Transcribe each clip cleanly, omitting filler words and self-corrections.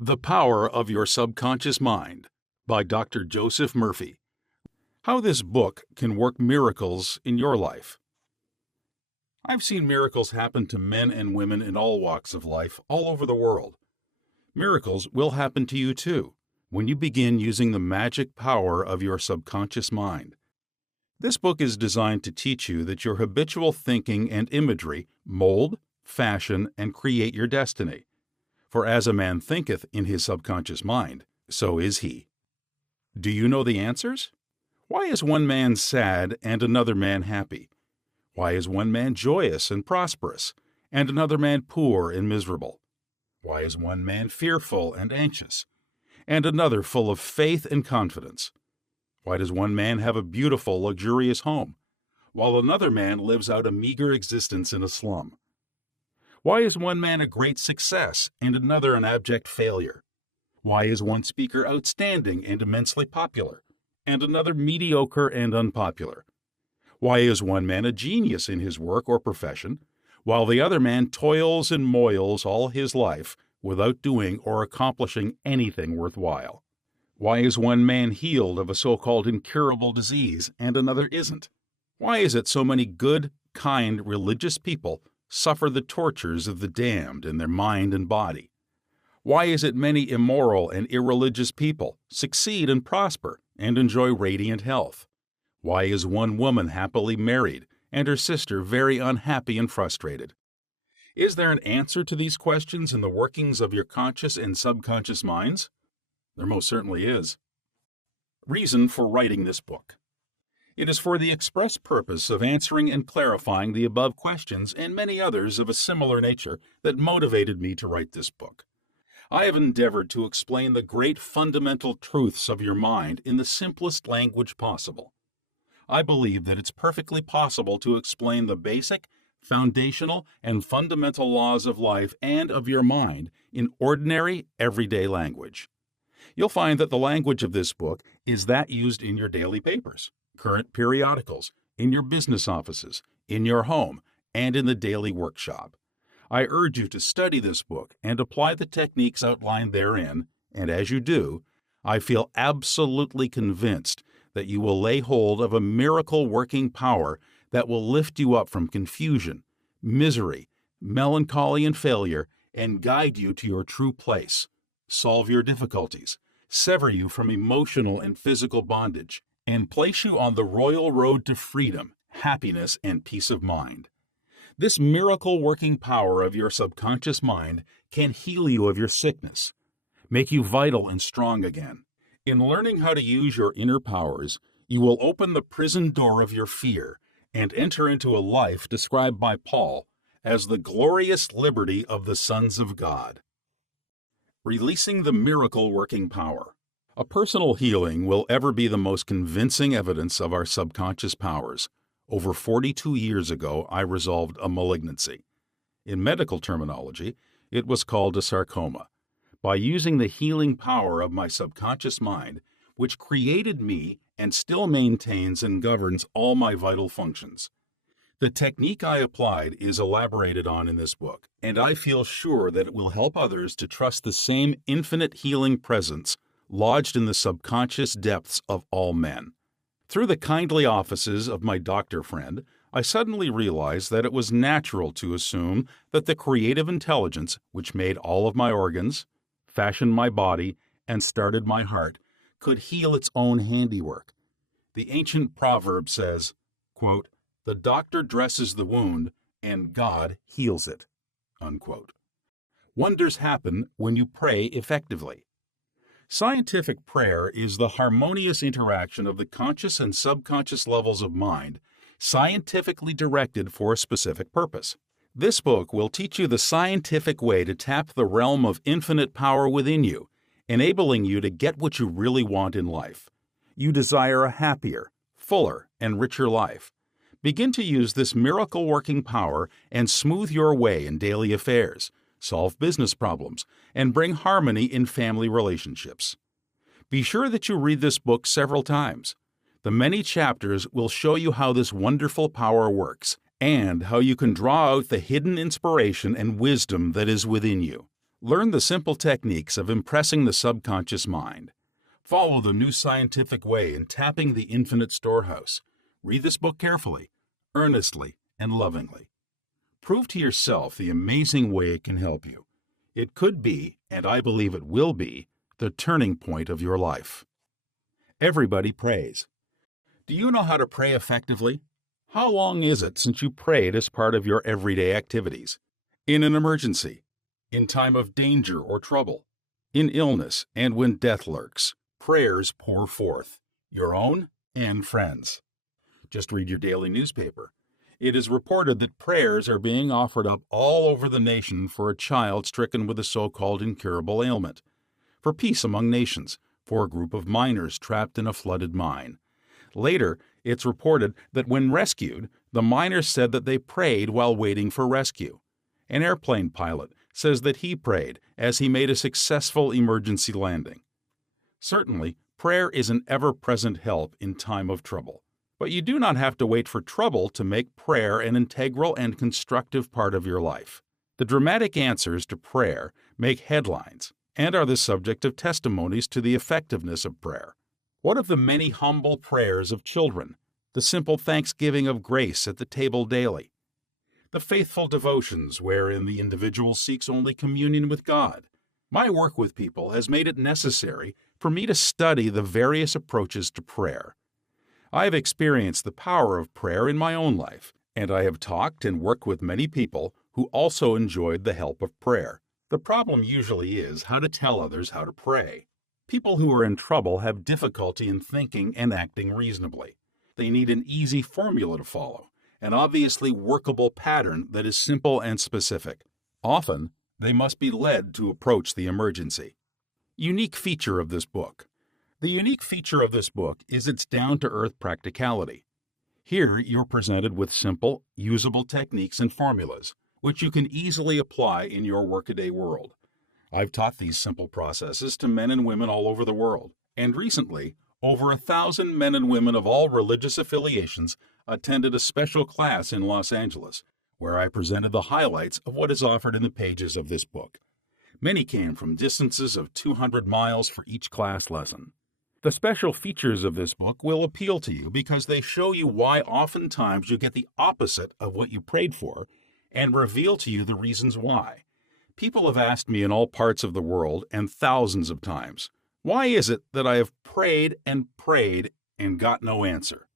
The Power of Your Subconscious Mind by Dr. Joseph Murphy. How this book can work miracles in your life. I've seen miracles happen to men and women in all walks of life all over the world. Miracles will happen to you too when you begin using the magic power of your subconscious mind. This book is designed to teach you that your habitual thinking and imagery mold, fashion, and create your destiny. For as a man thinketh in his subconscious mind, so is he. Do you know the answers? Why is one man sad and another man happy? Why is one man joyous and prosperous, and another man poor and miserable? Why is one man fearful and anxious, and another full of faith and confidence? Why does one man have a beautiful, luxurious home, while another man lives out a meager existence in a slum? Why is one man a great success and another an abject failure? Why is one speaker outstanding and immensely popular, and another mediocre and unpopular? Why is one man a genius in his work or profession, while the other man toils and moils all his life without doing or accomplishing anything worthwhile? Why is one man healed of a so-called incurable disease and another isn't? Why is it so many good, kind, religious people suffer the tortures of the damned in their mind and body? Why is it many immoral and irreligious people succeed and prosper and enjoy radiant health? Why is one woman happily married and her sister very unhappy and frustrated? Is there an answer to these questions in the workings of your conscious and subconscious minds? There most certainly is. Reason for writing this book. It is for the express purpose of answering and clarifying the above questions and many others of a similar nature that motivated me to write this book. I have endeavored to explain the great fundamental truths of your mind in the simplest language possible. I believe that it's perfectly possible to explain the basic, foundational, and fundamental laws of life and of your mind in ordinary, everyday language. You'll find that the language of this book is that used in your daily papers, current periodicals, in your business offices, in your home, and in the daily workshop. I urge you to study this book and apply the techniques outlined therein, and as you do, I feel absolutely convinced that you will lay hold of a miracle-working power that will lift you up from confusion, misery, melancholy, and failure, and guide you to your true place, solve your difficulties, sever you from emotional and physical bondage, and place you on the royal road to freedom, happiness, and peace of mind. This miracle-working power of your subconscious mind can heal you of your sickness, make you vital and strong again. In learning how to use your inner powers, you will open the prison door of your fear and enter into a life described by Paul as the glorious liberty of the sons of God. Releasing the miracle-working power. A personal healing will ever be the most convincing evidence of our subconscious powers. Over 42 years ago, I resolved a malignancy. In medical terminology, it was called a sarcoma. By using the healing power of my subconscious mind, which created me and still maintains and governs all my vital functions. The technique I applied is elaborated on in this book, and I feel sure that it will help others to trust the same infinite healing presence lodged in the subconscious depths of all men. Through the kindly offices of my doctor friend, I suddenly realized that it was natural to assume that the creative intelligence which made all of my organs, fashioned my body, and started my heart could heal its own handiwork. The ancient proverb says, quote, "The doctor dresses the wound, and God heals it." Unquote. Wonders happen when you pray effectively. Scientific prayer is the harmonious interaction of the conscious and subconscious levels of mind, scientifically directed for a specific purpose. This book will teach you the scientific way to tap the realm of infinite power within you, enabling you to get what you really want in life. You desire a happier, fuller, and richer life. Begin to use this miracle-working power and smooth your way in daily affairs, solve business problems, and bring harmony in family relationships. Be sure that you read this book several times. The many chapters will show you how this wonderful power works and how you can draw out the hidden inspiration and wisdom that is within you. Learn the simple techniques of impressing the subconscious mind. Follow the new scientific way in tapping the infinite storehouse. Read this book carefully, earnestly, and lovingly. Prove to yourself the amazing way it can help you. It could be, and I believe it will be, the turning point of your life. Everybody prays. Do you know how to pray effectively? How long is it since you prayed as part of your everyday activities? In an emergency, in time of danger or trouble, in illness, and when death lurks, prayers pour forth, your own and friends. Just read your daily newspaper. It is reported that prayers are being offered up all over the nation for a child stricken with a so-called incurable ailment, for peace among nations, for a group of miners trapped in a flooded mine. Later, it's reported that when rescued, the miners said that they prayed while waiting for rescue. An airplane pilot says that he prayed as he made a successful emergency landing. Certainly, prayer is an ever-present help in time of trouble. But you do not have to wait for trouble to make prayer an integral and constructive part of your life. The dramatic answers to prayer make headlines and are the subject of testimonies to the effectiveness of prayer. What of the many humble prayers of children, the simple thanksgiving of grace at the table daily, the faithful devotions wherein the individual seeks only communion with God? My work with people has made it necessary for me to study the various approaches to prayer. I have experienced the power of prayer in my own life, and I have talked and worked with many people who also enjoyed the help of prayer. The problem usually is how to tell others how to pray. People who are in trouble have difficulty in thinking and acting reasonably. They need an easy formula to follow, an obviously workable pattern that is simple and specific. Often, they must be led to approach the emergency. Unique feature of this book. The unique feature of this book is its down-to-earth practicality. Here, you're presented with simple, usable techniques and formulas, which you can easily apply in your workaday world. I've taught these simple processes to men and women all over the world, and recently, over 1,000 men and women of all religious affiliations attended a special class in Los Angeles, where I presented the highlights of what is offered in the pages of this book. Many came from distances of 200 miles for each class lesson. The special features of this book will appeal to you because they show you why oftentimes you get the opposite of what you prayed for and reveal to you the reasons why. People have asked me in all parts of the world and thousands of times, why is it that I have prayed and got no answer?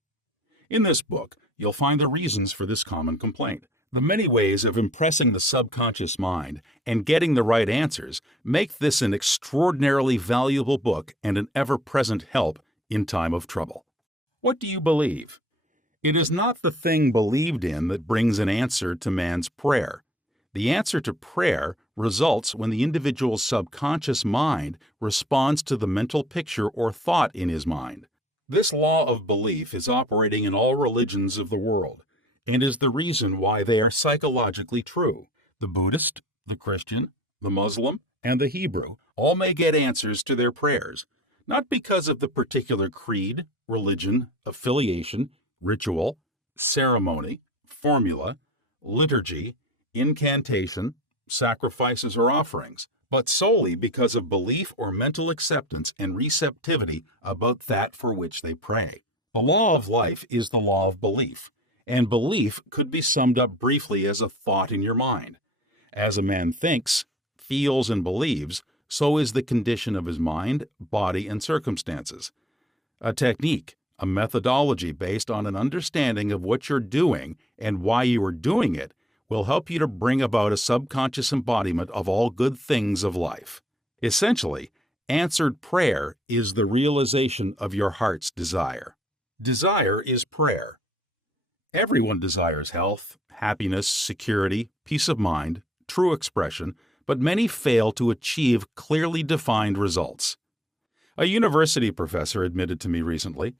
In this book, you'll find the reasons for this common complaint. The many ways of impressing the subconscious mind and getting the right answers make this an extraordinarily valuable book and an ever-present help in time of trouble. What do you believe? It is not the thing believed in that brings an answer to man's prayer. The answer to prayer results when the individual's subconscious mind responds to the mental picture or thought in his mind. This law of belief is operating in all religions of the world, and is the reason why they are psychologically true. The Buddhist, the Christian, the Muslim, and the Hebrew all may get answers to their prayers, not because of the particular creed, religion, affiliation, ritual, ceremony, formula, liturgy, incantation, sacrifices, or offerings, but solely because of belief or mental acceptance and receptivity about that for which they pray. The law of life is the law of belief. And belief could be summed up briefly as a thought in your mind. As a man thinks, feels, and believes, so is the condition of his mind, body, and circumstances. A technique, a methodology based on an understanding of what you're doing and why you are doing it, will help you to bring about a subconscious embodiment of all good things of life. Essentially, answered prayer is the realization of your heart's desire. Desire is prayer. Everyone desires health, happiness, security, peace of mind, true expression, but many fail to achieve clearly defined results. A university professor admitted to me recently,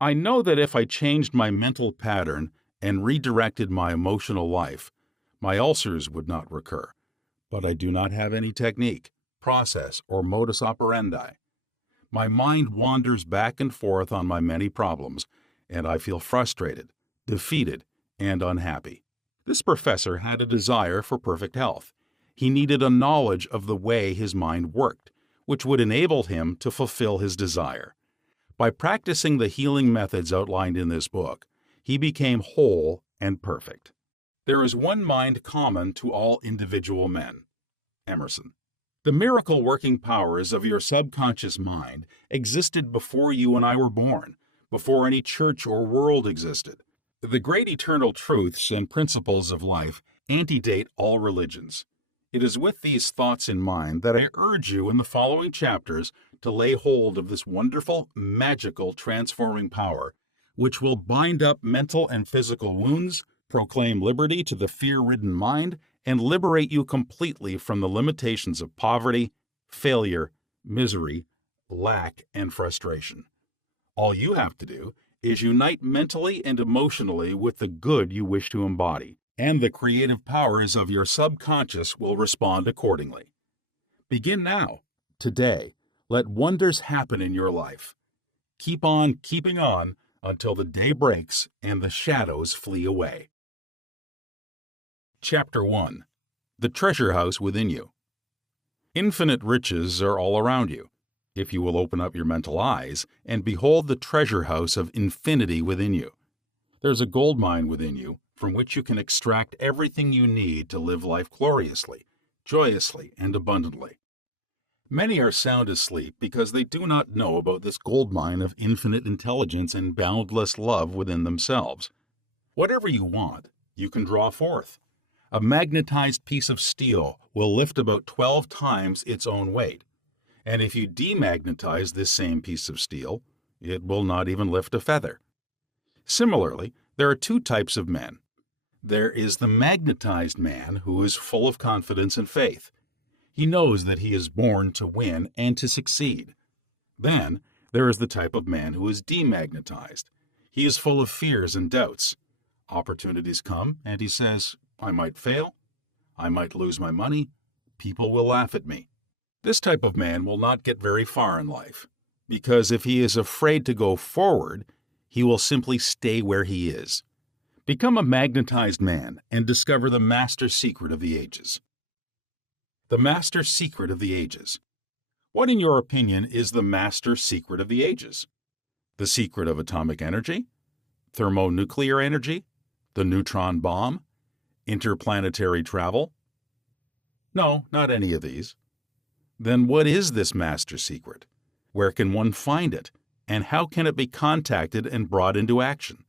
"I know that if I changed my mental pattern and redirected my emotional life, my ulcers would not recur, but I do not have any technique, process, or modus operandi. My mind wanders back and forth on my many problems, and I feel frustrated, defeated, and unhappy." This professor had a desire for perfect health. He needed a knowledge of the way his mind worked, which would enable him to fulfill his desire. By practicing the healing methods outlined in this book, he became whole and perfect. There is one mind common to all individual men. Emerson. The miracle working powers of your subconscious mind existed before you and I were born, before any church or world existed. The great eternal truths and principles of life antedate all religions. It is with these thoughts in mind that I urge you in the following chapters to lay hold of this wonderful, magical, transforming power, which will bind up mental and physical wounds, proclaim liberty to the fear-ridden mind, and liberate you completely from the limitations of poverty, failure, misery, lack, and frustration. All you have to do is unite mentally and emotionally with the good you wish to embody, and the creative powers of your subconscious will respond accordingly. Begin now, today. Let wonders happen in your life. Keep on keeping on until the day breaks and the shadows flee away. Chapter 1. The Treasure House Within You. Infinite riches are all around you, if you will open up your mental eyes and behold the treasure house of infinity within you. There's a gold mine within you from which you can extract everything you need to live life gloriously, joyously, and abundantly. Many are sound asleep because they do not know about this gold mine of infinite intelligence and boundless love within themselves. Whatever you want, you can draw forth. A magnetized piece of steel will lift about 12 times its own weight, and if you demagnetize this same piece of steel, it will not even lift a feather. Similarly, there are two types of men. There is the magnetized man who is full of confidence and faith. He knows that he is born to win and to succeed. Then there is the type of man who is demagnetized. He is full of fears and doubts. Opportunities come, and he says, I might fail, I might lose my money, people will laugh at me. This type of man will not get very far in life, because if he is afraid to go forward, he will simply stay where he is. Become a magnetized man and discover the master secret of the ages. The master secret of the ages. What, in your opinion, is the master secret of the ages? The secret of atomic energy? Thermonuclear energy? The neutron bomb? Interplanetary travel? No, not any of these. Then what is this master secret? Where can one find it? And how can it be contacted and brought into action?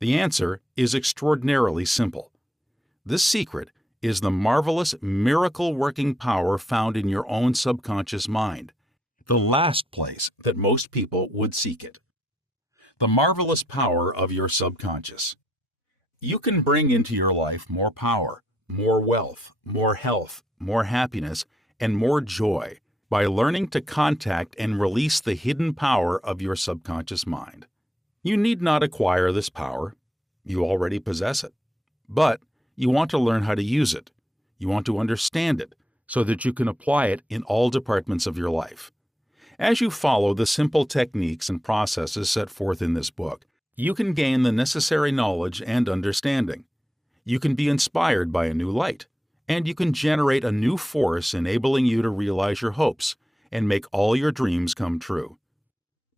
The answer is extraordinarily simple. This secret is the marvelous miracle-working power found in your own subconscious mind, the last place that most people would seek it. The marvelous power of your subconscious. You can bring into your life more power, more wealth, more health, more happiness, and more joy by learning to contact and release the hidden power of your subconscious mind. You need not acquire this power. You already possess it. But you want to learn how to use it. You want to understand it so that you can apply it in all departments of your life. As you follow the simple techniques and processes set forth in this book, you can gain the necessary knowledge and understanding. You can be inspired by a new light, and you can generate a new force enabling you to realize your hopes and make all your dreams come true.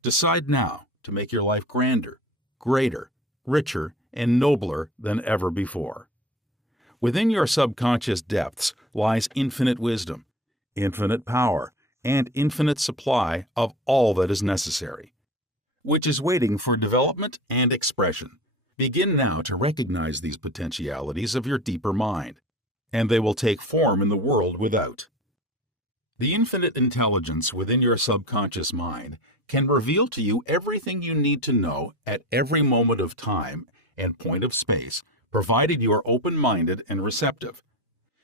Decide now to make your life grander, greater, richer, and nobler than ever before. Within your subconscious depths lies infinite wisdom, infinite power, and infinite supply of all that is necessary, which is waiting for development and expression. Begin now to recognize these potentialities of your deeper mind, and they will take form in the world without. The infinite intelligence within your subconscious mind can reveal to you everything you need to know at every moment of time and point of space, provided you are open-minded and receptive.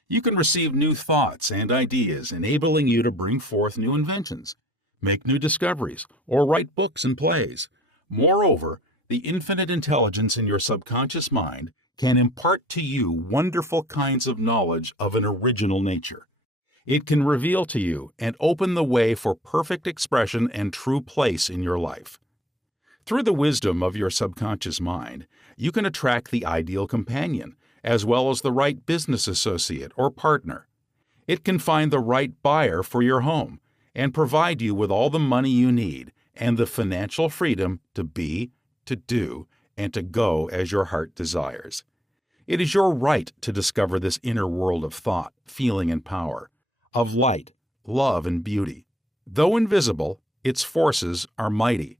You can receive new thoughts and ideas, enabling you to bring forth new inventions, make new discoveries, or write books and plays. Moreover, the infinite intelligence in your subconscious mind can impart to you wonderful kinds of knowledge of an original nature. It can reveal to you and open the way for perfect expression and true place in your life. Through the wisdom of your subconscious mind, you can attract the ideal companion, as well as the right business associate or partner. It can find the right buyer for your home and provide you with all the money you need and the financial freedom to be, to do, and to go as your heart desires. It is your right to discover this inner world of thought, feeling, and power, of light, love, and beauty. Though invisible, its forces are mighty.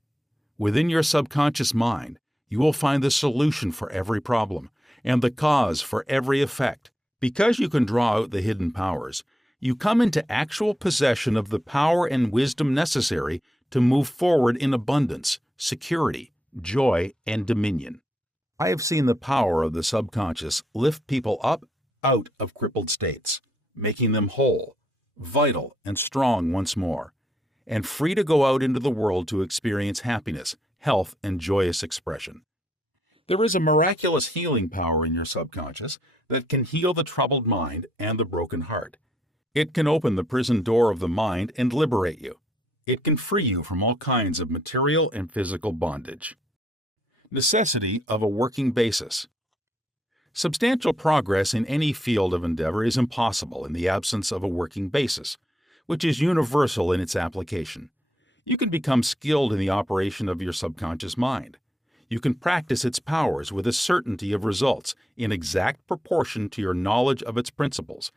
Within your subconscious mind, you will find the solution for every problem and the cause for every effect. Because you can draw out the hidden powers, you come into actual possession of the power and wisdom necessary to move forward in abundance, security, joy, and dominion. I have seen the power of the subconscious lift people up out of crippled states, making them whole, vital, and strong once more, and free to go out into the world to experience happiness, health, and joyous expression. There is a miraculous healing power in your subconscious that can heal the troubled mind and the broken heart. It can open the prison door of the mind and liberate you. It can free you from all kinds of material and physical bondage. Necessity of a working basis. Substantial progress in any field of endeavor is impossible in the absence of a working basis, which is universal in its application. You can become skilled in the operation of your subconscious mind. You can practice its powers with a certainty of results in exact proportion to your knowledge of its principles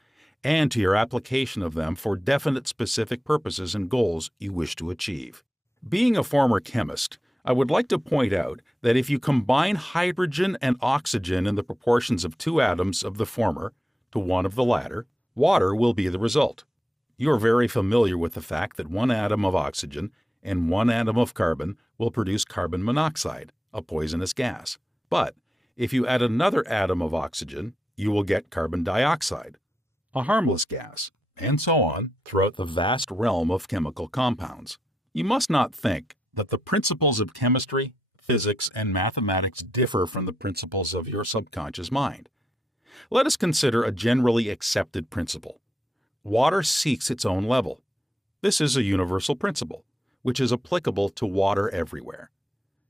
and to your application of them for definite specific purposes and goals you wish to achieve. Being a former chemist, I would like to point out that if you combine hydrogen and oxygen in the proportions of 2 atoms of the former to 1 of the latter, water will be the result. You are very familiar with the fact that 1 atom of oxygen and 1 atom of carbon will produce carbon monoxide, a poisonous gas. But if you add another atom of oxygen, you will get carbon dioxide, a harmless gas, and so on throughout the vast realm of chemical compounds. You must not think that the principles of chemistry, physics, and mathematics differ from the principles of your subconscious mind. Let us consider a generally accepted principle. Water seeks its own level. This is a universal principle, which is applicable to water everywhere.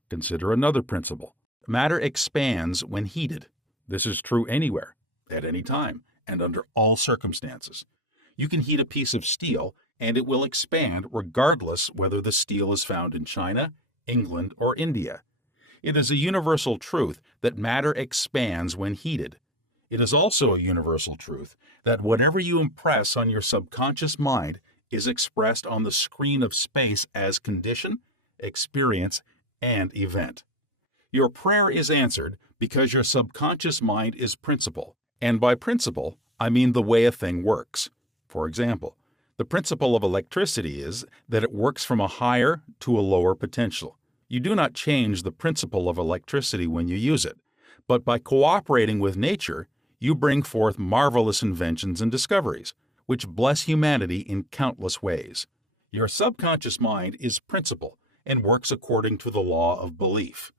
Consider another principle. Matter expands when heated. This is true anywhere, at any time, and under all circumstances. You can heat a piece of steel, and it will expand regardless whether the steel is found in China, England, or India. It is a universal truth that matter expands when heated. It is also a universal truth that whatever you impress on your subconscious mind is expressed on the screen of space as condition, experience, and event. Your prayer is answered because your subconscious mind is principle, and by principle, I mean the way a thing works. For example, the principle of electricity is that it works from a higher to a lower potential. You do not change the principle of electricity when you use it, but by cooperating with nature, you bring forth marvelous inventions and discoveries, which bless humanity in countless ways. Your subconscious mind is principle and works according to the law of belief.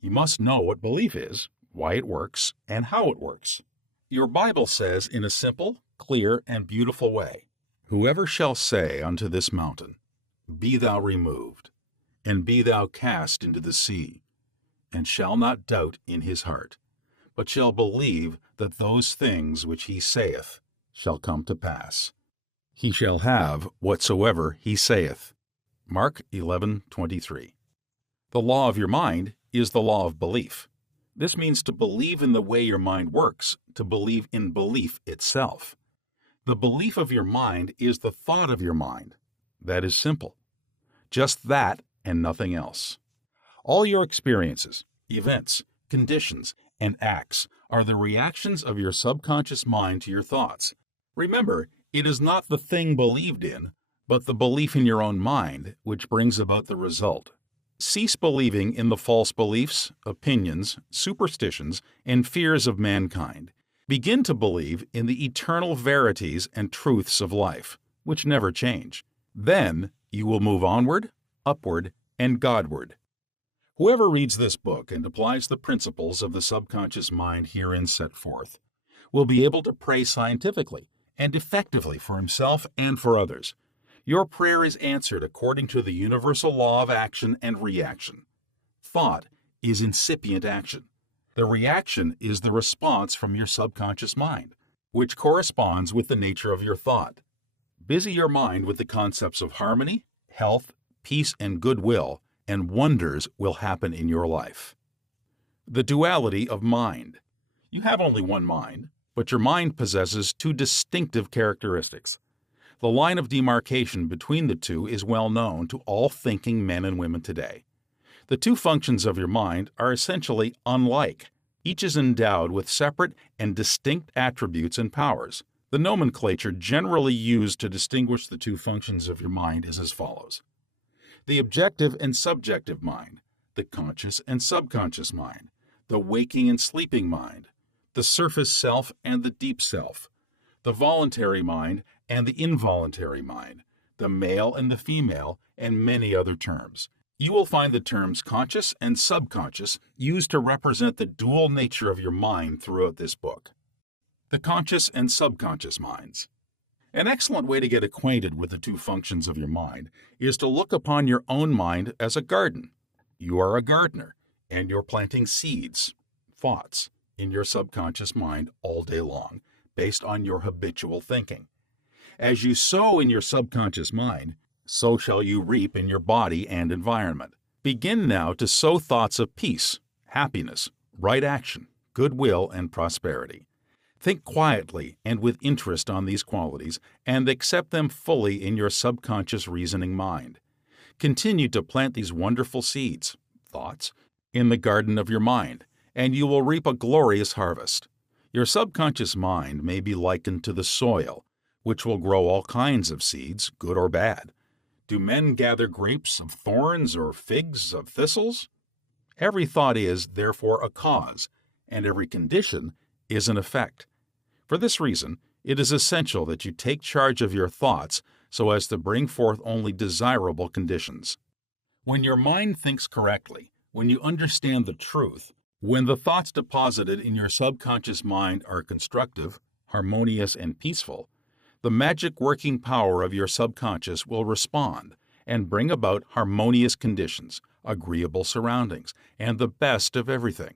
You must know what belief is, why it works, and how it works. Your Bible says in a simple, clear, and beautiful way, "Whoever shall say unto this mountain, Be thou removed, and be thou cast into the sea, and shall not doubt in his heart, but shall believe that those things which he saith shall come to pass, he shall have whatsoever he saith." Mark 11:23. The law of your mind is the law of belief. This means to believe in the way your mind works, to believe in belief itself. The belief of your mind is the thought of your mind. That is simple. Just that and nothing else. All your experiences, events, conditions, and acts are the reactions of your subconscious mind to your thoughts. Remember, it is not the thing believed in, but the belief in your own mind which brings about the result. Cease believing in the false beliefs, opinions, superstitions, and fears of mankind. Begin to believe in the eternal verities and truths of life, which never change. Then you will move onward, upward, and Godward. Whoever reads this book and applies the principles of the subconscious mind herein set forth will be able to pray scientifically and effectively for himself and for others. Your prayer is answered according to the universal law of action and reaction. Thought is incipient action. The reaction is the response from your subconscious mind. which corresponds with the nature of your thought. Busy your mind with the concepts of harmony, health, peace, and goodwill, and wonders will happen in your life. The duality of mind. You have only one mind, but your mind possesses two distinctive characteristics. The line of demarcation between the two is well known to all thinking men and women today. The two functions of your mind are essentially unlike. Each is endowed with separate and distinct attributes and powers. The nomenclature generally used to distinguish the two functions of your mind is as follows: the objective and subjective mind, the conscious and subconscious mind, the waking and sleeping mind, the surface self and the deep self, the voluntary mind and the involuntary mind, the male and the female, and many other terms. You will find the terms conscious and subconscious used to represent the dual nature of your mind throughout this book. The conscious and subconscious minds. An excellent way to get acquainted with the two functions of your mind is to look upon your own mind as a garden. You are a gardener, and you're planting seeds, thoughts, in your subconscious mind all day long, based on your habitual thinking. As you sow in your subconscious mind, so shall you reap in your body and environment. Begin now to sow thoughts of peace, happiness, right action, goodwill, and prosperity. Think quietly and with interest on these qualities and accept them fully in your subconscious reasoning mind. Continue to plant these wonderful seeds, thoughts, in the garden of your mind, and you will reap a glorious harvest. Your subconscious mind may be likened to the soil, which will grow all kinds of seeds, good or bad. Do men gather grapes of thorns or figs of thistles? Every thought is, therefore, a cause, and every condition is an effect. For this reason, it is essential that you take charge of your thoughts so as to bring forth only desirable conditions. When your mind thinks correctly, when you understand the truth, when the thoughts deposited in your subconscious mind are constructive, harmonious, and peaceful, the magic working power of your subconscious will respond and bring about harmonious conditions, agreeable surroundings, and the best of everything.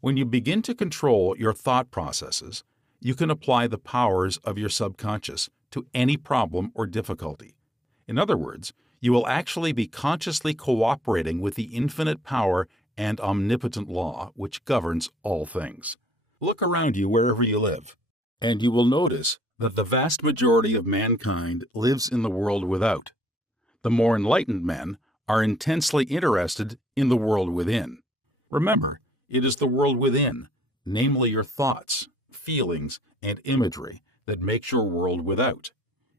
When you begin to control your thought processes, you can apply the powers of your subconscious to any problem or difficulty. In other words, you will actually be consciously cooperating with the infinite power and omnipotent law which governs all things. Look around you wherever you live, and you will notice that the vast majority of mankind lives in the world without. The more enlightened men are intensely interested in the world within. Remember, it is the world within, namely your thoughts, feelings, and imagery, that makes your world without.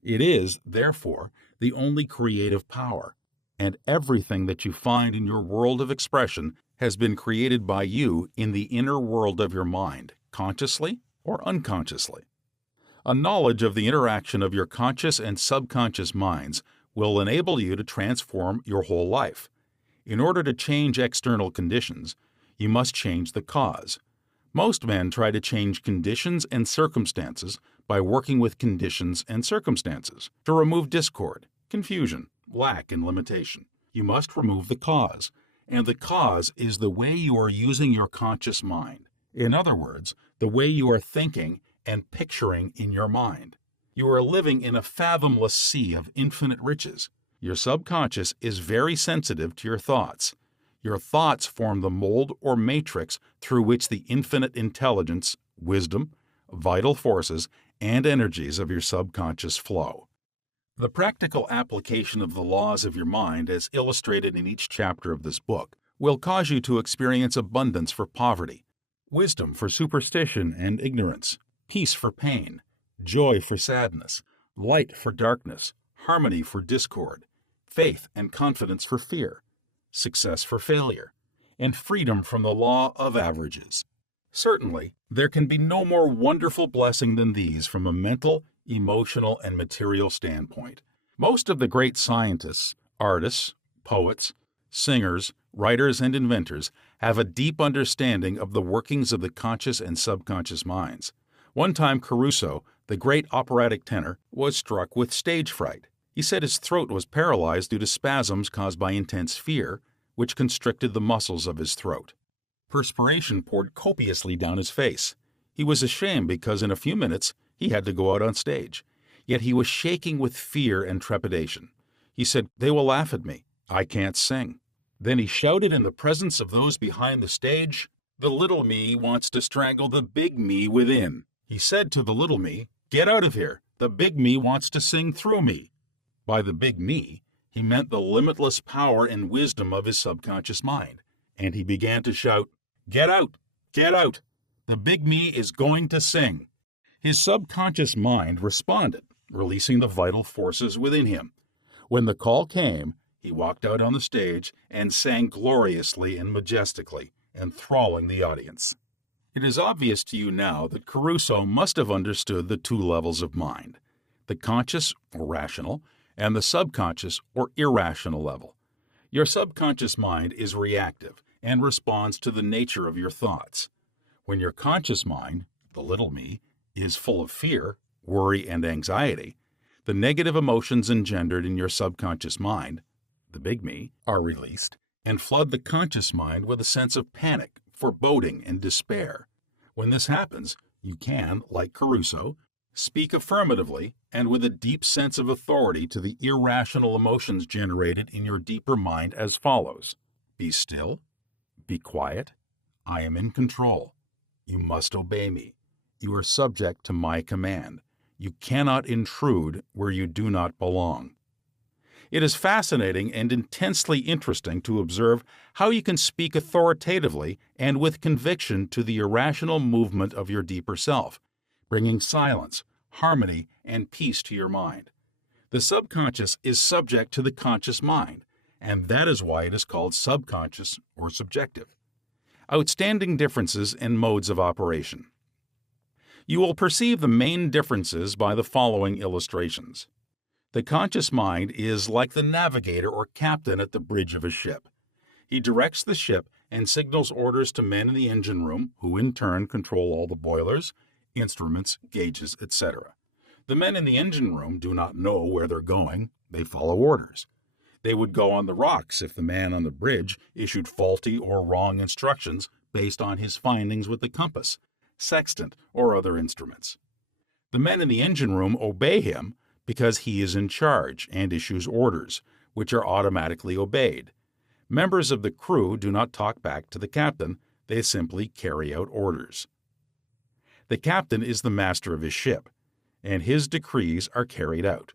It is, therefore, the only creative power, and everything that you find in your world of expression has been created by you in the inner world of your mind, consciously or unconsciously. A knowledge of the interaction of your conscious and subconscious minds will enable you to transform your whole life. In order to change external conditions, you must change the cause. Most men try to change conditions and circumstances by working with conditions and circumstances to remove discord, confusion, lack, and limitation. You must remove the cause, and the cause is the way you are using your conscious mind. In other words, the way you are thinking and picturing in your mind. You are living in a fathomless sea of infinite riches. Your subconscious is very sensitive to your thoughts. Your thoughts form the mold or matrix through which the infinite intelligence, wisdom, vital forces, and energies of your subconscious flow. The practical application of the laws of your mind, as illustrated in each chapter of this book, will cause you to experience abundance for poverty, wisdom for superstition and ignorance, peace for pain, joy for sadness, light for darkness, harmony for discord, faith and confidence for fear, success for failure, and freedom from the law of averages. Certainly, there can be no more wonderful blessing than these from a mental, emotional, and material standpoint. Most of the great scientists, artists, poets, singers, writers, and inventors have a deep understanding of the workings of the conscious and subconscious minds. One time Caruso, the great operatic tenor, was struck with stage fright. He said his throat was paralyzed due to spasms caused by intense fear, which constricted the muscles of his throat. Perspiration poured copiously down his face. He was ashamed because in a few minutes He had to go out on stage. Yet he was shaking with fear and trepidation. He said, "They will laugh at me. I can't sing." Then he shouted in the presence of those behind the stage, "The little me wants to strangle the big me within." He said to the little me, "Get out of here. The big me wants to sing through me." By the big me, he meant the limitless power and wisdom of his subconscious mind. And he began to shout, "Get out! Get out! The big me is going to sing." His subconscious mind responded, releasing the vital forces within him. When the call came, he walked out on the stage and sang gloriously and majestically, enthralling the audience. It is obvious to you now that Caruso must have understood the two levels of mind, the conscious or rational, and the subconscious or irrational level. Your subconscious mind is reactive and responds to the nature of your thoughts. When your conscious mind, the little me, is full of fear, worry, and anxiety, the negative emotions engendered in your subconscious mind, the big me, are released and flood the conscious mind with a sense of panic, foreboding, and despair. When this happens, you can, like Caruso, speak affirmatively and with a deep sense of authority to the irrational emotions generated in your deeper mind as follows: "Be still, be quiet, I am in control. You must obey me. You are subject to my command. You cannot intrude where you do not belong." It is fascinating and intensely interesting to observe how you can speak authoritatively and with conviction to the irrational movement of your deeper self, bringing silence, harmony, and peace to your mind. The subconscious is subject to the conscious mind, and that is why it is called subconscious or subjective. Outstanding differences in modes of operation. You will perceive the main differences by the following illustrations. The conscious mind is like the navigator or captain at the bridge of a ship. He directs the ship and signals orders to men in the engine room, who in turn control all the boilers, instruments, gauges, etc. The men in the engine room do not know where they're going. They follow orders. They would go on the rocks if the man on the bridge issued faulty or wrong instructions based on his findings with the compass, sextant, or other instruments. The men in the engine room obey him because he is in charge and issues orders, which are automatically obeyed. Members of the crew do not talk back to the captain, they simply carry out orders. The captain is the master of his ship, and his decrees are carried out.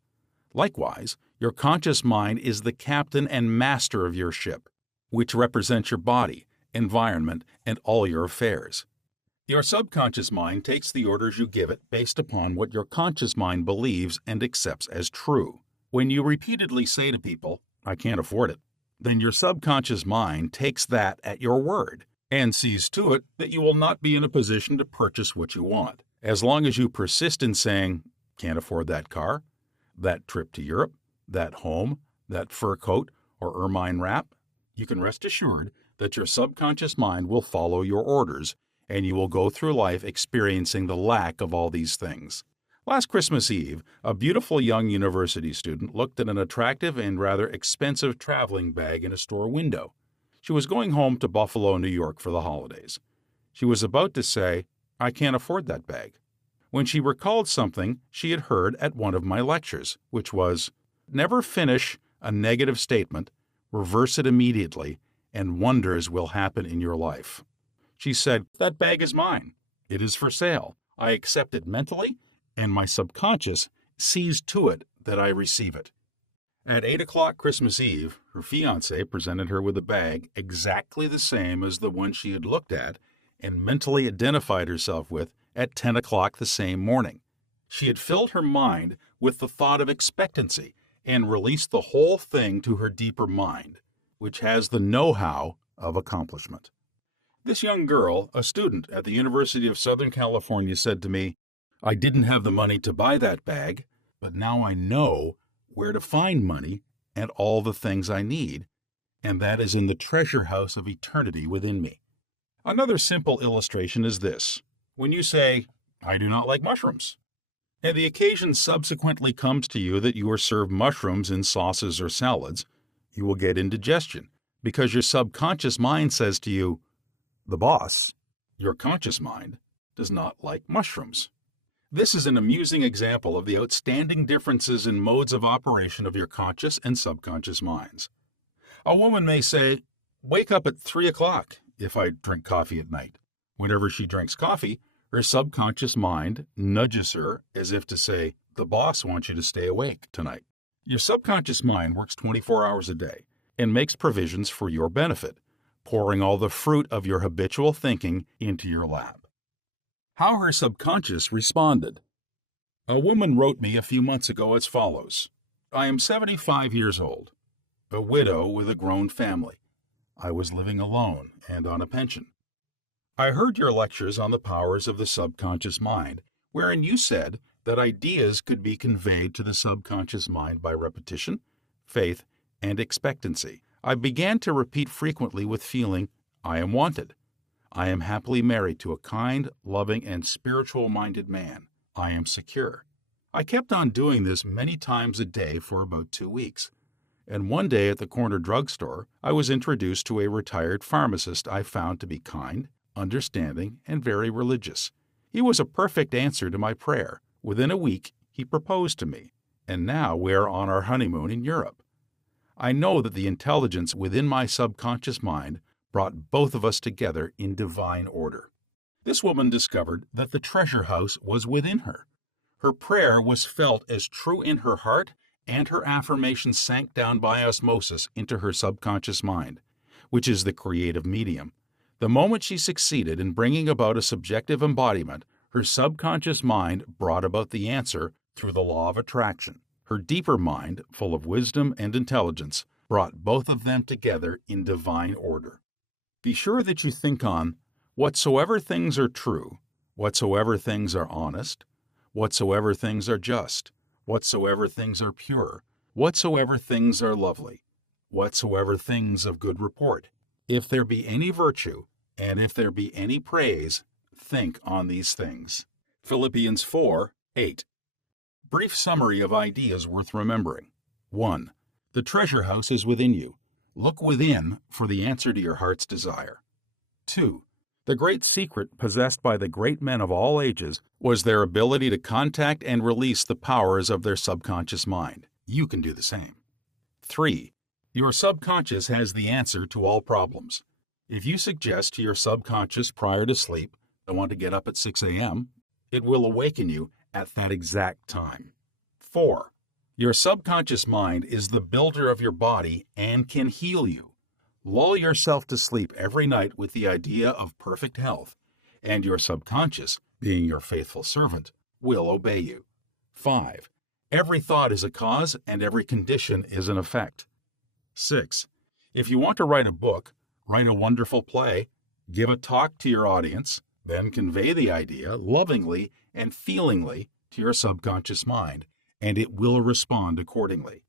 Likewise, your conscious mind is the captain and master of your ship, which represents your body, environment, and all your affairs. Your subconscious mind takes the orders you give it based upon what your conscious mind believes and accepts as true. When you repeatedly say to people, "I can't afford it," then your subconscious mind takes that at your word and sees to it that you will not be in a position to purchase what you want. As long as you persist in saying, "Can't afford that car, that trip to Europe, that home, that fur coat, or ermine wrap," you can rest assured that your subconscious mind will follow your orders, and you will go through life experiencing the lack of all these things. Last Christmas Eve, a beautiful young university student looked at an attractive and rather expensive traveling bag in a store window. She was going home to Buffalo, New York for the holidays. She was about to say, "I can't afford that bag," when she recalled something she had heard at one of my lectures, which was, "Never finish a negative statement, reverse it immediately, and wonders will happen in your life." She said, "That bag is mine. It is for sale. I accept it mentally, and my subconscious sees to it that I receive it." At 8 o'clock Christmas Eve, her fiancé presented her with a bag exactly the same as the one she had looked at and mentally identified herself with at 10 o'clock the same morning. She had filled her mind with the thought of expectancy and released the whole thing to her deeper mind, which has the know-how of accomplishment. This young girl, a student at the University of Southern California, said to me, "I didn't have the money to buy that bag, but now I know where to find money and all the things I need, and that is in the treasure house of eternity within me." Another simple illustration is this. When you say, "I do not like mushrooms," and the occasion subsequently comes to you that you are served mushrooms in sauces or salads, you will get indigestion because your subconscious mind says to you, "The boss," your conscious mind, does not like mushrooms. This is an amusing example of the outstanding differences in modes of operation of your conscious and subconscious minds. A woman may say, "Wake up at 3 o'clock if I drink coffee at night." Whenever she drinks coffee, her subconscious mind nudges her as if to say, "The boss wants you to stay awake tonight." Your subconscious mind works 24 hours a day and makes provisions for your benefit, pouring all the fruit of your habitual thinking into your lap. How her subconscious responded. A woman wrote me a few months ago as follows: "I am 75 years old, a widow with a grown family. I was living alone and on a pension. I heard your lectures on the powers of the subconscious mind, wherein you said that ideas could be conveyed to the subconscious mind by repetition, faith, and expectancy. I began to repeat frequently with feeling, 'I am wanted. I am happily married to a kind, loving, and spiritual-minded man. I am secure.' I kept on doing this many times a day for about 2 weeks. And one day at the corner drugstore, I was introduced to a retired pharmacist I found to be kind, understanding, and very religious. He was a perfect answer to my prayer. Within a week, he proposed to me, and now we are on our honeymoon in Europe. I know that the intelligence within my subconscious mind brought both of us together in divine order." This woman discovered that the treasure house was within her. Her prayer was felt as true in her heart, and her affirmation sank down by osmosis into her subconscious mind, which is the creative medium. The moment she succeeded in bringing about a subjective embodiment, her subconscious mind brought about the answer through the law of attraction. Her deeper mind, full of wisdom and intelligence, brought both of them together in divine order. Be sure that you think on whatsoever things are true, whatsoever things are honest, whatsoever things are just, whatsoever things are pure, whatsoever things are lovely, whatsoever things of good report. If there be any virtue, and if there be any praise, think on these things. Philippians 4:8. Brief summary of ideas worth remembering. 1. The treasure house is within you. Look within for the answer to your heart's desire. 2. The great secret possessed by the great men of all ages was their ability to contact and release the powers of their subconscious mind. You can do the same. 3. Your subconscious has the answer to all problems. If you suggest to your subconscious prior to sleep, "I want to get up at 6 a.m., it will awaken you at that exact time. 4. Your subconscious mind is the builder of your body and can heal you. Lull yourself to sleep every night with the idea of perfect health, and your subconscious, being your faithful servant, will obey you. 5. Every thought is a cause and every condition is an effect. 6. If you want to write a book, write a wonderful play, give a talk to your audience, then convey the idea lovingly and feelingly to your subconscious mind, and it will respond accordingly.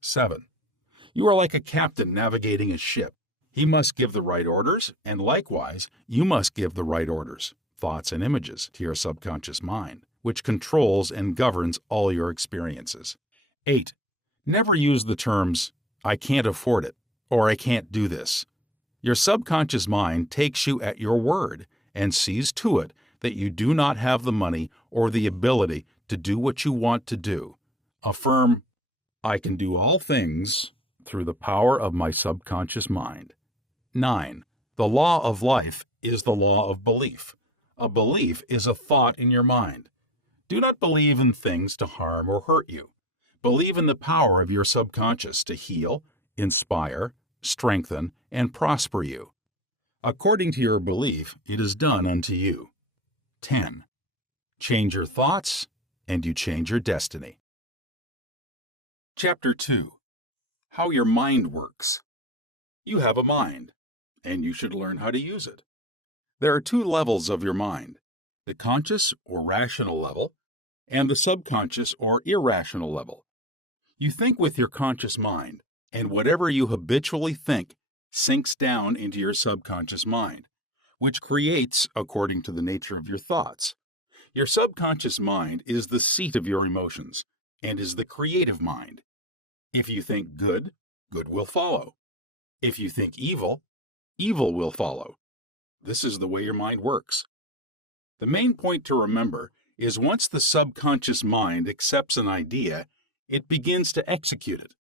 7. You are like a captain navigating a ship. He must give the right orders, and likewise, you must give the right orders, thoughts and images, to your subconscious mind, which controls and governs all your experiences. 8. Never use the terms, "I can't afford it," or "I can't do this." Your subconscious mind takes you at your word and sees to it that you do not have the money or the ability to do what you want to do. Affirm, "I can do all things through the power of my subconscious mind." 9. The law of life is the law of belief. A belief is a thought in your mind. Do not believe in things to harm or hurt you. Believe in the power of your subconscious to heal, inspire, strengthen, and prosper you. According to your belief, it is done unto you. 10. Change your thoughts, and you change your destiny. Chapter 2. How your mind works. You have a mind, and you should learn how to use it. There are 2 levels of your mind, the conscious or rational level, and the subconscious or irrational level. You think with your conscious mind, and whatever you habitually think sinks down into your subconscious mind, which creates according to the nature of your thoughts. Your subconscious mind is the seat of your emotions and is the creative mind. If you think good, good will follow. If you think evil, evil will follow. This is the way your mind works. The main point to remember is once the subconscious mind accepts an idea, it begins to execute it.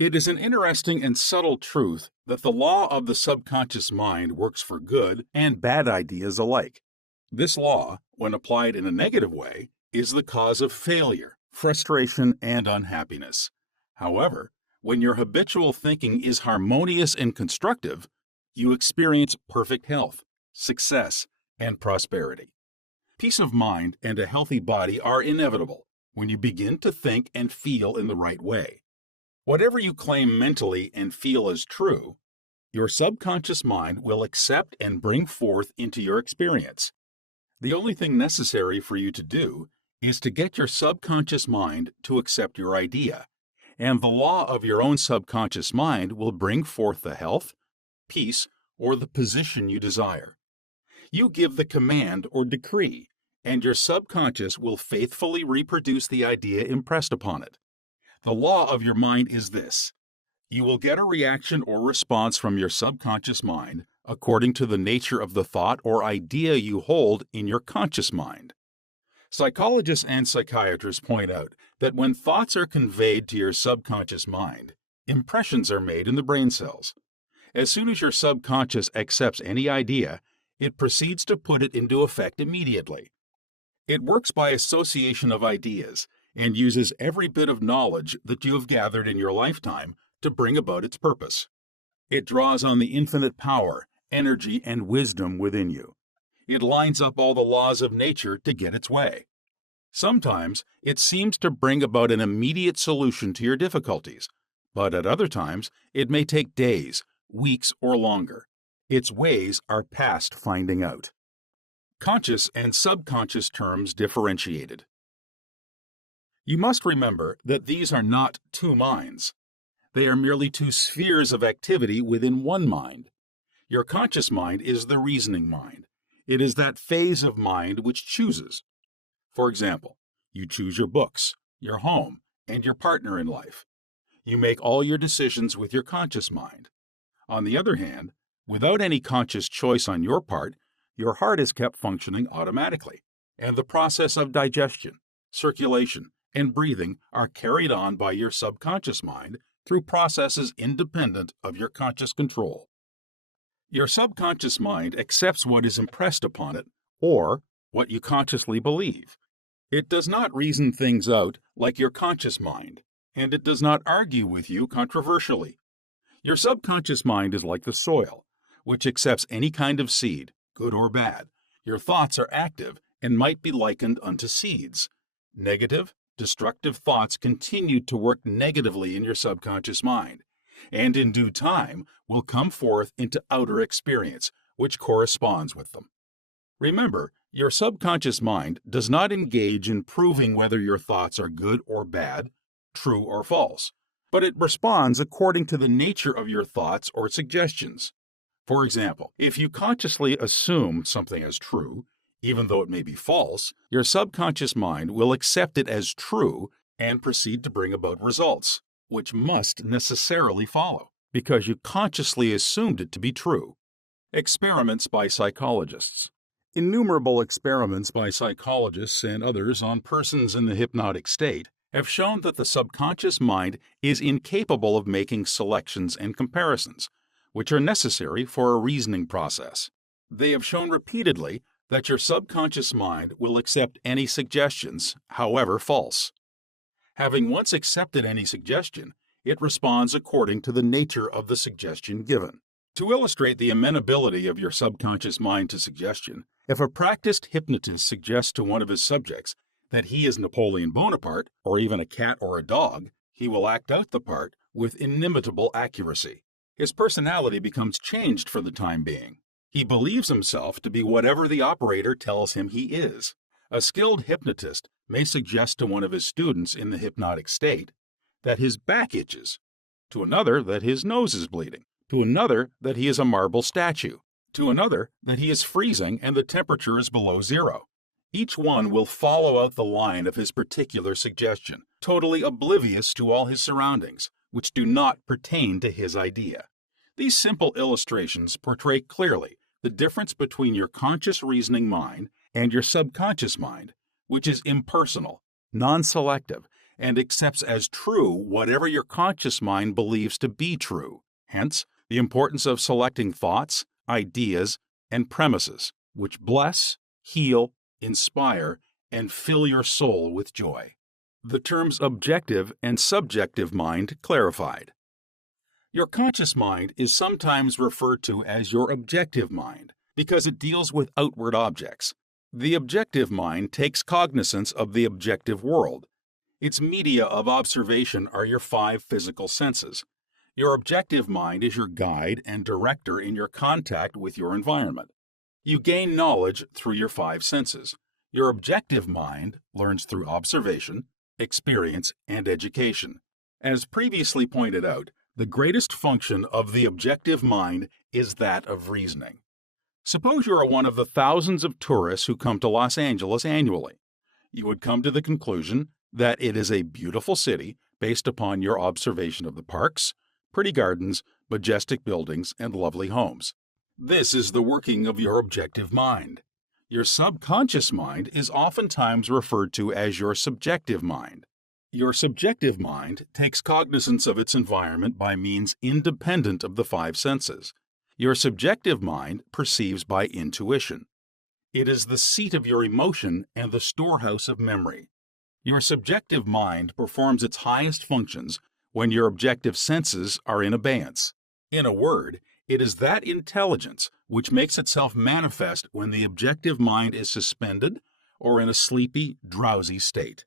It is an interesting and subtle truth that the law of the subconscious mind works for good and bad ideas alike. This law, when applied in a negative way, is the cause of failure, frustration, and unhappiness. However, when your habitual thinking is harmonious and constructive, you experience perfect health, success, and prosperity. Peace of mind and a healthy body are inevitable when you begin to think and feel in the right way. Whatever you claim mentally and feel as true, your subconscious mind will accept and bring forth into your experience. The only thing necessary for you to do is to get your subconscious mind to accept your idea, and the law of your own subconscious mind will bring forth the health, peace, or the position you desire. You give the command or decree, and your subconscious will faithfully reproduce the idea impressed upon it. The law of your mind is this: you will get a reaction or response from your subconscious mind according to the nature of the thought or idea you hold in your conscious mind. Psychologists and psychiatrists point out that when thoughts are conveyed to your subconscious mind, impressions are made in the brain cells. As soon as your subconscious accepts any idea, it proceeds to put it into effect immediately. It works by association of ideas and uses every bit of knowledge that you have gathered in your lifetime to bring about its purpose. It draws on the infinite power, energy, and wisdom within you. It lines up all the laws of nature to get its way. Sometimes it seems to bring about an immediate solution to your difficulties, but at other times it may take days, weeks, or longer. Its ways are past finding out. Conscious and subconscious terms differentiated. You must remember that these are not two minds. They are merely two spheres of activity within one mind. Your conscious mind is the reasoning mind. It is that phase of mind which chooses. For example, you choose your books, your home, and your partner in life. You make all your decisions with your conscious mind. On the other hand, without any conscious choice on your part, your heart is kept functioning automatically, and the process of digestion, circulation, and breathing are carried on by your subconscious mind through processes independent of your conscious control. Your subconscious mind accepts what is impressed upon it, or what you consciously believe. It does not reason things out like your conscious mind, and it does not argue with you controversially. Your subconscious mind is like the soil, which accepts any kind of seed, good or bad. Your thoughts are active and might be likened unto seeds. Negative, destructive thoughts continue to work negatively in your subconscious mind, and in due time will come forth into outer experience, which corresponds with them. Remember, your subconscious mind does not engage in proving whether your thoughts are good or bad, true or false, but it responds according to the nature of your thoughts or suggestions. For example, if you consciously assume something as true, even though it may be false, your subconscious mind will accept it as true and proceed to bring about results, which must necessarily follow, because you consciously assumed it to be true. Experiments by psychologists. Innumerable experiments by psychologists and others on persons in the hypnotic state have shown that the subconscious mind is incapable of making selections and comparisons, which are necessary for a reasoning process. They have shown repeatedly that your subconscious mind will accept any suggestions, however false. Having once accepted any suggestion, it responds according to the nature of the suggestion given. To illustrate the amenability of your subconscious mind to suggestion, if a practiced hypnotist suggests to one of his subjects that he is Napoleon Bonaparte, or even a cat or a dog, he will act out the part with inimitable accuracy. His personality becomes changed for the time being. He believes himself to be whatever the operator tells him he is. A skilled hypnotist may suggest to one of his students in the hypnotic state that his back itches, to another that his nose is bleeding, to another that he is a marble statue, to another that he is freezing and the temperature is below zero. Each one will follow out the line of his particular suggestion, totally oblivious to all his surroundings, which do not pertain to his idea. These simple illustrations portray clearly the difference between your conscious reasoning mind and your subconscious mind, which is impersonal, non-selective, and accepts as true whatever your conscious mind believes to be true. Hence, the importance of selecting thoughts, ideas, and premises which bless, heal, inspire, and fill your soul with joy. The terms objective and subjective mind clarified. Your conscious mind is sometimes referred to as your objective mind because it deals with outward objects. The objective mind takes cognizance of the objective world. Its media of observation are your 5 physical senses. Your objective mind is your guide and director in your contact with your environment. You gain knowledge through your 5 senses. Your objective mind learns through observation, experience, and education. As previously pointed out, the greatest function of the objective mind is that of reasoning. Suppose you are one of the thousands of tourists who come to Los Angeles annually. You would come to the conclusion that it is a beautiful city based upon your observation of the parks, pretty gardens, majestic buildings, and lovely homes. This is the working of your objective mind. Your subconscious mind is oftentimes referred to as your subjective mind. Your subjective mind takes cognizance of its environment by means independent of the 5 senses. Your subjective mind perceives by intuition. It is the seat of your emotion and the storehouse of memory. Your subjective mind performs its highest functions when your objective senses are in abeyance. In a word, it is that intelligence which makes itself manifest when the objective mind is suspended or in a sleepy, drowsy state.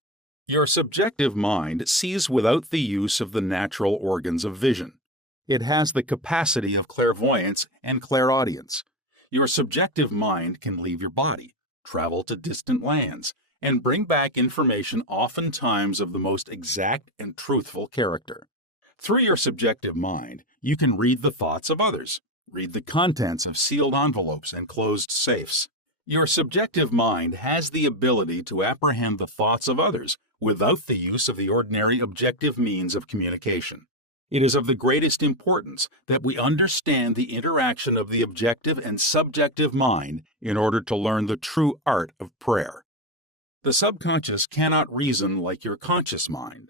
Your subjective mind sees without the use of the natural organs of vision. It has the capacity of clairvoyance and clairaudience. Your subjective mind can leave your body, travel to distant lands, and bring back information oftentimes of the most exact and truthful character. Through your subjective mind, you can read the thoughts of others, read the contents of sealed envelopes and closed safes. Your subjective mind has the ability to apprehend the thoughts of others without the use of the ordinary objective means of communication. It is of the greatest importance that we understand the interaction of the objective and subjective mind in order to learn the true art of prayer. The subconscious cannot reason like your conscious mind.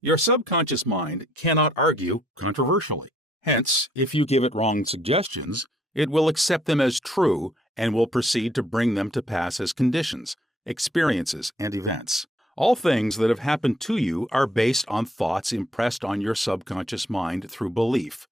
Your subconscious mind cannot argue controversially. Hence, if you give it wrong suggestions, it will accept them as true and will proceed to bring them to pass as conditions, experiences, and events. All things that have happened to you are based on thoughts impressed on your subconscious mind through belief.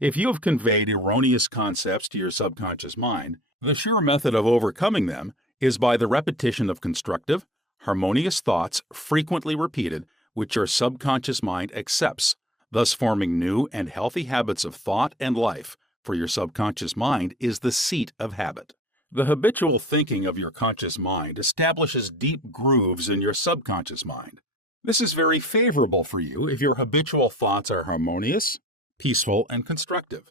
If you have conveyed erroneous concepts to your subconscious mind, the sure method of overcoming them is by the repetition of constructive, harmonious thoughts frequently repeated, which your subconscious mind accepts, thus forming new and healthy habits of thought and life, for your subconscious mind is the seat of habit. The habitual thinking of your conscious mind establishes deep grooves in your subconscious mind. This is very favorable for you if your habitual thoughts are harmonious, peaceful, and constructive.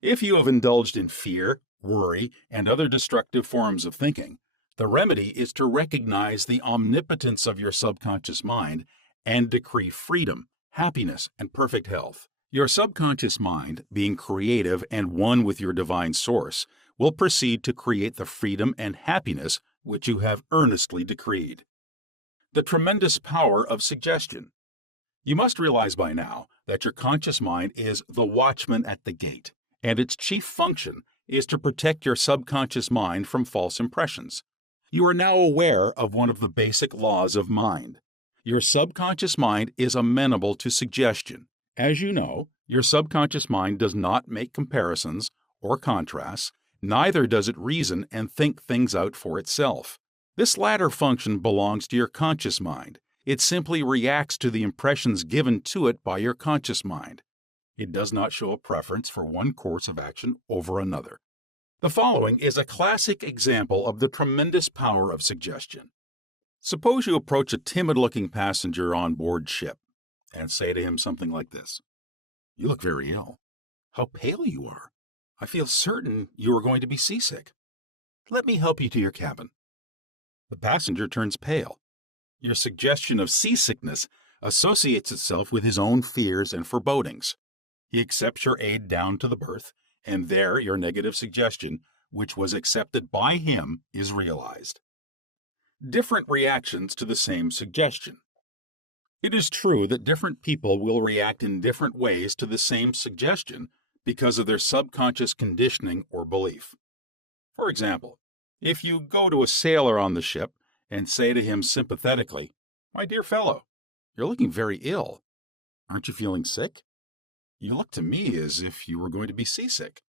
If you have indulged in fear, worry, and other destructive forms of thinking, the remedy is to recognize the omnipotence of your subconscious mind and decree freedom, happiness, and perfect health. Your subconscious mind, being creative and one with your divine source, will proceed to create the freedom and happiness which you have earnestly decreed. The tremendous power of suggestion. You must realize by now that your conscious mind is the watchman at the gate, and its chief function is to protect your subconscious mind from false impressions. You are now aware of one of the basic laws of mind. Your subconscious mind is amenable to suggestion. As you know, your subconscious mind does not make comparisons or contrasts, neither does it reason and think things out for itself. This latter function belongs to your conscious mind. It simply reacts to the impressions given to it by your conscious mind. It does not show a preference for one course of action over another. The following is a classic example of the tremendous power of suggestion. Suppose you approach a timid-looking passenger on board ship and say to him something like this: "You look very ill. How pale you are. I feel certain you are going to be seasick. Let me help you to your cabin." The passenger turns pale. Your suggestion of seasickness associates itself with his own fears and forebodings. He accepts your aid down to the berth, and there your negative suggestion, which was accepted by him, is realized. Different reactions to the same suggestion. It is true that different people will react in different ways to the same suggestion because of their subconscious conditioning or belief. For example, if you go to a sailor on the ship and say to him sympathetically, "My dear fellow, you're looking very ill. Aren't you feeling sick? You look to me as if you were going to be seasick."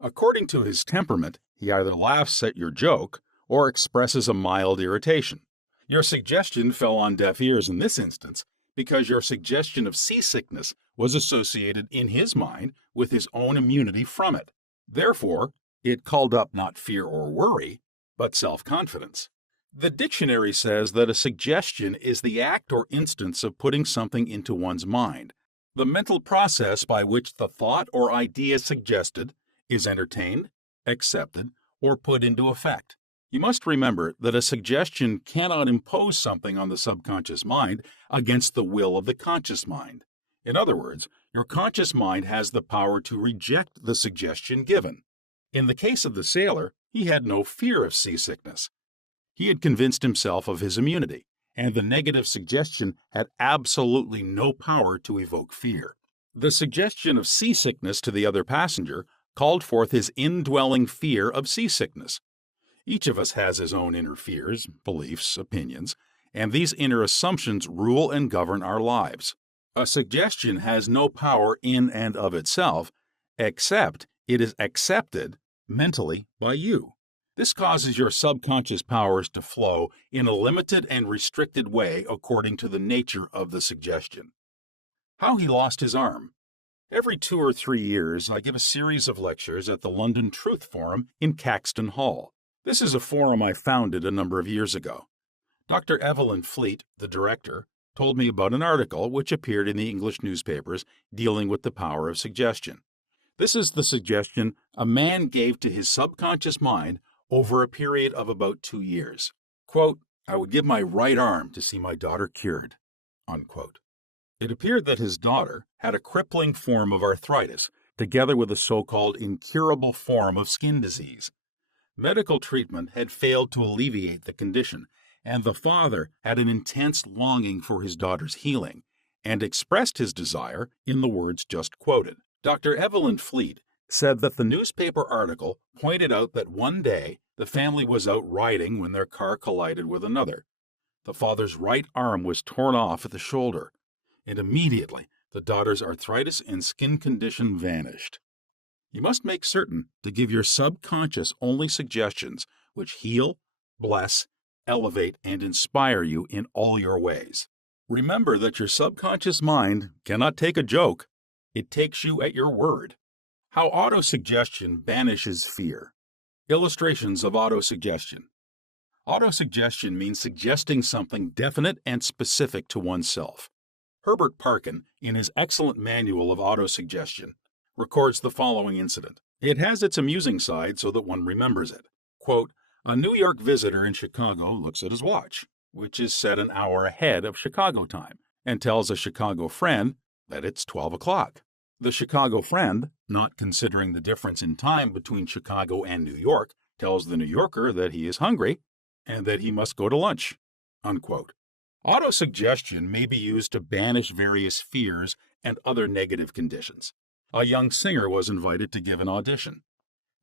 According to his temperament, he either laughs at your joke or expresses a mild irritation. Your suggestion fell on deaf ears in this instance because your suggestion of seasickness was associated in his mind with his own immunity from it. Therefore, it called up not fear or worry, but self-confidence. The dictionary says that a suggestion is the act or instance of putting something into one's mind, the mental process by which the thought or idea suggested is entertained, accepted, or put into effect. You must remember that a suggestion cannot impose something on the subconscious mind against the will of the conscious mind. In other words, your conscious mind has the power to reject the suggestion given. In the case of the sailor, he had no fear of seasickness. He had convinced himself of his immunity, and the negative suggestion had absolutely no power to evoke fear. The suggestion of seasickness to the other passenger called forth his indwelling fear of seasickness. Each of us has his own inner fears, beliefs, opinions, and these inner assumptions rule and govern our lives. A suggestion has no power in and of itself, except it is accepted mentally by you. This causes your subconscious powers to flow in a limited and restricted way according to the nature of the suggestion. How he lost his arm. Every 2 or 3 years, I give a series of lectures at the London Truth Forum in Caxton Hall. This is a forum I founded a number of years ago. Dr. Evelyn Fleet, the director, told me about an article which appeared in the English newspapers dealing with the power of suggestion. This is the suggestion a man gave to his subconscious mind over a period of about 2 years. Quote, "I would give my right arm to see my daughter cured." Unquote. It appeared that his daughter had a crippling form of arthritis, together with a so-called incurable form of skin disease. Medical treatment had failed to alleviate the condition, and the father had an intense longing for his daughter's healing, and expressed his desire in the words just quoted. Dr. Evelyn Fleet said that the newspaper article pointed out that one day the family was out riding when their car collided with another. The father's right arm was torn off at the shoulder, and immediately the daughter's arthritis and skin condition vanished. You must make certain to give your subconscious only suggestions which heal, bless, elevate, and inspire you in all your ways. Remember that your subconscious mind cannot take a joke. It takes you at your word. How autosuggestion banishes fear. Illustrations of autosuggestion. Autosuggestion means suggesting something definite and specific to oneself. Herbert Parkin, in his excellent manual of autosuggestion, records the following incident. It has its amusing side so that one remembers it. Quote, "A New York visitor in Chicago looks at his watch, which is set an hour ahead of Chicago time, and tells a Chicago friend that it's 12 o'clock. The Chicago friend, not considering the difference in time between Chicago and New York, tells the New Yorker that he is hungry and that he must go to lunch." Unquote. Autosuggestion may be used to banish various fears and other negative conditions. A young singer was invited to give an audition.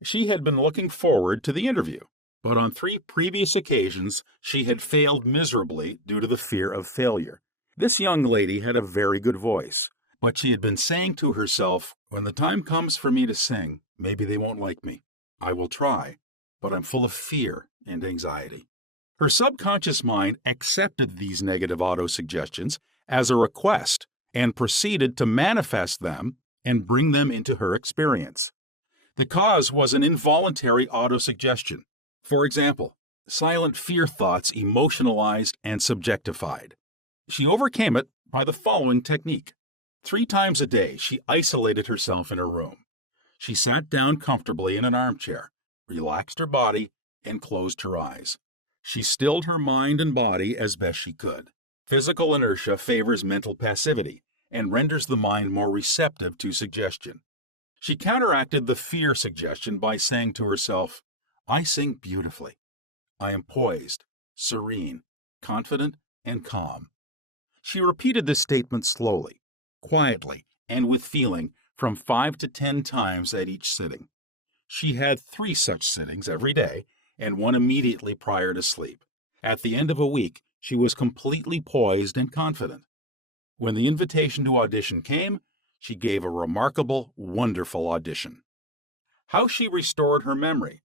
She had been looking forward to the interview, but on 3 previous occasions she had failed miserably due to the fear of failure. This young lady had a very good voice, but she had been saying to herself, "When the time comes for me to sing, maybe they won't like me. I will try, but I'm full of fear and anxiety." Her subconscious mind accepted these negative autosuggestions as a request and proceeded to manifest them and bring them into her experience. The cause was an involuntary autosuggestion. For example, silent fear thoughts emotionalized and subjectified. She overcame it by the following technique. 3 times a day, she isolated herself in her room. She sat down comfortably in an armchair, relaxed her body, and closed her eyes. She stilled her mind and body as best she could. Physical inertia favors mental passivity and renders the mind more receptive to suggestion. She counteracted the fear suggestion by saying to herself, "I sing beautifully. I am poised, serene, confident, and calm. She repeated this statement slowly, quietly, and with feeling from 5 to 10 times at each sitting. She had 3 such sittings every day and one immediately prior to sleep. At the end of a week, she was completely poised and confident. When the invitation to audition came, she gave a remarkable, wonderful audition. How she restored her memory.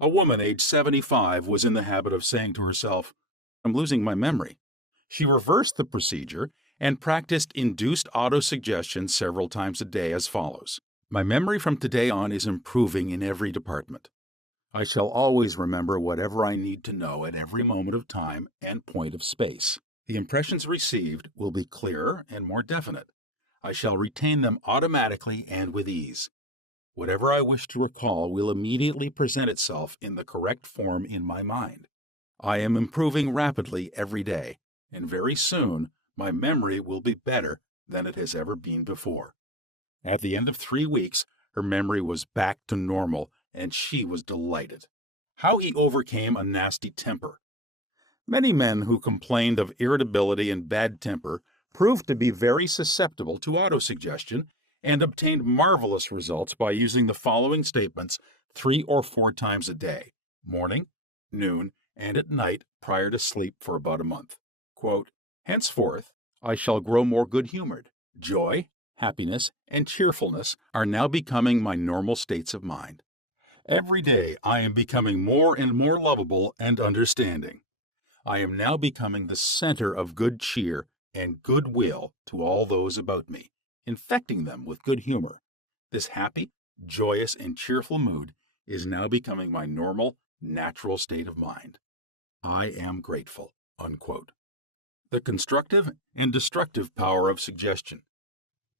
A woman aged 75 was in the habit of saying to herself, "I'm losing my memory." She reversed the procedure and practiced induced autosuggestion several times a day as follows. "My memory from today on is improving in every department. I shall always remember whatever I need to know at every moment of time and point of space. The impressions received will be clearer and more definite. I shall retain them automatically and with ease. Whatever I wish to recall will immediately present itself in the correct form in my mind. I am improving rapidly every day, and very soon my memory will be better than it has ever been before." At the end of 3 weeks, her memory was back to normal, and she was delighted. How he overcame a nasty temper. Many men who complained of irritability and bad temper proved to be very susceptible to autosuggestion and obtained marvelous results by using the following statements 3 or 4 times a day, morning, noon, and at night prior to sleep for about a month. Quote, "Henceforth, I shall grow more good-humored. Joy, happiness, and cheerfulness are now becoming my normal states of mind. Every day I am becoming more and more lovable and understanding. I am now becoming the center of good cheer and goodwill to all those about me, infecting them with good humor. This happy, joyous, and cheerful mood is now becoming my normal, natural state of mind. I am grateful." Unquote. The constructive and destructive power of suggestion.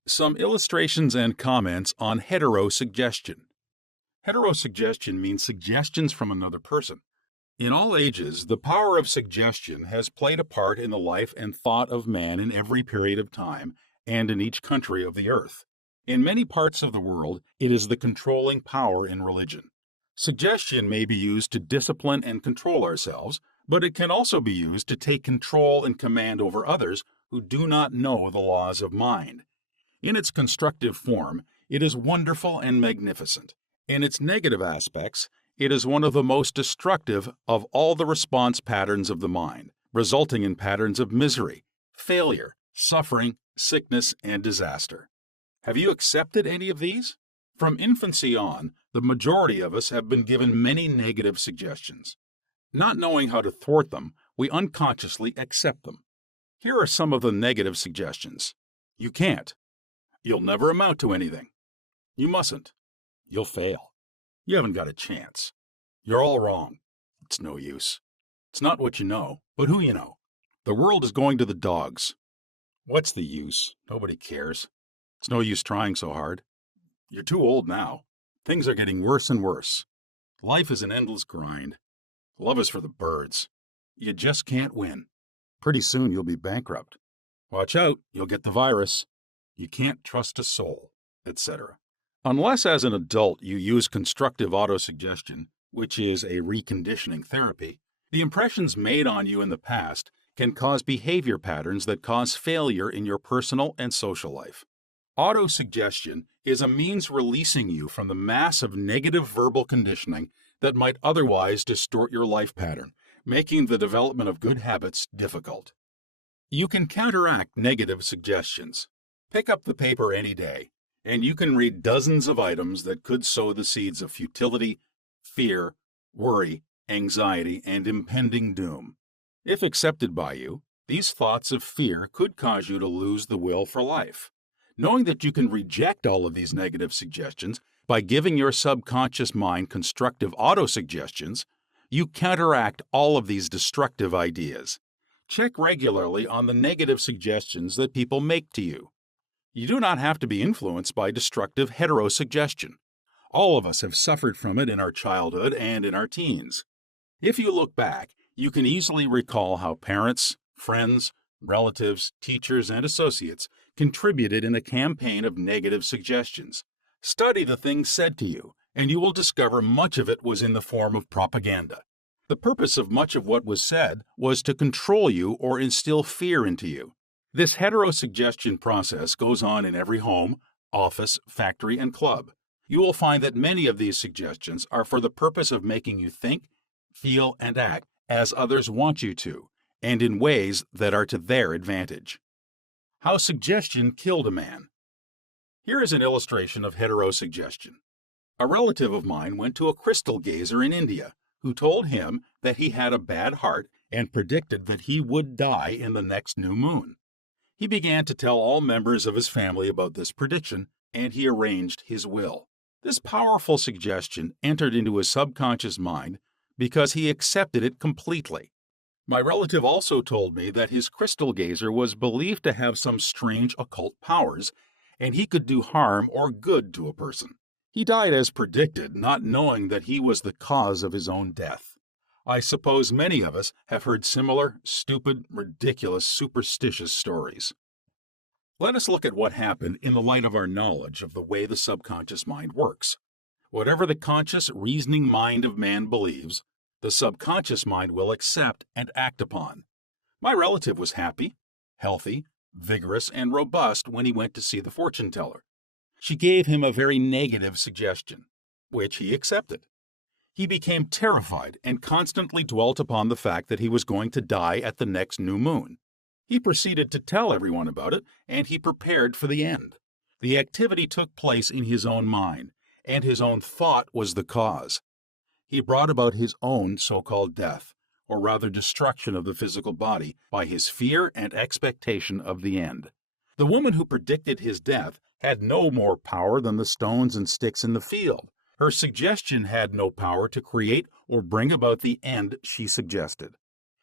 Some illustrations and comments on heterosuggestion. Heterosuggestion means suggestions from another person. In all ages, the power of suggestion has played a part in the life and thought of man in every period of time and in each country of the earth. In many parts of the world, it is the controlling power in religion. Suggestion may be used to discipline and control ourselves, but it can also be used to take control and command over others who do not know the laws of mind. In its constructive form, it is wonderful and magnificent. In its negative aspects, it is one of the most destructive of all the response patterns of the mind, resulting in patterns of misery, failure, suffering, sickness, and disaster. Have you accepted any of these? From infancy on, the majority of us have been given many negative suggestions. Not knowing how to thwart them, we unconsciously accept them. Here are some of the negative suggestions. You can't. You'll never amount to anything. You mustn't. You'll fail. You haven't got a chance. You're all wrong. It's no use. It's not what you know, but who you know. The world is going to the dogs. What's the use? Nobody cares. It's no use trying so hard. You're too old now. Things are getting worse and worse. Life is an endless grind. Love is for the birds. You just can't win. Pretty soon you'll be bankrupt. Watch out, you'll get the virus. You can't trust a soul, etc. Unless as an adult you use constructive autosuggestion, which is a reconditioning therapy, the impressions made on you in the past can cause behavior patterns that cause failure in your personal and social life. Autosuggestion is a means releasing you from the mass of negative verbal conditioning that might otherwise distort your life pattern, making the development of good habits difficult. You can counteract negative suggestions. Pick up the paper any day, and you can read dozens of items that could sow the seeds of futility, fear, worry, anxiety, and impending doom. If accepted by you, these thoughts of fear could cause you to lose the will for life. Knowing that you can reject all of these negative suggestions by giving your subconscious mind constructive autosuggestions, you counteract all of these destructive ideas. Check regularly on the negative suggestions that people make to you. You do not have to be influenced by destructive heterosuggestion. All of us have suffered from it in our childhood and in our teens. If you look back, you can easily recall how parents, friends, relatives, teachers, and associates contributed in the campaign of negative suggestions. Study the things said to you, and you will discover much of it was in the form of propaganda. The purpose of much of what was said was to control you or instill fear into you. This heterosuggestion process goes on in every home, office, factory, and club. You will find that many of these suggestions are for the purpose of making you think, feel, and act as others want you to, and in ways that are to their advantage. How suggestion killed a man. Here is an illustration of heterosuggestion. A relative of mine went to a crystal gazer in India who told him that he had a bad heart and predicted that he would die in the next new moon. He began to tell all members of his family about this prediction, and he arranged his will. This powerful suggestion entered into his subconscious mind because he accepted it completely. My relative also told me that his crystal gazer was believed to have some strange occult powers, and he could do harm or good to a person. He died as predicted, not knowing that he was the cause of his own death. I suppose many of us have heard similar, stupid, ridiculous, superstitious stories. Let us look at what happened in the light of our knowledge of the way the subconscious mind works. Whatever the conscious, reasoning mind of man believes, the subconscious mind will accept and act upon. My relative was happy, healthy, vigorous, and robust when he went to see the fortune teller. She gave him a very negative suggestion, which he accepted. He became terrified and constantly dwelt upon the fact that he was going to die at the next new moon. He proceeded to tell everyone about it, and he prepared for the end. The activity took place in his own mind, and his own thought was the cause. He brought about his own so-called death, or rather destruction of the physical body, by his fear and expectation of the end. The woman who predicted his death had no more power than the stones and sticks in the field. Her suggestion had no power to create or bring about the end she suggested.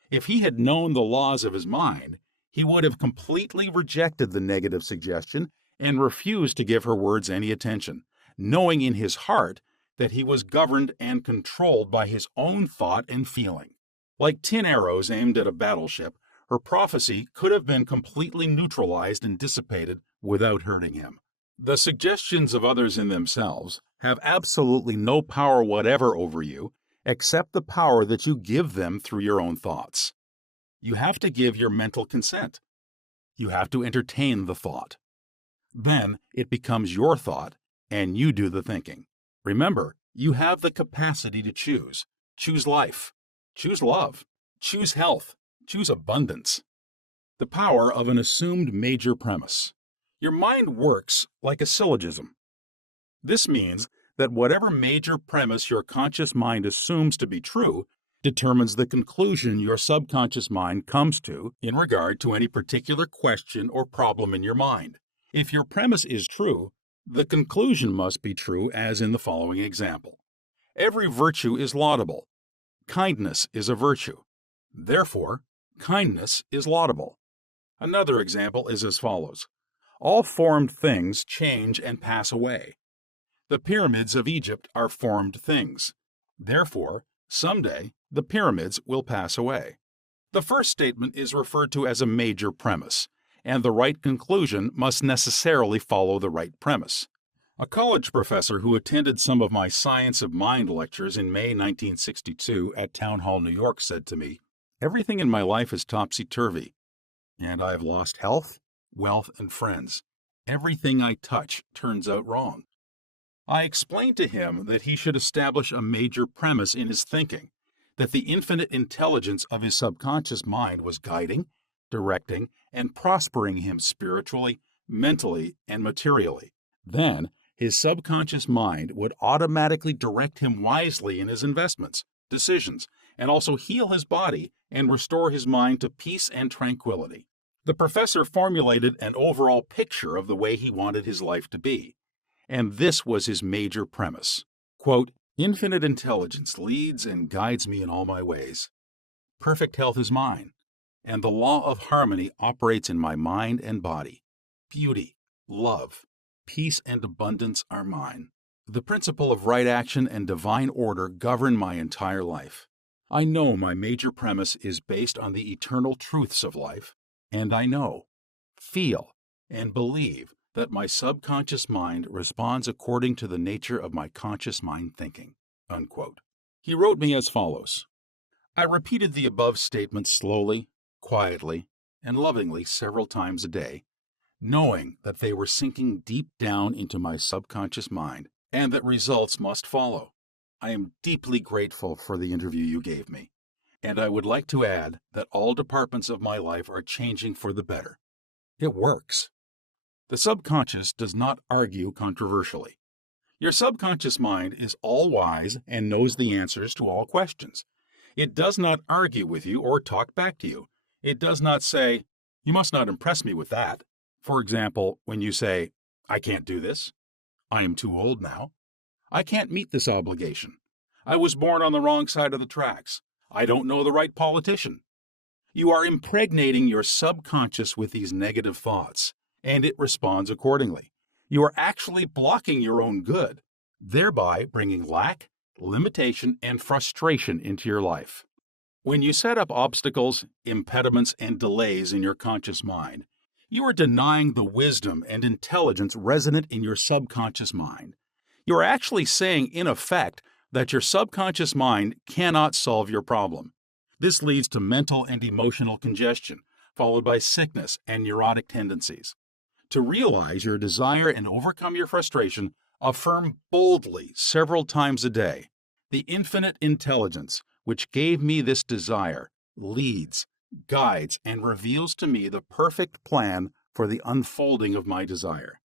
If he had known the laws of his mind, he would have completely rejected the negative suggestion and refused to give her words any attention, knowing in his heart that he was governed and controlled by his own thought and feeling. Like tin arrows aimed at a battleship, her prophecy could have been completely neutralized and dissipated without hurting him. The suggestions of others in themselves have absolutely no power whatever over you, except the power that you give them through your own thoughts. You have to give your mental consent. You have to entertain the thought. Then it becomes your thought, and you do the thinking. Remember, you have the capacity to choose. Choose life. Choose love. Choose health. Choose abundance. The power of an assumed major premise. Your mind works like a syllogism. This means that whatever major premise your conscious mind assumes to be true determines the conclusion your subconscious mind comes to in regard to any particular question or problem in your mind. If your premise is true, the conclusion must be true, as in the following example. Every virtue is laudable. Kindness is a virtue. Therefore, kindness is laudable. Another example is as follows. All formed things change and pass away. The pyramids of Egypt are formed things. Therefore, someday, the pyramids will pass away. The first statement is referred to as a major premise, and the right conclusion must necessarily follow the right premise. A college professor who attended some of my Science of Mind lectures in May 1962 at Town Hall, New York, said to me, "Everything in my life is topsy-turvy, and I have lost health, wealth, and friends. Everything I touch turns out wrong." I explained to him that he should establish a major premise in his thinking, that the infinite intelligence of his subconscious mind was guiding, directing, and prospering him spiritually, mentally, and materially. Then, his subconscious mind would automatically direct him wisely in his investments, decisions, and also heal his body and restore his mind to peace and tranquility. The professor formulated an overall picture of the way he wanted his life to be, and this was his major premise. Quote, "Infinite intelligence leads and guides me in all my ways. Perfect health is mine, and the law of harmony operates in my mind and body. Beauty, love, peace, and abundance are mine. The principle of right action and divine order govern my entire life. I know my major premise is based on the eternal truths of life, and I know, feel, and believe that my subconscious mind responds according to the nature of my conscious mind thinking." Unquote. He wrote me as follows. I repeated the above statements slowly, quietly, and lovingly several times a day, knowing that they were sinking deep down into my subconscious mind and that results must follow. I am deeply grateful for the interview you gave me, and I would like to add that all departments of my life are changing for the better. It works. The subconscious does not argue controversially. Your subconscious mind is all-wise and knows the answers to all questions. It does not argue with you or talk back to you. It does not say, "You must not impress me with that." For example, when you say, "I can't do this. I am too old now. I can't meet this obligation. I was born on the wrong side of the tracks. I don't know the right politician." You are impregnating your subconscious with these negative thoughts, and it responds accordingly. You are actually blocking your own good, thereby bringing lack, limitation, and frustration into your life. When you set up obstacles, impediments, and delays in your conscious mind, you are denying the wisdom and intelligence resident in your subconscious mind. You are actually saying, in effect, that your subconscious mind cannot solve your problem. This leads to mental and emotional congestion, followed by sickness and neurotic tendencies. To realize your desire and overcome your frustration, affirm boldly several times a day, "The infinite intelligence which gave me this desire leads, guides, and reveals to me the perfect plan for the unfolding of my desire.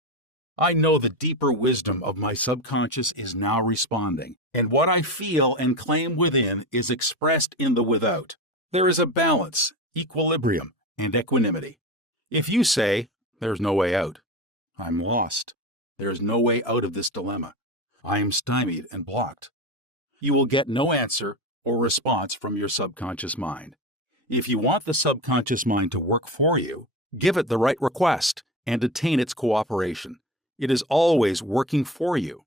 I know the deeper wisdom of my subconscious is now responding, and what I feel and claim within is expressed in the without. There is a balance, equilibrium, and equanimity. If you say, 'There's no way out. I'm lost. There is no way out of this dilemma. I am stymied and blocked,' you will get no answer or response from your subconscious mind. If you want the subconscious mind to work for you, give it the right request and attain its cooperation. It is always working for you.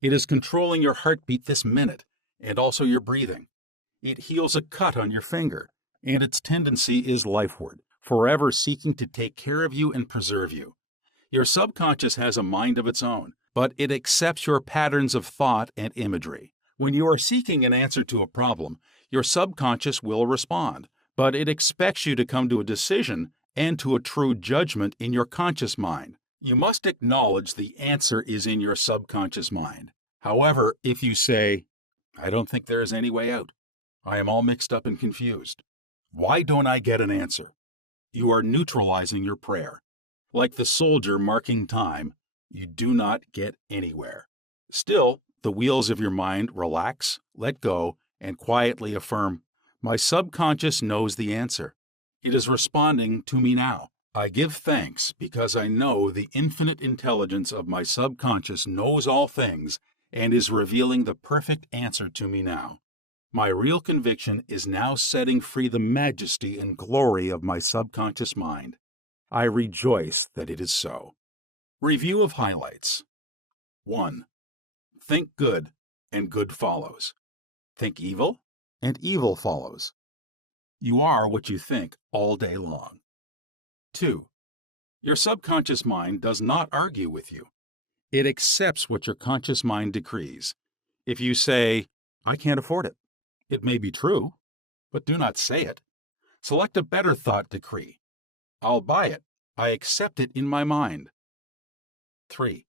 It is controlling your heartbeat this minute and also your breathing. It heals a cut on your finger, and its tendency is lifeward, forever seeking to take care of you and preserve you. Your subconscious has a mind of its own, but it accepts your patterns of thought and imagery. When you are seeking an answer to a problem, your subconscious will respond, but it expects you to come to a decision and to a true judgment in your conscious mind. You must acknowledge the answer is in your subconscious mind. However, if you say, "I don't think there is any way out. I am all mixed up and confused. Why don't I get an answer?" you are neutralizing your prayer. Like the soldier marking time, you do not get anywhere. Still, the wheels of your mind relax, let go, and quietly affirm, "My subconscious knows the answer. It is responding to me now. I give thanks because I know the infinite intelligence of my subconscious knows all things and is revealing the perfect answer to me now. My real conviction is now setting free the majesty and glory of my subconscious mind. I rejoice that it is so." Review of highlights. 1. Think good, and good follows. Think evil, and evil follows. You are what you think all day long. 2. Your subconscious mind does not argue with you. It accepts what your conscious mind decrees. If you say, "I can't afford it," it may be true, but do not say it. Select a better thought decree. "I'll buy it. I accept it in my mind." 3.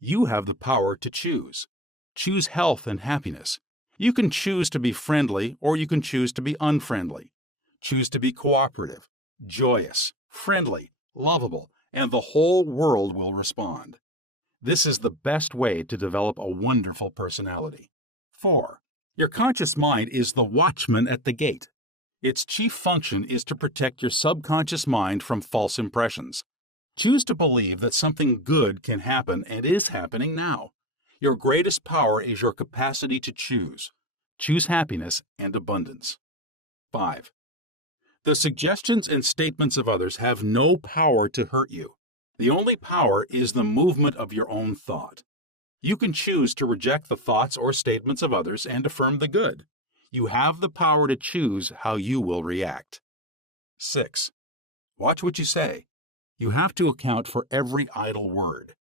You have the power to choose. Choose health and happiness. You can choose to be friendly or you can choose to be unfriendly. Choose to be cooperative, joyous, friendly, lovable, and the whole world will respond. This is the best way to develop a wonderful personality. 4. Your conscious mind is the watchman at the gate. Its chief function is to protect your subconscious mind from false impressions. Choose to believe that something good can happen and is happening now. Your greatest power is your capacity to choose. Choose happiness and abundance. 5. The suggestions and statements of others have no power to hurt you. The only power is the movement of your own thought. You can choose to reject the thoughts or statements of others and affirm the good. You have the power to choose how you will react. 6. Watch what you say. You have to account for every idle word.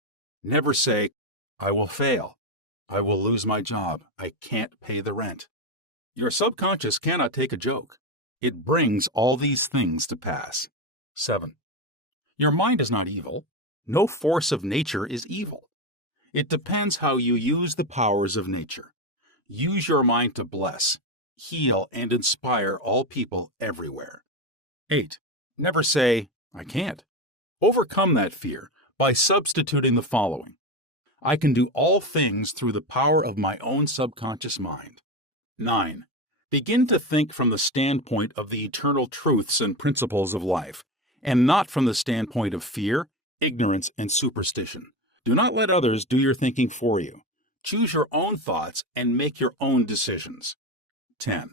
Never say, "I will fail. I will lose my job. I can't pay the rent." Your subconscious cannot take a joke. It brings all these things to pass. 7. Your mind is not evil. No force of nature is evil. It depends how you use the powers of nature. Use your mind to bless, heal, and inspire all people everywhere. 8. Never say, I can't. Overcome that fear by substituting the following. I can do all things through the power of my own subconscious mind. 9. Begin to think from the standpoint of the eternal truths and principles of life, and not from the standpoint of fear, ignorance, and superstition. Do not let others do your thinking for you. Choose your own thoughts and make your own decisions. 10.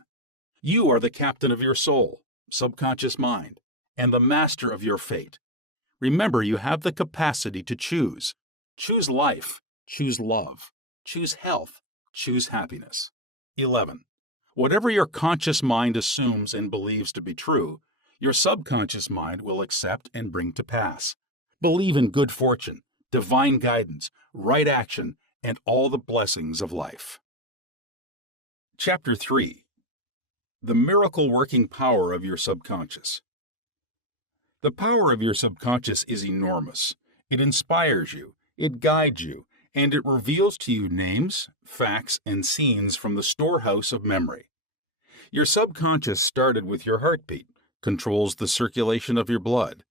You are the captain of your soul, subconscious mind, and the master of your fate. Remember, you have the capacity to choose. Choose life, choose love, choose health, choose happiness. 11. Whatever your conscious mind assumes and believes to be true, your subconscious mind will accept and bring to pass. Believe in good fortune, divine guidance, right action, and all the blessings of life. Chapter 3. The miracle working power of your subconscious. The power of your subconscious is enormous. It inspires you, it guides you, and it reveals to you names, facts, and scenes from the storehouse of memory. Your subconscious started with your heartbeat, controls the circulation of your blood,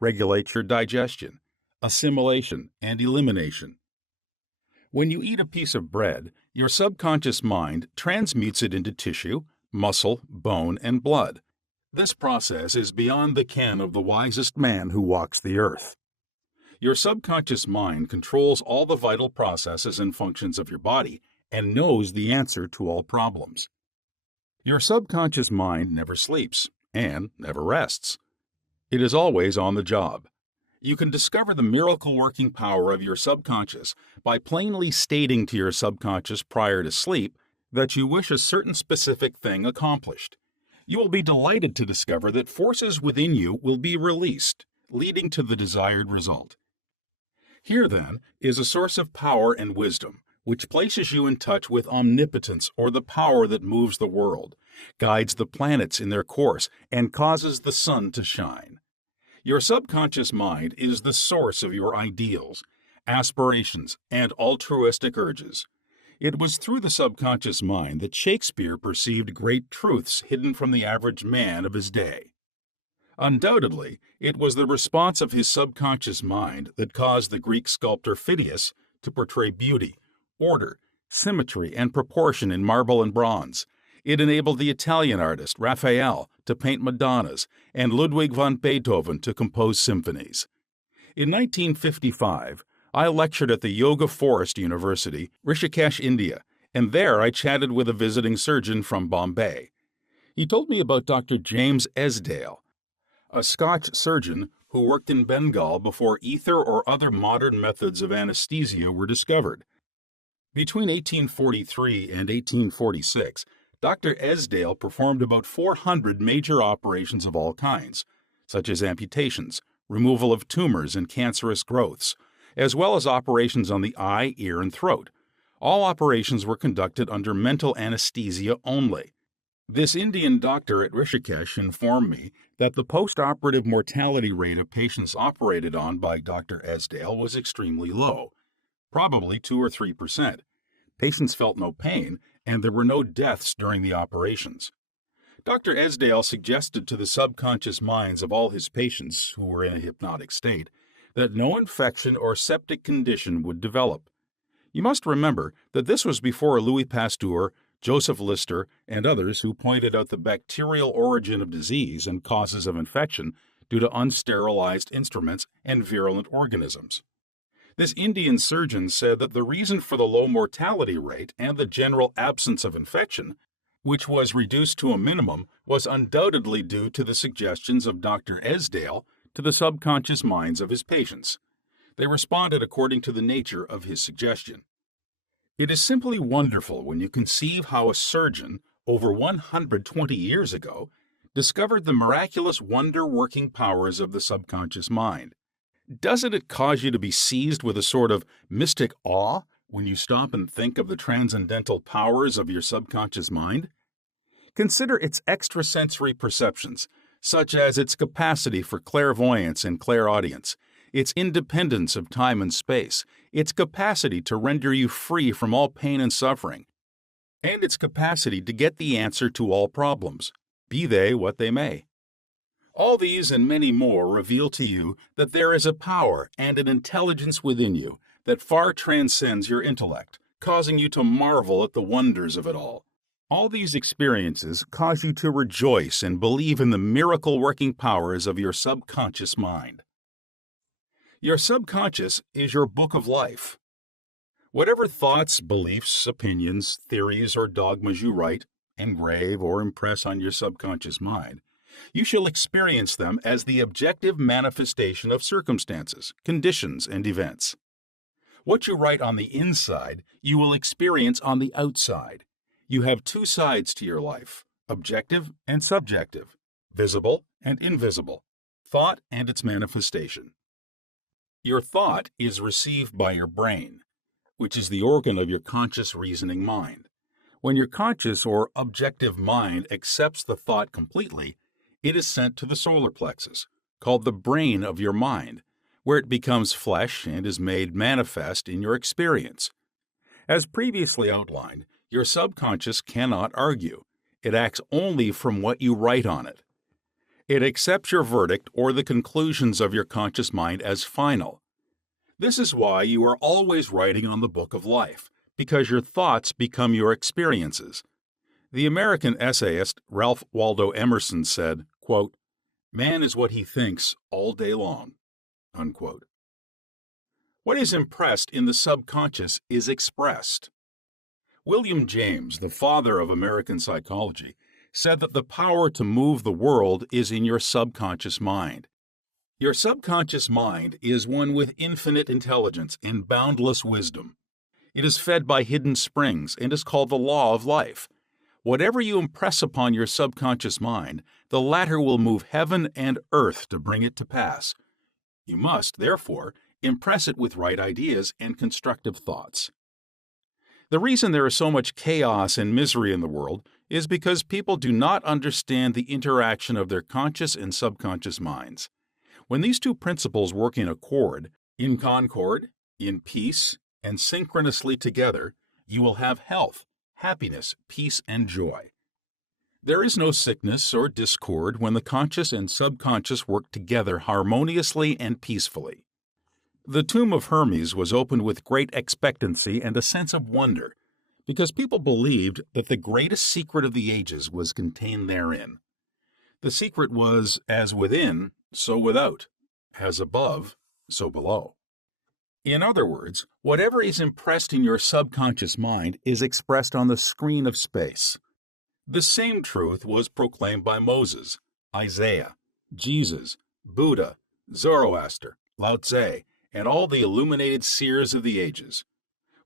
regulates your digestion, assimilation, and elimination. When you eat a piece of bread, your subconscious mind transmutes it into tissue, muscle, bone, and blood. This process is beyond the ken of the wisest man who walks the earth. Your subconscious mind controls all the vital processes and functions of your body and knows the answer to all problems. Your subconscious mind never sleeps and never rests. It is always on the job. You can discover the miracle-working power of your subconscious by plainly stating to your subconscious prior to sleep that you wish a certain specific thing accomplished. You will be delighted to discover that forces within you will be released, leading to the desired result. Here, then, is a source of power and wisdom, which places you in touch with omnipotence, or the power that moves the world, guides the planets in their course, and causes the sun to shine. Your subconscious mind is the source of your ideals, aspirations, and altruistic urges. It was through the subconscious mind that Shakespeare perceived great truths hidden from the average man of his day. Undoubtedly, it was the response of his subconscious mind that caused the Greek sculptor Phidias to portray beauty, order, symmetry, and proportion in marble and bronze. It enabled the Italian artist Raphael to paint Madonnas and Ludwig van Beethoven to compose symphonies. In 1955, I lectured at the Yoga Forest University, Rishikesh, India, and there I chatted with a visiting surgeon from Bombay. He told me about Dr. James Esdale, a Scotch surgeon who worked in Bengal before ether or other modern methods of anesthesia were discovered. Between 1843 and 1846, Dr. Esdale performed about 400 major operations of all kinds, such as amputations, removal of tumors and cancerous growths, as well as operations on the eye, ear, and throat. All operations were conducted under mental anesthesia only. This Indian doctor at Rishikesh informed me that the post-operative mortality rate of patients operated on by Dr. Esdale was extremely low, probably 2 or 3%. Patients felt no pain, and there were no deaths during the operations. Dr. Esdale suggested to the subconscious minds of all his patients who were in a hypnotic state that no infection or septic condition would develop. You must remember that this was before Louis Pasteur, Joseph Lister, and others who pointed out the bacterial origin of disease and causes of infection due to unsterilized instruments and virulent organisms. This Indian surgeon said that the reason for the low mortality rate and the general absence of infection, which was reduced to a minimum, was undoubtedly due to the suggestions of Dr. Esdale to the subconscious minds of his patients. They responded according to the nature of his suggestion. It is simply wonderful when you conceive how a surgeon, over 120 years ago, discovered the miraculous wonder-working powers of the subconscious mind. Doesn't it cause you to be seized with a sort of mystic awe when you stop and think of the transcendental powers of your subconscious mind? Consider its extrasensory perceptions, such as its capacity for clairvoyance and clairaudience, its independence of time and space, its capacity to render you free from all pain and suffering, and its capacity to get the answer to all problems, be they what they may. All these and many more reveal to you that there is a power and an intelligence within you that far transcends your intellect, causing you to marvel at the wonders of it all. All these experiences cause you to rejoice and believe in the miracle-working powers of your subconscious mind. Your subconscious is your book of life. Whatever thoughts, beliefs, opinions, theories, or dogmas you write, engrave, or impress on your subconscious mind, you shall experience them as the objective manifestation of circumstances, conditions, and events. What you write on the inside, you will experience on the outside. You have two sides to your life, objective and subjective, visible and invisible, thought and its manifestation. Your thought is received by your brain, which is the organ of your conscious reasoning mind. When your conscious or objective mind accepts the thought completely, it is sent to the solar plexus, called the brain of your mind, where it becomes flesh and is made manifest in your experience. As previously outlined, your subconscious cannot argue. It acts only from what you write on it. It accepts your verdict or the conclusions of your conscious mind as final. This is why you are always writing on the book of life, because your thoughts become your experiences. The American essayist Ralph Waldo Emerson said, quote, "Man is what he thinks all day long." Unquote. What is impressed in the subconscious is expressed. William James, the father of American psychology, said that the power to move the world is in your subconscious mind. Your subconscious mind is one with infinite intelligence and boundless wisdom. It is fed by hidden springs and is called the law of life. Whatever you impress upon your subconscious mind, the latter will move heaven and earth to bring it to pass. You must, therefore, impress it with right ideas and constructive thoughts. The reason there is so much chaos and misery in the world is because people do not understand the interaction of their conscious and subconscious minds. When these two principles work in accord, in concord, in peace, and synchronously together, you will have health, happiness, peace, and joy. There is no sickness or discord when the conscious and subconscious work together harmoniously and peacefully. The tomb of Hermes was opened with great expectancy and a sense of wonder, because people believed that the greatest secret of the ages was contained therein. The secret was, as within, so without, as above, so below. In other words, whatever is impressed in your subconscious mind is expressed on the screen of space. The same truth was proclaimed by Moses, Isaiah, Jesus, Buddha, Zoroaster, Lao Tse, and all the illuminated seers of the ages.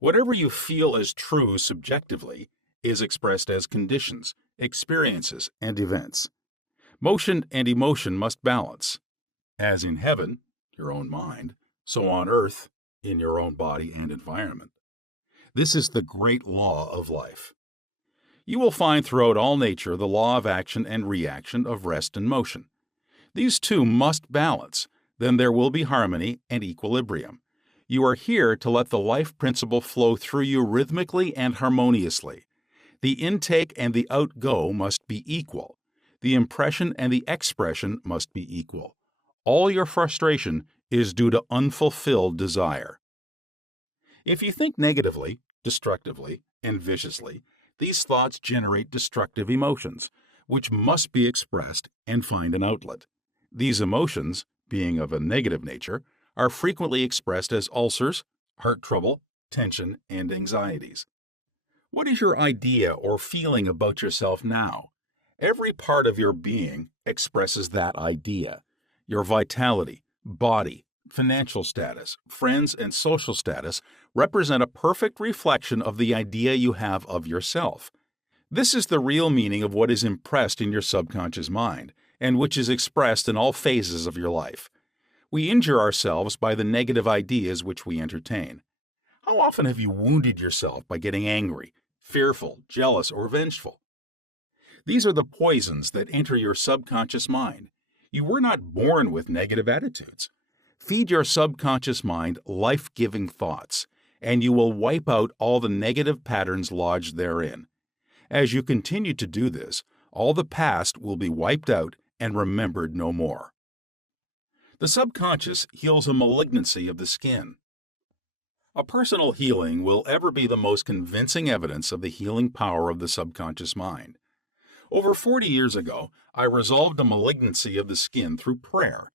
Whatever you feel as true subjectively is expressed as conditions, experiences, and events. Motion and emotion must balance. As in heaven, your own mind, so on earth, in your own body and environment. This is the great law of life. You will find throughout all nature the law of action and reaction, of rest and motion. These two must balance, then there will be harmony and equilibrium. You are here to let the life principle flow through you rhythmically and harmoniously. The intake and the outgo must be equal. The impression and the expression must be equal. All your frustration is due to unfulfilled desire. If you think negatively, destructively, and viciously, these thoughts generate destructive emotions, which must be expressed and find an outlet. These emotions, being of a negative nature, are frequently expressed as ulcers, heart trouble, tension, and anxieties. What is your idea or feeling about yourself now? Every part of your being expresses that idea. Your vitality, body, financial status, friends, and social status represent a perfect reflection of the idea you have of yourself. This is the real meaning of what is impressed in your subconscious mind, and which is expressed in all phases of your life. We injure ourselves by the negative ideas which we entertain. How often have you wounded yourself by getting angry, fearful, jealous, or vengeful? These are the poisons that enter your subconscious mind. You were not born with negative attitudes. Feed your subconscious mind life-giving thoughts, and you will wipe out all the negative patterns lodged therein. As you continue to do this, all the past will be wiped out and remembered no more. The subconscious heals a malignancy of the skin. A personal healing will ever be the most convincing evidence of the healing power of the subconscious mind. Over 40 years ago, I resolved a malignancy of the skin through prayer.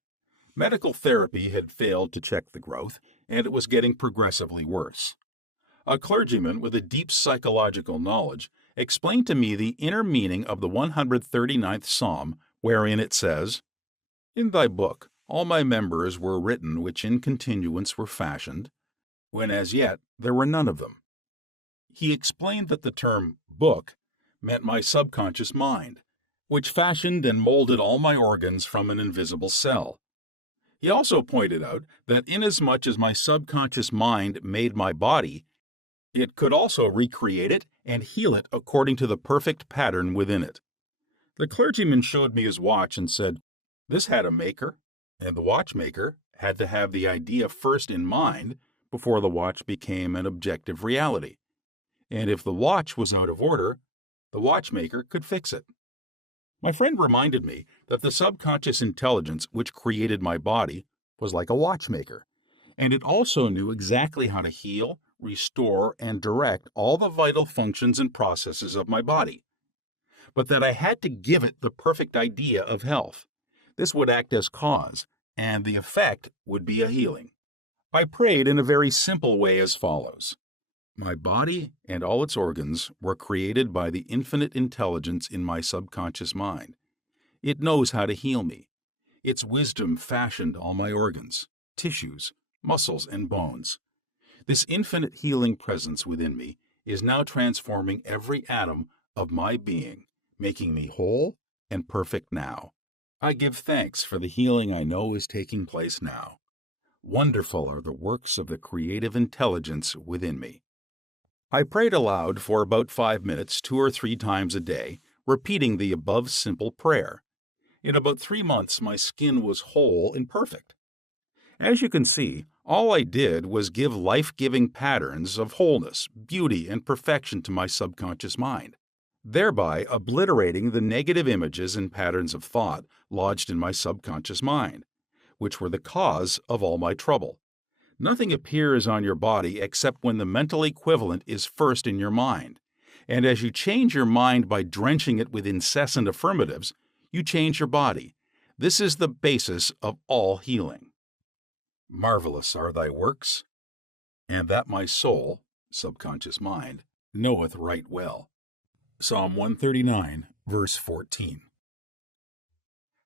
Medical therapy had failed to check the growth, and it was getting progressively worse. A clergyman with a deep psychological knowledge explained to me the inner meaning of the 139th Psalm, wherein it says, "In thy book all my members were written which in continuance were fashioned, when as yet there were none of them." He explained that the term book meant my subconscious mind, which fashioned and molded all my organs from an invisible cell. He also pointed out that inasmuch as my subconscious mind made my body, it could also recreate it and heal it according to the perfect pattern within it. The clergyman showed me his watch and said, "This had a maker, and the watchmaker had to have the idea first in mind before the watch became an objective reality. And if the watch was out of order, the watchmaker could fix it." My friend reminded me that the subconscious intelligence which created my body was like a watchmaker, and it also knew exactly how to heal, restore, and direct all the vital functions and processes of my body. But that I had to give it the perfect idea of health. This would act as cause, and the effect would be a healing. I prayed in a very simple way as follows. My body and all its organs were created by the infinite intelligence in my subconscious mind. It knows how to heal me. Its wisdom fashioned all my organs, tissues, muscles, and bones. This infinite healing presence within me is now transforming every atom of my being, making me whole and perfect now. I give thanks for the healing I know is taking place now. Wonderful are the works of the creative intelligence within me. I prayed aloud for about 5 minutes 2 or 3 times a day, repeating the above simple prayer. In about 3 months, my skin was whole and perfect. As you can see, all I did was give life-giving patterns of wholeness, beauty, and perfection to my subconscious mind, thereby obliterating the negative images and patterns of thought lodged in my subconscious mind, which were the cause of all my trouble. Nothing appears on your body except when the mental equivalent is first in your mind, and as you change your mind by drenching it with incessant affirmatives, you change your body. This is the basis of all healing. Marvelous are thy works, and that my soul, subconscious mind, knoweth right well. Psalm 139, verse 14.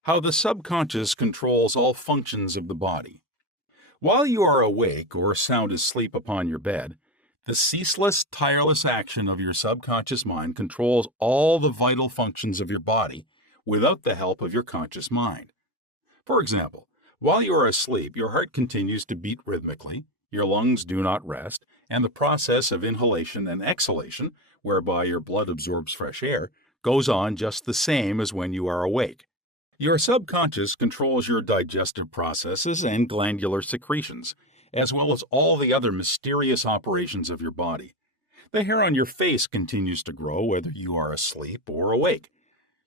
How the subconscious controls all functions of the body. While you are awake or sound asleep upon your bed, the ceaseless, tireless action of your subconscious mind controls all the vital functions of your body without the help of your conscious mind. For example, while you are asleep, your heart continues to beat rhythmically, your lungs do not rest, and the process of inhalation and exhalation, whereby your blood absorbs fresh air, goes on just the same as when you are awake. Your subconscious controls your digestive processes and glandular secretions, as well as all the other mysterious operations of your body. The hair on your face continues to grow whether you are asleep or awake.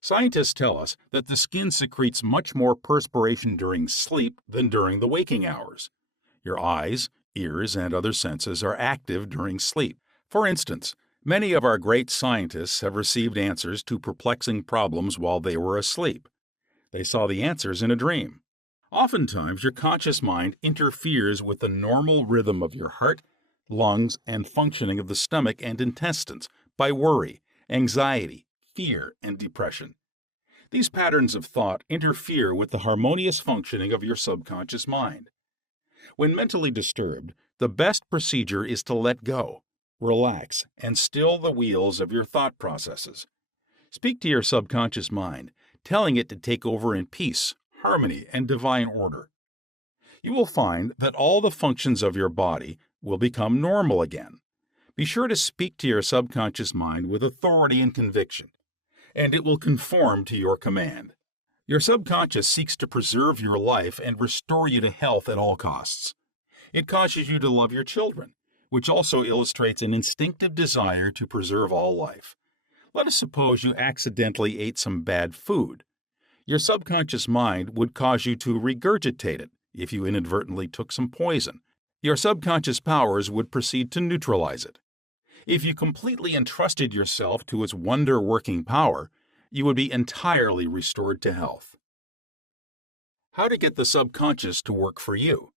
Scientists tell us that the skin secretes much more perspiration during sleep than during the waking hours. Your eyes, ears, and other senses are active during sleep. For instance, many of our great scientists have received answers to perplexing problems while they were asleep. They saw the answers in a dream. Oftentimes, your conscious mind interferes with the normal rhythm of your heart, lungs, and functioning of the stomach and intestines by worry, anxiety, fear, and depression. These patterns of thought interfere with the harmonious functioning of your subconscious mind. When mentally disturbed, the best procedure is to let go, relax, and still the wheels of your thought processes. Speak to your subconscious mind, telling it to take over in peace, harmony, and divine order. You will find that all the functions of your body will become normal again. Be sure to speak to your subconscious mind with authority and conviction. and it will conform to your command. Your subconscious seeks to preserve your life and restore you to health at all costs. It causes you to love your children, which also illustrates an instinctive desire to preserve all life. Let us suppose you accidentally ate some bad food. Your subconscious mind would cause you to regurgitate it if you inadvertently took some poison. Your subconscious powers would proceed to neutralize it. If you completely entrusted yourself to its wonder-working power, you would be entirely restored to health. How to get the subconscious to work for you?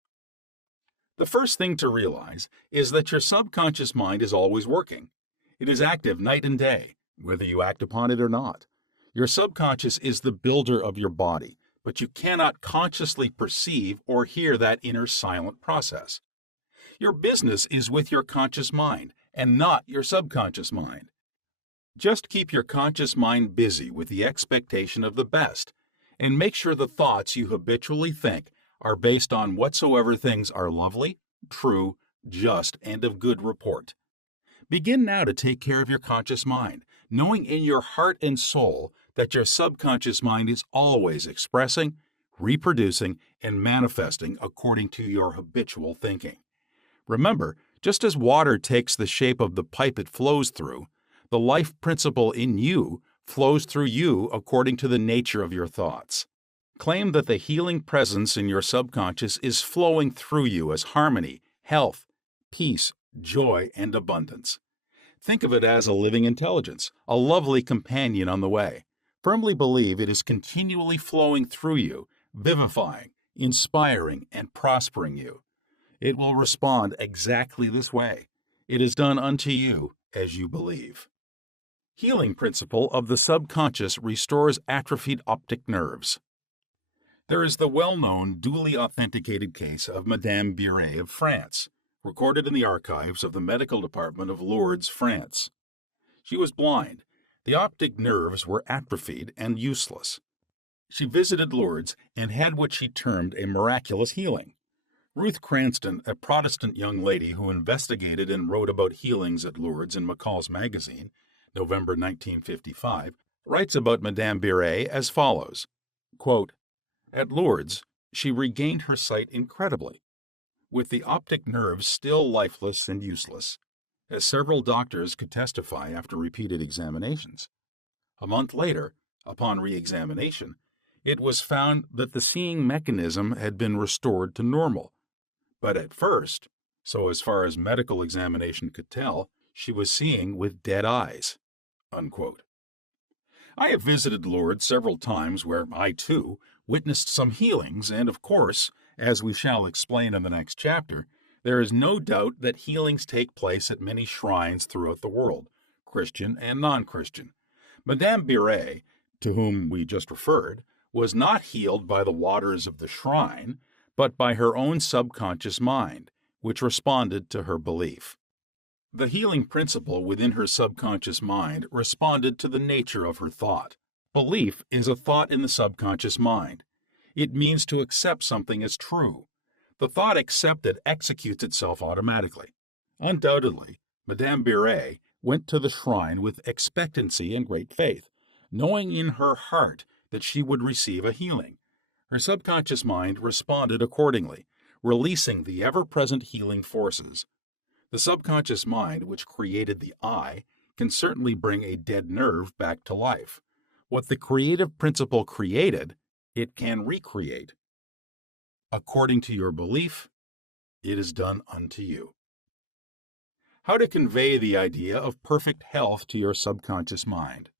The first thing to realize is that your subconscious mind is always working. It is active night and day, whether you act upon it or not. Your subconscious is the builder of your body, but you cannot consciously perceive or hear that inner silent process. Your business is with your conscious mind and not your subconscious mind. Just keep your conscious mind busy with the expectation of the best, and make sure the thoughts you habitually think are based on whatsoever things are lovely, true, just, and of good report. Begin now to take care of your conscious mind, knowing in your heart and soul that your subconscious mind is always expressing, reproducing, and manifesting according to your habitual thinking. Remember, just as water takes the shape of the pipe it flows through, the life principle in you flows through you according to the nature of your thoughts. Claim that the healing presence in your subconscious is flowing through you as harmony, health, peace, joy, and abundance. Think of it as a living intelligence, a lovely companion on the way. Firmly believe it is continually flowing through you, vivifying, inspiring, and prospering you. It will respond exactly this way. It is done unto you as you believe. Healing principle of the subconscious restores atrophied optic nerves. There is the well-known, duly authenticated case of Madame Biret of France, recorded in the archives of the medical department of Lourdes, France. She was blind. The optic nerves were atrophied and useless. She visited Lourdes and had what she termed a miraculous healing. Ruth Cranston, a Protestant young lady who investigated and wrote about healings at Lourdes in McCall's magazine, November 1955, writes about Madame Biret as follows, quote, "At Lourdes, she regained her sight incredibly, with the optic nerves still lifeless and useless, as several doctors could testify after repeated examinations. A month later, upon re-examination, it was found that the seeing mechanism had been restored to normal. But at first, so as far as medical examination could tell, she was seeing with dead eyes." Unquote. I have visited Lourdes several times where I, too, witnessed some healings, and of course, as we shall explain in the next chapter, there is no doubt that healings take place at many shrines throughout the world, Christian and non-Christian. Madame Biret, to whom we just referred, was not healed by the waters of the shrine, but by her own subconscious mind, which responded to her belief. The healing principle within her subconscious mind responded to the nature of her thought. Belief is a thought in the subconscious mind. It means to accept something as true. The thought accepted executes itself automatically. Undoubtedly, Madame Biret went to the shrine with expectancy and great faith, knowing in her heart that she would receive a healing. Her subconscious mind responded accordingly, releasing the ever-present healing forces. The subconscious mind, which created the eye, can certainly bring a dead nerve back to life. What the creative principle created, it can recreate. According to your belief, it is done unto you. How to convey the idea of perfect health to your subconscious mind.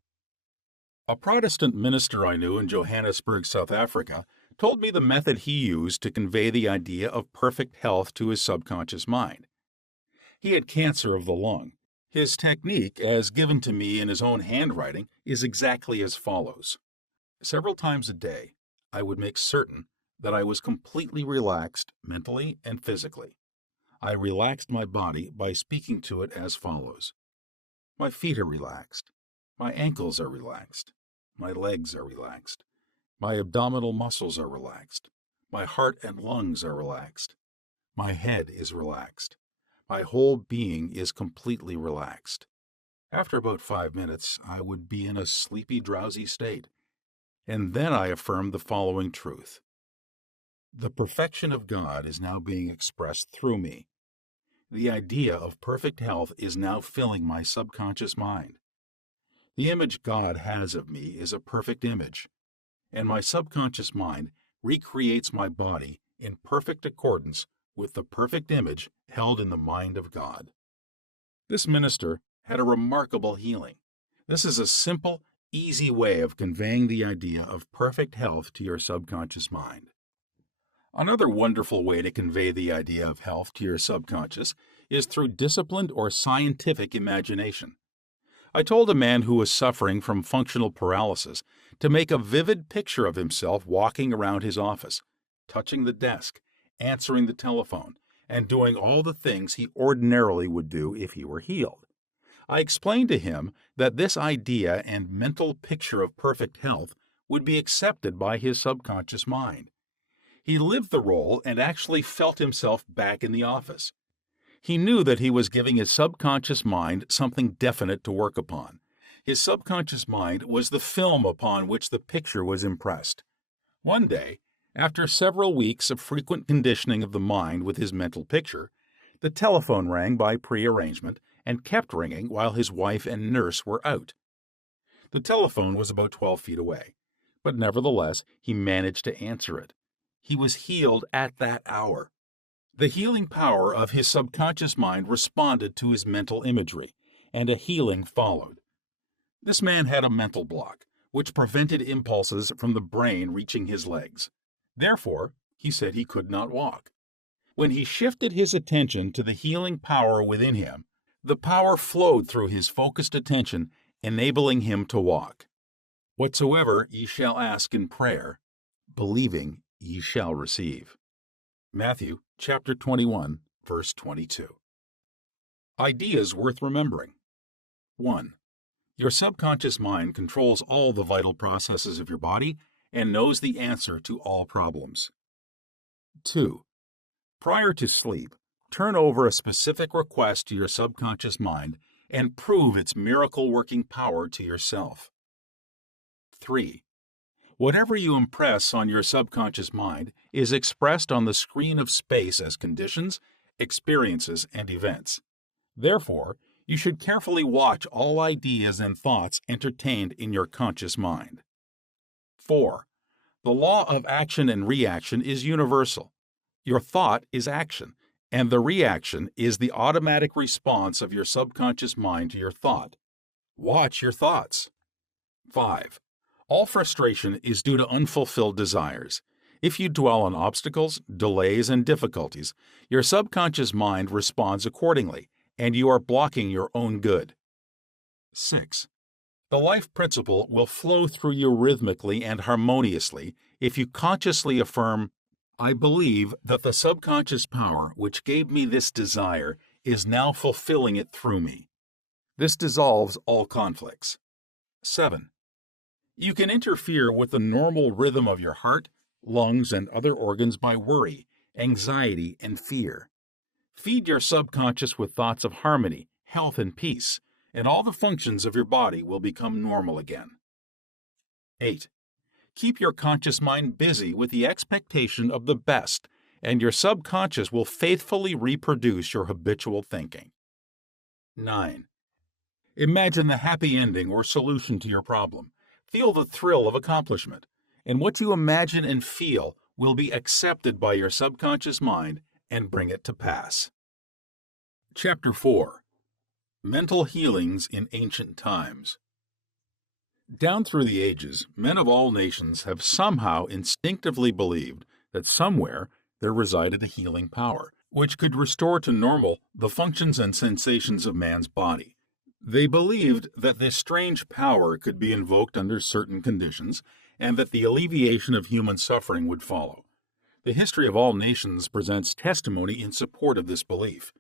A Protestant minister I knew in Johannesburg, South Africa, told me the method he used to convey the idea of perfect health to his subconscious mind. He had cancer of the lung. His technique, as given to me in his own handwriting, is exactly as follows. Several times a day, I would make certain that I was completely relaxed mentally and physically. I relaxed my body by speaking to it as follows. My feet are relaxed. My ankles are relaxed. My legs are relaxed. My abdominal muscles are relaxed. My heart and lungs are relaxed. My head is relaxed. My whole being is completely relaxed. After about 5 minutes, I would be in a sleepy, drowsy state. And then I affirmed the following truth: the perfection of God is now being expressed through me. The idea of perfect health is now filling my subconscious mind. The image God has of me is a perfect image, and my subconscious mind recreates my body in perfect accordance with the perfect image held in the mind of God. This minister had a remarkable healing. This is a simple, easy way of conveying the idea of perfect health to your subconscious mind. Another wonderful way to convey the idea of health to your subconscious is through disciplined or scientific imagination. I told a man who was suffering from functional paralysis to make a vivid picture of himself walking around his office, touching the desk, answering the telephone, and doing all the things he ordinarily would do if he were healed. I explained to him that this idea and mental picture of perfect health would be accepted by his subconscious mind. He lived the role and actually felt himself back in the office. He knew that he was giving his subconscious mind something definite to work upon. His subconscious mind was the film upon which the picture was impressed. One day, after several weeks of frequent conditioning of the mind with his mental picture, the telephone rang by prearrangement and kept ringing while his wife and nurse were out. The telephone was about 12 feet away, but nevertheless he managed to answer it. He was healed at that hour. The healing power of his subconscious mind responded to his mental imagery, and a healing followed. This man had a mental block, which prevented impulses from the brain reaching his legs. Therefore, he said he could not walk. When he shifted his attention to the healing power within him, the power flowed through his focused attention, enabling him to walk. Whatsoever ye shall ask in prayer, believing ye shall receive. Matthew chapter 21, verse 22. Ideas worth remembering. 1. Your subconscious mind controls all the vital processes of your body and knows the answer to all problems. 2. Prior to sleep, turn over a specific request to your subconscious mind and prove its miracle-working power to yourself. 3. Whatever you impress on your subconscious mind is expressed on the screen of space as conditions, experiences, and events. Therefore, you should carefully watch all ideas and thoughts entertained in your conscious mind. 4. The law of action and reaction is universal. Your thought is action, and the reaction is the automatic response of your subconscious mind to your thought. Watch your thoughts. 5. All frustration is due to unfulfilled desires. If you dwell on obstacles, delays, and difficulties, your subconscious mind responds accordingly, and you are blocking your own good. 6. The life principle will flow through you rhythmically and harmoniously if you consciously affirm, I believe that the subconscious power which gave me this desire is now fulfilling it through me. This dissolves all conflicts. 7. You can interfere with the normal rhythm of your heart, lungs, and other organs by worry, anxiety, and fear. Feed your subconscious with thoughts of harmony, health, and peace, and all the functions of your body will become normal again. 8. Keep your conscious mind busy with the expectation of the best, and your subconscious will faithfully reproduce your habitual thinking. 9. Imagine the happy ending or solution to your problem. Feel the thrill of accomplishment, and what you imagine and feel will be accepted by your subconscious mind and bring it to pass. Chapter 4. Mental Healings in Ancient Times. Down through the ages, men of all nations have somehow instinctively believed that somewhere there resided a healing power, which could restore to normal the functions and sensations of man's body. They believed that this strange power could be invoked under certain conditions, and that the alleviation of human suffering would follow. The history of all nations presents testimony in support of this belief.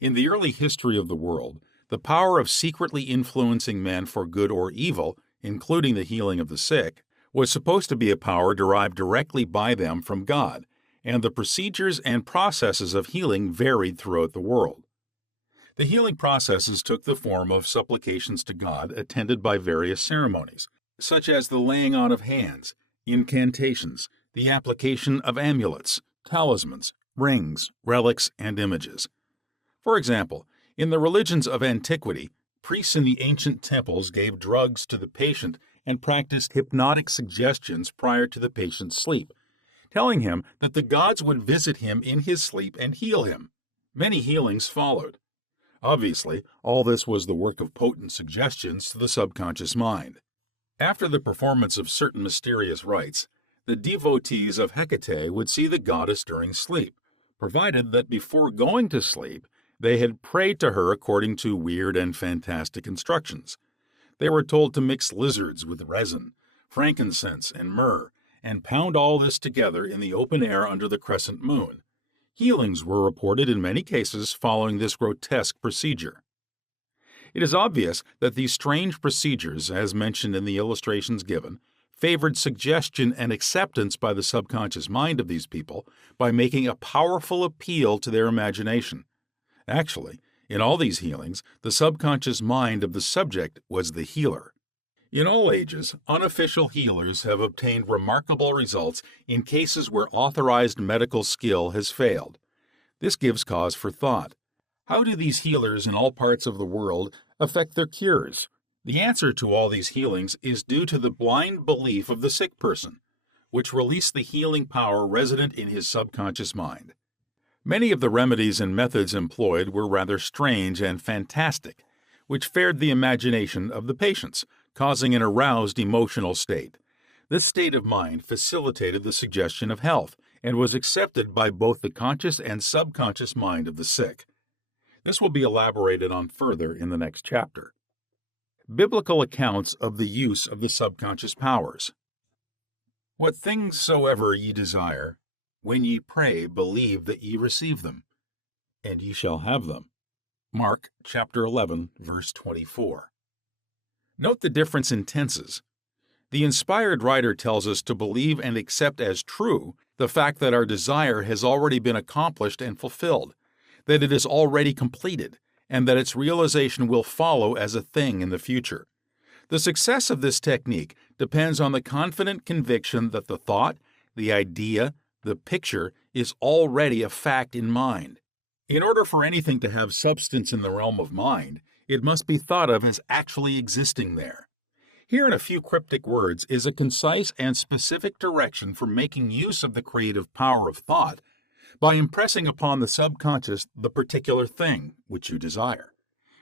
In the early history of the world, the power of secretly influencing men for good or evil, including the healing of the sick, was supposed to be a power derived directly by them from God, and the procedures and processes of healing varied throughout the world. The healing processes took the form of supplications to God attended by various ceremonies, such as the laying on of hands, incantations, the application of amulets, talismans, rings, relics, and images. For example, in the religions of antiquity, priests in the ancient temples gave drugs to the patient and practiced hypnotic suggestions prior to the patient's sleep, telling him that the gods would visit him in his sleep and heal him. Many healings followed. Obviously, all this was the work of potent suggestions to the subconscious mind. After the performance of certain mysterious rites, the devotees of Hecate would see the goddess during sleep, provided that before going to sleep, they had prayed to her according to weird and fantastic instructions. They were told to mix lizards with resin, frankincense, and myrrh, and pound all this together in the open air under the crescent moon. Healings were reported in many cases following this grotesque procedure. It is obvious that these strange procedures, as mentioned in the illustrations given, favored suggestion and acceptance by the subconscious mind of these people by making a powerful appeal to their imagination. Actually, in all these healings, the subconscious mind of the subject was the healer. In all ages, unofficial healers have obtained remarkable results in cases where authorized medical skill has failed. This gives cause for thought. How do these healers in all parts of the world affect their cures? The answer to all these healings is due to the blind belief of the sick person, which released the healing power resident in his subconscious mind. Many of the remedies and methods employed were rather strange and fantastic, which fared the imagination of the patients, causing an aroused emotional state. This state of mind facilitated the suggestion of health and was accepted by both the conscious and subconscious mind of the sick. This will be elaborated on further in the next chapter. Biblical accounts of the use of the subconscious powers. What things soever ye desire, when ye pray, believe that ye receive them, and ye shall have them. Mark chapter 11, verse 24. Note the difference in tenses. The inspired writer tells us to believe and accept as true the fact that our desire has already been accomplished and fulfilled, that it is already completed, and that its realization will follow as a thing in the future. The success of this technique depends on the confident conviction that the thought, the idea, the picture is already a fact in mind. In order for anything to have substance in the realm of mind, it must be thought of as actually existing there. Here in a few cryptic words is a concise and specific direction for making use of the creative power of thought by impressing upon the subconscious the particular thing which you desire.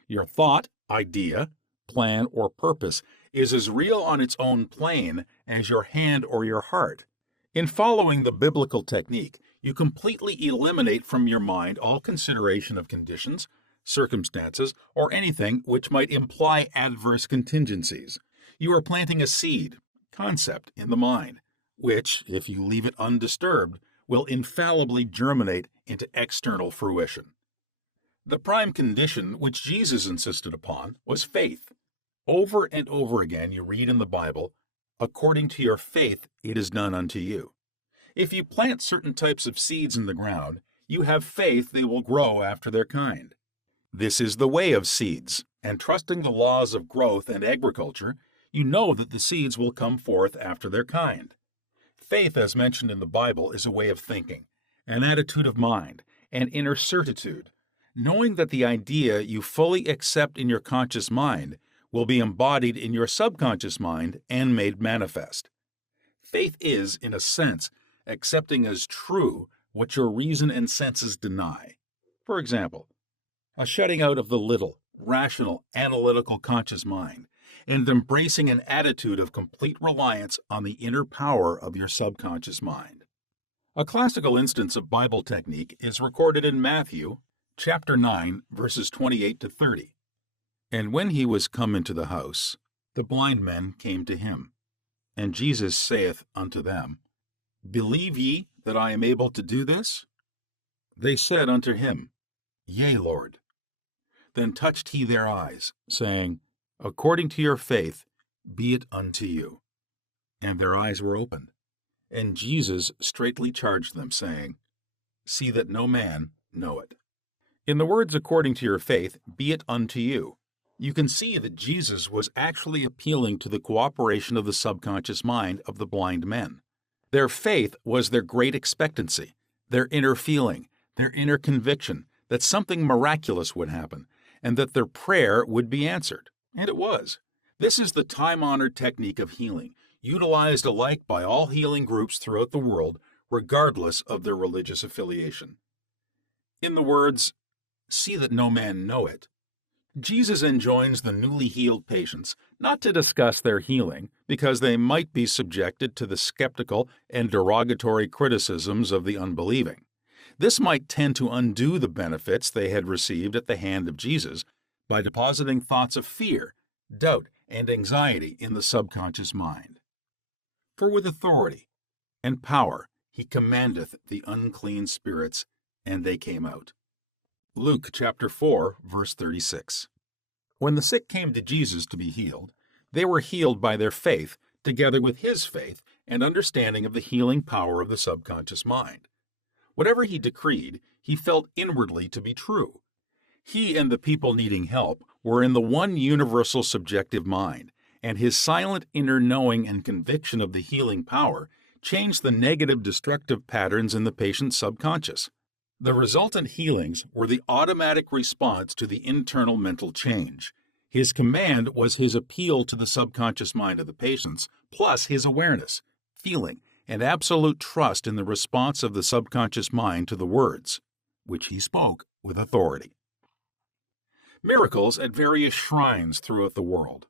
Your thought, idea, plan, or purpose is as real on its own plane as your hand or your heart. In following the biblical technique, you completely eliminate from your mind all consideration of conditions, circumstances, or anything which might imply adverse contingencies. You are planting a seed, concept, in the mind, which, if you leave it undisturbed, will infallibly germinate into external fruition. The prime condition which Jesus insisted upon was faith. Over and over again you read in the Bible, "According to your faith it is done unto you." If you plant certain types of seeds in the ground, you have faith they will grow after their kind. This is the way of seeds, and trusting the laws of growth and agriculture, you know that the seeds will come forth after their kind. Faith, as mentioned in the Bible, is a way of thinking, an attitude of mind, an inner certitude, knowing that the idea you fully accept in your conscious mind will be embodied in your subconscious mind and made manifest. Faith is, in a sense, accepting as true what your reason and senses deny. For example, a shutting out of the little, rational, analytical conscious mind, and embracing an attitude of complete reliance on the inner power of your subconscious mind. A classical instance of Bible technique is recorded in Matthew, chapter 9, verses 28 to 30. And when he was come into the house, the blind men came to him. And Jesus saith unto them, Believe ye that I am able to do this? They said unto him, Yea, Lord. Then touched he their eyes, saying, According to your faith, be it unto you. And their eyes were opened. And Jesus straitly charged them, saying, See that no man know it. In the words according to your faith, be it unto you. You can see that Jesus was actually appealing to the cooperation of the subconscious mind of the blind men. Their faith was their great expectancy, their inner feeling, their inner conviction that something miraculous would happen, and that their prayer would be answered. And it was. This is the time-honored technique of healing, utilized alike by all healing groups throughout the world, regardless of their religious affiliation. In the words, see that no man know it, Jesus enjoins the newly healed patients not to discuss their healing because they might be subjected to the skeptical and derogatory criticisms of the unbelieving. This might tend to undo the benefits they had received at the hand of Jesus by depositing thoughts of fear, doubt, and anxiety in the subconscious mind. For with authority and power he commandeth the unclean spirits, and they came out. Luke chapter 4, verse 36. When the sick came to Jesus to be healed, they were healed by their faith, together with his faith and understanding of the healing power of the subconscious mind. Whatever he decreed, he felt inwardly to be true. He and the people needing help were in the one universal subjective mind, and his silent inner knowing and conviction of the healing power changed the negative destructive patterns in the patient's subconscious. The resultant healings were the automatic response to the internal mental change. His command was his appeal to the subconscious mind of the patients, plus his awareness, feeling, and absolute trust in the response of the subconscious mind to the words, which he spoke with authority. Miracles at various shrines throughout the world.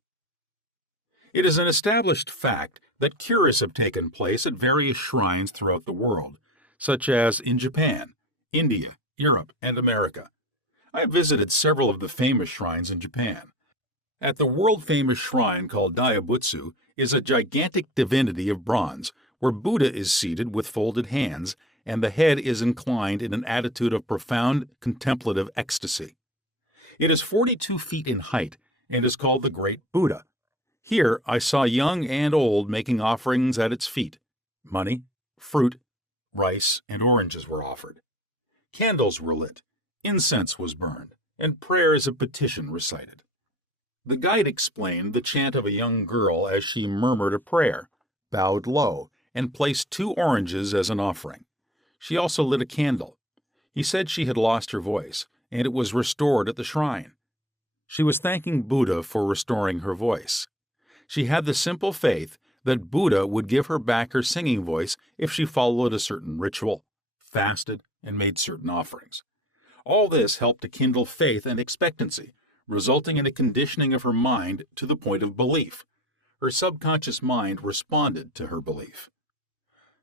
It is an established fact that cures have taken place at various shrines throughout the world, such as in Japan, India, Europe, and America. I have visited several of the famous shrines in Japan. At the world-famous shrine called Daibutsu is a gigantic divinity of bronze, where Buddha is seated with folded hands, and the head is inclined in an attitude of profound contemplative ecstasy. It is 42 feet in height and is called the Great Buddha. Here I saw young and old making offerings at its feet. Money, fruit, rice, and oranges were offered. Candles were lit, incense was burned, and prayers of petition recited. The guide explained the chant of a young girl as she murmured a prayer, bowed low, and placed 2 oranges as an offering. She also lit a candle. He said she had lost her voice, and it was restored at the shrine. She was thanking Buddha for restoring her voice. She had the simple faith that Buddha would give her back her singing voice if she followed a certain ritual, fasted, and made certain offerings. All this helped to kindle faith and expectancy, resulting in a conditioning of her mind to the point of belief. Her subconscious mind responded to her belief.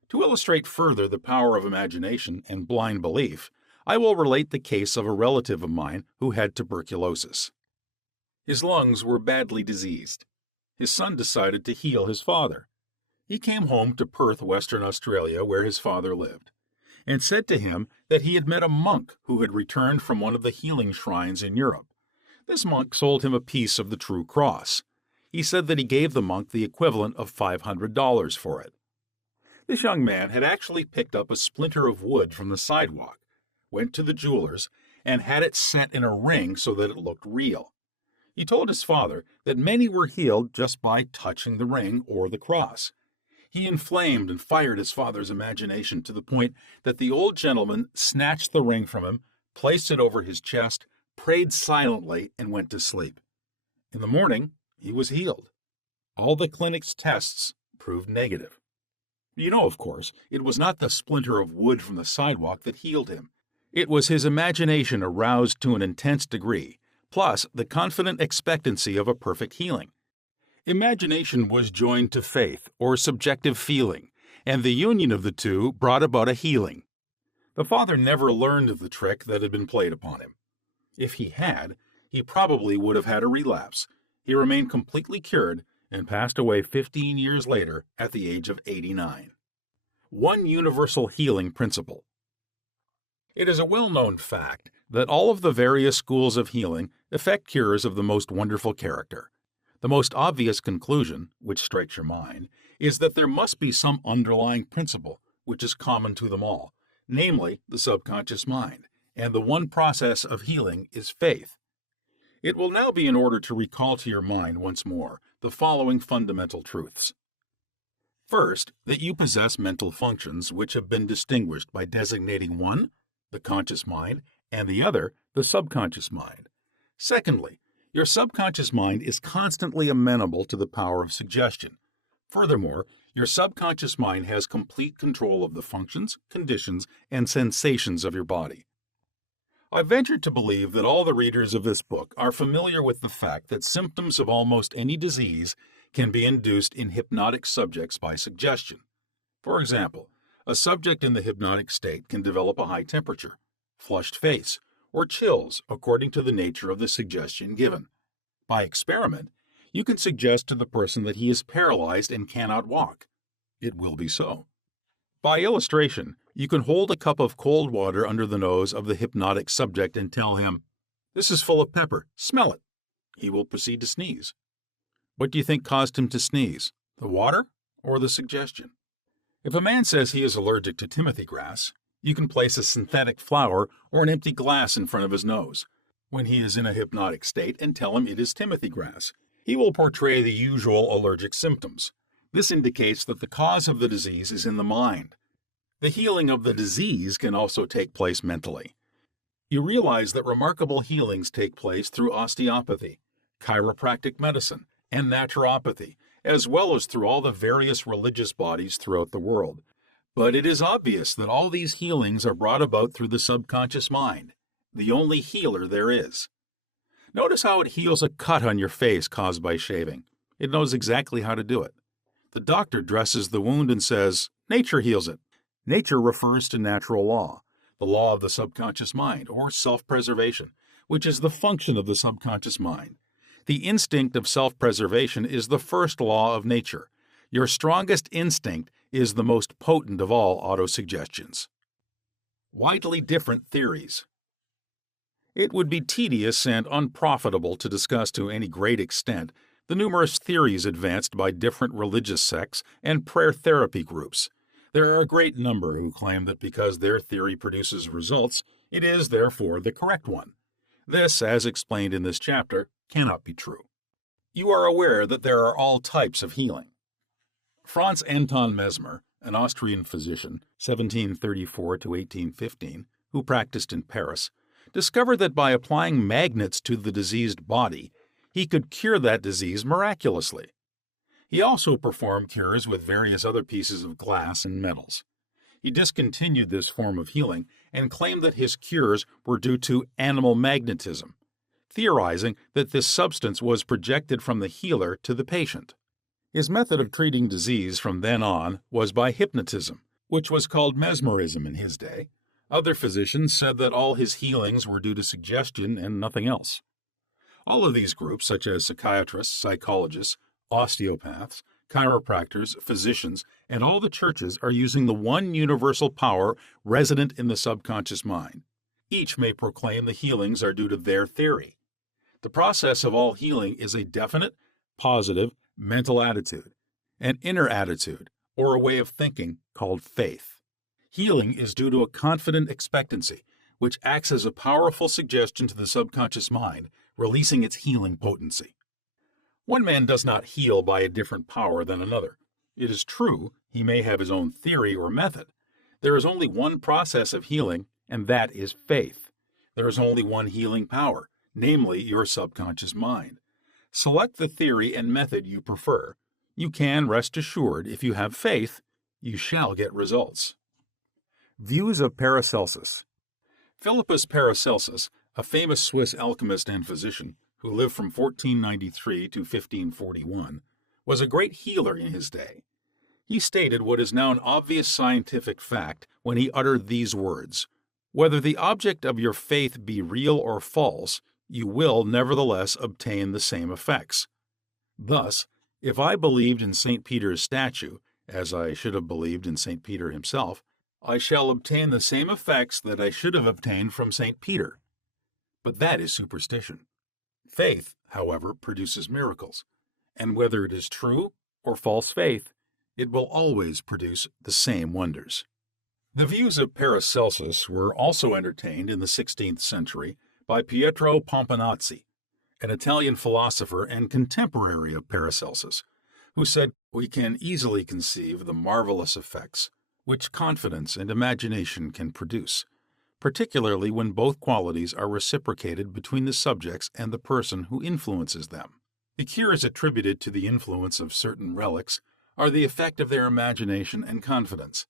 To illustrate further the power of imagination and blind belief, I will relate the case of a relative of mine who had tuberculosis. His lungs were badly diseased. His son decided to heal his father. He came home to Perth, Western Australia, where his father lived, and said to him that he had met a monk who had returned from one of the healing shrines in Europe. This monk sold him a piece of the true cross. He said that he gave the monk the equivalent of $500 for it. This young man had actually picked up a splinter of wood from the sidewalk, went to the jeweler's, and had it set in a ring so that it looked real. He told his father that many were healed just by touching the ring or the cross. He inflamed and fired his father's imagination to the point that the old gentleman snatched the ring from him, placed it over his chest, prayed silently, and went to sleep. In the morning, he was healed. All the clinic's tests proved negative. You know, of course, it was not the splinter of wood from the sidewalk that healed him. It was his imagination aroused to an intense degree, plus the confident expectancy of a perfect healing. Imagination was joined to faith, or subjective feeling, and the union of the two brought about a healing. The father never learned of the trick that had been played upon him. If he had, he probably would have had a relapse. He remained completely cured and passed away 15 years later at the age of 89. One universal healing principle. It is a well-known fact that all of the various schools of healing effect cures of the most wonderful character. The most obvious conclusion, which strikes your mind, is that there must be some underlying principle which is common to them all, namely the subconscious mind, and the one process of healing is faith. It will now be in order to recall to your mind once more the following fundamental truths. First, that you possess mental functions which have been distinguished by designating one, the conscious mind, and the other, the subconscious mind. Secondly, your subconscious mind is constantly amenable to the power of suggestion. Furthermore, your subconscious mind has complete control of the functions, conditions, and sensations of your body. I venture to believe that all the readers of this book are familiar with the fact that symptoms of almost any disease can be induced in hypnotic subjects by suggestion. For example, a subject in the hypnotic state can develop a high temperature, flushed face, or chills according to the nature of the suggestion given. By experiment, you can suggest to the person that he is paralyzed and cannot walk. It will be so. By illustration, you can hold a cup of cold water under the nose of the hypnotic subject and tell him, "This is full of pepper, smell it." He will proceed to sneeze. What do you think caused him to sneeze? The water or the suggestion? If a man says he is allergic to timothy grass, you can place a synthetic flower or an empty glass in front of his nose when he is in a hypnotic state and tell him it is timothy grass. He will portray the usual allergic symptoms. This indicates that the cause of the disease is in the mind. The healing of the disease can also take place mentally. You realize that remarkable healings take place through osteopathy, chiropractic medicine, and naturopathy, as well as through all the various religious bodies throughout the world. But it is obvious that all these healings are brought about through the subconscious mind, the only healer there is. Notice how it heals a cut on your face caused by shaving. It knows exactly how to do it. The doctor dresses the wound and says, "Nature heals it." Nature refers to natural law, the law of the subconscious mind, or self-preservation, which is the function of the subconscious mind. The instinct of self-preservation is the first law of nature. Your strongest instinct is the most potent of all autosuggestions. Widely different theories. It would be tedious and unprofitable to discuss to any great extent the numerous theories advanced by different religious sects and prayer therapy groups. There are a great number who claim that because their theory produces results, it is therefore the correct one. This, as explained in this chapter, cannot be true. You are aware that there are all types of healing. Franz Anton Mesmer, an Austrian physician, 1734 to 1815, who practiced in Paris, discovered that by applying magnets to the diseased body, he could cure that disease miraculously. He also performed cures with various other pieces of glass and metals. He discontinued this form of healing and claimed that his cures were due to animal magnetism, theorizing that this substance was projected from the healer to the patient. His method of treating disease from then on was by hypnotism, which was called mesmerism in his day. Other physicians said that all his healings were due to suggestion and nothing else. All of these groups, such as psychiatrists, psychologists, osteopaths, chiropractors, physicians, and all the churches are using the one universal power resident in the subconscious mind. Each may proclaim the healings are due to their theory. The process of all healing is a definite, positive, mental attitude, an inner attitude, or a way of thinking called faith. Healing is due to a confident expectancy, which acts as a powerful suggestion to the subconscious mind, releasing its healing potency. One man does not heal by a different power than another. It is true, he may have his own theory or method. There is only one process of healing, and that is faith. There is only one healing power, namely your subconscious mind. Select the theory and method you prefer. You can rest assured, if you have faith, you shall get results. Views of Paracelsus. Philippus Paracelsus, a famous Swiss alchemist and physician, who lived from 1493 to 1541, was a great healer in his day. He stated what is now an obvious scientific fact when he uttered these words: "Whether the object of your faith be real or false, you will nevertheless obtain the same effects." Thus, if I believed in St. Peter's statue, as I should have believed in St. Peter himself, I shall obtain the same effects that I should have obtained from St. Peter. But that is superstition. Faith, however, produces miracles, and whether it is true or false faith, it will always produce the same wonders. The views of Paracelsus were also entertained in the 16th century by Pietro Pomponazzi, an Italian philosopher and contemporary of Paracelsus, who said, "We can easily conceive the marvelous effects which confidence and imagination can produce, particularly when both qualities are reciprocated between the subjects and the person who influences them. The cures attributed to the influence of certain relics are the effect of their imagination and confidence.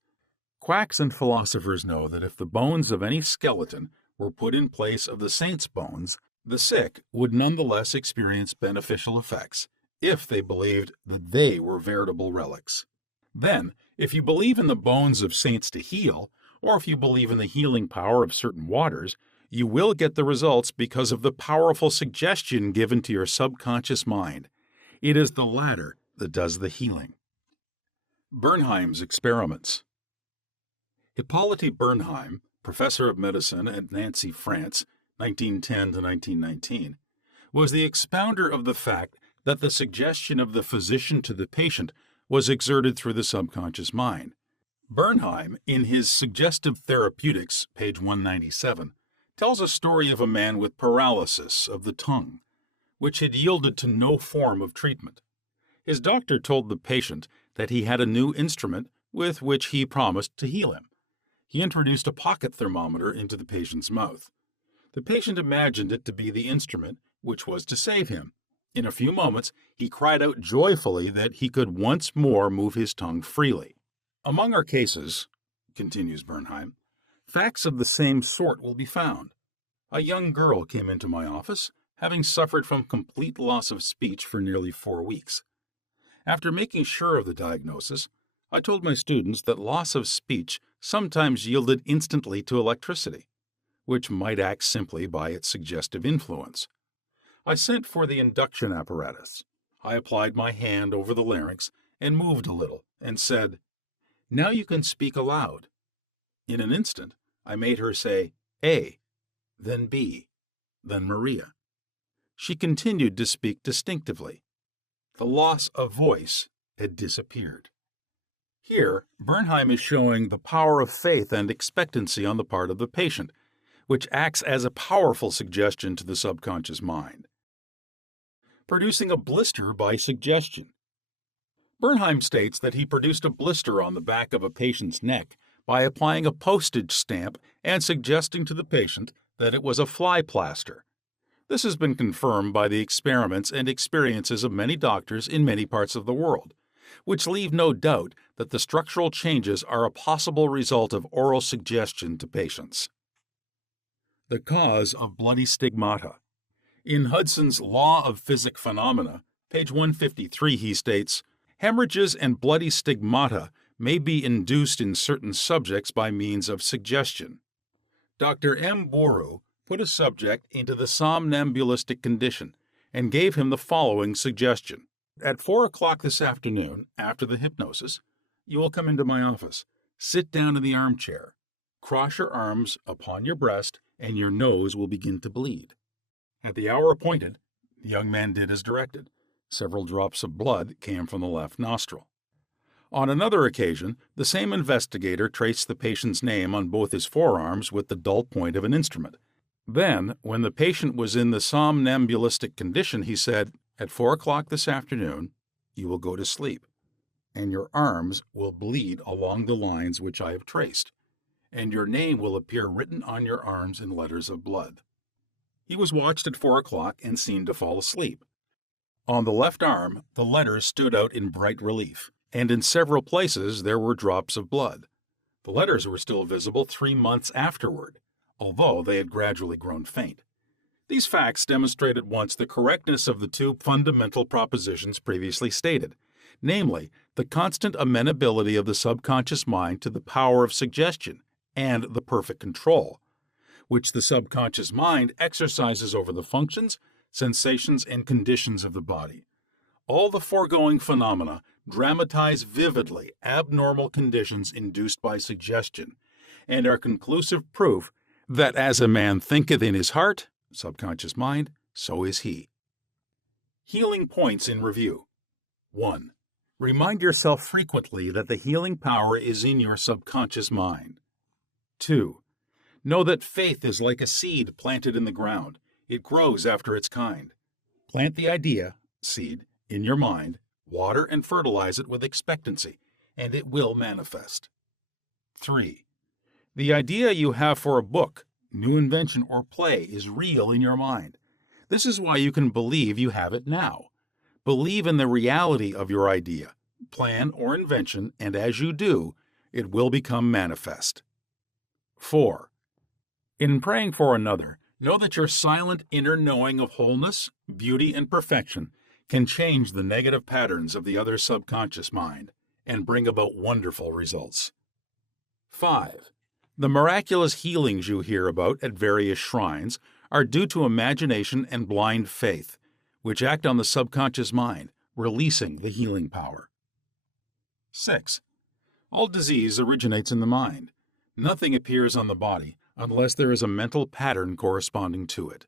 Quacks and philosophers know that if the bones of any skeleton were put in place of the saint's bones, the sick would nonetheless experience beneficial effects, if they believed that they were veritable relics. Then, if you believe in the bones of saints to heal, or if you believe in the healing power of certain waters, you will get the results because of the powerful suggestion given to your subconscious mind. It is the latter that does the healing." Bernheim's experiments. Hippolyte Bernheim, professor of medicine at Nancy, France, 1910 to 1919, was the expounder of the fact that the suggestion of the physician to the patient was exerted through the subconscious mind. Bernheim, in his Suggestive Therapeutics, page 197, tells a story of a man with paralysis of the tongue, which had yielded to no form of treatment. His doctor told the patient that he had a new instrument with which he promised to heal him. He introduced a pocket thermometer into the patient's mouth. The patient imagined it to be the instrument which was to save him. In a few moments, he cried out joyfully that he could once more move his tongue freely. "Among our cases," continues Bernheim, "facts of the same sort will be found. A young girl came into my office, having suffered from complete loss of speech for nearly 4 weeks. After making sure of the diagnosis, I told my students that loss of speech sometimes yielded instantly to electricity, which might act simply by its suggestive influence. I sent for the induction apparatus. I applied my hand over the larynx and moved a little, and said, 'Now you can speak aloud.' In an instant, I made her say A, then B, then Maria. She continued to speak distinctively. The loss of voice had disappeared." Here, Bernheim is showing the power of faith and expectancy on the part of the patient, which acts as a powerful suggestion to the subconscious mind. Producing a blister by suggestion. Bernheim states that he produced a blister on the back of a patient's neck by applying a postage stamp and suggesting to the patient that it was a fly plaster. This has been confirmed by the experiments and experiences of many doctors in many parts of the world, which leave no doubt that the structural changes are a possible result of oral suggestion to patients. The cause of bloody stigmata. In Hudson's Law of Physic Phenomena, page 153, he states, "Hemorrhages and bloody stigmata may be induced in certain subjects by means of suggestion." Dr. M. Boru put a subject into the somnambulistic condition and gave him the following suggestion. "At 4 o'clock this afternoon, after the hypnosis, you will come into my office. Sit down in the armchair. Cross your arms upon your breast, and your nose will begin to bleed." At the hour appointed, the young man did as directed. Several drops of blood came from the left nostril. On another occasion, the same investigator traced the patient's name on both his forearms with the dull point of an instrument. Then, when the patient was in the somnambulistic condition, he said, "At 4 o'clock this afternoon, you will go to sleep, and your arms will bleed along the lines which I have traced, and your name will appear written on your arms in letters of blood." He was watched at 4 o'clock and seen to fall asleep. On the left arm, the letters stood out in bright relief, and in several places there were drops of blood. The letters were still visible 3 months afterward, although they had gradually grown faint. These facts demonstrate at once the correctness of the 2 fundamental propositions previously stated, namely, the constant amenability of the subconscious mind to the power of suggestion and the perfect control, which the subconscious mind exercises over the functions, sensations, and conditions of the body. All the foregoing phenomena dramatize vividly abnormal conditions induced by suggestion, and are conclusive proof that as a man thinketh in his heart, subconscious mind, so is he. Healing points in review. 1. Remind yourself frequently that the healing power is in your subconscious mind. 2. Know that faith is like a seed planted in the ground. It grows after its kind. Plant the idea, seed, in your mind, water and fertilize it with expectancy, and it will manifest. 3. The idea you have for a book, new invention, or play is real in your mind. This is why you can believe you have it now. Believe in the reality of your idea, plan, or invention, and as you do, it will become manifest. 4. In praying for another, know that your silent inner knowing of wholeness, beauty, and perfection can change the negative patterns of the other's subconscious mind and bring about wonderful results. 5. The miraculous healings you hear about at various shrines are due to imagination and blind faith, which act on the subconscious mind, releasing the healing power. 6. All disease originates in the mind. Nothing appears on the body unless there is a mental pattern corresponding to it.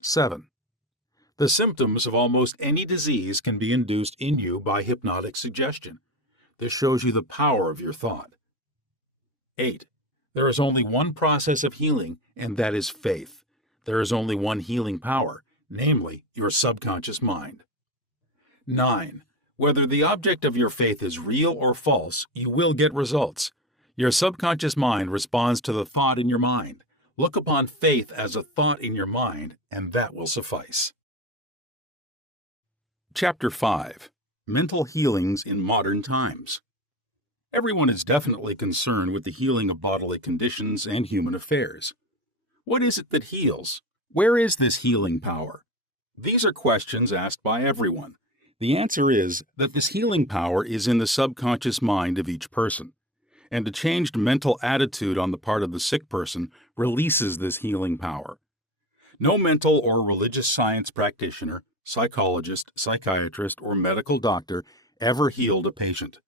7. The symptoms of almost any disease can be induced in you by hypnotic suggestion. This shows you the power of your thought. 8. There is only one process of healing, and that is faith. There is only one healing power, namely your subconscious mind. 9. Whether the object of your faith is real or false, you will get results. Your subconscious mind responds to the thought in your mind. Look upon faith as a thought in your mind, and that will suffice. Chapter 5. Mental Healings in Modern Times. Everyone is definitely concerned with the healing of bodily conditions and human affairs. What is it that heals? Where is this healing power? These are questions asked by everyone. The answer is that this healing power is in the subconscious mind of each person, and a changed mental attitude on the part of the sick person releases this healing power. No mental or religious science practitioner, psychologist, psychiatrist, or medical doctor ever healed a patient.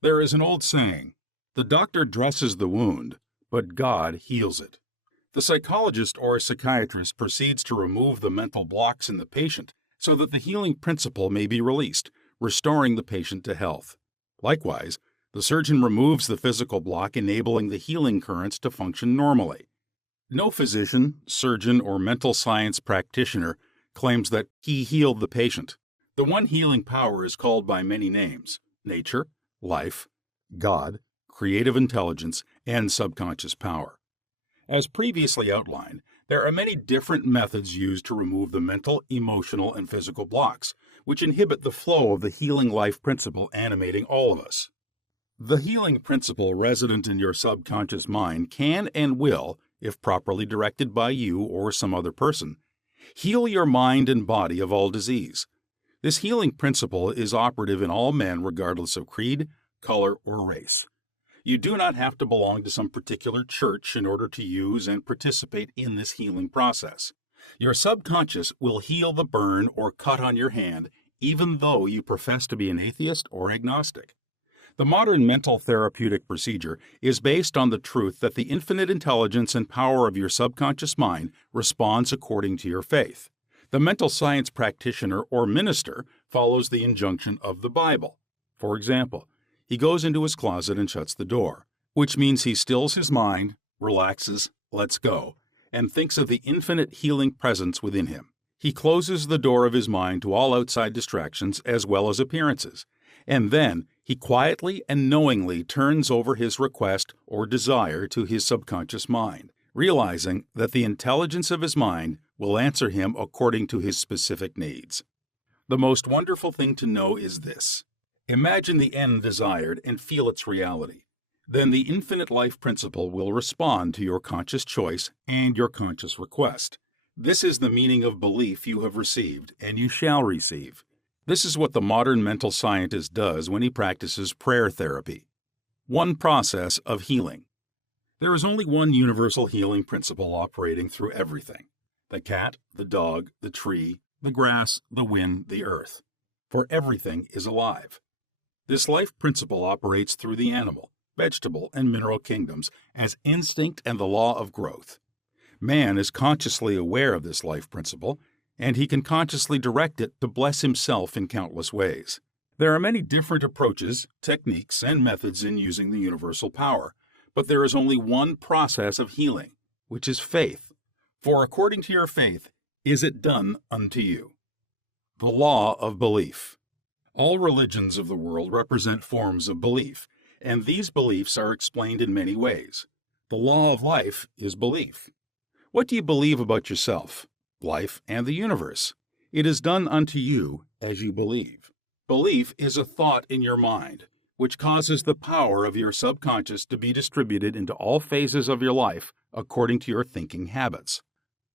There is an old saying, "The doctor dresses the wound, but God heals it." The psychologist or psychiatrist proceeds to remove the mental blocks in the patient so that the healing principle may be released, restoring the patient to health. Likewise, the surgeon removes the physical block, enabling the healing currents to function normally. No physician, surgeon, or mental science practitioner claims that he healed the patient. The one healing power is called by many names: nature, life, God, creative intelligence, and subconscious power. As previously outlined, there are many different methods used to remove the mental, emotional, and physical blocks, which inhibit the flow of the healing life principle animating all of us. The healing principle resident in your subconscious mind can and will, if properly directed by you or some other person, heal your mind and body of all disease. This healing principle is operative in all men regardless of creed, color, or race. You do not have to belong to some particular church in order to use and participate in this healing process. Your subconscious will heal the burn or cut on your hand, even though you profess to be an atheist or agnostic. The modern mental therapeutic procedure is based on the truth that the infinite intelligence and power of your subconscious mind responds according to your faith. The mental science practitioner or minister follows the injunction of the Bible. For example, he goes into his closet and shuts the door, which means he stills his mind, relaxes, lets go, and thinks of the infinite healing presence within him. He closes the door of his mind to all outside distractions as well as appearances, and then he quietly and knowingly turns over his request or desire to his subconscious mind, realizing that the intelligence of his mind will answer him according to his specific needs. The most wonderful thing to know is this: imagine the end desired and feel its reality. Then the infinite life principle will respond to your conscious choice and your conscious request. This is the meaning of belief you have received and you shall receive. This is what the modern mental scientist does when he practices prayer therapy. One process of healing. There is only one universal healing principle operating through everything: the cat, the dog, the tree, the grass, the wind, the earth. For everything is alive. This life principle operates through the animal, vegetable, and mineral kingdoms as instinct and the law of growth. Man is consciously aware of this life principle, and he can consciously direct it to bless himself in countless ways. There are many different approaches, techniques, and methods in using the universal power, But there is only one process of healing, which is faith. For according to your faith is it done unto you. The law of belief. All religions of the world represent forms of belief, and these beliefs are explained in many ways. The law of life is belief. What do you believe about yourself, life, and the universe? It is done unto you as you believe. Belief is a thought in your mind, which causes the power of your subconscious to be distributed into all phases of your life according to your thinking habits.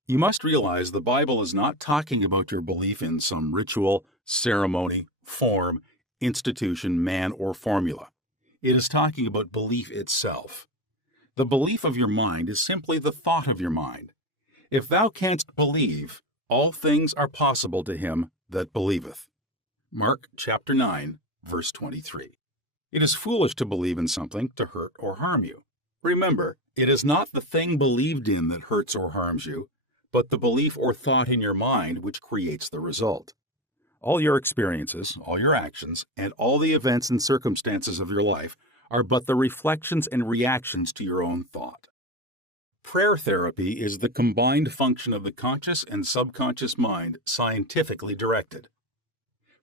You must realize the Bible is not talking about your belief in some ritual, ceremony, form, institution, man, or formula. It is talking about belief itself. The belief of your mind is simply the thought of your mind. If thou canst believe, all things are possible to him that believeth. Mark chapter 9, verse 23. It is foolish to believe in something to hurt or harm you. Remember, it is not the thing believed in that hurts or harms you, but the belief or thought in your mind which creates the result. All your experiences, all your actions, and all the events and circumstances of your life are but the reflections and reactions to your own thought. Prayer therapy is the combined function of the conscious and subconscious mind scientifically directed.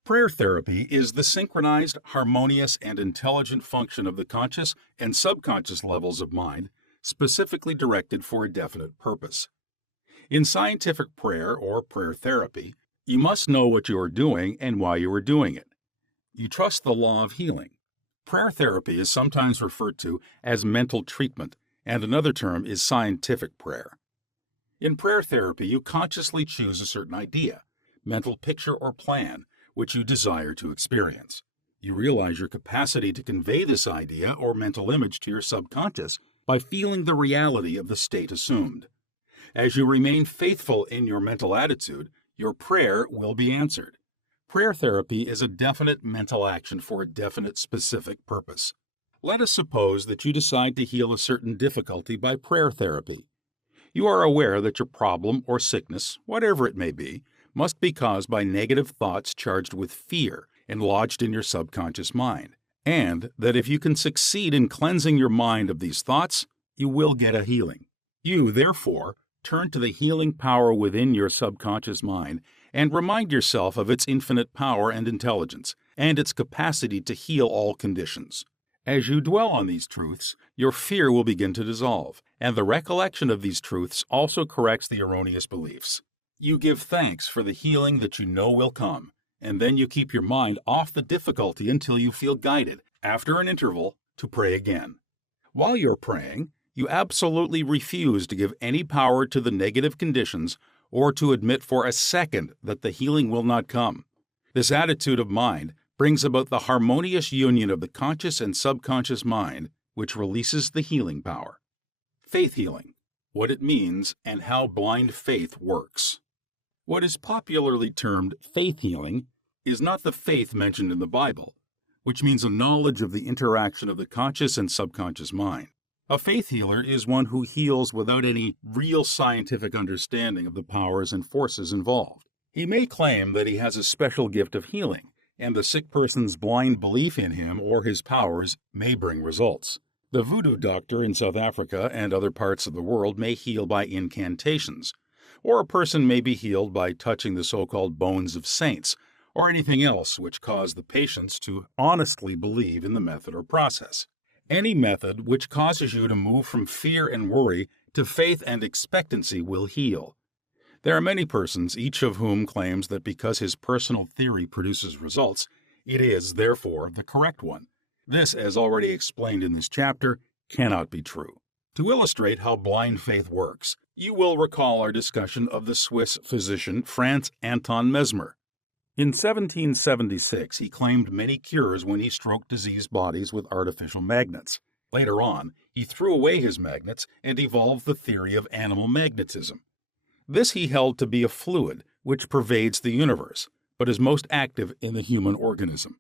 Prayer therapy is the synchronized, harmonious, and intelligent function of the conscious and subconscious levels of mind specifically directed for a definite purpose. In scientific prayer or prayer therapy, you must know what you are doing and why you are doing it. You trust the law of healing. Prayer therapy is sometimes referred to as mental treatment, and another term is scientific prayer. In prayer therapy, you consciously choose a certain idea, mental picture or plan, which you desire to experience. You realize your capacity to convey this idea or mental image to your subconscious by feeling the reality of the state assumed. As you remain faithful in your mental attitude, your prayer will be answered. Prayer therapy is a definite mental action for a definite specific purpose. Let us suppose that you decide to heal a certain difficulty by prayer therapy. You are aware that your problem or sickness, whatever it may be, must be caused by negative thoughts charged with fear and lodged in your subconscious mind, and that if you can succeed in cleansing your mind of these thoughts, you will get a healing. You, therefore, turn to the healing power within your subconscious mind and remind yourself of its infinite power and intelligence, and its capacity to heal all conditions. As you dwell on these truths, your fear will begin to dissolve, and the recollection of these truths also corrects the erroneous beliefs. You give thanks for the healing that you know will come, and then you keep your mind off the difficulty until you feel guided, after an interval, to pray again. While you're praying, you absolutely refuse to give any power to the negative conditions or to admit for a second that the healing will not come. This attitude of mind brings about the harmonious union of the conscious and subconscious mind, which releases the healing power. Faith healing, what it means and how blind faith works. What is popularly termed faith healing is not the faith mentioned in the Bible, which means a knowledge of the interaction of the conscious and subconscious mind. A faith healer is one who heals without any real scientific understanding of the powers and forces involved. He may claim that he has a special gift of healing, and the sick person's blind belief in him or his powers may bring results. The voodoo doctor in South Africa and other parts of the world may heal by incantations, or a person may be healed by touching the so-called bones of saints, or anything else which cause the patients to honestly believe in the method or process. Any method which causes you to move from fear and worry to faith and expectancy will heal. There are many persons, each of whom claims that because his personal theory produces results, it is, therefore, the correct one. This, as already explained in this chapter, cannot be true. To illustrate how blind faith works, you will recall our discussion of the Swiss physician Franz Anton Mesmer. In 1776, he claimed many cures when he stroked diseased bodies with artificial magnets. Later on, he threw away his magnets and evolved the theory of animal magnetism. This he held to be a fluid which pervades the universe, but is most active in the human organism.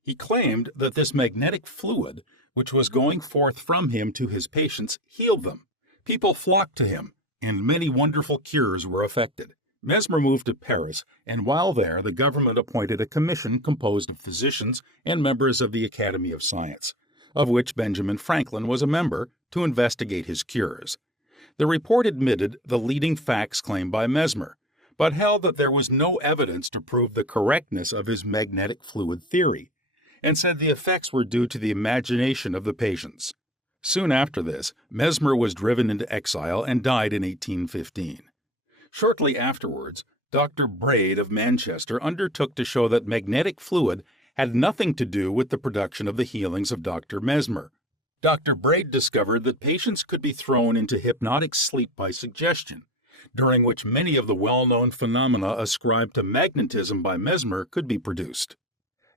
He claimed that this magnetic fluid, which was going forth from him to his patients, healed them. People flocked to him, and many wonderful cures were effected. Mesmer moved to Paris, and while there, the government appointed a commission composed of physicians and members of the Academy of Science, of which Benjamin Franklin was a member, to investigate his cures. The report admitted the leading facts claimed by Mesmer, but held that there was no evidence to prove the correctness of his magnetic fluid theory, and said the effects were due to the imagination of the patients. Soon after this, Mesmer was driven into exile and died in 1815. Shortly afterwards, Dr. Braid of Manchester undertook to show that magnetic fluid had nothing to do with the production of the healings of Dr. Mesmer. Dr. Braid discovered that patients could be thrown into hypnotic sleep by suggestion, during which many of the well-known phenomena ascribed to magnetism by Mesmer could be produced.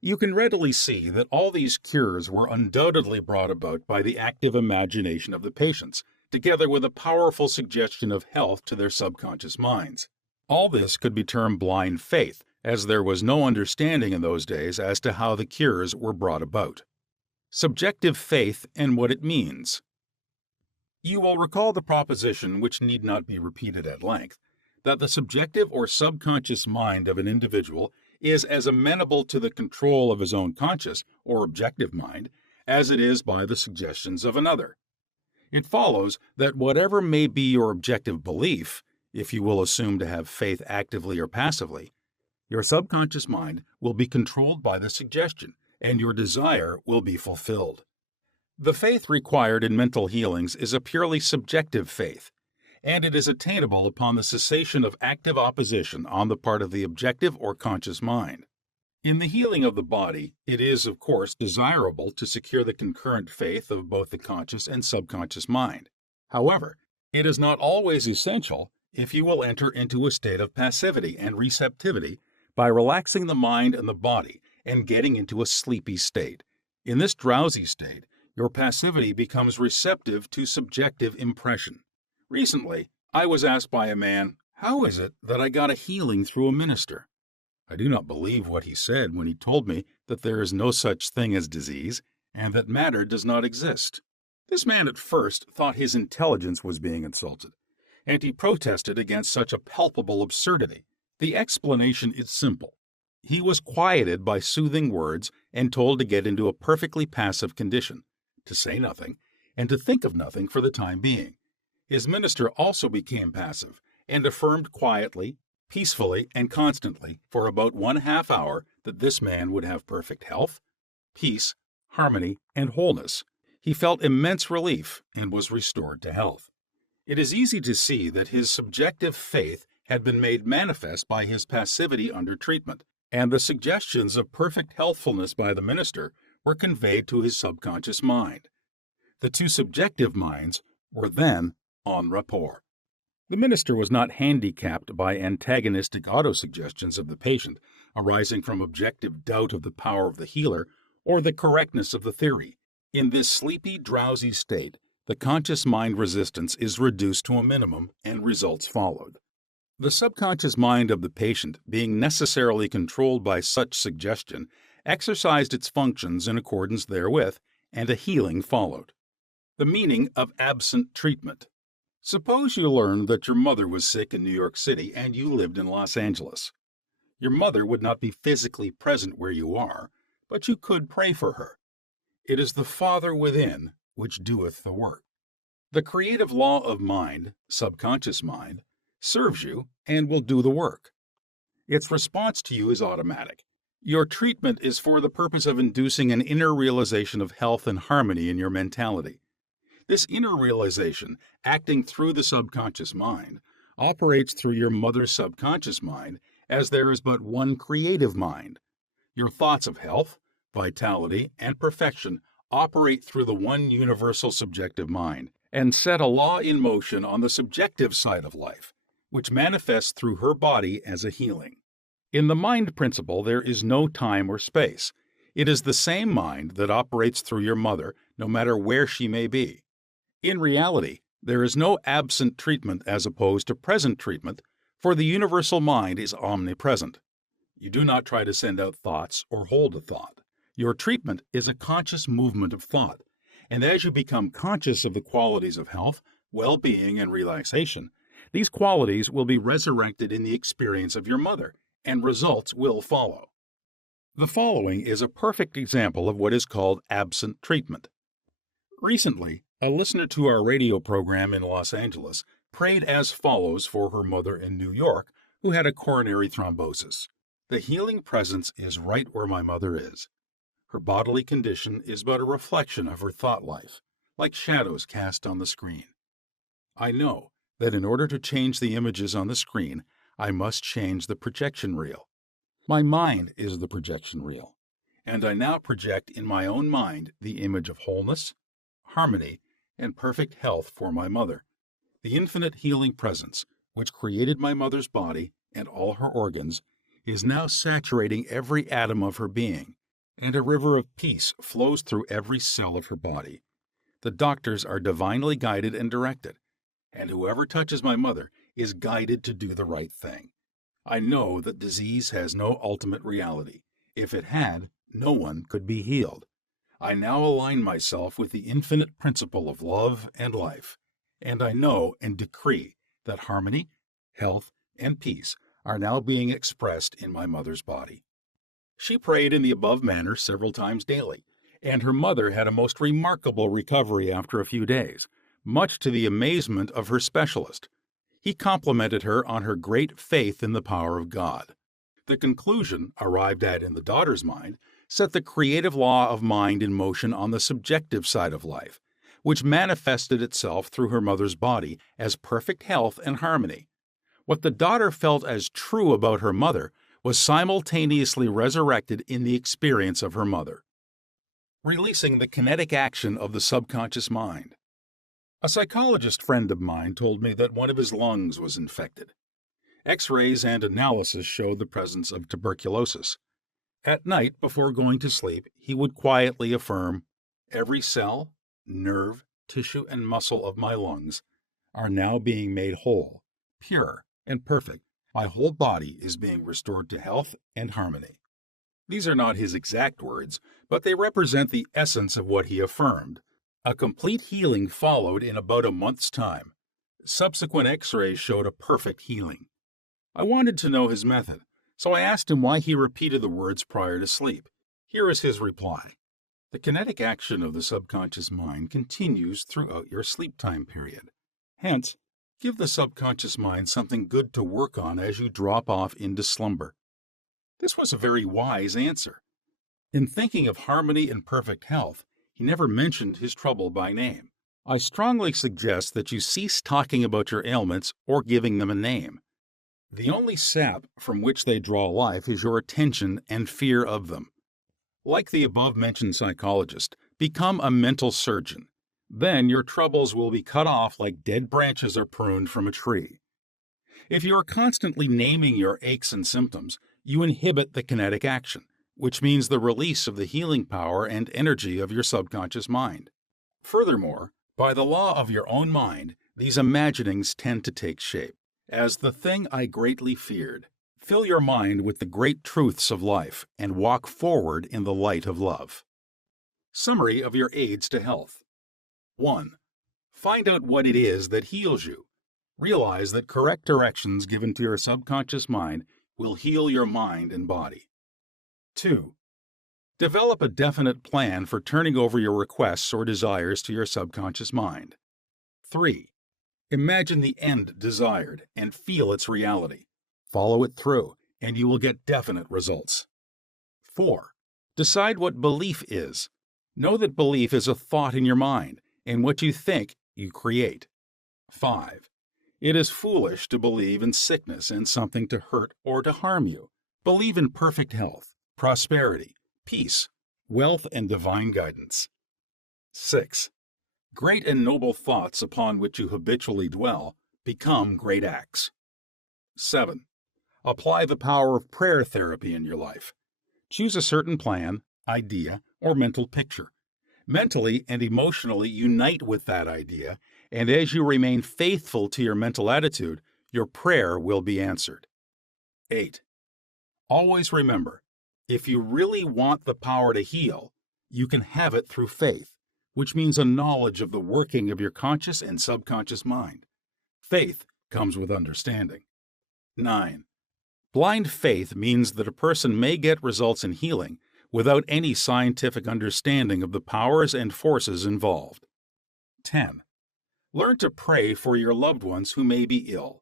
You can readily see that all these cures were undoubtedly brought about by the active imagination of the patients, together with a powerful suggestion of health to their subconscious minds. All this could be termed blind faith, as there was no understanding in those days as to how the cures were brought about. Subjective faith and what it means. You will recall the proposition, which need not be repeated at length, that the subjective or subconscious mind of an individual is as amenable to the control of his own conscious or objective mind as it is by the suggestions of another. It follows that whatever may be your objective belief, if you will assume to have faith actively or passively, your subconscious mind will be controlled by the suggestion, and your desire will be fulfilled. The faith required in mental healings is a purely subjective faith, and it is attainable upon the cessation of active opposition on the part of the objective or conscious mind. In the healing of the body, it is, of course, desirable to secure the concurrent faith of both the conscious and subconscious mind. However, it is not always essential if you will enter into a state of passivity and receptivity by relaxing the mind and the body and getting into a sleepy state. In this drowsy state, your passivity becomes receptive to subjective impression. Recently, I was asked by a man, "How is it that I got a healing through a minister?" I do not believe what he said when he told me that there is no such thing as disease and that matter does not exist. This man at first thought his intelligence was being insulted, and he protested against such a palpable absurdity. The explanation is simple. He was quieted by soothing words and told to get into a perfectly passive condition, to say nothing, and to think of nothing for the time being. His minister also became passive and affirmed quietly, peacefully, and constantly for about 1/2 hour that this man would have perfect health, peace, harmony, and wholeness. He felt immense relief and was restored to health. It is easy to see that his subjective faith had been made manifest by his passivity under treatment, and the suggestions of perfect healthfulness by the minister were conveyed to his subconscious mind. The two subjective minds were then en rapport. The minister was not handicapped by antagonistic autosuggestions of the patient arising from objective doubt of the power of the healer or the correctness of the theory. In this sleepy, drowsy state, the conscious mind resistance is reduced to a minimum and results followed. The subconscious mind of the patient, being necessarily controlled by such suggestion, exercised its functions in accordance therewith, and a healing followed. The meaning of absent treatment. Suppose you learned that your mother was sick in New York City and you lived in Los Angeles. Your mother would not be physically present where you are, but you could pray for her. It is the Father within which doeth the work. The creative law of mind, subconscious mind, serves you and will do the work. Its response to you is automatic. Your treatment is for the purpose of inducing an inner realization of health and harmony in your mentality. This inner realization, acting through the subconscious mind, operates through your mother's subconscious mind, as there is but one creative mind. Your thoughts of health, vitality, and perfection operate through the one universal subjective mind, and set a law in motion on the subjective side of life, which manifests through her body as a healing. In the mind principle, there is no time or space. It is the same mind that operates through your mother, no matter where she may be. In reality, there is no absent treatment as opposed to present treatment, for the universal mind is omnipresent. You do not try to send out thoughts or hold a thought. Your treatment is a conscious movement of thought, and as you become conscious of the qualities of health, well-being, and relaxation, these qualities will be resurrected in the experience of your mother, and results will follow. The following is a perfect example of what is called absent treatment. Recently, A listener to our radio program in Los Angeles prayed as follows for her mother in New York, who had a coronary thrombosis. The healing presence is right where my mother is. Her bodily condition is but a reflection of her thought life, like shadows cast on the screen. I know that in order to change the images on the screen, I must change the projection reel. My mind is the projection reel, and I now project in my own mind the image of wholeness, harmony, and perfect health for my mother. The infinite healing presence, which created my mother's body and all her organs, is now saturating every atom of her being, and a river of peace flows through every cell of her body. The doctors are divinely guided and directed, and whoever touches my mother is guided to do the right thing. I know that disease has no ultimate reality. If it had, no one could be healed. I now align myself with the infinite principle of love and life, and I know and decree that harmony, health, and peace are now being expressed in my mother's body. She prayed in the above manner several times daily, and her mother had a most remarkable recovery after a few days, much to the amazement of her specialist. He complimented her on her great faith in the power of God. The conclusion, arrived at in the daughter's mind, set the creative law of mind in motion on the subjective side of life, which manifested itself through her mother's body as perfect health and harmony. What the daughter felt as true about her mother was simultaneously resurrected in the experience of her mother. Releasing the kinetic action of the subconscious mind. A psychologist friend of mine told me that one of his lungs was infected. X-rays and analysis showed the presence of tuberculosis. At night, before going to sleep, he would quietly affirm, "Every cell, nerve, tissue, and muscle of my lungs are now being made whole, pure, and perfect. My whole body is being restored to health and harmony." These are not his exact words, but they represent the essence of what he affirmed. A complete healing followed in about a month's time. Subsequent X-rays showed a perfect healing. I wanted to know his method, so I asked him why he repeated the words prior to sleep. Here is his reply. The kinetic action of the subconscious mind continues throughout your sleep time period. Hence, give the subconscious mind something good to work on as you drop off into slumber. This was a very wise answer. In thinking of harmony and perfect health, he never mentioned his trouble by name. I strongly suggest that you cease talking about your ailments or giving them a name. The only sap from which they draw life is your attention and fear of them. Like the above-mentioned psychologist, become a mental surgeon. Then your troubles will be cut off like dead branches are pruned from a tree. If you are constantly naming your aches and symptoms, you inhibit the kinetic action, which means the release of the healing power and energy of your subconscious mind. Furthermore, by the law of your own mind, these imaginings tend to take shape. As the thing I greatly feared, fill your mind with the great truths of life and walk forward in the light of love. Summary of your aids to health. 1. Find out what it is that heals you. Realize that correct directions given to your subconscious mind will heal your mind and body. 2. Develop a definite plan for turning over your requests or desires to your subconscious mind. 3. Imagine the end desired and feel its reality. Follow it through, and you will get definite results. 4. Decide what belief is. Know that belief is a thought in your mind, and what you think, you create. 5. It is foolish to believe in sickness and something to hurt or to harm you. Believe in perfect health, prosperity, peace, wealth, and divine guidance. 6. Great and noble thoughts upon which you habitually dwell become great acts. 7. Apply the power of prayer therapy in your life. Choose a certain plan, idea, or mental picture. Mentally and emotionally unite with that idea, and as you remain faithful to your mental attitude, your prayer will be answered. 8. Always remember, if you really want the power to heal, you can have it through faith, which means a knowledge of the working of your conscious and subconscious mind. Faith comes with understanding. 9. Blind faith means that a person may get results in healing without any scientific understanding of the powers and forces involved. 10. Learn to pray for your loved ones who may be ill.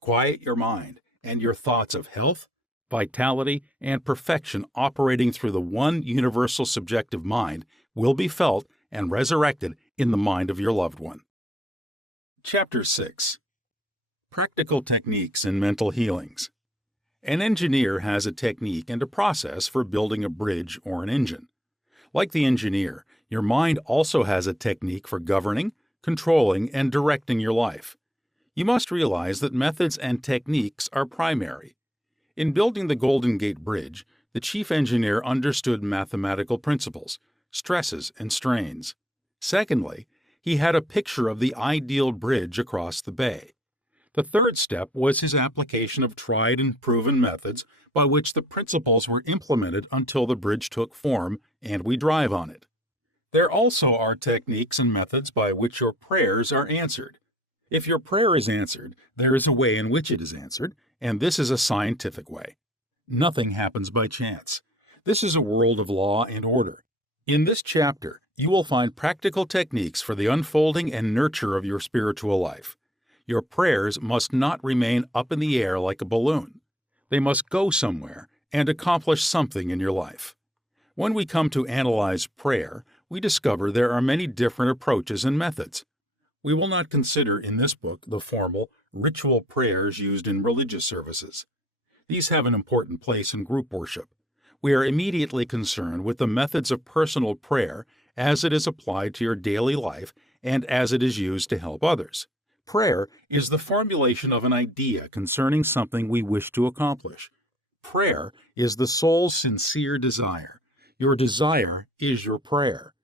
Quiet your mind and your thoughts of health, vitality, and perfection operating through the one universal subjective mind will be felt and resurrected in the mind of your loved one. Chapter 6. Practical Techniques in Mental Healings. An engineer has a technique and a process for building a bridge or an engine. Like the engineer, your mind also has a technique for governing, controlling, and directing your life. You must realize that methods and techniques are primary. In building the Golden Gate Bridge, the chief engineer understood mathematical principles, stresses, and strains. Secondly, he had a picture of the ideal bridge across the bay. The third step was his application of tried and proven methods by which the principles were implemented until the bridge took form and we drive on it. There also are techniques and methods by which your prayers are answered. If your prayer is answered, there is a way in which it is answered, and this is a scientific way. Nothing happens by chance. This is a world of law and order. In this chapter, you will find practical techniques for the unfolding and nurture of your spiritual life. Your prayers must not remain up in the air like a balloon. They must go somewhere and accomplish something in your life. When we come to analyze prayer, we discover there are many different approaches and methods. We will not consider in this book the formal, ritual prayers used in religious services. These have an important place in group worship. We are immediately concerned with the methods of personal prayer as it is applied to your daily life and as it is used to help others. Prayer is the formulation of an idea concerning something we wish to accomplish. Prayer is the soul's sincere desire. Your desire is your prayer.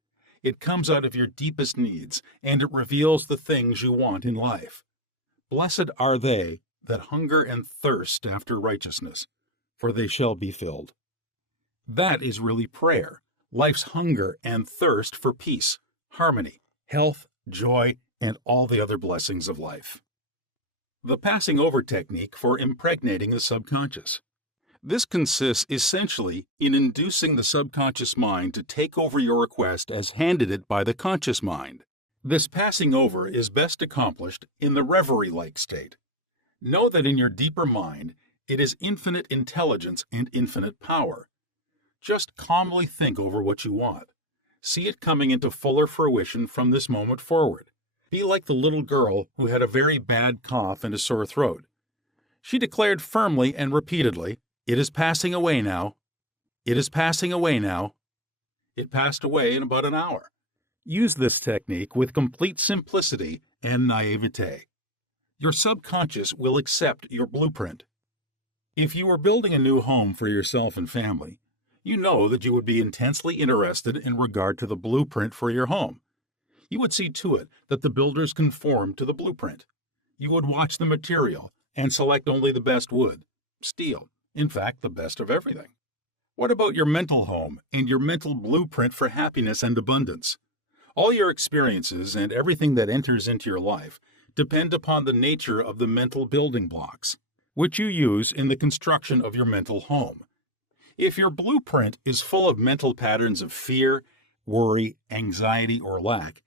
It comes out of your deepest needs, and it reveals the things you want in life. Blessed are they that hunger and thirst after righteousness, for they shall be filled. That is really prayer, life's hunger and thirst for peace, harmony, health, joy, and all the other blessings of life. The passing over technique for impregnating the subconscious. This consists essentially in inducing the subconscious mind to take over your request as handed it by the conscious mind. This passing over is best accomplished in the reverie-like state. Know that in your deeper mind, it is infinite intelligence and infinite power. Just calmly think over what you want. See it coming into fuller fruition from this moment forward. Be like the little girl who had a very bad cough and a sore throat. She declared firmly and repeatedly, "It is passing away now. It is passing away now." It passed away in about an hour. Use this technique with complete simplicity and naivete. Your subconscious will accept your blueprint. If you were building a new home for yourself and family, you know that you would be intensely interested in regard to the blueprint for your home. You would see to it that the builders conform to the blueprint. You would watch the material and select only the best wood, steel, in fact, the best of everything. What about your mental home and your mental blueprint for happiness and abundance? All your experiences and everything that enters into your life depend upon the nature of the mental building blocks, which you use in the construction of your mental home. If your blueprint is full of mental patterns of fear, worry, anxiety, or lack,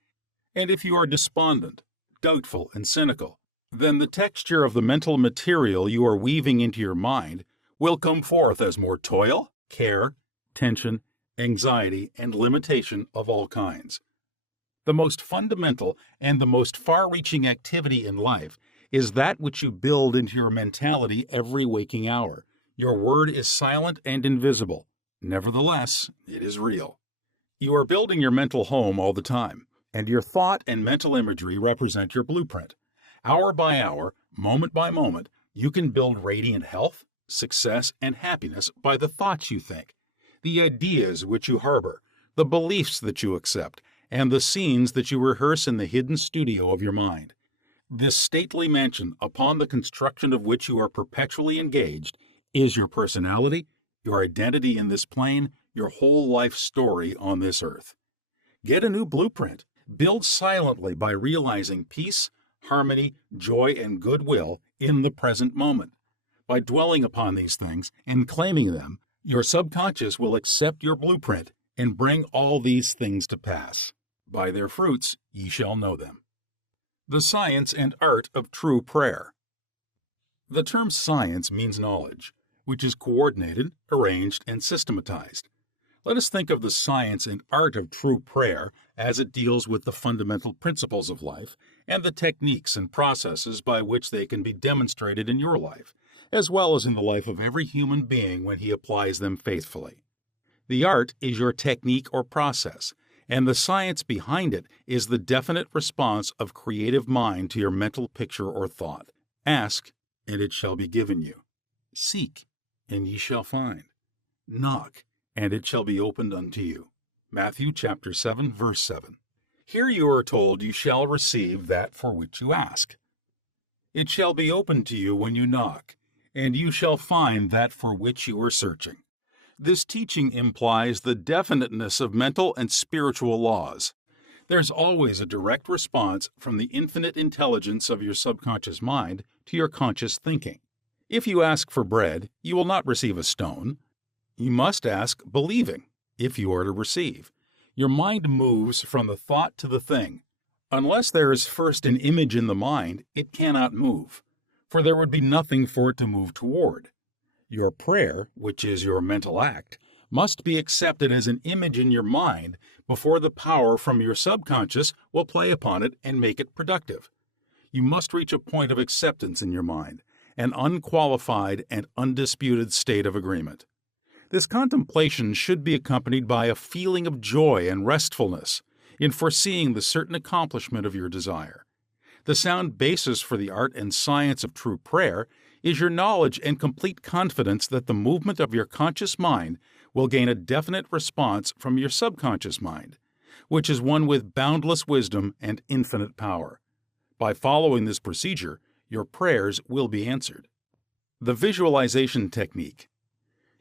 and if you are despondent, doubtful, and cynical, then the texture of the mental material you are weaving into your mind will come forth as more toil, care, tension, anxiety, and limitation of all kinds. The most fundamental and the most far-reaching activity in life is that which you build into your mentality every waking hour. Your word is silent and invisible. Nevertheless, it is real. You are building your mental home all the time, and your thought and mental imagery represent your blueprint. Hour by hour, moment by moment, you can build radiant health, success, and happiness by the thoughts you think, the ideas which you harbor, the beliefs that you accept, and the scenes that you rehearse in the hidden studio of your mind. This stately mansion, upon the construction of which you are perpetually engaged, is your personality, your identity in this plane, your whole life story on this earth. Get a new blueprint. Build silently by realizing peace, harmony, joy, and goodwill in the present moment. By dwelling upon these things and claiming them, your subconscious will accept your blueprint and bring all these things to pass. By their fruits ye shall know them. The science and art of true prayer. The term science means knowledge, which is coordinated, arranged, and systematized. Let us think of the science and art of true prayer as it deals with the fundamental principles of life and the techniques and processes by which they can be demonstrated in your life, as well as in the life of every human being when he applies them faithfully. The art is your technique or process, and the science behind it is the definite response of creative mind to your mental picture or thought. Ask, and it shall be given you. Seek, and ye shall find. Knock, and it shall be opened unto you. Matthew chapter 7, verse 7. Here you are told you shall receive that for which you ask. It shall be opened to you when you knock, and you shall find that for which you are searching. This teaching implies the definiteness of mental and spiritual laws. There's always a direct response from the infinite intelligence of your subconscious mind to your conscious thinking. If you ask for bread, you will not receive a stone. You must ask believing, if you are to receive. Your mind moves from the thought to the thing. Unless there is first an image in the mind, it cannot move, for there would be nothing for it to move toward. Your prayer, which is your mental act, must be accepted as an image in your mind before the power from your subconscious will play upon it and make it productive. You must reach a point of acceptance in your mind, an unqualified and undisputed state of agreement. This contemplation should be accompanied by a feeling of joy and restfulness in foreseeing the certain accomplishment of your desire. The sound basis for the art and science of true prayer is your knowledge and complete confidence that the movement of your conscious mind will gain a definite response from your subconscious mind, which is one with boundless wisdom and infinite power. By following this procedure, your prayers will be answered. The visualization technique.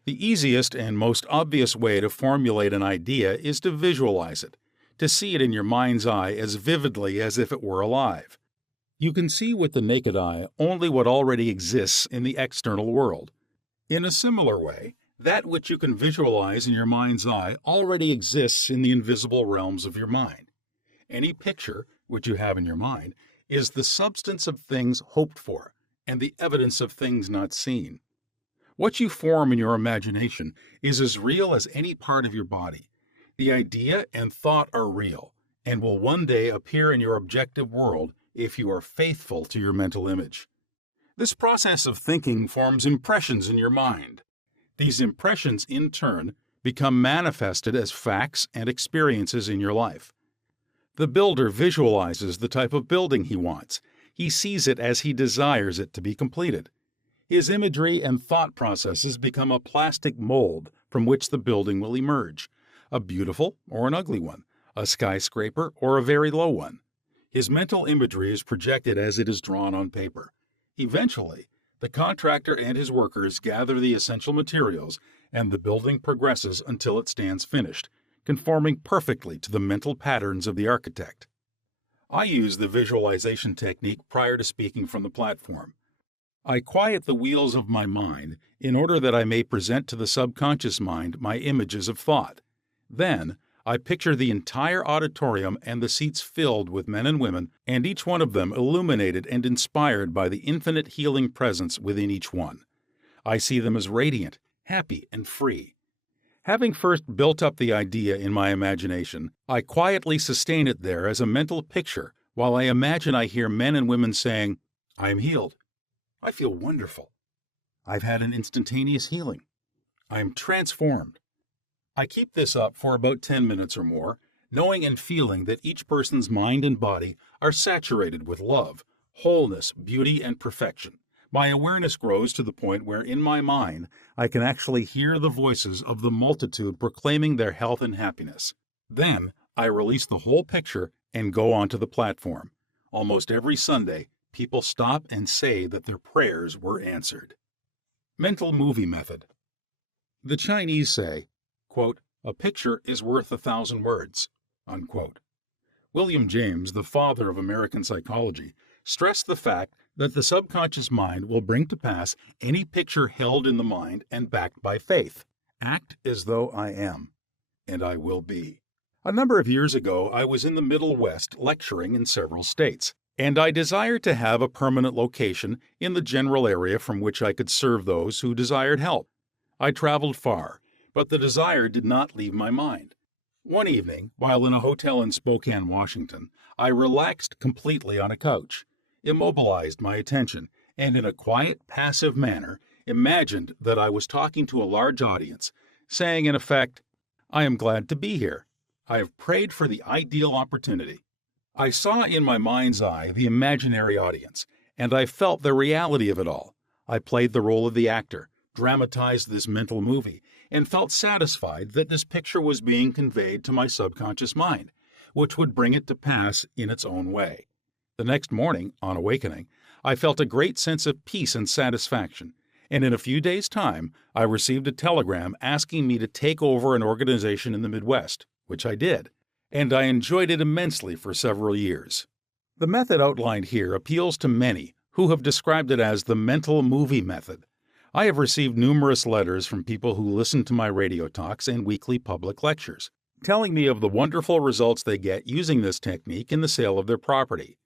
The easiest and most obvious way to formulate an idea is to visualize it, to see it in your mind's eye as vividly as if it were alive. You can see with the naked eye only what already exists in the external world. In a similar way, that which you can visualize in your mind's eye already exists in the invisible realms of your mind. Any picture which you have in your mind is the substance of things hoped for and the evidence of things not seen. What you form in your imagination is as real as any part of your body. The idea and thought are real and will one day appear in your objective world if you are faithful to your mental image. This process of thinking forms impressions in your mind. These impressions, in turn, become manifested as facts and experiences in your life. The builder visualizes the type of building he wants. He sees it as he desires it to be completed. His imagery and thought processes become a plastic mold from which the building will emerge, a beautiful or an ugly one, a skyscraper or a very low one. His mental imagery is projected as it is drawn on paper. Eventually, the contractor and his workers gather the essential materials, and the building progresses until it stands finished, conforming perfectly to the mental patterns of the architect. I use the visualization technique prior to speaking from the platform. I quiet the wheels of my mind in order that I may present to the subconscious mind my images of thought. Then, I picture the entire auditorium and the seats filled with men and women, and each one of them illuminated and inspired by the infinite healing presence within each one. I see them as radiant, happy, and free. Having first built up the idea in my imagination, I quietly sustain it there as a mental picture while I imagine I hear men and women saying, "I am healed. I feel wonderful. I've had an instantaneous healing. I am transformed." I keep this up for about 10 minutes or more, knowing and feeling that each person's mind and body are saturated with love, wholeness, beauty, and perfection. My awareness grows to the point where in my mind I can actually hear the voices of the multitude proclaiming their health and happiness. Then I release the whole picture and go onto the platform. Almost every Sunday, people stop and say that their prayers were answered. Mental movie method. The Chinese say, quote, "A picture is worth 1,000 words," unquote. William James, the father of American psychology, stressed the fact that the subconscious mind will bring to pass any picture held in the mind and backed by faith. Act as though I am, and I will be. A number of years ago, I was in the Middle West lecturing in several states, and I desired to have a permanent location in the general area from which I could serve those who desired help. I traveled far, but the desire did not leave my mind. One evening, while in a hotel in Spokane, Washington, I relaxed completely on a couch, immobilized my attention, and in a quiet, passive manner, imagined that I was talking to a large audience, saying in effect, "I am glad to be here. I have prayed for the ideal opportunity." I saw in my mind's eye the imaginary audience, and I felt the reality of it all. I played the role of the actor, dramatized this mental movie, and felt satisfied that this picture was being conveyed to my subconscious mind, which would bring it to pass in its own way. The next morning, on awakening, I felt a great sense of peace and satisfaction, and in a few days' time, I received a telegram asking me to take over an organization in the Midwest, which I did, and I enjoyed it immensely for several years. The method outlined here appeals to many who have described it as the mental movie method. I have received numerous letters from people who listen to my radio talks and weekly public lectures, telling me of the wonderful results they get using this technique in the sale of their property.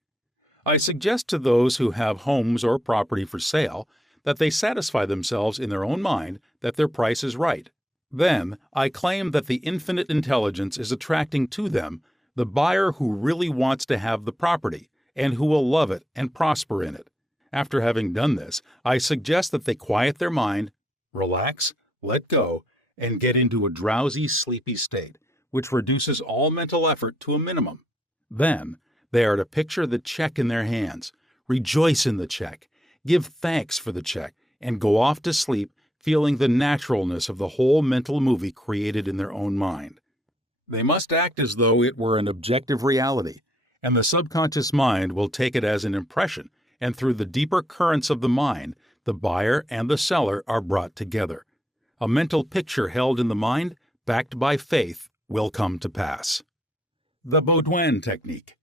I suggest to those who have homes or property for sale that they satisfy themselves in their own mind that their price is right. Then, I claim that the infinite intelligence is attracting to them the buyer who really wants to have the property and who will love it and prosper in it. After having done this, I suggest that they quiet their mind, relax, let go, and get into a drowsy, sleepy state, which reduces all mental effort to a minimum. Then, they are to picture the check in their hands, rejoice in the check, give thanks for the check, and go off to sleep feeling the naturalness of the whole mental movie created in their own mind. They must act as though it were an objective reality, and the subconscious mind will take it as an impression, and through the deeper currents of the mind, the buyer and the seller are brought together. A mental picture held in the mind, backed by faith, will come to pass. The Baudouin Technique.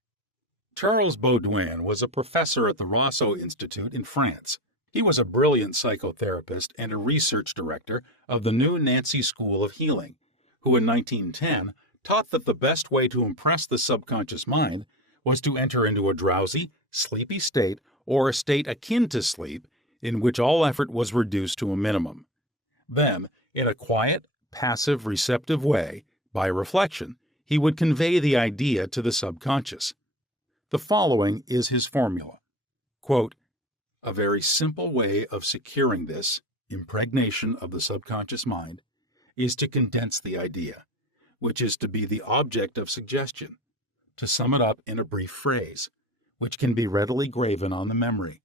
Charles Baudouin was a professor at the Rousseau Institute in France. He was a brilliant psychotherapist and a research director of the New Nancy School of Healing, who in 1910 taught that the best way to impress the subconscious mind was to enter into a drowsy, sleepy state or a state akin to sleep in which all effort was reduced to a minimum. Then, in a quiet, passive, receptive way, by reflection, he would convey the idea to the subconscious. The following is his formula. Quote, "A very simple way of securing this impregnation of the subconscious mind is to condense the idea, which is to be the object of suggestion, to sum it up in a brief phrase, which can be readily graven on the memory,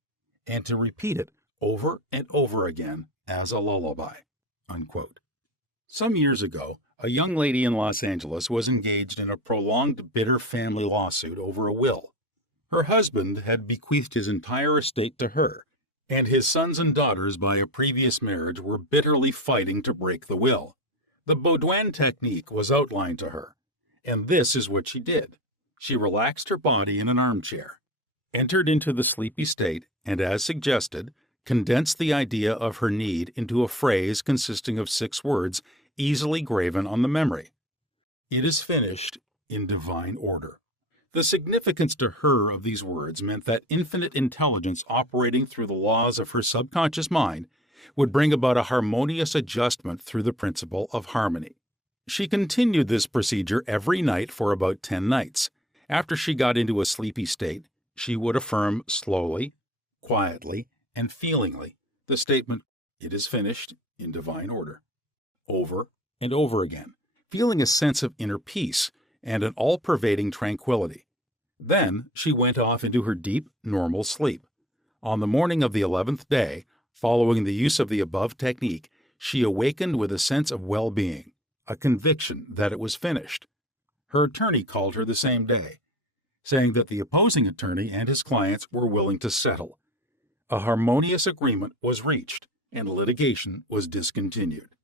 and to repeat it over and over again as a lullaby." Unquote. Some years ago, a young lady in Los Angeles was engaged in a prolonged, bitter family lawsuit over a will. Her husband had bequeathed his entire estate to her, and his sons and daughters by a previous marriage were bitterly fighting to break the will. The Baudouin technique was outlined to her, and this is what she did. She relaxed her body in an armchair, entered into the sleepy state, and as suggested, condensed the idea of her need into a phrase consisting of 6 words easily graven on the memory. "It is finished in divine order." The significance to her of these words meant that infinite intelligence operating through the laws of her subconscious mind would bring about a harmonious adjustment through the principle of harmony. She continued this procedure every night for about 10 nights. After she got into a sleepy state, she would affirm slowly, quietly, and feelingly the statement, "It is finished in divine order," over and over again, feeling a sense of inner peace and an all-pervading tranquility. Then she went off into her deep, normal sleep. On the morning of the 11th day, following the use of the above technique, she awakened with a sense of well-being, a conviction that it was finished. Her attorney called her the same day, saying that the opposing attorney and his clients were willing to settle. A harmonious agreement was reached, and litigation was discontinued.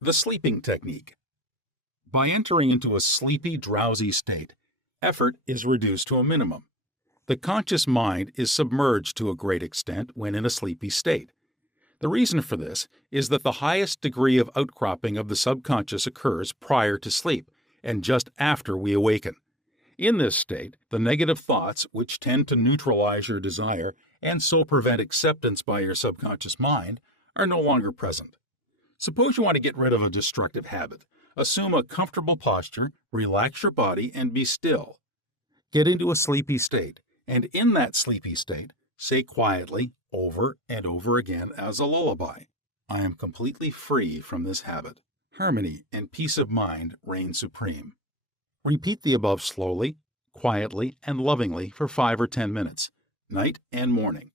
The sleeping technique. By entering into a sleepy, drowsy state, effort is reduced to a minimum. The conscious mind is submerged to a great extent when in a sleepy state. The reason for this is that the highest degree of outcropping of the subconscious occurs prior to sleep, and just after we awaken. In this state, the negative thoughts, which tend to neutralize your desire and so prevent acceptance by your subconscious mind, are no longer present. Suppose you want to get rid of a destructive habit. Assume a comfortable posture, relax your body, and be still. Get into a sleepy state, and in that sleepy state, say quietly, over and over again as a lullaby, "I am completely free from this habit. Harmony and peace of mind reign supreme." Repeat the above slowly, quietly, and lovingly for 5 or 10 minutes, night and morning.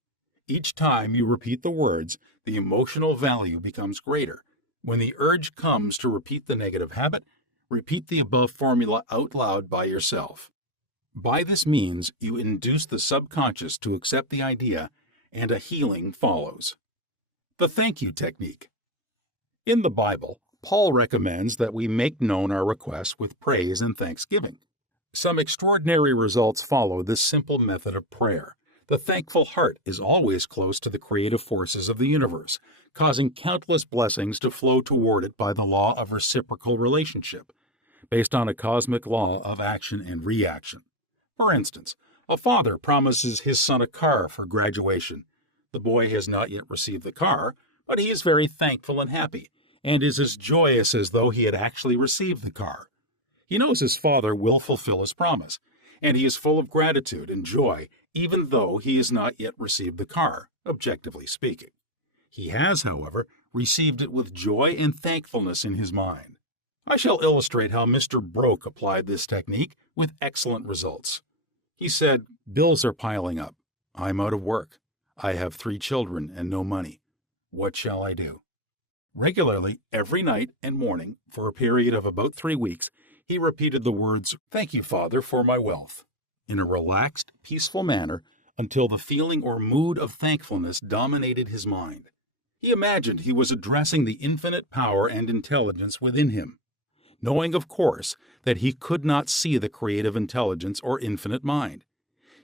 Each time you repeat the words, the emotional value becomes greater. When the urge comes to repeat the negative habit, repeat the above formula out loud by yourself. By this means, you induce the subconscious to accept the idea, and a healing follows. The thank you technique. In the Bible, Paul recommends that we make known our requests with praise and thanksgiving. Some extraordinary results follow this simple method of prayer. The thankful heart is always close to the creative forces of the universe, causing countless blessings to flow toward it by the law of reciprocal relationship, based on a cosmic law of action and reaction. For instance, a father promises his son a car for graduation. The boy has not yet received the car, but he is very thankful and happy, and is as joyous as though he had actually received the car. He knows his father will fulfill his promise, and he is full of gratitude and joy, even though he has not yet received the car, objectively speaking. He has, however, received it with joy and thankfulness in his mind. I shall illustrate how Mr. Broke applied this technique with excellent results. He said, "Bills are piling up. I'm out of work. I have 3 children and no money. What shall I do?" Regularly, every night and morning, for a period of about 3 weeks, he repeated the words, "Thank you, Father, for my wealth," in a relaxed, peaceful manner until the feeling or mood of thankfulness dominated his mind. He imagined he was addressing the infinite power and intelligence within him, knowing, of course, that he could not see the creative intelligence or infinite mind.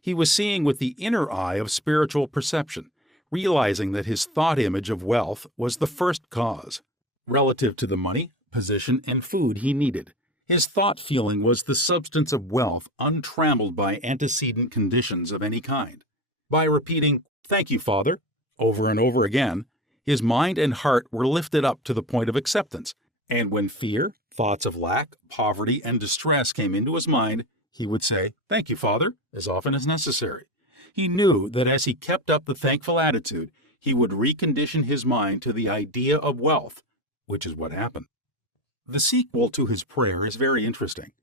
He was seeing with the inner eye of spiritual perception, realizing that his thought image of wealth was the first cause. Relative to the money, position, and food he needed, his thought feeling was the substance of wealth untrammeled by antecedent conditions of any kind. By repeating, "Thank you, Father," over and over again, his mind and heart were lifted up to the point of acceptance, and when fear, thoughts of lack, poverty, and distress came into his mind, he would say, "Thank you, Father," as often as necessary. He knew that as he kept up the thankful attitude, he would recondition his mind to the idea of wealth, which is what happened. The sequel to his prayer is very interesting.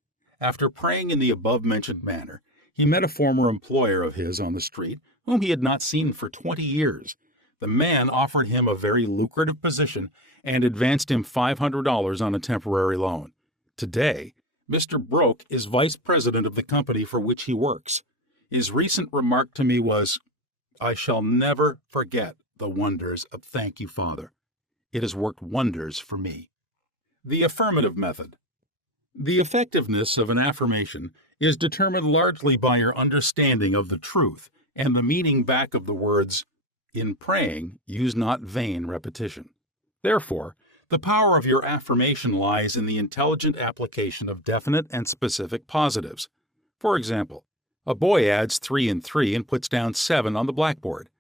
After praying in the above-mentioned manner, he met a former employer of his on the street whom he had not seen for 20 years. The man offered him a very lucrative position and advanced him $500 on a temporary loan. Today, Mr. Broke is vice president of the company for which he works. His recent remark to me was, "I shall never forget the wonders of Thank You, Father. It has worked wonders for me." The affirmative method. The effectiveness of an affirmation is determined largely by your understanding of the truth and the meaning back of the words, "In praying, use not vain repetition." Therefore, the power of your affirmation lies in the intelligent application of definite and specific positives. For example, a boy adds 3 and 3 and puts down 7 on the blackboard.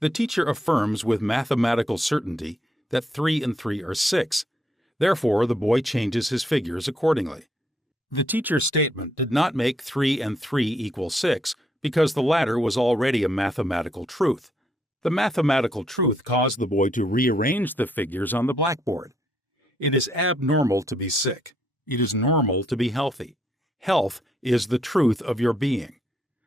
The teacher affirms with mathematical certainty that 3 and 3 are 6. Therefore, the boy changes his figures accordingly. The teacher's statement did not make 3 and 3 equal 6 because the latter was already a mathematical truth. The mathematical truth caused the boy to rearrange the figures on the blackboard. It is abnormal to be sick. It is normal to be healthy. Health is the truth of your being.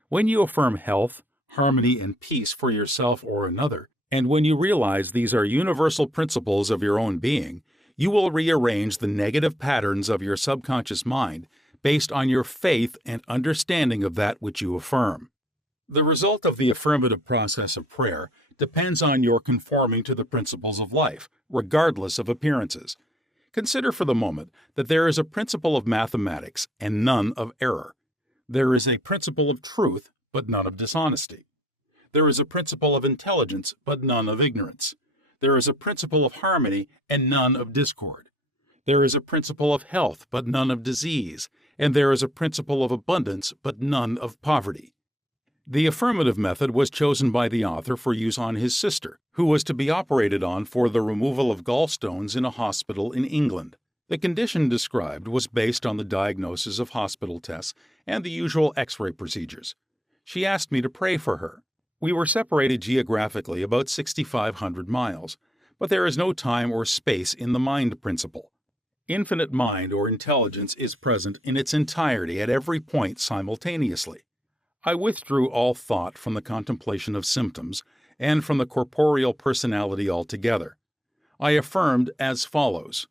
When you affirm health, harmony, and peace for yourself or another, and when you realize these are universal principles of your own being, you will rearrange the negative patterns of your subconscious mind based on your faith and understanding of that which you affirm. The result of the affirmative process of prayer depends on your conforming to the principles of life, regardless of appearances. Consider for the moment that there is a principle of mathematics and none of error. There is a principle of truth, but none of dishonesty. There is a principle of intelligence, but none of ignorance. There is a principle of harmony and none of discord. There is a principle of health, but none of disease, and there is a principle of abundance but none of poverty. The affirmative method was chosen by the author for use on his sister, who was to be operated on for the removal of gallstones in a hospital in England. The condition described was based on the diagnosis of hospital tests and the usual X-ray procedures. She asked me to pray for her. We were separated geographically about 6,500 miles, but there is no time or space in the mind principle. Infinite mind or intelligence is present in its entirety at every point simultaneously. I withdrew all thought from the contemplation of symptoms and from the corporeal personality altogether. I affirmed as follows: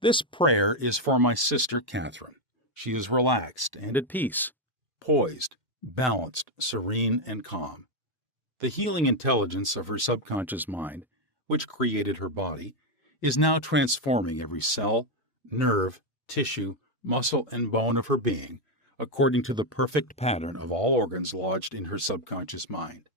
"This prayer is for my sister Catherine. She is relaxed and at peace, poised, balanced, serene, and calm. The healing intelligence of her subconscious mind, which created her body, is now transforming every cell, nerve, tissue, muscle, and bone of her being according to the perfect pattern of all organs lodged in her subconscious mind.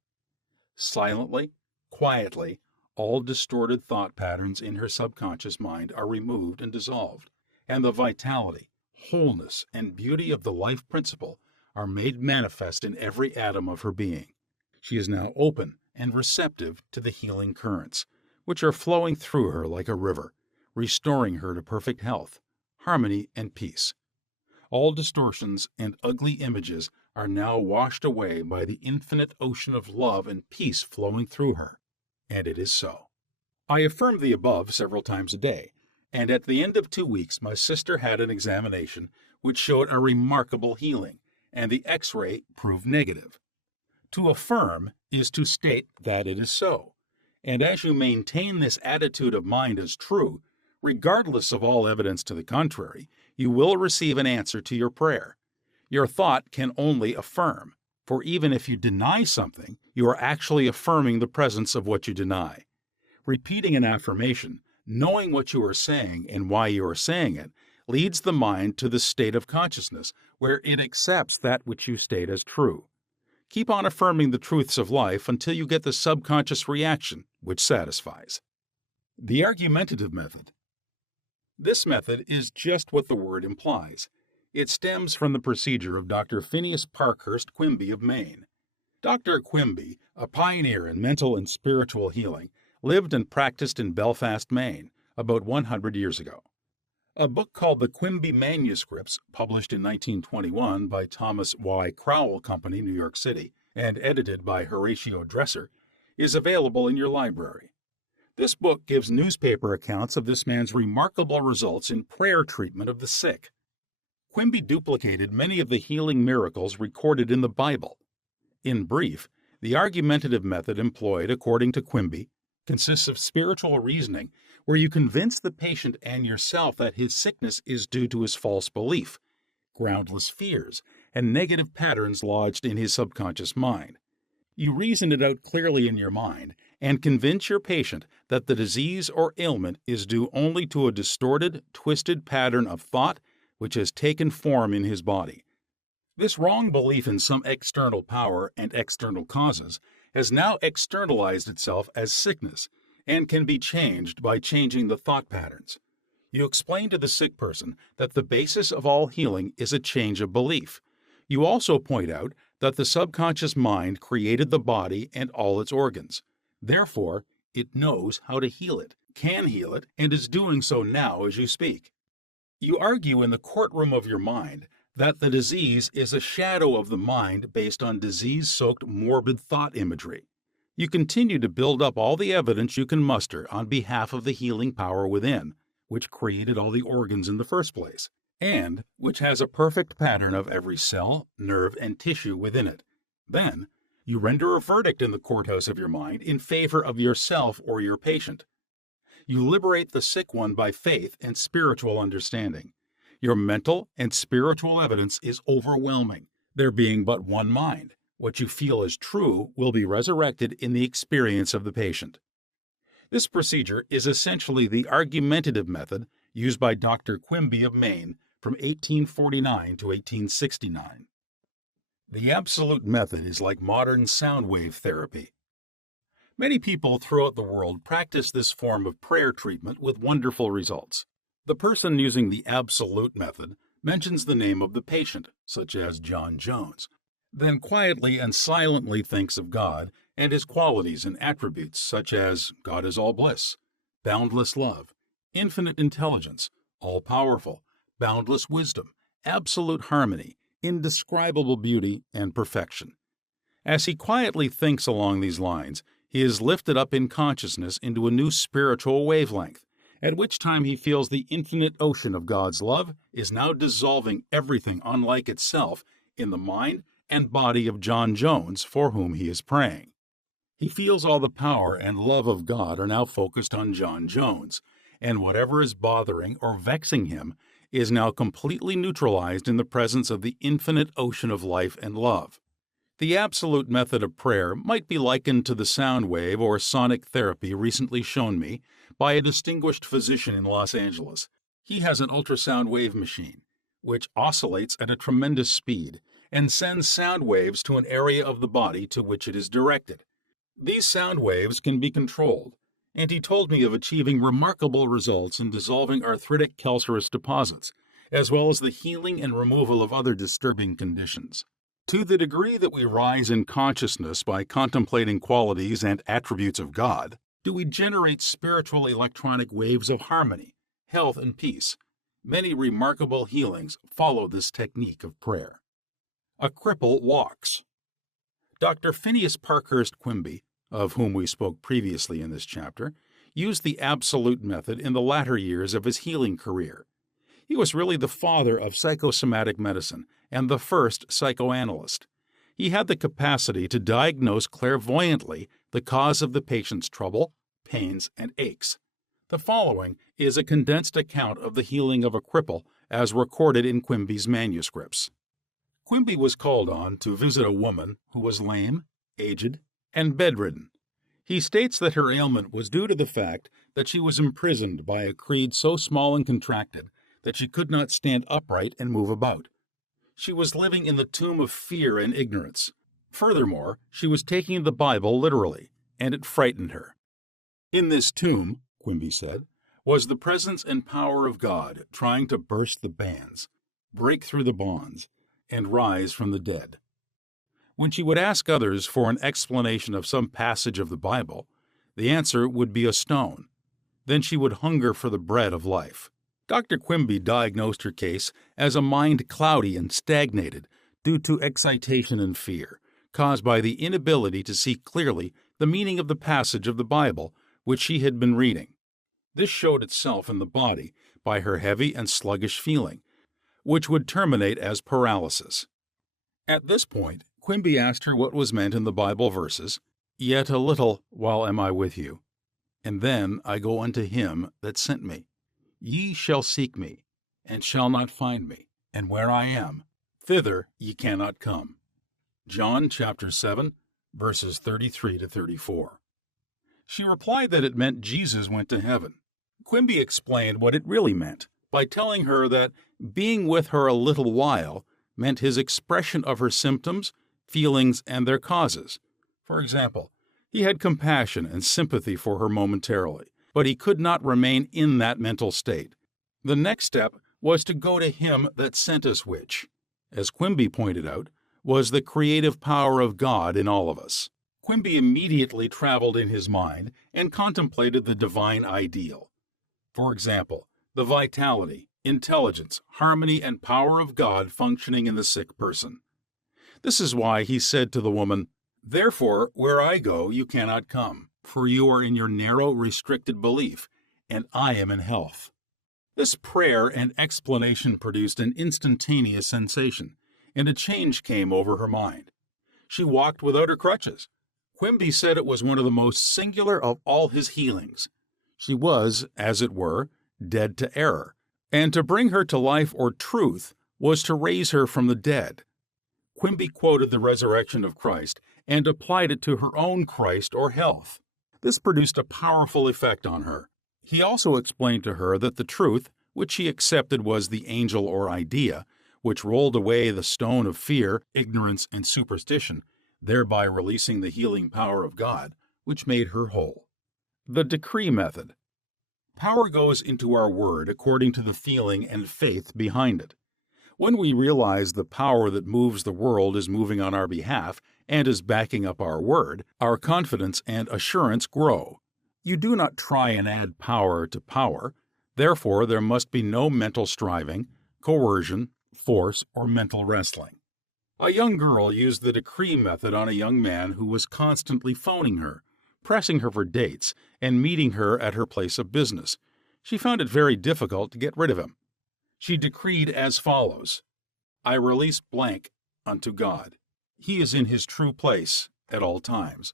Silently, quietly, all distorted thought patterns in her subconscious mind are removed and dissolved, and the vitality, wholeness, and beauty of the life principle are made manifest in every atom of her being. She is now open and receptive to the healing currents, which are flowing through her like a river, restoring her to perfect health, harmony, and peace. All distortions and ugly images are now washed away by the infinite ocean of love and peace flowing through her, and it is so." I affirmed the above several times a day, and at the end of 2 weeks my sister had an examination which showed a remarkable healing, and the X-ray proved negative. To affirm is to state that it is so, and as you maintain this attitude of mind as true, regardless of all evidence to the contrary, you will receive an answer to your prayer. Your thought can only affirm, for even if you deny something, you are actually affirming the presence of what you deny. Repeating an affirmation, knowing what you are saying and why you are saying it, leads the mind to the state of consciousness where it accepts that which you state as true. Keep on affirming the truths of life until you get the subconscious reaction, which satisfies. The argumentative method. This method is just what the word implies. It stems from the procedure of Dr. Phineas Parkhurst Quimby of Maine. Dr. Quimby, a pioneer in mental and spiritual healing, lived and practiced in Belfast, Maine, about 100 years ago. A book called The Quimby Manuscripts, published in 1921 by Thomas Y. Crowell Company, New York City, and edited by Horatio Dresser, is available in your library. This book gives newspaper accounts of this man's remarkable results in prayer treatment of the sick. Quimby duplicated many of the healing miracles recorded in the Bible. In brief, the argumentative method employed, according to Quimby, consists of spiritual reasoning where you convince the patient and yourself that his sickness is due to his false belief, groundless fears, and negative patterns lodged in his subconscious mind. You reason it out clearly in your mind and convince your patient that the disease or ailment is due only to a distorted, twisted pattern of thought which has taken form in his body. This wrong belief in some external power and external causes has now externalized itself as sickness and can be changed by changing the thought patterns. You explain to the sick person that the basis of all healing is a change of belief. You also point out that the subconscious mind created the body and all its organs. Therefore, it knows how to heal it, can heal it, and is doing so now as you speak. You argue in the courtroom of your mind that the disease is a shadow of the mind based on disease-soaked morbid thought imagery. You continue to build up all the evidence you can muster on behalf of the healing power within, which created all the organs in the first place, and which has a perfect pattern of every cell, nerve, and tissue within it. Then, you render a verdict in the courthouse of your mind in favor of yourself or your patient. You liberate the sick one by faith and spiritual understanding. Your mental and spiritual evidence is overwhelming, there being but one mind. What you feel as true will be resurrected in the experience of the patient. This procedure is essentially the argumentative method used by Dr. Quimby of Maine from 1849 to 1869. The absolute method is like modern sound wave therapy. Many people throughout the world practice this form of prayer treatment with wonderful results. The person using the absolute method mentions the name of the patient, such as John Jones, then quietly and silently thinks of God and his qualities and attributes, such as God is all bliss, boundless love, infinite intelligence, all-powerful, boundless wisdom, absolute harmony, indescribable beauty, and perfection. As he quietly thinks along these lines, he is lifted up in consciousness into a new spiritual wavelength, at which time he feels the infinite ocean of God's love is now dissolving everything unlike itself in the mind and body of John Jones, for whom he is praying. He feels all the power and love of God are now focused on John Jones, and whatever is bothering or vexing him is now completely neutralized in the presence of the infinite ocean of life and love. The absolute method of prayer might be likened to the sound wave or sonic therapy recently shown me by a distinguished physician in Los Angeles. He has an ultrasound wave machine, which oscillates at a tremendous speed and sends sound waves to an area of the body to which it is directed. These sound waves can be controlled, and he told me of achieving remarkable results in dissolving arthritic calcareous deposits, as well as the healing and removal of other disturbing conditions. To the degree that we rise in consciousness by contemplating qualities and attributes of God, do we generate spiritual electronic waves of harmony, health, and peace. Many remarkable healings follow this technique of prayer. A cripple walks. Dr. Phineas Parkhurst Quimby, of whom we spoke previously in this chapter, used the absolute method in the latter years of his healing career. He was really the father of psychosomatic medicine and the first psychoanalyst. He had the capacity to diagnose clairvoyantly the cause of the patient's trouble, pains, and aches. The following is a condensed account of the healing of a cripple as recorded in Quimby's manuscripts. Quimby was called on to visit a woman who was lame, aged, and bedridden. He states that her ailment was due to the fact that she was imprisoned by a creed so small and contracted that she could not stand upright and move about. She was living in the tomb of fear and ignorance. Furthermore, she was taking the Bible literally, and it frightened her. In this tomb, Quimby said, was the presence and power of God trying to burst the bands, break through the bonds, and rise from the dead. When she would ask others for an explanation of some passage of the Bible, the answer would be a stone. Then she would hunger for the bread of life. Dr. Quimby diagnosed her case as a mind cloudy and stagnated due to excitation and fear, caused by the inability to see clearly the meaning of the passage of the Bible which she had been reading. This showed itself in the body by her heavy and sluggish feeling, which would terminate as paralysis. At this point, Quimby asked her what was meant in the Bible verses, "Yet a little while am I with you, and then I go unto him that sent me. Ye shall seek me, and shall not find me, and where I am, thither ye cannot come." John chapter 7, verses 33 to 34. She replied that it meant Jesus went to heaven. Quimby explained what it really meant by telling her that being with her a little while meant his expression of her symptoms, feelings, and their causes. For example, he had compassion and sympathy for her momentarily, but he could not remain in that mental state. The next step was to go to him that sent us, which, as Quimby pointed out, was the creative power of God in all of us. Quimby immediately traveled in his mind and contemplated the divine ideal. For example, the vitality, intelligence, harmony, and power of God functioning in the sick person. This is why he said to the woman, "Therefore, where I go, you cannot come, for you are in your narrow, restricted belief, and I am in health." This prayer and explanation produced an instantaneous sensation, and a change came over her mind. She walked without her crutches. Quimby said it was one of the most singular of all his healings. She was, as it were, dead to error, and to bring her to life or truth was to raise her from the dead. Quimby quoted the resurrection of Christ and applied it to her own Christ or health. This produced a powerful effect on her. He also explained to her that the truth, which she accepted was the angel or idea, which rolled away the stone of fear, ignorance, and superstition, thereby releasing the healing power of God, which made her whole. The decree method. Power goes into our word according to the feeling and faith behind it. When we realize the power that moves the world is moving on our behalf and is backing up our word, our confidence and assurance grow. You do not try and add power to power. Therefore, there must be no mental striving, coercion, force, or mental wrestling. A young girl used the decree method on a young man who was constantly phoning her, pressing her for dates, and meeting her at her place of business. She found it very difficult to get rid of him. She decreed as follows: I release blank unto God. He is in his true place at all times.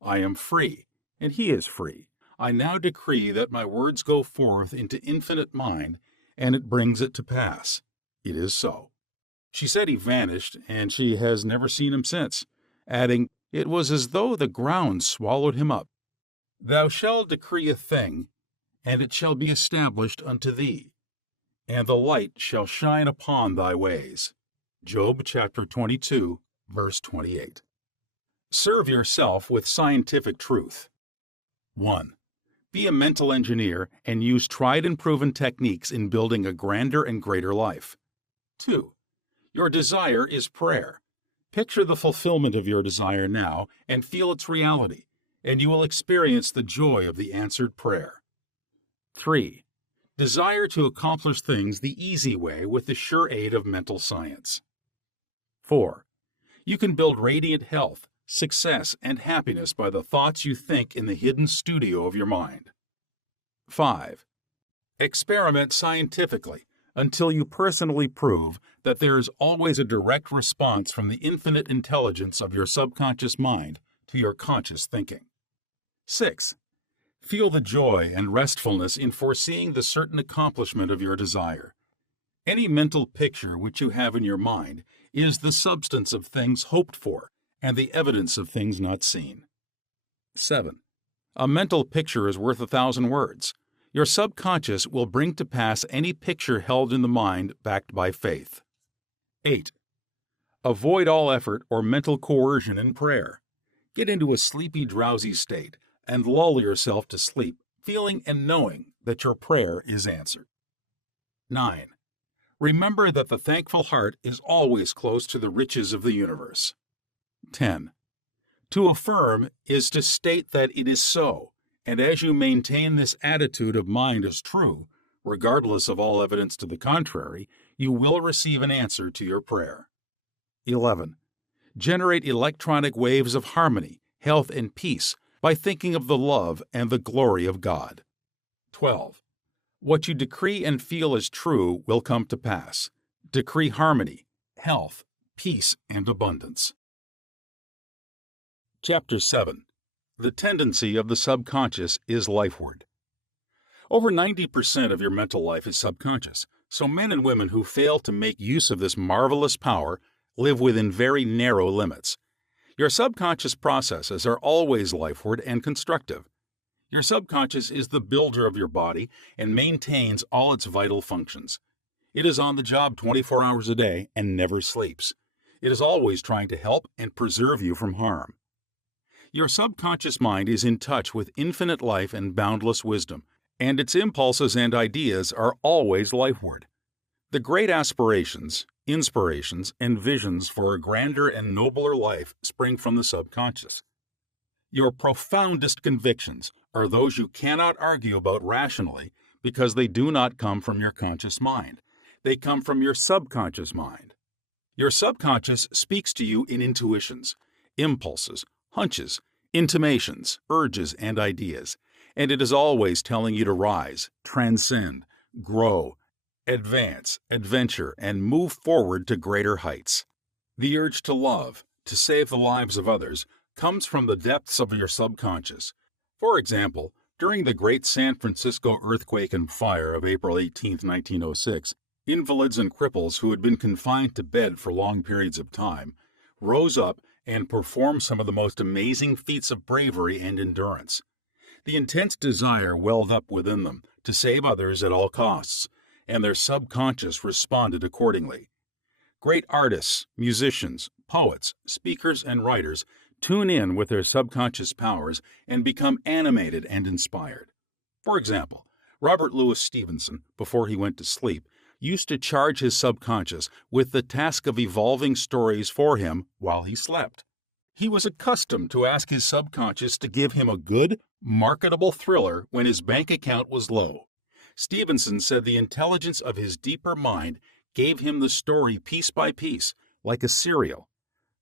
I am free, and he is free. I now decree that my words go forth into infinite mind, and it brings it to pass. It is so. She said he vanished, and she has never seen him since, adding, it was as though the ground swallowed him up. Thou shalt decree a thing, and it shall be established unto thee, and the light shall shine upon thy ways. Job chapter 22, verse 28. Serve yourself with scientific truth. 1. Be a mental engineer and use tried and proven techniques in building a grander and greater life. 2. Your desire is prayer. Picture the fulfillment of your desire now and feel its reality, and you will experience the joy of the answered prayer. 3. Desire to accomplish things the easy way with the sure aid of mental science. 4. You can build radiant health, success, and happiness by the thoughts you think in the hidden studio of your mind. 5. Experiment scientifically until you personally prove that there is always a direct response from the infinite intelligence of your subconscious mind to your conscious thinking. 6. Feel the joy and restfulness in foreseeing the certain accomplishment of your desire. Any mental picture which you have in your mind is the substance of things hoped for and the evidence of things not seen. 7. A mental picture is worth 1,000 words. Your subconscious will bring to pass any picture held in the mind backed by faith. 8. Avoid all effort or mental coercion in prayer. Get into a sleepy, drowsy state and lull yourself to sleep, feeling and knowing that your prayer is answered. 9. Remember that the thankful heart is always close to the riches of the universe. 10. To affirm is to state that it is so, and as you maintain this attitude of mind as true, regardless of all evidence to the contrary, you will receive an answer to your prayer. 11. Generate electronic waves of harmony, health, and peace by thinking of the love and the glory of God. 12. What you decree and feel as true will come to pass. Decree harmony, health, peace, and abundance. Chapter 7. The tendency of the subconscious is lifeward. Over 90% of your mental life is subconscious, so men and women who fail to make use of this marvelous power live within very narrow limits. Your subconscious processes are always lifeward and constructive. Your subconscious is the builder of your body and maintains all its vital functions. It is on the job 24 hours a day and never sleeps. It is always trying to help and preserve you from harm. Your subconscious mind is in touch with infinite life and boundless wisdom, and its impulses and ideas are always lifeward. The great aspirations, inspirations, and visions for a grander and nobler life spring from the subconscious. Your profoundest convictions are those you cannot argue about rationally because they do not come from your conscious mind. They come from your subconscious mind. Your subconscious speaks to you in intuitions, impulses, hunches, intimations, urges, and ideas, and it is always telling you to rise, transcend, grow, advance, adventure, and move forward to greater heights. The urge to love, to save the lives of others, comes from the depths of your subconscious. For example, during the great San Francisco earthquake and fire of April 18, 1906, invalids and cripples who had been confined to bed for long periods of time rose up and performed some of the most amazing feats of bravery and endurance. The intense desire welled up within them to save others at all costs, and their subconscious responded accordingly. Great artists, musicians, poets, speakers, and writers tune in with their subconscious powers and become animated and inspired. For example, Robert Louis Stevenson, before he went to sleep, used to charge his subconscious with the task of evolving stories for him while he slept. He was accustomed to ask his subconscious to give him a good, marketable thriller when his bank account was low. Stevenson said the intelligence of his deeper mind gave him the story piece by piece, like a serial.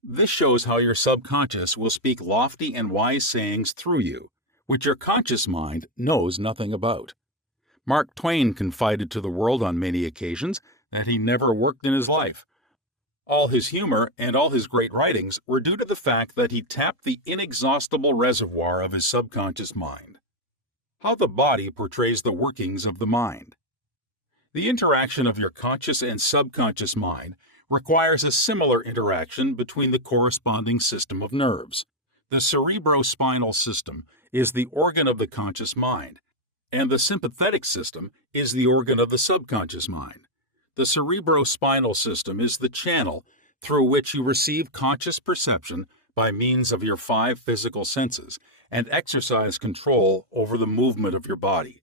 This shows how your subconscious will speak lofty and wise sayings through you, which your conscious mind knows nothing about. Mark Twain confided to the world on many occasions that he never worked in his life. All his humor and all his great writings were due to the fact that he tapped the inexhaustible reservoir of his subconscious mind. How the body portrays the workings of the mind. The interaction of your conscious and subconscious mind requires a similar interaction between the corresponding system of nerves. The cerebrospinal system is the organ of the conscious mind, and the sympathetic system is the organ of the subconscious mind. The cerebrospinal system is the channel through which you receive conscious perception by means of your 5 physical senses and exercise control over the movement of your body.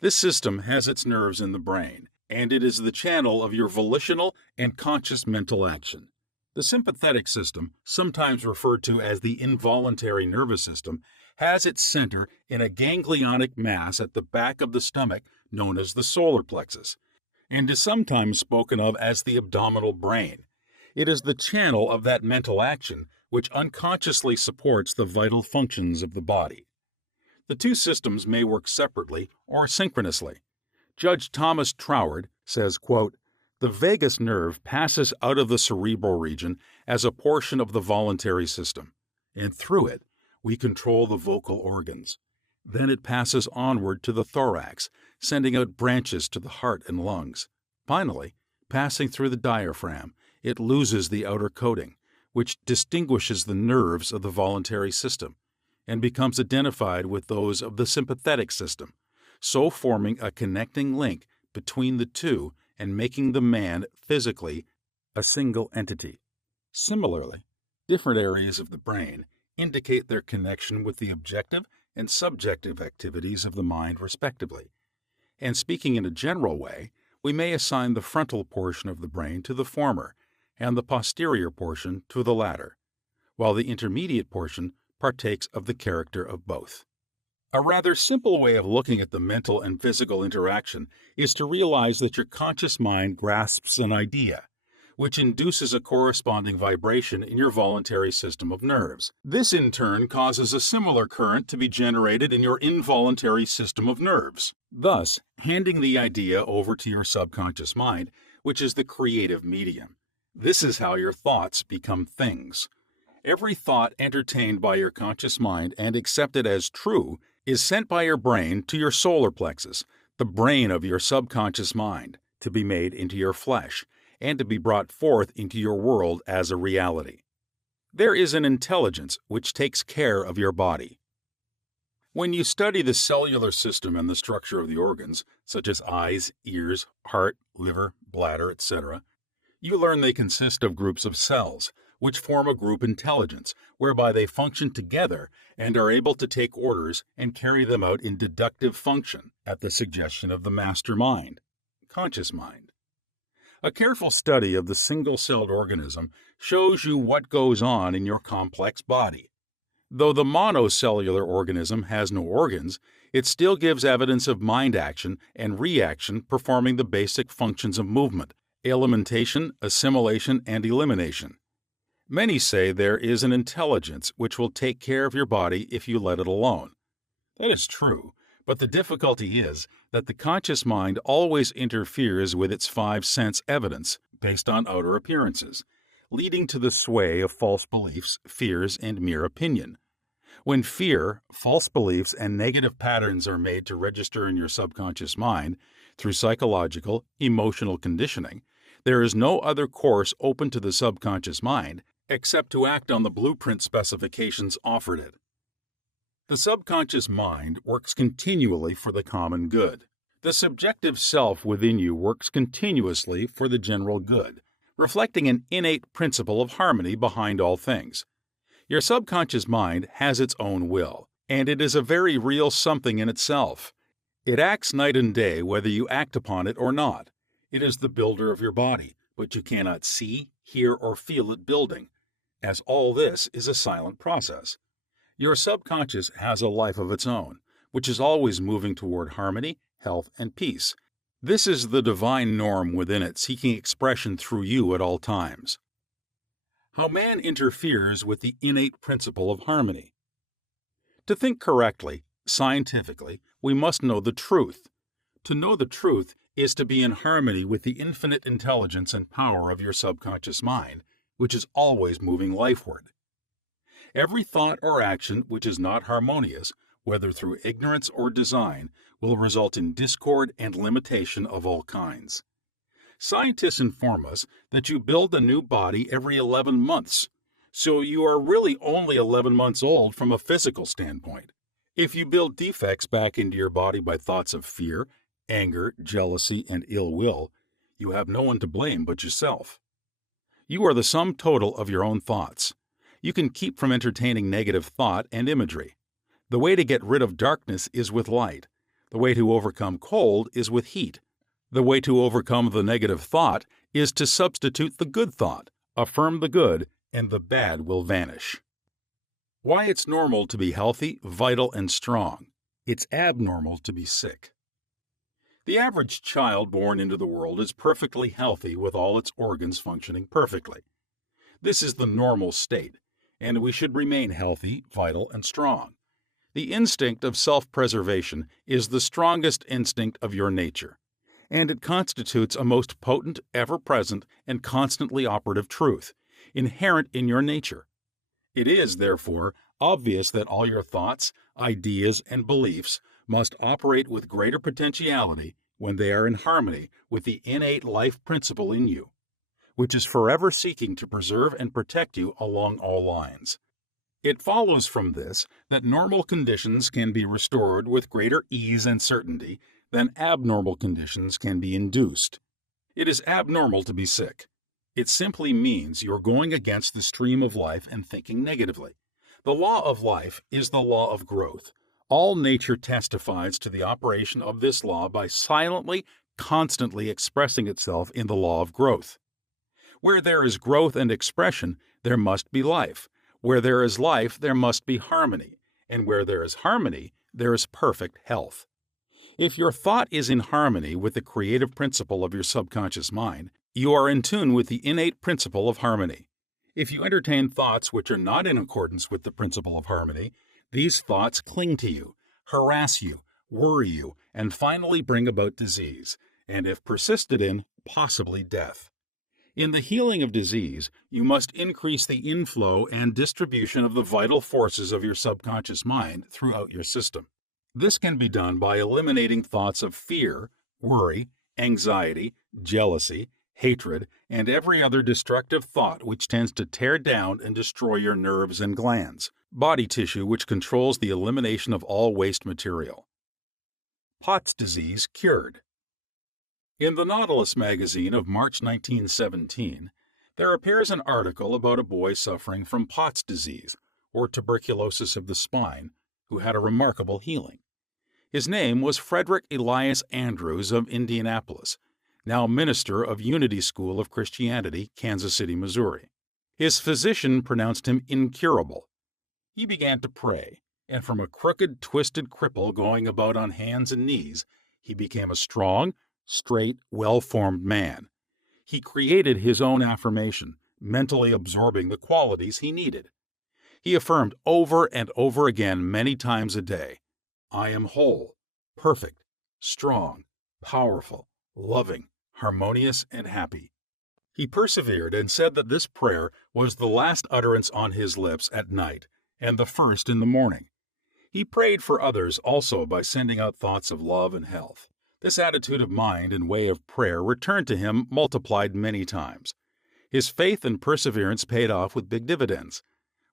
This system has its nerves in the brain, and it is the channel of your volitional and conscious mental action. The sympathetic system, sometimes referred to as the involuntary nervous system, has its center in a ganglionic mass at the back of the stomach known as the solar plexus, and is sometimes spoken of as the abdominal brain. It is the channel of that mental action which unconsciously supports the vital functions of the body. The two systems may work separately or synchronously. Judge Thomas Troward says, quote, "The vagus nerve passes out of the cerebral region as a portion of the voluntary system, and through it we control the vocal organs. Then it passes onward to the thorax, sending out branches to the heart and lungs. Finally, passing through the diaphragm, it loses the outer coating, which distinguishes the nerves of the voluntary system, and becomes identified with those of the sympathetic system, so forming a connecting link between the two and making the man physically a single entity. Similarly, different areas of the brain indicate their connection with the objective and subjective activities of the mind respectively. And speaking in a general way, we may assign the frontal portion of the brain to the former and the posterior portion to the latter, while the intermediate portion partakes of the character of both. A rather simple way of looking at the mental and physical interaction is to realize that your conscious mind grasps an idea, which induces a corresponding vibration in your voluntary system of nerves. This in turn causes a similar current to be generated in your involuntary system of nerves, thus handing the idea over to your subconscious mind, which is the creative medium. This is how your thoughts become things. Every thought entertained by your conscious mind and accepted as true is sent by your brain to your solar plexus, the brain of your subconscious mind, to be made into your flesh and to be brought forth into your world as a reality. There is an intelligence which takes care of your body. When you study the cellular system and the structure of the organs, such as eyes, ears, heart, liver, bladder, etc., you learn they consist of groups of cells, which form a group intelligence, whereby they function together and are able to take orders and carry them out in deductive function at the suggestion of the master mind, conscious mind. A careful study of the single-celled organism shows you what goes on in your complex body. Though the monocellular organism has no organs, it still gives evidence of mind action and reaction performing the basic functions of movement, alimentation, assimilation, and elimination. Many say there is an intelligence which will take care of your body if you let it alone. That is true, but the difficulty is that the conscious mind always interferes with its 5 sense evidence based on outer appearances, leading to the sway of false beliefs, fears, and mere opinion. When fear, false beliefs, and negative patterns are made to register in your subconscious mind through psychological, emotional conditioning, there is no other course open to the subconscious mind except to act on the blueprint specifications offered it. The subconscious mind works continually for the common good. The subjective self within you works continuously for the general good, reflecting an innate principle of harmony behind all things. Your subconscious mind has its own will, and it is a very real something in itself. It acts night and day whether you act upon it or not. It is the builder of your body, but you cannot see, hear, or feel it building, as all this is a silent process. Your subconscious has a life of its own, which is always moving toward harmony, health, and peace. This is the divine norm within it, seeking expression through you at all times. How man interferes with the innate principle of harmony. To think correctly, scientifically, we must know the truth. To know the truth is to be in harmony with the infinite intelligence and power of your subconscious mind, which is always moving lifeward. Every thought or action which is not harmonious, whether through ignorance or design, will result in discord and limitation of all kinds. Scientists inform us that you build a new body every 11 months, so you are really only 11 months old from a physical standpoint. If you build defects back into your body by thoughts of fear, anger, jealousy, and ill will, you have no one to blame but yourself. You are the sum total of your own thoughts. You can keep from entertaining negative thought and imagery. The way to get rid of darkness is with light. The way to overcome cold is with heat. The way to overcome the negative thought is to substitute the good thought, affirm the good, and the bad will vanish. Why it's normal to be healthy, vital, and strong. It's abnormal to be sick. The average child born into the world is perfectly healthy with all its organs functioning perfectly. This is the normal state, and we should remain healthy, vital, and strong. The instinct of self-preservation is the strongest instinct of your nature, and it constitutes a most potent, ever-present, and constantly operative truth, inherent in your nature. It is, therefore, obvious that all your thoughts, ideas, and beliefs must operate with greater potentiality when they are in harmony with the innate life principle in you, which is forever seeking to preserve and protect you along all lines. It follows from this that normal conditions can be restored with greater ease and certainty than abnormal conditions can be induced. It is abnormal to be sick. It simply means you're going against the stream of life and thinking negatively. The law of life is the law of growth. All nature testifies to the operation of this law by silently, constantly expressing itself in the law of growth. Where there is growth and expression, there must be life. Where there is life, there must be harmony. And where there is harmony, there is perfect health. If your thought is in harmony with the creative principle of your subconscious mind, you are in tune with the innate principle of harmony. If you entertain thoughts which are not in accordance with the principle of harmony, these thoughts cling to you, harass you, worry you, and finally bring about disease, and if persisted in, possibly death. In the healing of disease, you must increase the inflow and distribution of the vital forces of your subconscious mind throughout your system. This can be done by eliminating thoughts of fear, worry, anxiety, jealousy, hatred, and every other destructive thought which tends to tear down and destroy your nerves and glands, body tissue which controls the elimination of all waste material. Pott's disease cured. In the Nautilus magazine of March 1917, there appears an article about a boy suffering from Pott's disease, or tuberculosis of the spine, who had a remarkable healing. His name was Frederick Elias Andrews of Indianapolis, now minister of Unity School of Christianity, Kansas City, Missouri. His physician pronounced him incurable. He began to pray, and from a crooked, twisted cripple going about on hands and knees, he became a strong, straight, well-formed man. He created his own affirmation, mentally absorbing the qualities he needed. He affirmed over and over again many times a day, "I am whole, perfect, strong, powerful, loving, harmonious, and happy." He persevered and said that this prayer was the last utterance on his lips at night and the first in the morning. He prayed for others also by sending out thoughts of love and health. This attitude of mind and way of prayer returned to him multiplied many times. His faith and perseverance paid off with big dividends.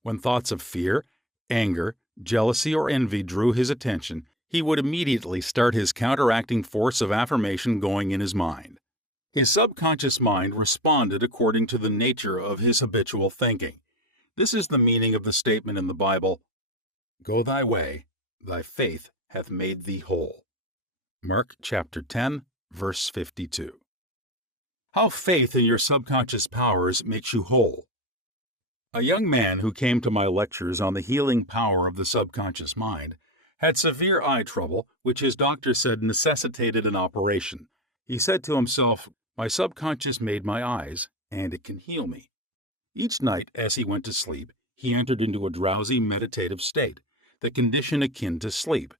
When thoughts of fear, anger, jealousy, or envy drew his attention, he would immediately start his counteracting force of affirmation going in his mind. His subconscious mind responded according to the nature of his habitual thinking. This is the meaning of the statement in the Bible, "Go thy way, thy faith hath made thee whole." Mark chapter 10, verse 52. How faith in your subconscious powers makes you whole. A young man who came to my lectures on the healing power of the subconscious mind had severe eye trouble, which his doctor said necessitated an operation. He said to himself, "My subconscious made my eyes, and it can heal me." Each night, as he went to sleep, he entered into a drowsy meditative state, the condition akin to sleep.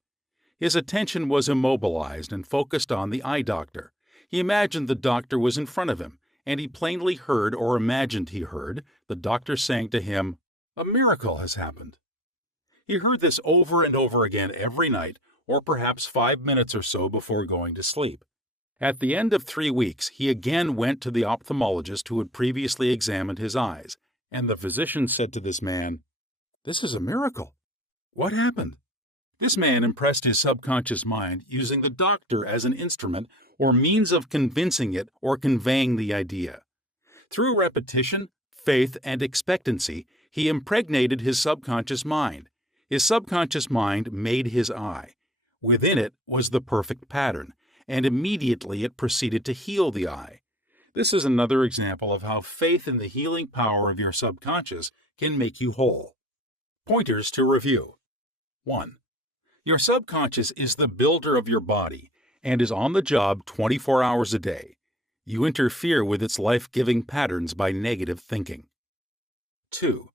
His attention was immobilized and focused on the eye doctor. He imagined the doctor was in front of him, and he plainly heard or imagined he heard the doctor saying to him, "A miracle has happened." He heard this over and over again every night, or perhaps 5 minutes or so before going to sleep. At the end of 3 weeks, he again went to the ophthalmologist who had previously examined his eyes, and the physician said to this man, "This is a miracle. What happened?" This man impressed his subconscious mind using the doctor as an instrument or means of convincing it or conveying the idea. Through repetition, faith, and expectancy, he impregnated his subconscious mind. His subconscious mind made his eye. Within it was the perfect pattern, and immediately it proceeded to heal the eye. This is another example of how faith in the healing power of your subconscious can make you whole. Pointers to review. 1. Your subconscious is the builder of your body and is on the job 24 hours a day. You interfere with its life-giving patterns by negative thinking. 2.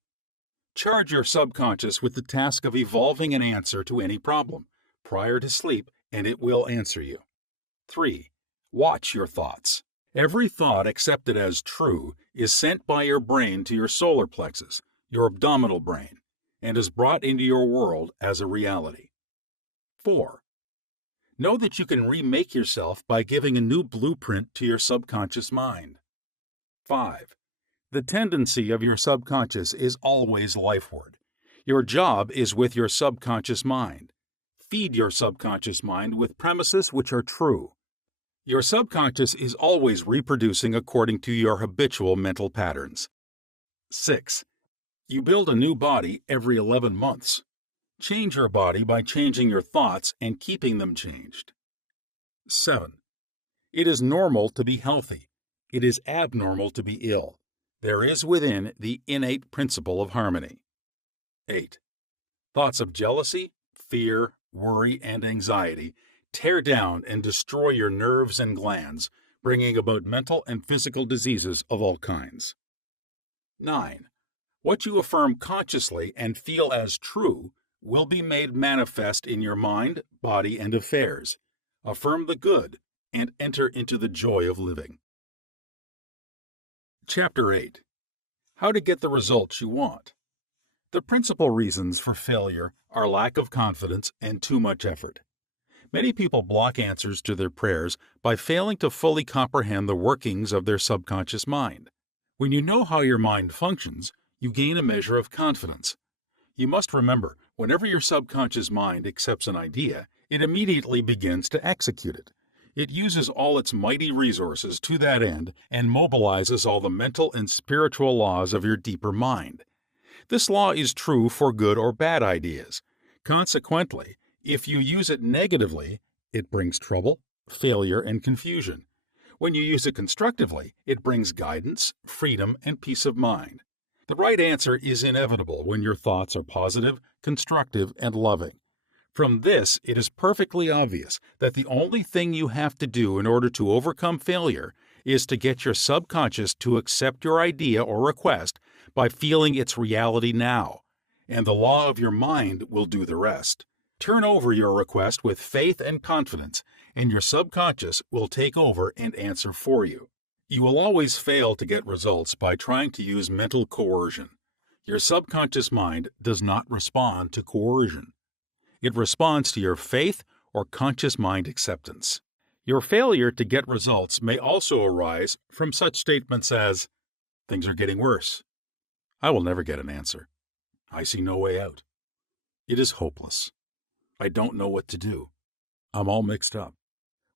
Charge your subconscious with the task of evolving an answer to any problem prior to sleep, and it will answer you. 3. Watch your thoughts. Every thought accepted as true is sent by your brain to your solar plexus, your abdominal brain, and is brought into your world as a reality. 4. Know that you can remake yourself by giving a new blueprint to your subconscious mind. 5. The tendency of your subconscious is always lifeward. Your job is with your subconscious mind. Feed your subconscious mind with premises which are true. Your subconscious is always reproducing according to your habitual mental patterns. 6. You build a new body every 11 months. Change your body by changing your thoughts and keeping them changed. 7. It is normal to be healthy. It is abnormal to be ill. There is within the innate principle of harmony. 8. Thoughts of jealousy, fear, worry, and anxiety tear down and destroy your nerves and glands, bringing about mental and physical diseases of all kinds. 9. What you affirm consciously and feel as true will be made manifest in your mind, body, and affairs. Affirm the good and enter into the joy of living. Chapter 8. How to get the results you want. The principal reasons for failure are lack of confidence and too much effort. Many people block answers to their prayers by failing to fully comprehend the workings of their subconscious mind. When you know how your mind functions, you gain a measure of confidence. You must remember, whenever your subconscious mind accepts an idea, it immediately begins to execute it. It uses all its mighty resources to that end and mobilizes all the mental and spiritual laws of your deeper mind. This law is true for good or bad ideas. Consequently, if you use it negatively, it brings trouble, failure, and confusion. When you use it constructively, it brings guidance, freedom, and peace of mind. The right answer is inevitable when your thoughts are positive, constructive, and loving. From this, it is perfectly obvious that the only thing you have to do in order to overcome failure is to get your subconscious to accept your idea or request by feeling its reality now, and the law of your mind will do the rest. Turn over your request with faith and confidence, and your subconscious will take over and answer for you. You will always fail to get results by trying to use mental coercion. Your subconscious mind does not respond to coercion. It responds to your faith or conscious mind acceptance. Your failure to get results may also arise from such statements as, "Things are getting worse. I will never get an answer. I see no way out. It is hopeless. I don't know what to do. I'm all mixed up."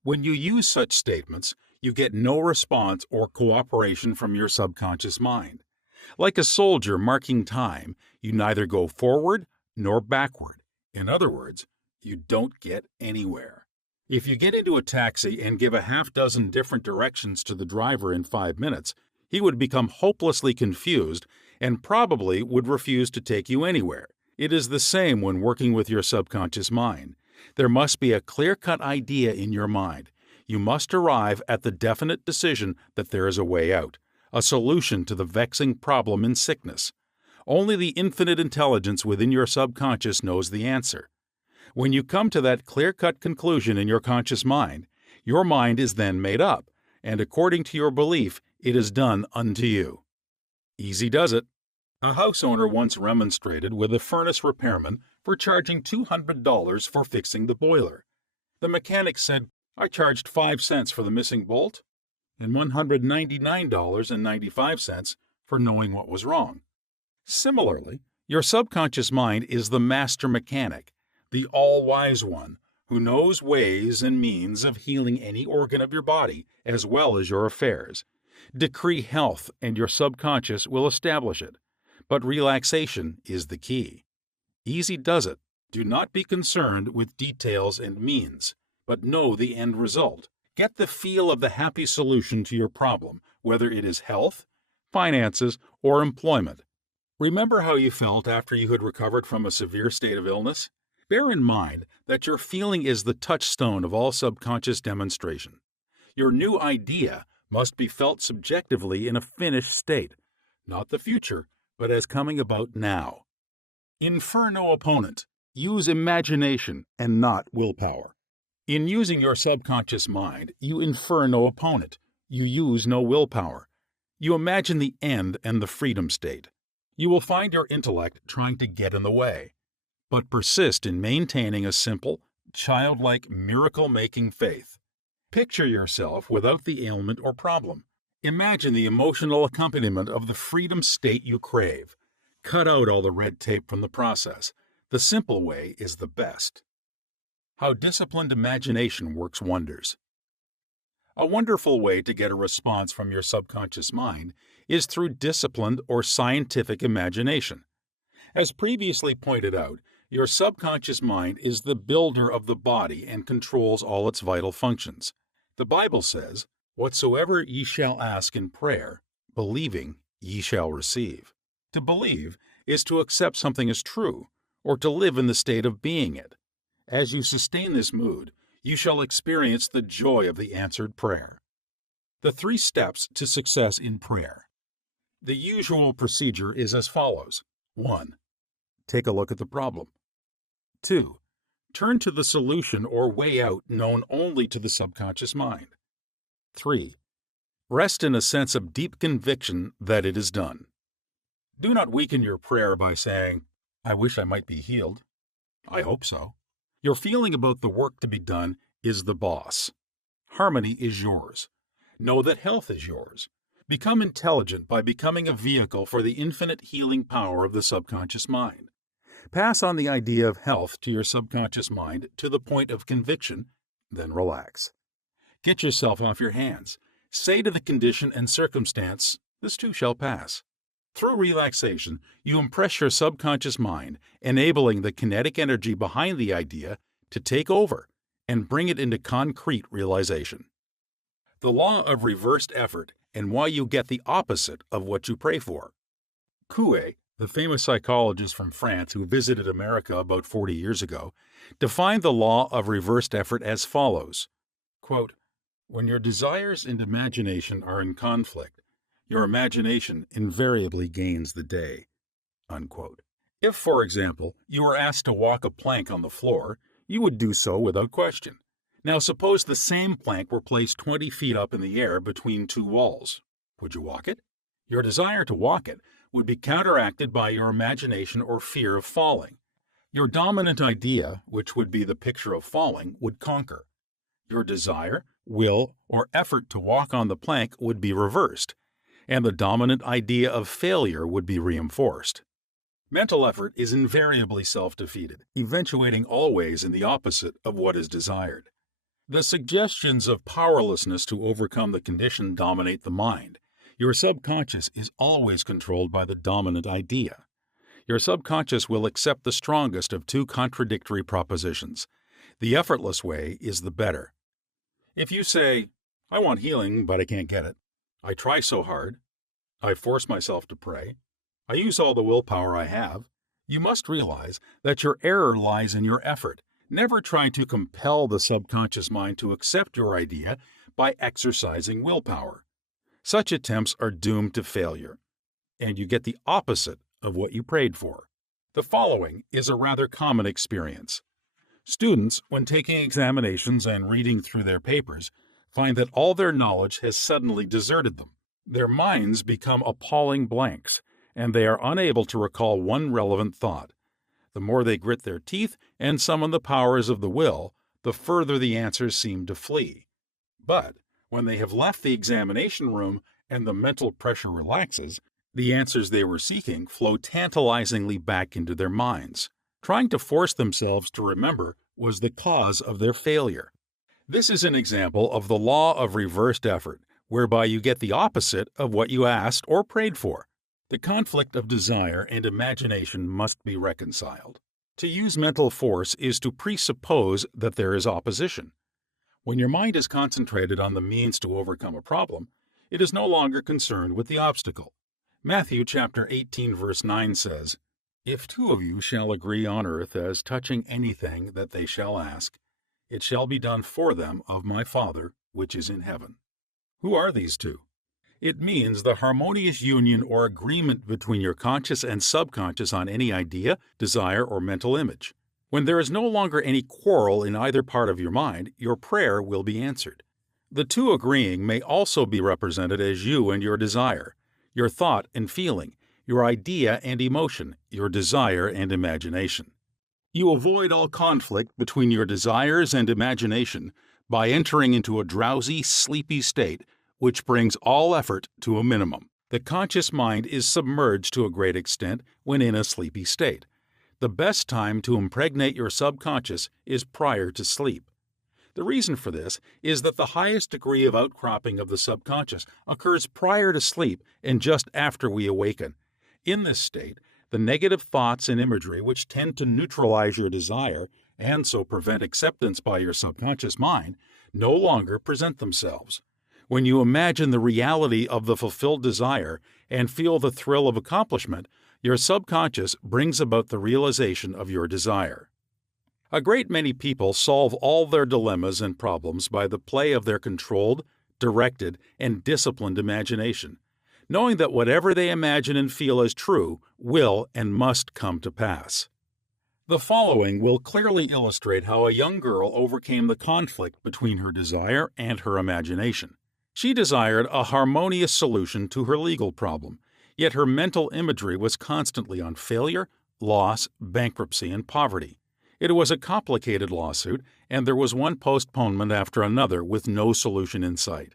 When you use such statements, you get no response or cooperation from your subconscious mind. Like a soldier marking time, you neither go forward nor backward. In other words, you don't get anywhere. If you get into a taxi and give a half dozen different directions to the driver in 5 minutes, he would become hopelessly confused and probably would refuse to take you anywhere. It is the same when working with your subconscious mind. There must be a clear-cut idea in your mind. You must arrive at the definite decision that there is a way out, a solution to the vexing problem in sickness. Only the infinite intelligence within your subconscious knows the answer. When you come to that clear-cut conclusion in your conscious mind, your mind is then made up, and according to your belief, it is done unto you. Easy does it. A house owner once remonstrated with a furnace repairman for charging $200 for fixing the boiler. The mechanic said, "I charged 5 cents for the missing bolt and $199.95 for knowing what was wrong." Similarly, your subconscious mind is the master mechanic, the all-wise one, who knows ways and means of healing any organ of your body as well as your affairs. Decree health and your subconscious will establish it. But relaxation is the key. Easy does it. Do not be concerned with details and means, but know the end result. Get the feel of the happy solution to your problem, whether it is health, finances, or employment. Remember how you felt after you had recovered from a severe state of illness? Bear in mind that your feeling is the touchstone of all subconscious demonstration. Your new idea must be felt subjectively in a finished state, not the future, but as coming about now. Infer no opponent. Use imagination and not willpower. In using your subconscious mind, you infer no opponent. You use no willpower. You imagine the end and the freedom state. You will find your intellect trying to get in the way, but persist in maintaining a simple, childlike, miracle-making faith. Picture yourself without the ailment or problem. Imagine the emotional accompaniment of the freedom state you crave. Cut out all the red tape from the process. The simple way is the best. How disciplined imagination works wonders. A wonderful way to get a response from your subconscious mind is through disciplined or scientific imagination. As previously pointed out, your subconscious mind is the builder of the body and controls all its vital functions. The Bible says, "Whatsoever ye shall ask in prayer, believing, ye shall receive." To believe is to accept something as true, or to live in the state of being it. As you sustain this mood, you shall experience the joy of the answered prayer. The 3 steps to success in prayer. The usual procedure is as follows. 1. Take a look at the problem. 2. Turn to the solution or way out known only to the subconscious mind. 3. Rest in a sense of deep conviction that it is done. Do not weaken your prayer by saying, "I wish I might be healed." I hope so. Your feeling about the work to be done is the boss. Harmony is yours. Know that health is yours. Become intelligent by becoming a vehicle for the infinite healing power of the subconscious mind. Pass on the idea of health to your subconscious mind to the point of conviction, then relax. Get yourself off your hands. Say to the condition and circumstance, "This too shall pass." Through relaxation, you impress your subconscious mind, enabling the kinetic energy behind the idea to take over and bring it into concrete realization. The law of reversed effort and why you get the opposite of what you pray for. Coué, the famous psychologist from France who visited America about 40 years ago, defined the law of reversed effort as follows. Quote, "When your desires and imagination are in conflict, your imagination invariably gains the day." Unquote. If, for example, you were asked to walk a plank on the floor, you would do so without question. Now suppose the same plank were placed 20 feet up in the air between 2 walls. Would you walk it? Your desire to walk it would be counteracted by your imagination or fear of falling. Your dominant idea, which would be the picture of falling, would conquer. Your desire, will, or effort to walk on the plank would be reversed, and the dominant idea of failure would be reinforced. Mental effort is invariably self-defeated, eventuating always in the opposite of what is desired. The suggestions of powerlessness to overcome the condition dominate the mind. Your subconscious is always controlled by the dominant idea. Your subconscious will accept the strongest of 2 contradictory propositions. The effortless way is the better. If you say, I want healing, but I can't get it. I try so hard. I force myself to pray. I use all the willpower I have. You must realize that your error lies in your effort. Never try to compel the subconscious mind to accept your idea by exercising willpower. Such attempts are doomed to failure, and you get the opposite of what you prayed for. The following is a rather common experience. Students, when taking examinations and reading through their papers, find that all their knowledge has suddenly deserted them. Their minds become appalling blanks, and they are unable to recall one relevant thought. The more they grit their teeth and summon the powers of the will, the further the answers seem to flee. But when they have left the examination room and the mental pressure relaxes, the answers they were seeking flow tantalizingly back into their minds. Trying to force themselves to remember was the cause of their failure. This is an example of the law of reversed effort, whereby you get the opposite of what you asked or prayed for. The conflict of desire and imagination must be reconciled. To use mental force is to presuppose that there is opposition. When your mind is concentrated on the means to overcome a problem, it is no longer concerned with the obstacle. Matthew chapter 18 verse 9 says, If two of you shall agree on earth as touching anything that they shall ask, it shall be done for them of my Father which is in heaven. Who are these two? It means the harmonious union or agreement between your conscious and subconscious on any idea, desire, or mental image. When there is no longer any quarrel in either part of your mind, your prayer will be answered. The two agreeing may also be represented as you and your desire, your thought and feeling, your idea and emotion, your desire and imagination. You avoid all conflict between your desires and imagination by entering into a drowsy, sleepy state, which brings all effort to a minimum. The conscious mind is submerged to a great extent when in a sleepy state. The best time to impregnate your subconscious is prior to sleep. The reason for this is that the highest degree of outcropping of the subconscious occurs prior to sleep and just after we awaken. In this state, the negative thoughts and imagery which tend to neutralize your desire and so prevent acceptance by your subconscious mind no longer present themselves. When you imagine the reality of the fulfilled desire and feel the thrill of accomplishment, your subconscious brings about the realization of your desire. A great many people solve all their dilemmas and problems by the play of their controlled, directed, and disciplined imagination, knowing that whatever they imagine and feel as true will and must come to pass. The following will clearly illustrate how a young girl overcame the conflict between her desire and her imagination. She desired a harmonious solution to her legal problem, yet her mental imagery was constantly on failure, loss, bankruptcy, and poverty. It was a complicated lawsuit, and there was one postponement after another with no solution in sight.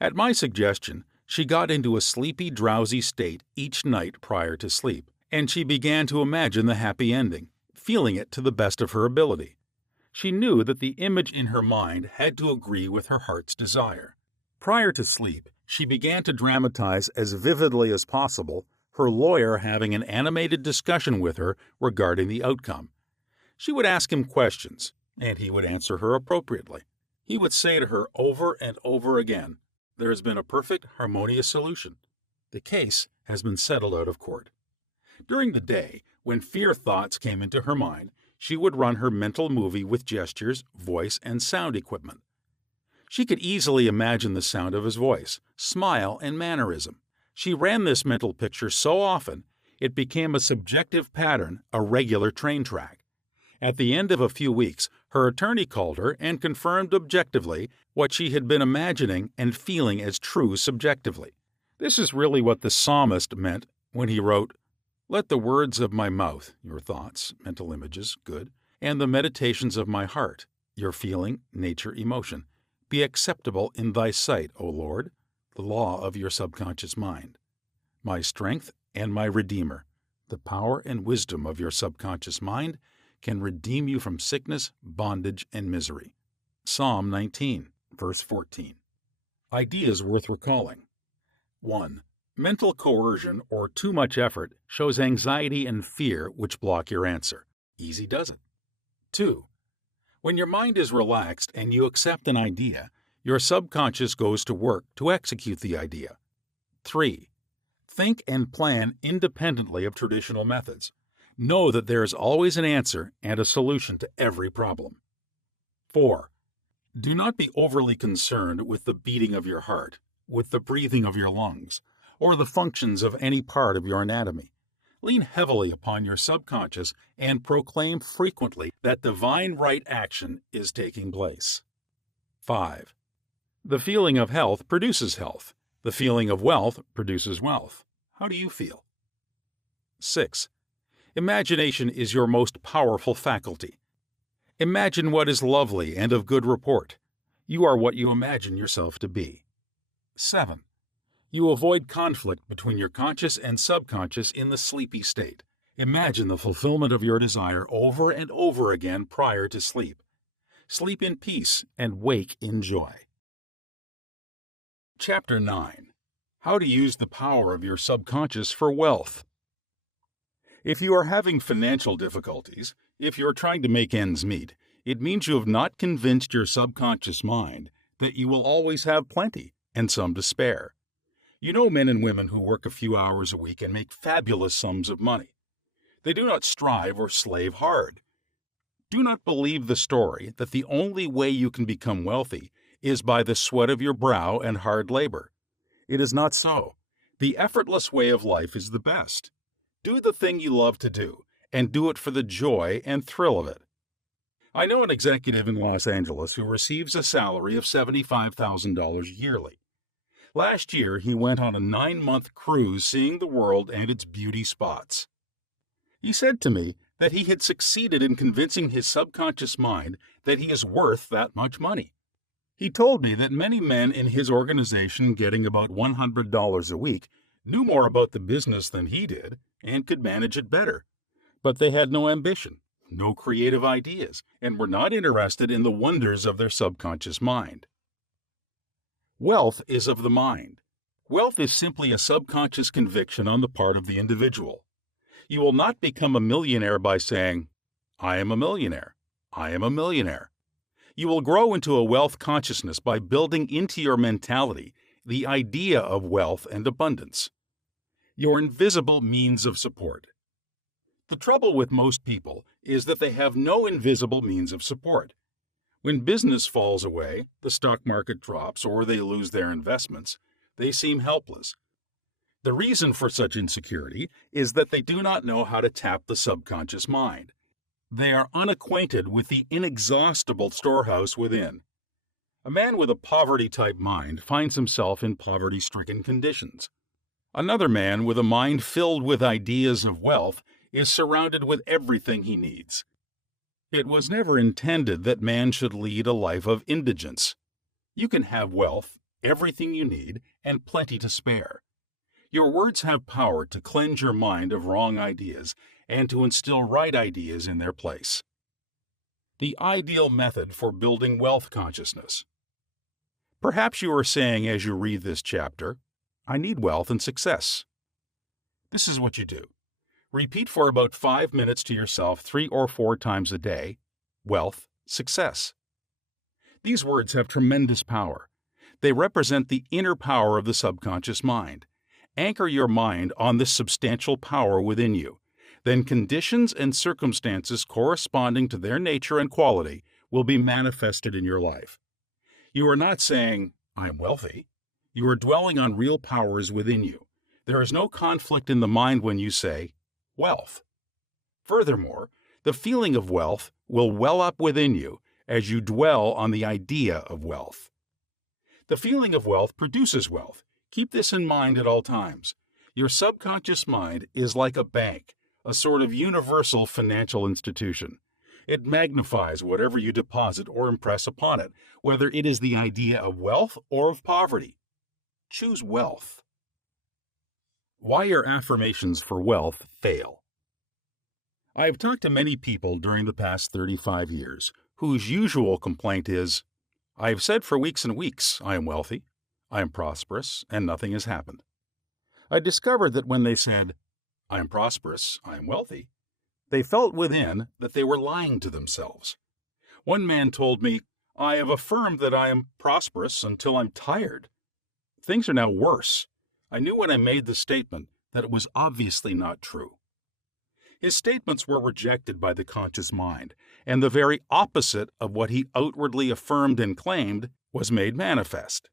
At my suggestion, she got into a sleepy, drowsy state each night prior to sleep, and she began to imagine the happy ending, feeling it to the best of her ability. She knew that the image in her mind had to agree with her heart's desire. Prior to sleep, she began to dramatize as vividly as possible her lawyer having an animated discussion with her regarding the outcome. She would ask him questions, and he would answer her appropriately. He would say to her over and over again, "There has been a perfect, harmonious solution. The case has been settled out of court." During the day, when fear thoughts came into her mind, she would run her mental movie with gestures, voice, and sound equipment. She could easily imagine the sound of his voice, smile, and mannerism. She ran this mental picture so often, it became a subjective pattern, a regular train track. At the end of a few weeks, her attorney called her and confirmed objectively what she had been imagining and feeling as true subjectively. This is really what the psalmist meant when he wrote, "Let the words of my mouth," your thoughts, mental images, good, "and the meditations of my heart," your feeling, nature, emotion, "be acceptable in thy sight, O Lord," the law of your subconscious mind. "My strength and my redeemer," the power and wisdom of your subconscious mind, can redeem you from sickness, bondage, and misery. Psalm 19, verse 14. Ideas worth recalling. 1. Mental coercion or too much effort shows anxiety and fear which block your answer. Easy does it. 2. When your mind is relaxed and you accept an idea, your subconscious goes to work to execute the idea. 3. Think and plan independently of traditional methods. Know that there is always an answer and a solution to every problem. 4. Do not be overly concerned with the beating of your heart, with the breathing of your lungs, or the functions of any part of your anatomy. Lean heavily upon your subconscious and proclaim frequently that divine right action is taking place. 5. The feeling of health produces health. The feeling of wealth produces wealth. How do you feel? 6. Imagination is your most powerful faculty. Imagine what is lovely and of good report. You are what you imagine yourself to be. 7. You avoid conflict between your conscious and subconscious in the sleepy state. Imagine the fulfillment of your desire over and over again prior to sleep. Sleep in peace and wake in joy. Chapter 9. How to use the power of your subconscious for wealth. If you are having financial difficulties, if you are trying to make ends meet, it means you have not convinced your subconscious mind that you will always have plenty and some to spare. You know men and women who work a few hours a week and make fabulous sums of money. They do not strive or slave hard. Do not believe the story that the only way you can become wealthy is by the sweat of your brow and hard labor. It is not so. The effortless way of life is the best. Do the thing you love to do, and do it for the joy and thrill of it. I know an executive in Los Angeles who receives a salary of $75,000 yearly. Last year, he went on a 9-month cruise seeing the world and its beauty spots. He said to me that he had succeeded in convincing his subconscious mind that he is worth that much money. He told me that many men in his organization getting about $100 a week knew more about the business than he did and could manage it better. But they had no ambition, no creative ideas, and were not interested in the wonders of their subconscious mind. Wealth is of the mind. Wealth is simply a subconscious conviction on the part of the individual. You will not become a millionaire by saying, "I am a millionaire. I am a millionaire." You will grow into a wealth consciousness by building into your mentality the idea of wealth and abundance. Your invisible means of support. The trouble with most people is that they have no invisible means of support. When business falls away, the stock market drops, or they lose their investments, they seem helpless. The reason for such insecurity is that they do not know how to tap the subconscious mind. They are unacquainted with the inexhaustible storehouse within. A man with a poverty-type mind finds himself in poverty-stricken conditions. Another man with a mind filled with ideas of wealth is surrounded with everything he needs. It was never intended that man should lead a life of indigence. You can have wealth, everything you need, and plenty to spare. Your words have power to cleanse your mind of wrong ideas and to instill right ideas in their place. The ideal method for building wealth consciousness. Perhaps you are saying as you read this chapter, "I need wealth and success." This is what you do. Repeat for about 5 minutes to yourself 3 or 4 times a day, wealth, success. These words have tremendous power. They represent the inner power of the subconscious mind. Anchor your mind on this substantial power within you. Then conditions and circumstances corresponding to their nature and quality will be manifested in your life. You are not saying, "I am wealthy." You are dwelling on real powers within you. There is no conflict in the mind when you say, "wealth." Furthermore, the feeling of wealth will well up within you as you dwell on the idea of wealth. The feeling of wealth produces wealth. Keep this in mind at all times. Your subconscious mind is like a bank, a sort of universal financial institution. It magnifies whatever you deposit or impress upon it, whether it is the idea of wealth or of poverty. Choose wealth. Why your affirmations for wealth fail. I have talked to many people during the past 35 years whose usual complaint is, "I have said for weeks and weeks, I am wealthy, I am prosperous, and nothing has happened." I discovered that when they said, "I am prosperous, I am wealthy," they felt within that they were lying to themselves. One man told me, "I have affirmed that I am prosperous until I'm tired. Things are now worse. I knew when I made the statement that it was obviously not true." His statements were rejected by the conscious mind, and the very opposite of what he outwardly affirmed and claimed was made manifest.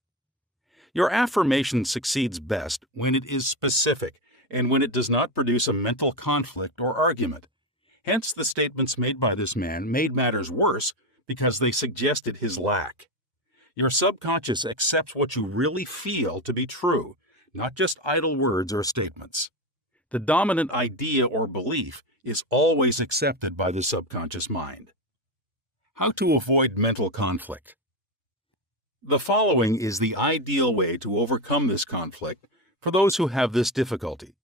Your affirmation succeeds best when it is specific and when it does not produce a mental conflict or argument. Hence, the statements made by this man made matters worse because they suggested his lack. Your subconscious accepts what you really feel to be true, not just idle words or statements. The dominant idea or belief is always accepted by the subconscious mind. How to avoid mental conflict. The following is the ideal way to overcome this conflict for those who have this difficulty.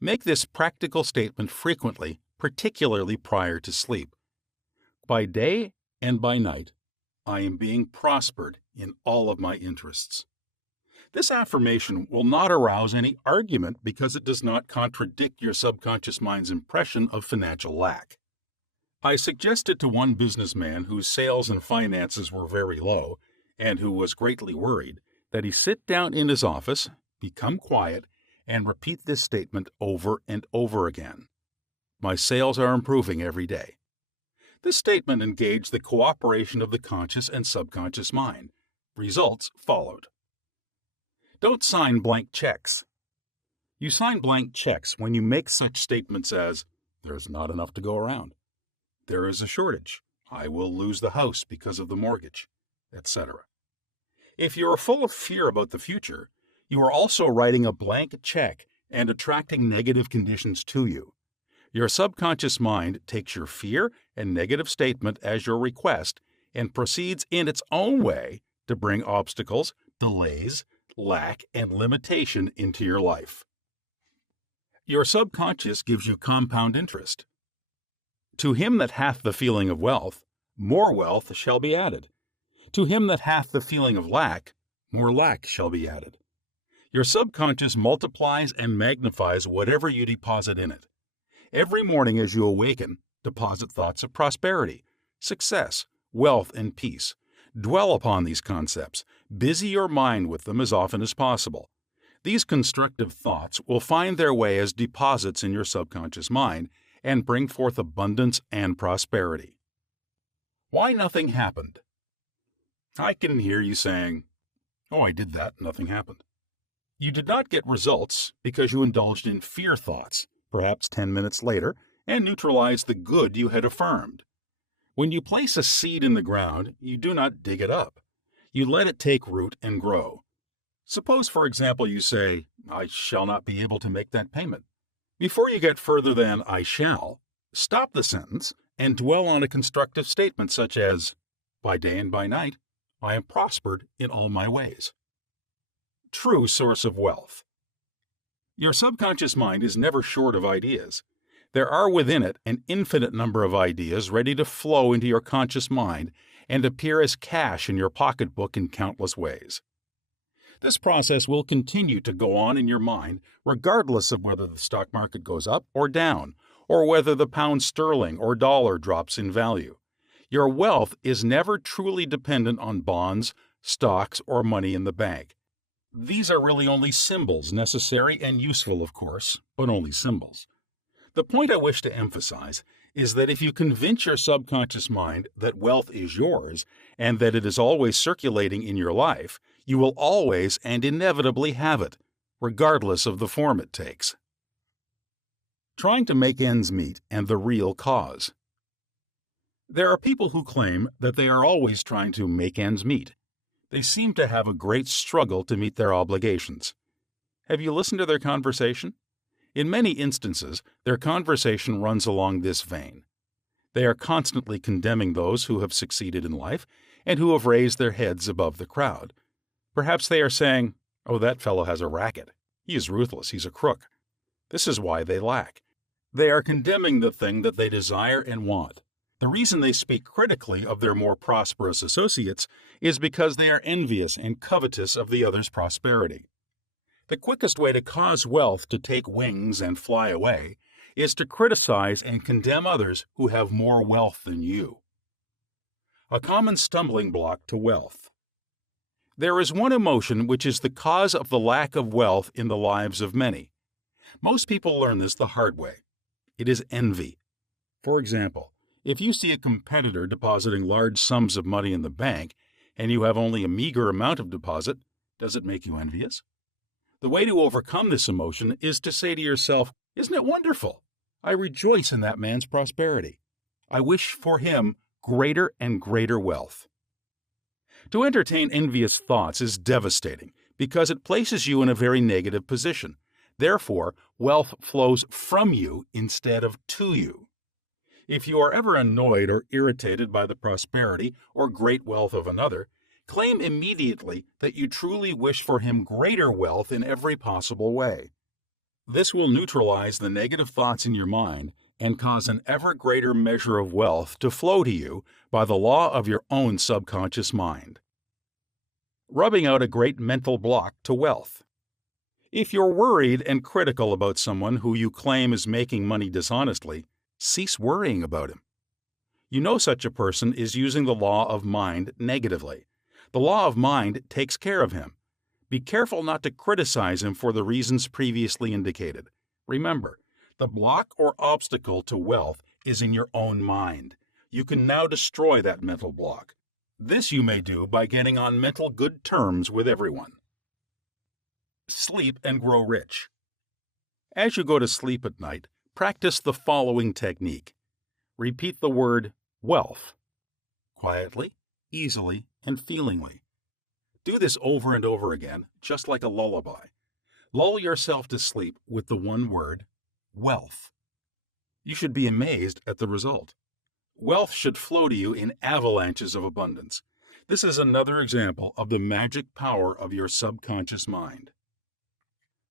Make this practical statement frequently, particularly prior to sleep. By day and by night, I am being prospered in all of my interests. This affirmation will not arouse any argument because it does not contradict your subconscious mind's impression of financial lack. I suggested to one businessman whose sales and finances were very low and who was greatly worried that he sit down in his office, become quiet, and repeat this statement over and over again. My sales are improving every day. This statement engaged the cooperation of the conscious and subconscious mind. Results followed. Don't sign blank checks. You sign blank checks when you make such statements as, "There's not enough to go around," "There is a shortage," "I will lose the house because of the mortgage," etc. If you are full of fear about the future, you are also writing a blank check and attracting negative conditions to you. Your subconscious mind takes your fear and negative statement as your request and proceeds in its own way to bring obstacles, delays, lack, and limitation into your life. Your subconscious gives you compound interest. To him that hath the feeling of wealth, more wealth shall be added. To him that hath the feeling of lack, more lack shall be added. Your subconscious multiplies and magnifies whatever you deposit in it. Every morning as you awaken, deposit thoughts of prosperity, success, wealth, and peace. Dwell upon these concepts. Busy your mind with them as often as possible. These constructive thoughts will find their way as deposits in your subconscious mind and bring forth abundance and prosperity. Why nothing happened? I can hear you saying, "Oh, I did that, nothing happened." You did not get results because you indulged in fear thoughts, perhaps 10 minutes later, and neutralized the good you had affirmed. When you place a seed in the ground, you do not dig it up. You let it take root and grow. Suppose, for example, you say, "I shall not be able to make that payment." Before you get further than "I shall," stop the sentence and dwell on a constructive statement such as, "By day and by night, I am prospered in all my ways." True source of wealth. Your subconscious mind is never short of ideas. There are within it an infinite number of ideas ready to flow into your conscious mind and appear as cash in your pocketbook in countless ways. This process will continue to go on in your mind regardless of whether the stock market goes up or down, or whether the pound sterling or dollar drops in value. Your wealth is never truly dependent on bonds, stocks, or money in the bank. These are really only symbols, necessary and useful, of course, but only symbols. The point I wish to emphasize is that if you convince your subconscious mind that wealth is yours and that it is always circulating in your life, you will always and inevitably have it, regardless of the form it takes. Trying to make ends meet and the real cause. There are people who claim that they are always trying to make ends meet. They seem to have a great struggle to meet their obligations. Have you listened to their conversation? In many instances, their conversation runs along this vein. They are constantly condemning those who have succeeded in life and who have raised their heads above the crowd. Perhaps they are saying, "Oh, that fellow has a racket. He is ruthless. He's a crook." This is why they lack. They are condemning the thing that they desire and want. The reason they speak critically of their more prosperous associates is because they are envious and covetous of the other's prosperity. The quickest way to cause wealth to take wings and fly away is to criticize and condemn others who have more wealth than you. A common stumbling block to wealth. There is one emotion which is the cause of the lack of wealth in the lives of many. Most people learn this the hard way. It is envy. For example, if you see a competitor depositing large sums of money in the bank and you have only a meager amount of deposit, does it make you envious? The way to overcome this emotion is to say to yourself, "Isn't it wonderful? I rejoice in that man's prosperity. I wish for him greater and greater wealth." To entertain envious thoughts is devastating because it places you in a very negative position. Therefore, wealth flows from you instead of to you. If you are ever annoyed or irritated by the prosperity or great wealth of another, claim immediately that you truly wish for him greater wealth in every possible way. This will neutralize the negative thoughts in your mind and cause an ever greater measure of wealth to flow to you by the law of your own subconscious mind. Rubbing out a great mental block to wealth. If you're worried and critical about someone who you claim is making money dishonestly, cease worrying about him. You know such a person is using the law of mind negatively. The law of mind takes care of him. Be careful not to criticize him for the reasons previously indicated. Remember, the block or obstacle to wealth is in your own mind. You can now destroy that mental block. This you may do by getting on mental good terms with everyone. Sleep and grow rich. As you go to sleep at night, practice the following technique. Repeat the word wealth quietly, easily, and feelingly. Do this over and over again, just like a lullaby. Lull yourself to sleep with the one word, wealth. You should be amazed at the result. Wealth should flow to you in avalanches of abundance. This is another example of the magic power of your subconscious mind.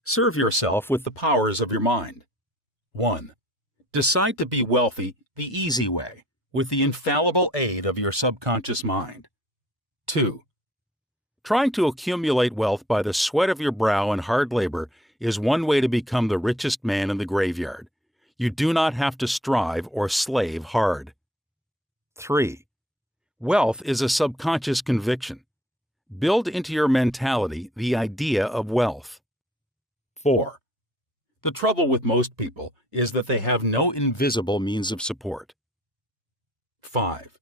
Serve yourself with the powers of your mind. 1. Decide to be wealthy the easy way, with the infallible aid of your subconscious mind. 2. Trying to accumulate wealth by the sweat of your brow and hard labor is one way to become the richest man in the graveyard. You do not have to strive or slave hard. 3. Wealth is a subconscious conviction. Build into your mentality the idea of wealth. 4. The trouble with most people is that they have no invisible means of support. 5.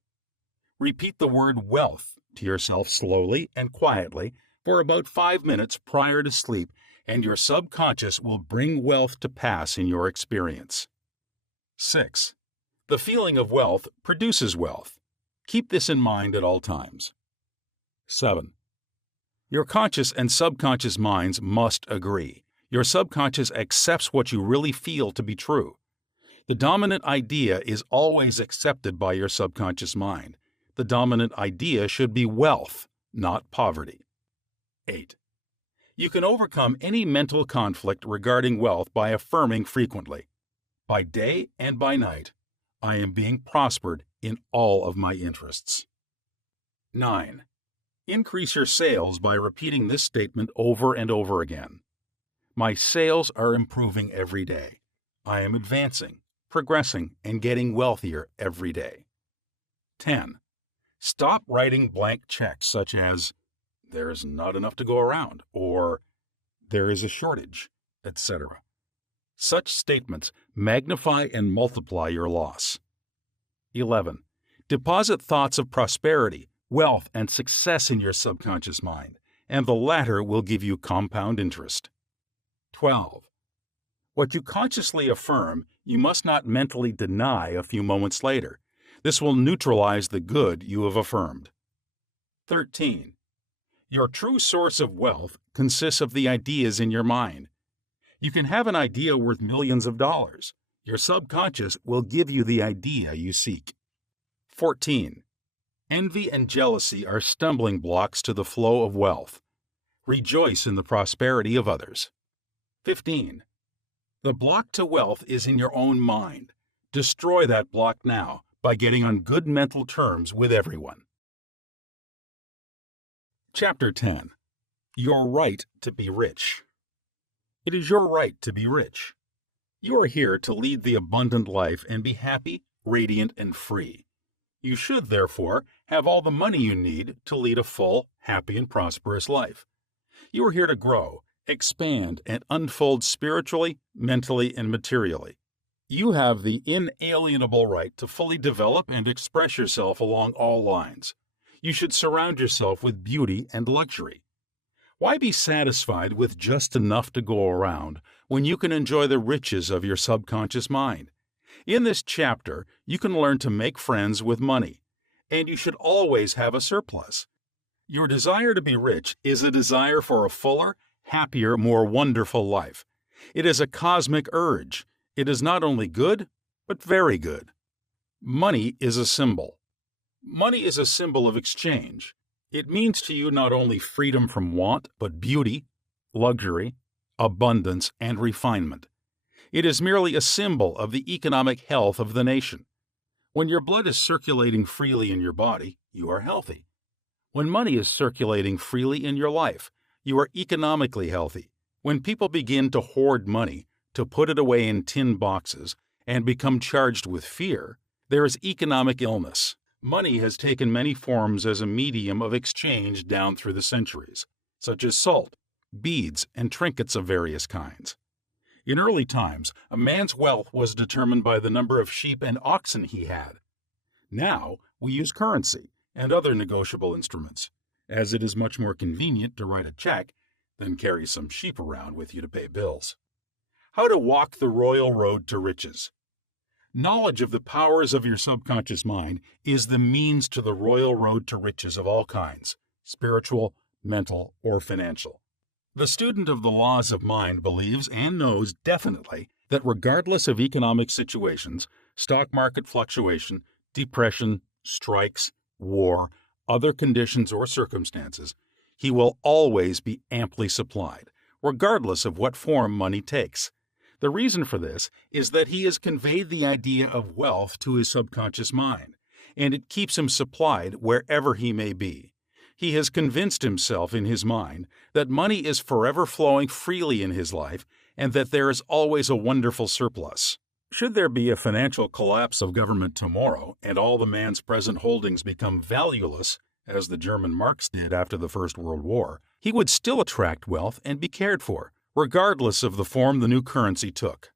Repeat the word wealth to yourself slowly and quietly for about 5 minutes prior to sleep, and your subconscious will bring wealth to pass in your experience. 6. The feeling of wealth produces wealth. Keep this in mind at all times. 7. Your conscious and subconscious minds must agree. Your subconscious accepts what you really feel to be true. The dominant idea is always accepted by your subconscious mind. The dominant idea should be wealth, not poverty. 8. You can overcome any mental conflict regarding wealth by affirming frequently, by day and by night, I am being prospered in all of my interests. 9. Increase your sales by repeating this statement over and over again. My sales are improving every day. I am advancing, progressing, and getting wealthier every day. 10. Stop writing blank checks such as, there is not enough to go around, or there is a shortage, etc. Such statements magnify and multiply your loss. 11. Deposit thoughts of prosperity, wealth, and success in your subconscious mind, and the latter will give you compound interest. 12. What you consciously affirm, you must not mentally deny a few moments later. This will neutralize the good you have affirmed. 13. Your true source of wealth consists of the ideas in your mind. You can have an idea worth millions of dollars. Your subconscious will give you the idea you seek. 14. Envy and jealousy are stumbling blocks to the flow of wealth. Rejoice in the prosperity of others. 15. The block to wealth is in your own mind. Destroy that block now by getting on good mental terms with everyone. Chapter 10. Your right to be rich. It is your right to be rich. You are here to lead the abundant life and be happy, radiant, and free. You should, therefore, have all the money you need to lead a full, happy, and prosperous life. You are here to grow, expand, and unfold spiritually, mentally, and materially. You have the inalienable right to fully develop and express yourself along all lines. You should surround yourself with beauty and luxury. Why be satisfied with just enough to go around when you can enjoy the riches of your subconscious mind? In this chapter, you can learn to make friends with money, and you should always have a surplus. Your desire to be rich is a desire for a fuller, happier, more wonderful life. It is a cosmic urge. It is not only good, but very good. Money is a symbol. Money is a symbol of exchange. It means to you not only freedom from want, but beauty, luxury, abundance, and refinement. It is merely a symbol of the economic health of the nation. When your blood is circulating freely in your body, you are healthy. When money is circulating freely in your life, you are economically healthy. When people begin to hoard money, to put it away in tin boxes, and become charged with fear, there is economic illness. Money has taken many forms as a medium of exchange down through the centuries, such as salt, beads, and trinkets of various kinds. In early times, a man's wealth was determined by the number of sheep and oxen he had. Now, we use currency and other negotiable instruments, as it is much more convenient to write a check than carry some sheep around with you to pay bills. How to walk the royal road to riches. Knowledge of the powers of your subconscious mind is the means to the royal road to riches of all kinds, spiritual, mental, or financial. The student of the laws of mind believes and knows definitely that regardless of economic situations, stock market fluctuation, depression, strikes, war, other conditions or circumstances, he will always be amply supplied, regardless of what form money takes. The reason for this is that he has conveyed the idea of wealth to his subconscious mind, and it keeps him supplied wherever he may be. He has convinced himself in his mind that money is forever flowing freely in his life and that there is always a wonderful surplus. Should there be a financial collapse of government tomorrow and all the man's present holdings become valueless, as the German marks did after the First World War, he would still attract wealth and be cared for, regardless of the form the new currency took.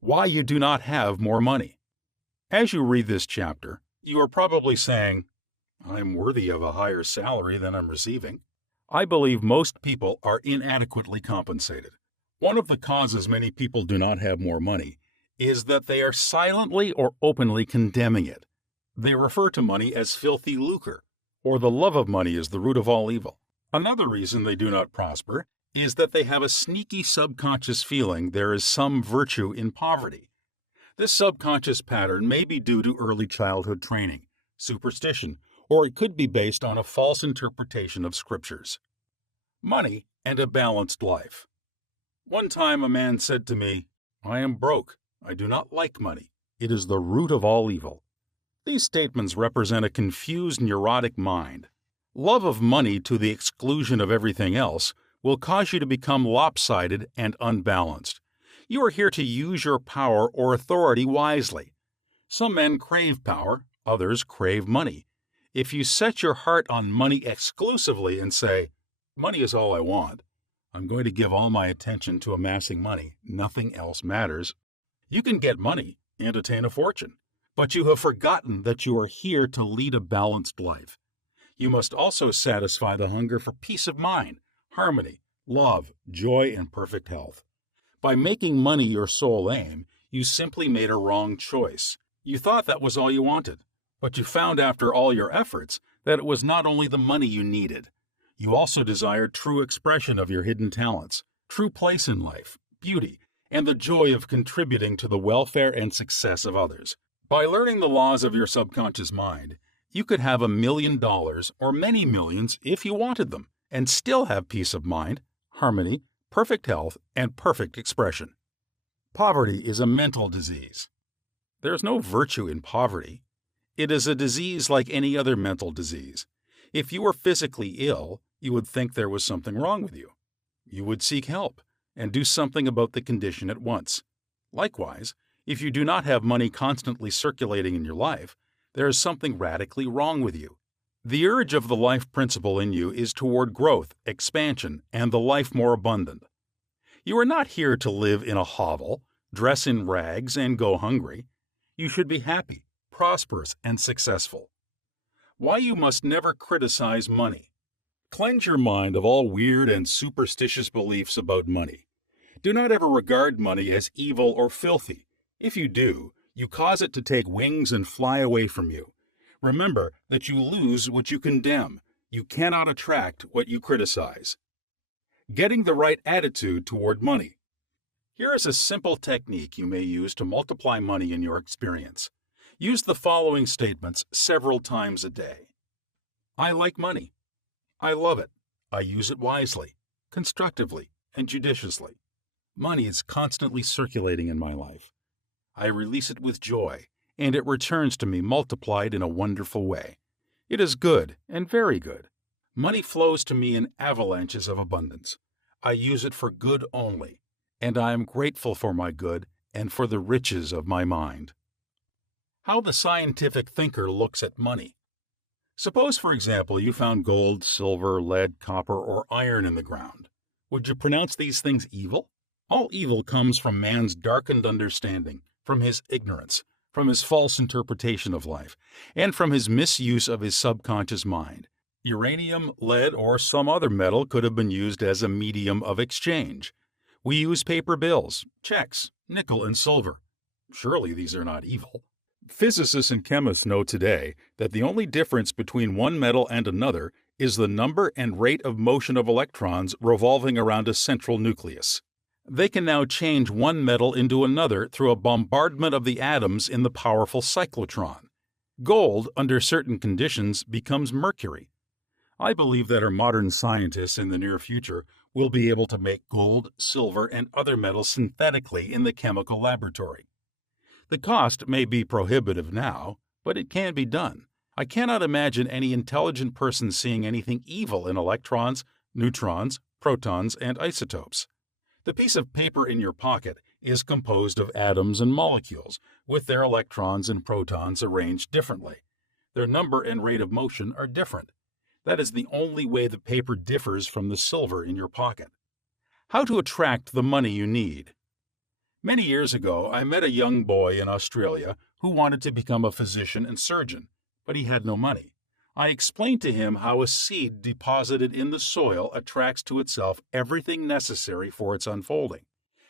Why you do not have more money. As you read this chapter, you are probably saying, I'm worthy of a higher salary than I'm receiving. I believe most people are inadequately compensated. One of the causes many people do not have more money is that they are silently or openly condemning it. They refer to money as filthy lucre, or the love of money is the root of all evil. Another reason they do not prosper is that they have a sneaky subconscious feeling there is some virtue in poverty. This subconscious pattern may be due to early childhood training, superstition, or it could be based on a false interpretation of scriptures. Money and a balanced life. One time a man said to me, I am broke. I do not like money. It is the root of all evil. These statements represent a confused, neurotic mind. Love of money to the exclusion of everything else will cause you to become lopsided and unbalanced. You are here to use your power or authority wisely. Some men crave power, others crave money. If you set your heart on money exclusively and say, money is all I want, I'm going to give all my attention to amassing money, nothing else matters, you can get money and attain a fortune, but you have forgotten that you are here to lead a balanced life. You must also satisfy the hunger for peace of mind, harmony, love, joy, and perfect health. By making money your sole aim, you simply made a wrong choice. You thought that was all you wanted, but you found after all your efforts that it was not only the money you needed. You also desired true expression of your hidden talents, true place in life, beauty, and the joy of contributing to the welfare and success of others. By learning the laws of your subconscious mind, you could have $1 million or many millions if you wanted them, and still have peace of mind, harmony, perfect health, and perfect expression. Poverty is a mental disease. There is no virtue in poverty. It is a disease like any other mental disease. If you were physically ill, you would think there was something wrong with you. You would seek help and do something about the condition at once. Likewise, if you do not have money constantly circulating in your life, there is something radically wrong with you. The urge of the life principle in you is toward growth, expansion, and the life more abundant. You are not here to live in a hovel, dress in rags, and go hungry. You should be happy, prosperous, and successful. Why you must never criticize money. Cleanse your mind of all weird and superstitious beliefs about money. Do not ever regard money as evil or filthy. If you do, you cause it to take wings and fly away from you. Remember that you lose what you condemn. You cannot attract what you criticize. Getting the right attitude toward money. Here is a simple technique you may use to multiply money in your experience. Use the following statements several times a day. I like money. I love it. I use it wisely, constructively, and judiciously. Money is constantly circulating in my life. I release it with joy, and it returns to me multiplied in a wonderful way. It is good and very good. Money flows to me in avalanches of abundance. I use it for good only, and I am grateful for my good and for the riches of my mind. How the scientific thinker looks at money. Suppose, for example, you found gold, silver, lead, copper, or iron in the ground. Would you pronounce these things evil? All evil comes from man's darkened understanding, from his ignorance, from his false interpretation of life, and from his misuse of his subconscious mind. Uranium, lead, or some other metal could have been used as a medium of exchange. We use paper bills, checks, nickel, and silver. Surely these are not evil. Physicists and chemists know today that the only difference between one metal and another is the number and rate of motion of electrons revolving around a central nucleus. They can now change one metal into another through a bombardment of the atoms in the powerful cyclotron. Gold, under certain conditions, becomes mercury. I believe that our modern scientists in the near future will be able to make gold, silver, and other metals synthetically in the chemical laboratory. The cost may be prohibitive now, but it can be done. I cannot imagine any intelligent person seeing anything evil in electrons, neutrons, protons, and isotopes. The piece of paper in your pocket is composed of atoms and molecules, with their electrons and protons arranged differently. Their number and rate of motion are different. That is the only way the paper differs from the silver in your pocket. How to attract the money you need. Many years ago, I met a young boy in Australia who wanted to become a physician and surgeon, but he had no money. I explained to him how a seed deposited in the soil attracts to itself everything necessary for its unfolding,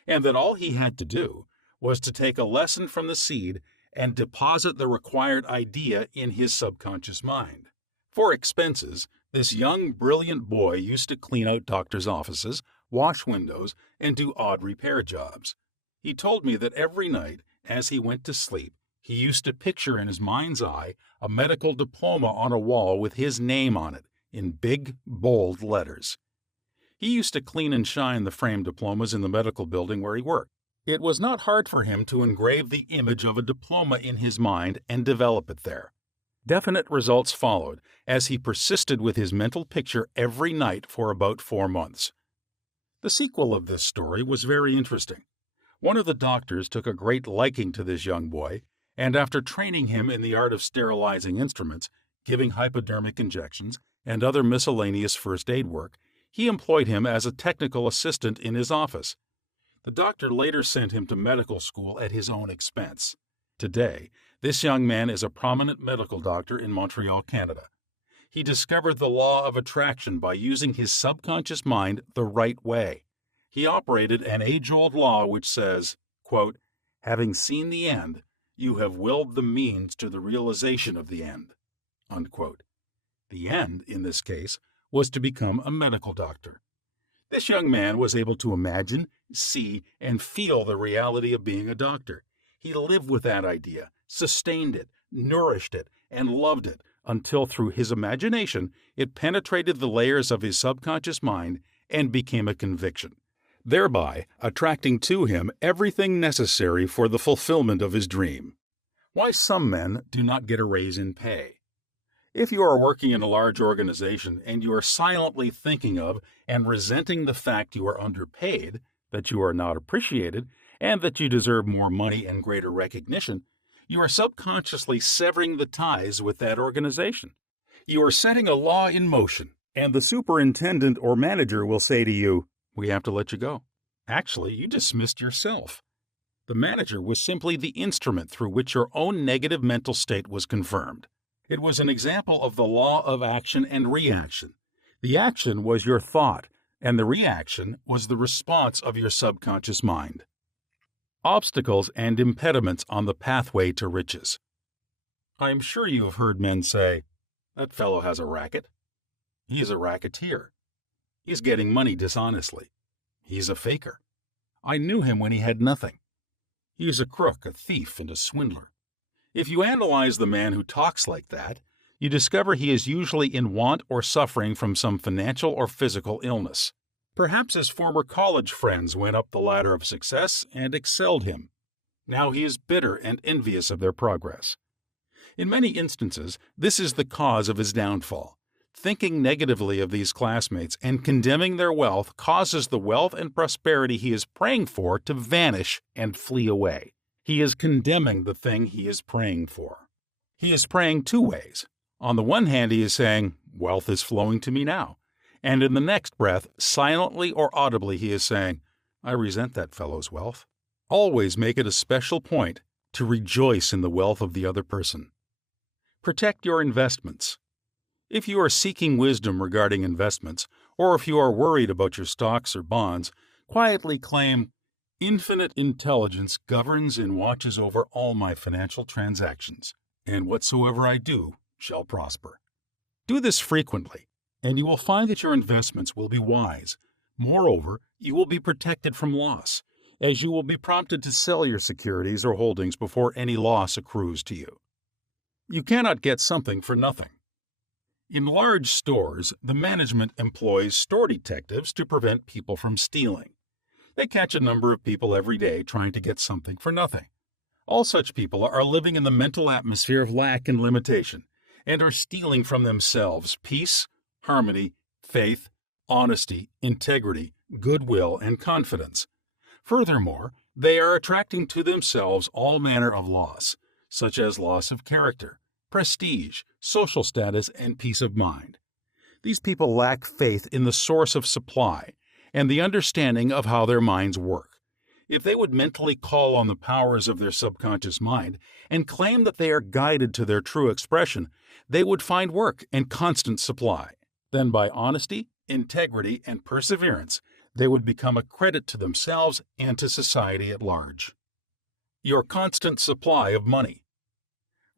and that all he had to do was to take a lesson from the seed and deposit the required idea in his subconscious mind. For expenses, this young, brilliant boy used to clean out doctors' offices, wash windows, and do odd repair jobs. He told me that every night, as he went to sleep, he used to picture in his mind's eye a medical diploma on a wall with his name on it, in big, bold letters. He used to clean and shine the framed diplomas in the medical building where he worked. It was not hard for him to engrave the image of a diploma in his mind and develop it there. Definite results followed as he persisted with his mental picture every night for about 4 months. The sequel of this story was very interesting. One of the doctors took a great liking to this young boy, and after training him in the art of sterilizing instruments, giving hypodermic injections, and other miscellaneous first aid work, he employed him as a technical assistant in his office. The doctor later sent him to medical school at his own expense. Today, this young man is a prominent medical doctor in Montreal, Canada. He discovered the law of attraction by using his subconscious mind the right way. He operated an age-old law which says, quote, "Having seen the end, you have willed the means to the realization of the end." Unquote. The end, in this case, was to become a medical doctor. This young man was able to imagine, see, and feel the reality of being a doctor. He lived with that idea, sustained it, nourished it, and loved it until through his imagination it penetrated the layers of his subconscious mind and became a conviction, thereby attracting to him everything necessary for the fulfillment of his dream. Why some men do not get a raise in pay. If you are working in a large organization and you are silently thinking of and resenting the fact you are underpaid, that you are not appreciated, and that you deserve more money and greater recognition, you are subconsciously severing the ties with that organization. You are setting a law in motion, and the superintendent or manager will say to you, "We have to let you go." Actually, you dismissed yourself. The manager was simply the instrument through which your own negative mental state was confirmed. It was an example of the law of action and reaction. The action was your thought, and the reaction was the response of your subconscious mind. Obstacles and impediments on the pathway to riches. I am sure you have heard men say, "That fellow has a racket. He's a racketeer. He's getting money dishonestly. He's a faker. I knew him when he had nothing. He's a crook, a thief, and a swindler." If you analyze the man who talks like that, you discover he is usually in want or suffering from some financial or physical illness. Perhaps his former college friends went up the ladder of success and excelled him. Now he is bitter and envious of their progress. In many instances, this is the cause of his downfall. Thinking negatively of these classmates and condemning their wealth causes the wealth and prosperity he is praying for to vanish and flee away. He is condemning the thing he is praying for. He is praying two ways. On the one hand, he is saying, "Wealth is flowing to me now." And in the next breath, silently or audibly, he is saying, "I resent that fellow's wealth." Always make it a special point to rejoice in the wealth of the other person. Protect your investments. If you are seeking wisdom regarding investments, or if you are worried about your stocks or bonds, quietly claim, "Infinite intelligence governs and watches over all my financial transactions, and whatsoever I do shall prosper." Do this frequently, and you will find that your investments will be wise. Moreover, you will be protected from loss, as you will be prompted to sell your securities or holdings before any loss accrues to you. You cannot get something for nothing. In large stores, the management employs store detectives to prevent people from stealing. They catch a number of people every day trying to get something for nothing. All such people are living in the mental atmosphere of lack and limitation, and are stealing from themselves peace, harmony, faith, honesty, integrity, goodwill, and confidence. Furthermore, they are attracting to themselves all manner of loss, such as loss of character, prestige, social status, and peace of mind. These people lack faith in the source of supply and the understanding of how their minds work. If they would mentally call on the powers of their subconscious mind and claim that they are guided to their true expression, they would find work and constant supply. Then by honesty, integrity, and perseverance, they would become a credit to themselves and to society at large. Your constant supply of money.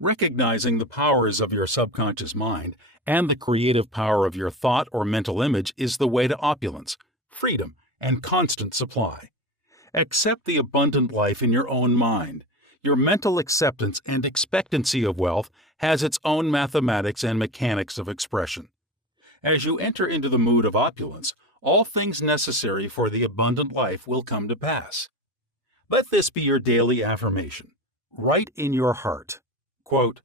Recognizing the powers of your subconscious mind and the creative power of your thought or mental image is the way to opulence, freedom, and constant supply. Accept the abundant life in your own mind. Your mental acceptance and expectancy of wealth has its own mathematics and mechanics of expression. As you enter into the mood of opulence, all things necessary for the abundant life will come to pass. Let this be your daily affirmation. Write in your heart, quote,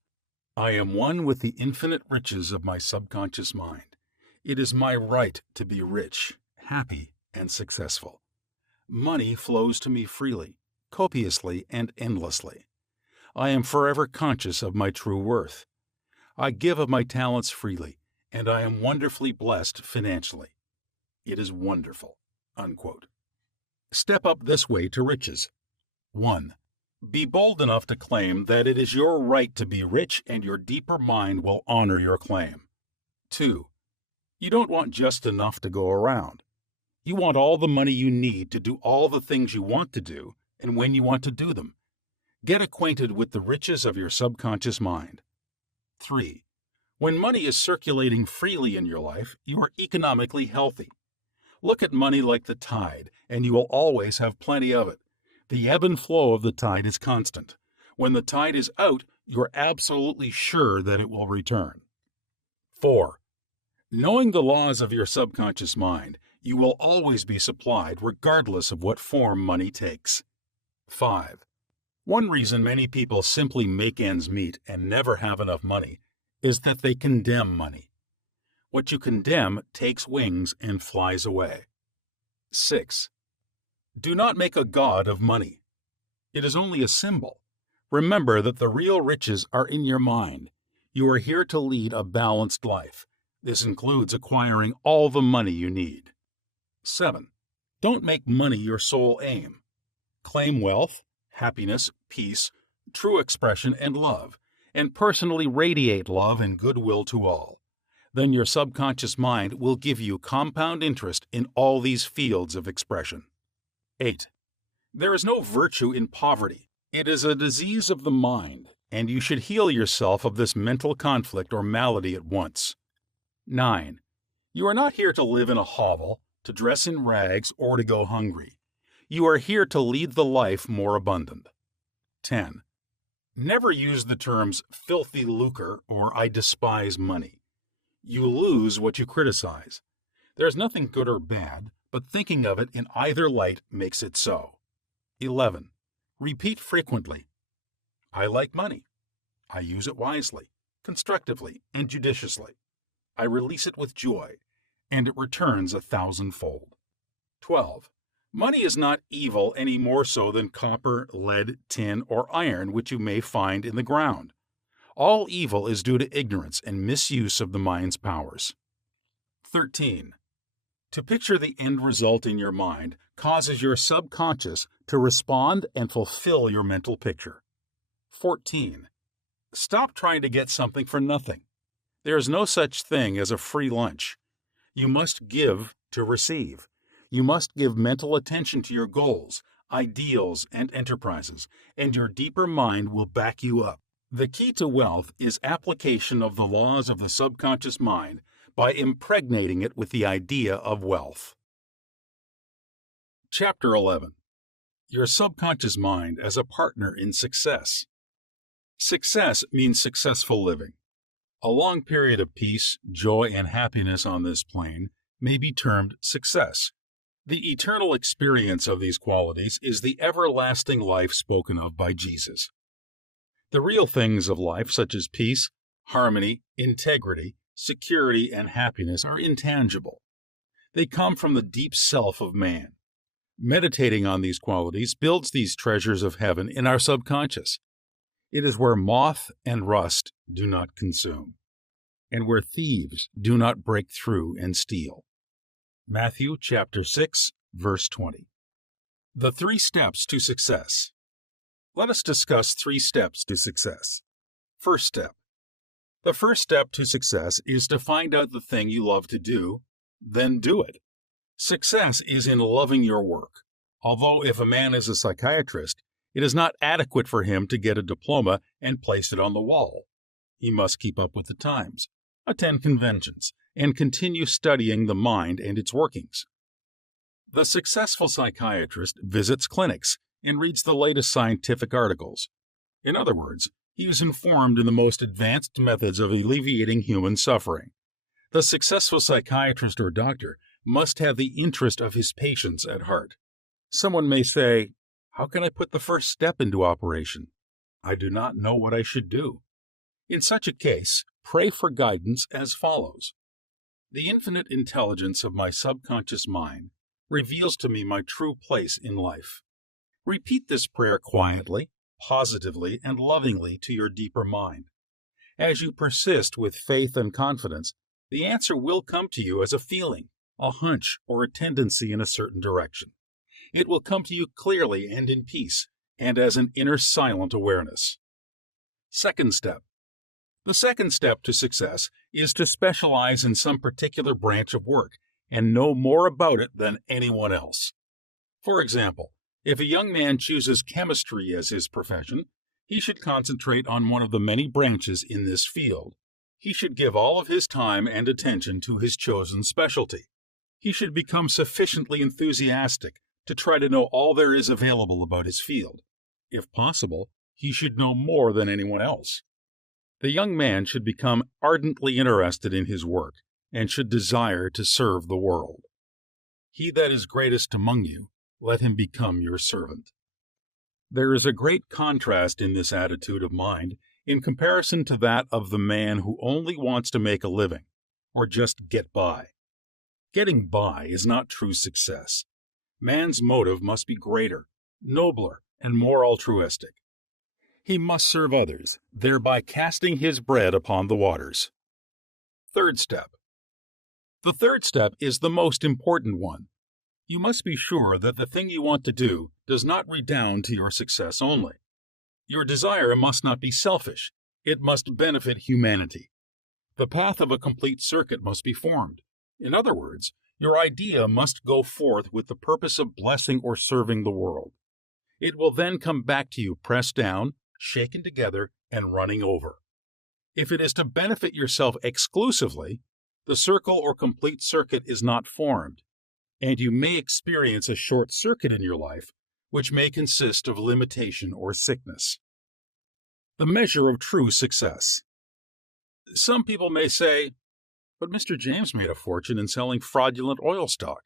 "I am one with the infinite riches of my subconscious mind. It is my right to be rich, happy, and successful. Money flows to me freely, copiously, and endlessly. I am forever conscious of my true worth. I give of my talents freely, and I am wonderfully blessed financially. It is wonderful." Unquote. Step up this way to riches. 1. Be bold enough to claim that it is your right to be rich, and your deeper mind will honor your claim. 2. You don't want just enough to go around. You want all the money you need to do all the things you want to do and when you want to do them. Get acquainted with the riches of your subconscious mind. 3. When money is circulating freely in your life, you are economically healthy. Look at money like the tide, and you will always have plenty of it. The ebb and flow of the tide is constant. When the tide is out, you're absolutely sure that it will return. 4. Knowing the laws of your subconscious mind, you will always be supplied regardless of what form money takes. 5. One reason many people simply make ends meet and never have enough money is that they condemn money. What you condemn takes wings and flies away. 6. Do not make a god of money. It is only a symbol. Remember that the real riches are in your mind. You are here to lead a balanced life. This includes acquiring all the money you need. 7. Don't make money your sole aim. Claim wealth, happiness, peace, true expression, and love, and personally radiate love and goodwill to all. Then your subconscious mind will give you compound interest in all these fields of expression. 8. There is no virtue in poverty. It is a disease of the mind, and you should heal yourself of this mental conflict or malady at once. 9. You are not here to live in a hovel, to dress in rags, or to go hungry. You are here to lead the life more abundant. 10. Never use the terms filthy lucre or I despise money. You lose what you criticize. There's nothing good or bad, but thinking of it in either light makes it so. 11. Repeat frequently. I like money. I use it wisely, constructively, and judiciously. I release it with joy, and it returns 1,000-fold. 12. Money is not evil any more so than copper, lead, tin, or iron which you may find in the ground. All evil is due to ignorance and misuse of the mind's powers. 13. To picture the end result in your mind causes your subconscious to respond and fulfill your mental picture. 14. Stop trying to get something for nothing. There is no such thing as a free lunch. You must give to receive. You must give mental attention to your goals, ideals, and enterprises, and your deeper mind will back you up. The key to wealth is application of the laws of the subconscious mind by impregnating it with the idea of wealth. Chapter 11. Your subconscious mind as a partner in success. Success means successful living. A long period of peace, joy, and happiness on this plane may be termed success. The eternal experience of these qualities is the everlasting life spoken of by Jesus. The real things of life, such as peace, harmony, integrity, security, and happiness, are intangible. They come from the deep self of man. Meditating on these qualities builds these treasures of heaven in our subconscious. It is where moth and rust do not consume, and where thieves do not break through and steal. Matthew chapter 6, verse 20. The 3 steps to success. Let us discuss 3 steps to success. First step. The first step to success is to find out the thing you love to do, then do it. Success is in loving your work. Although if a man is a psychiatrist, it is not adequate for him to get a diploma and place it on the wall. He must keep up with the times, attend conventions, and continue studying the mind and its workings. The successful psychiatrist visits clinics and reads the latest scientific articles. In other words, he is informed in the most advanced methods of alleviating human suffering. The successful psychiatrist or doctor must have the interest of his patients at heart. Someone may say, "How can I put the first step into operation? I do not know what I should do." In such a case, pray for guidance as follows. The infinite intelligence of my subconscious mind reveals to me my true place in life. Repeat this prayer quietly, positively, and lovingly to your deeper mind. As you persist with faith and confidence, the answer will come to you as a feeling, a hunch, or a tendency in a certain direction. It will come to you clearly and in peace, and as an inner silent awareness. Second step. The second step to success is to specialize in some particular branch of work and know more about it than anyone else. For example, if a young man chooses chemistry as his profession, he should concentrate on one of the many branches in this field. He should give all of his time and attention to his chosen specialty. He should become sufficiently enthusiastic to try to know all there is available about his field. If possible, he should know more than anyone else. The young man should become ardently interested in his work and should desire to serve the world. He that is greatest among you, let him become your servant. There is a great contrast in this attitude of mind in comparison to that of the man who only wants to make a living, or just get by. Getting by is not true success. Man's motive must be greater, nobler, and more altruistic. He must serve others, thereby casting his bread upon the waters. Third step. The third step is the most important one. You must be sure that the thing you want to do does not redound to your success only. Your desire must not be selfish. It must benefit humanity. The path of a complete circuit must be formed. In other words, your idea must go forth with the purpose of blessing or serving the world. It will then come back to you pressed down, shaken together, and running over. If it is to benefit yourself exclusively, the circle or complete circuit is not formed, and you may experience a short circuit in your life, which may consist of limitation or sickness. The measure of true success. Some people may say, but Mr. James made a fortune in selling fraudulent oil stock.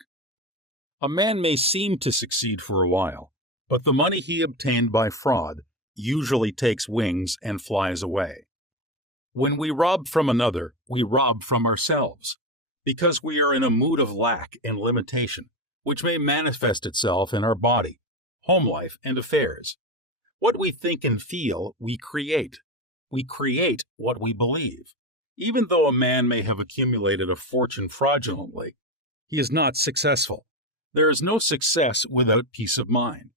A man may seem to succeed for a while, but the money he obtained by fraud usually takes wings and flies away. When we rob from another, we rob from ourselves, because we are in a mood of lack and limitation, which may manifest itself in our body, home life, and affairs. What we think and feel, we create. We create what we believe. Even though a man may have accumulated a fortune fraudulently, he is not successful. There is no success without peace of mind.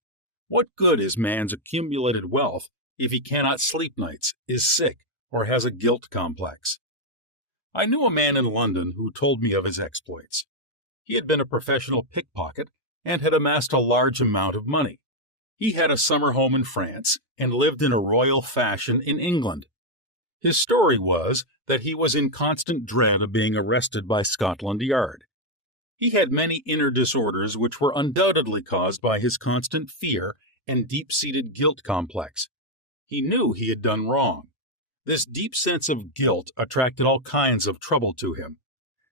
What good is man's accumulated wealth if he cannot sleep nights, is sick, or has a guilt complex? I knew a man in London who told me of his exploits. He had been a professional pickpocket and had amassed a large amount of money. He had a summer home in France and lived in a royal fashion in England. His story was that he was in constant dread of being arrested by Scotland Yard. He had many inner disorders which were undoubtedly caused by his constant fear and deep-seated guilt complex. He knew he had done wrong. This deep sense of guilt attracted all kinds of trouble to him.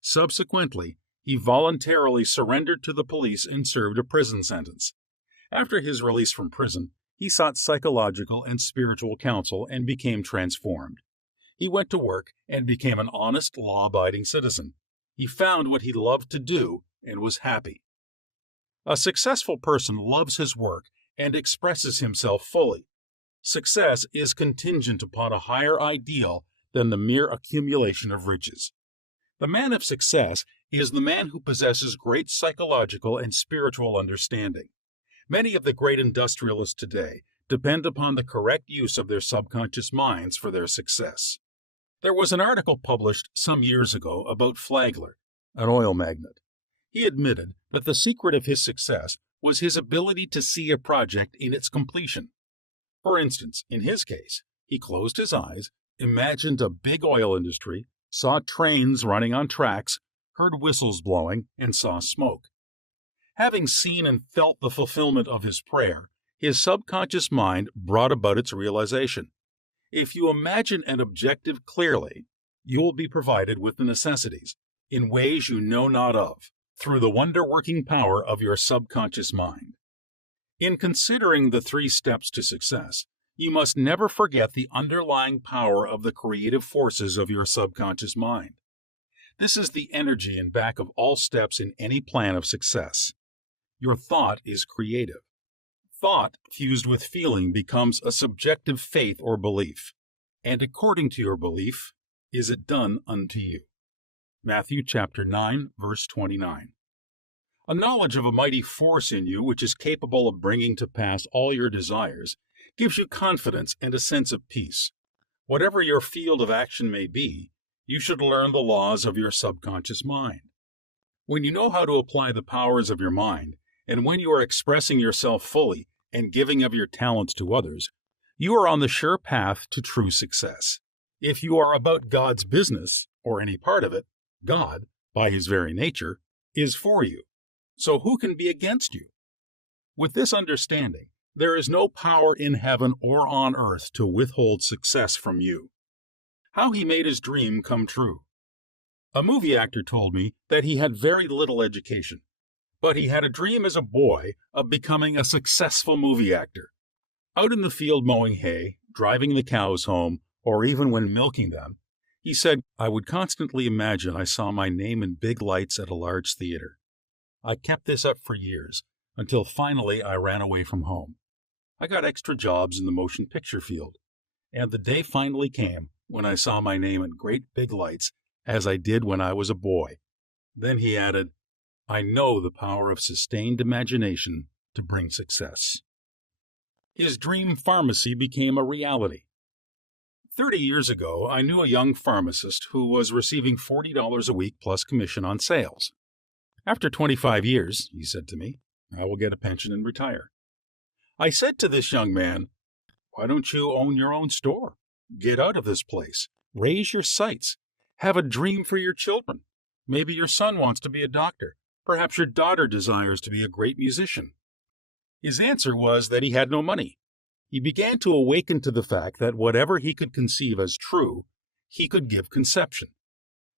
Subsequently, he voluntarily surrendered to the police and served a prison sentence. After his release from prison, he sought psychological and spiritual counsel and became transformed. He went to work and became an honest, law-abiding citizen. He found what he loved to do and was happy. A successful person loves his work and expresses himself fully. Success is contingent upon a higher ideal than the mere accumulation of riches. The man of success is the man who possesses great psychological and spiritual understanding. Many of the great industrialists today depend upon the correct use of their subconscious minds for their success. There was an article published some years ago about Flagler, an oil magnate. He admitted that the secret of his success was his ability to see a project in its completion. For instance, in his case, he closed his eyes, imagined a big oil industry, saw trains running on tracks, heard whistles blowing, and saw smoke. Having seen and felt the fulfillment of his prayer, his subconscious mind brought about its realization. If you imagine an objective clearly, you will be provided with the necessities, in ways you know not of, through the wonder-working power of your subconscious mind. In considering the 3 steps to success, you must never forget the underlying power of the creative forces of your subconscious mind. This is the energy in back of all steps in any plan of success. Your thought is creative. Thought fused with feeling becomes a subjective faith or belief, and according to your belief, is it done unto you. Matthew chapter 9, verse 29. A knowledge of a mighty force in you which is capable of bringing to pass all your desires gives you confidence and a sense of peace. Whatever your field of action may be, you should learn the laws of your subconscious mind. When you know how to apply the powers of your mind, and when you are expressing yourself fully and giving of your talents to others, you are on the sure path to true success. If you are about God's business, or any part of it, God, by his very nature, is for you. So who can be against you? With this understanding, there is no power in heaven or on earth to withhold success from you. How he made his dream come true. A movie actor told me that he had very little education, but he had a dream as a boy of becoming a successful movie actor. Out in the field mowing hay, driving the cows home, or even when milking them, he said, I would constantly imagine I saw my name in big lights at a large theater. I kept this up for years, until finally I ran away from home. I got extra jobs in the motion picture field, And the day finally came when I saw my name in great big lights, as I did when I was a boy. Then he added, I know the power of sustained imagination to bring success. His dream pharmacy became a reality. 30 years ago, I knew a young pharmacist who was receiving $40 a week plus commission on sales. After 25 years, he said to me, I will get a pension and retire. I said to this young man, why don't you own your own store? Get out of this place. Raise your sights. Have a dream for your children. Maybe your son wants to be a doctor. Perhaps your daughter desires to be a great musician. His answer was that he had no money. He began to awaken to the fact that whatever he could conceive as true, he could give conception.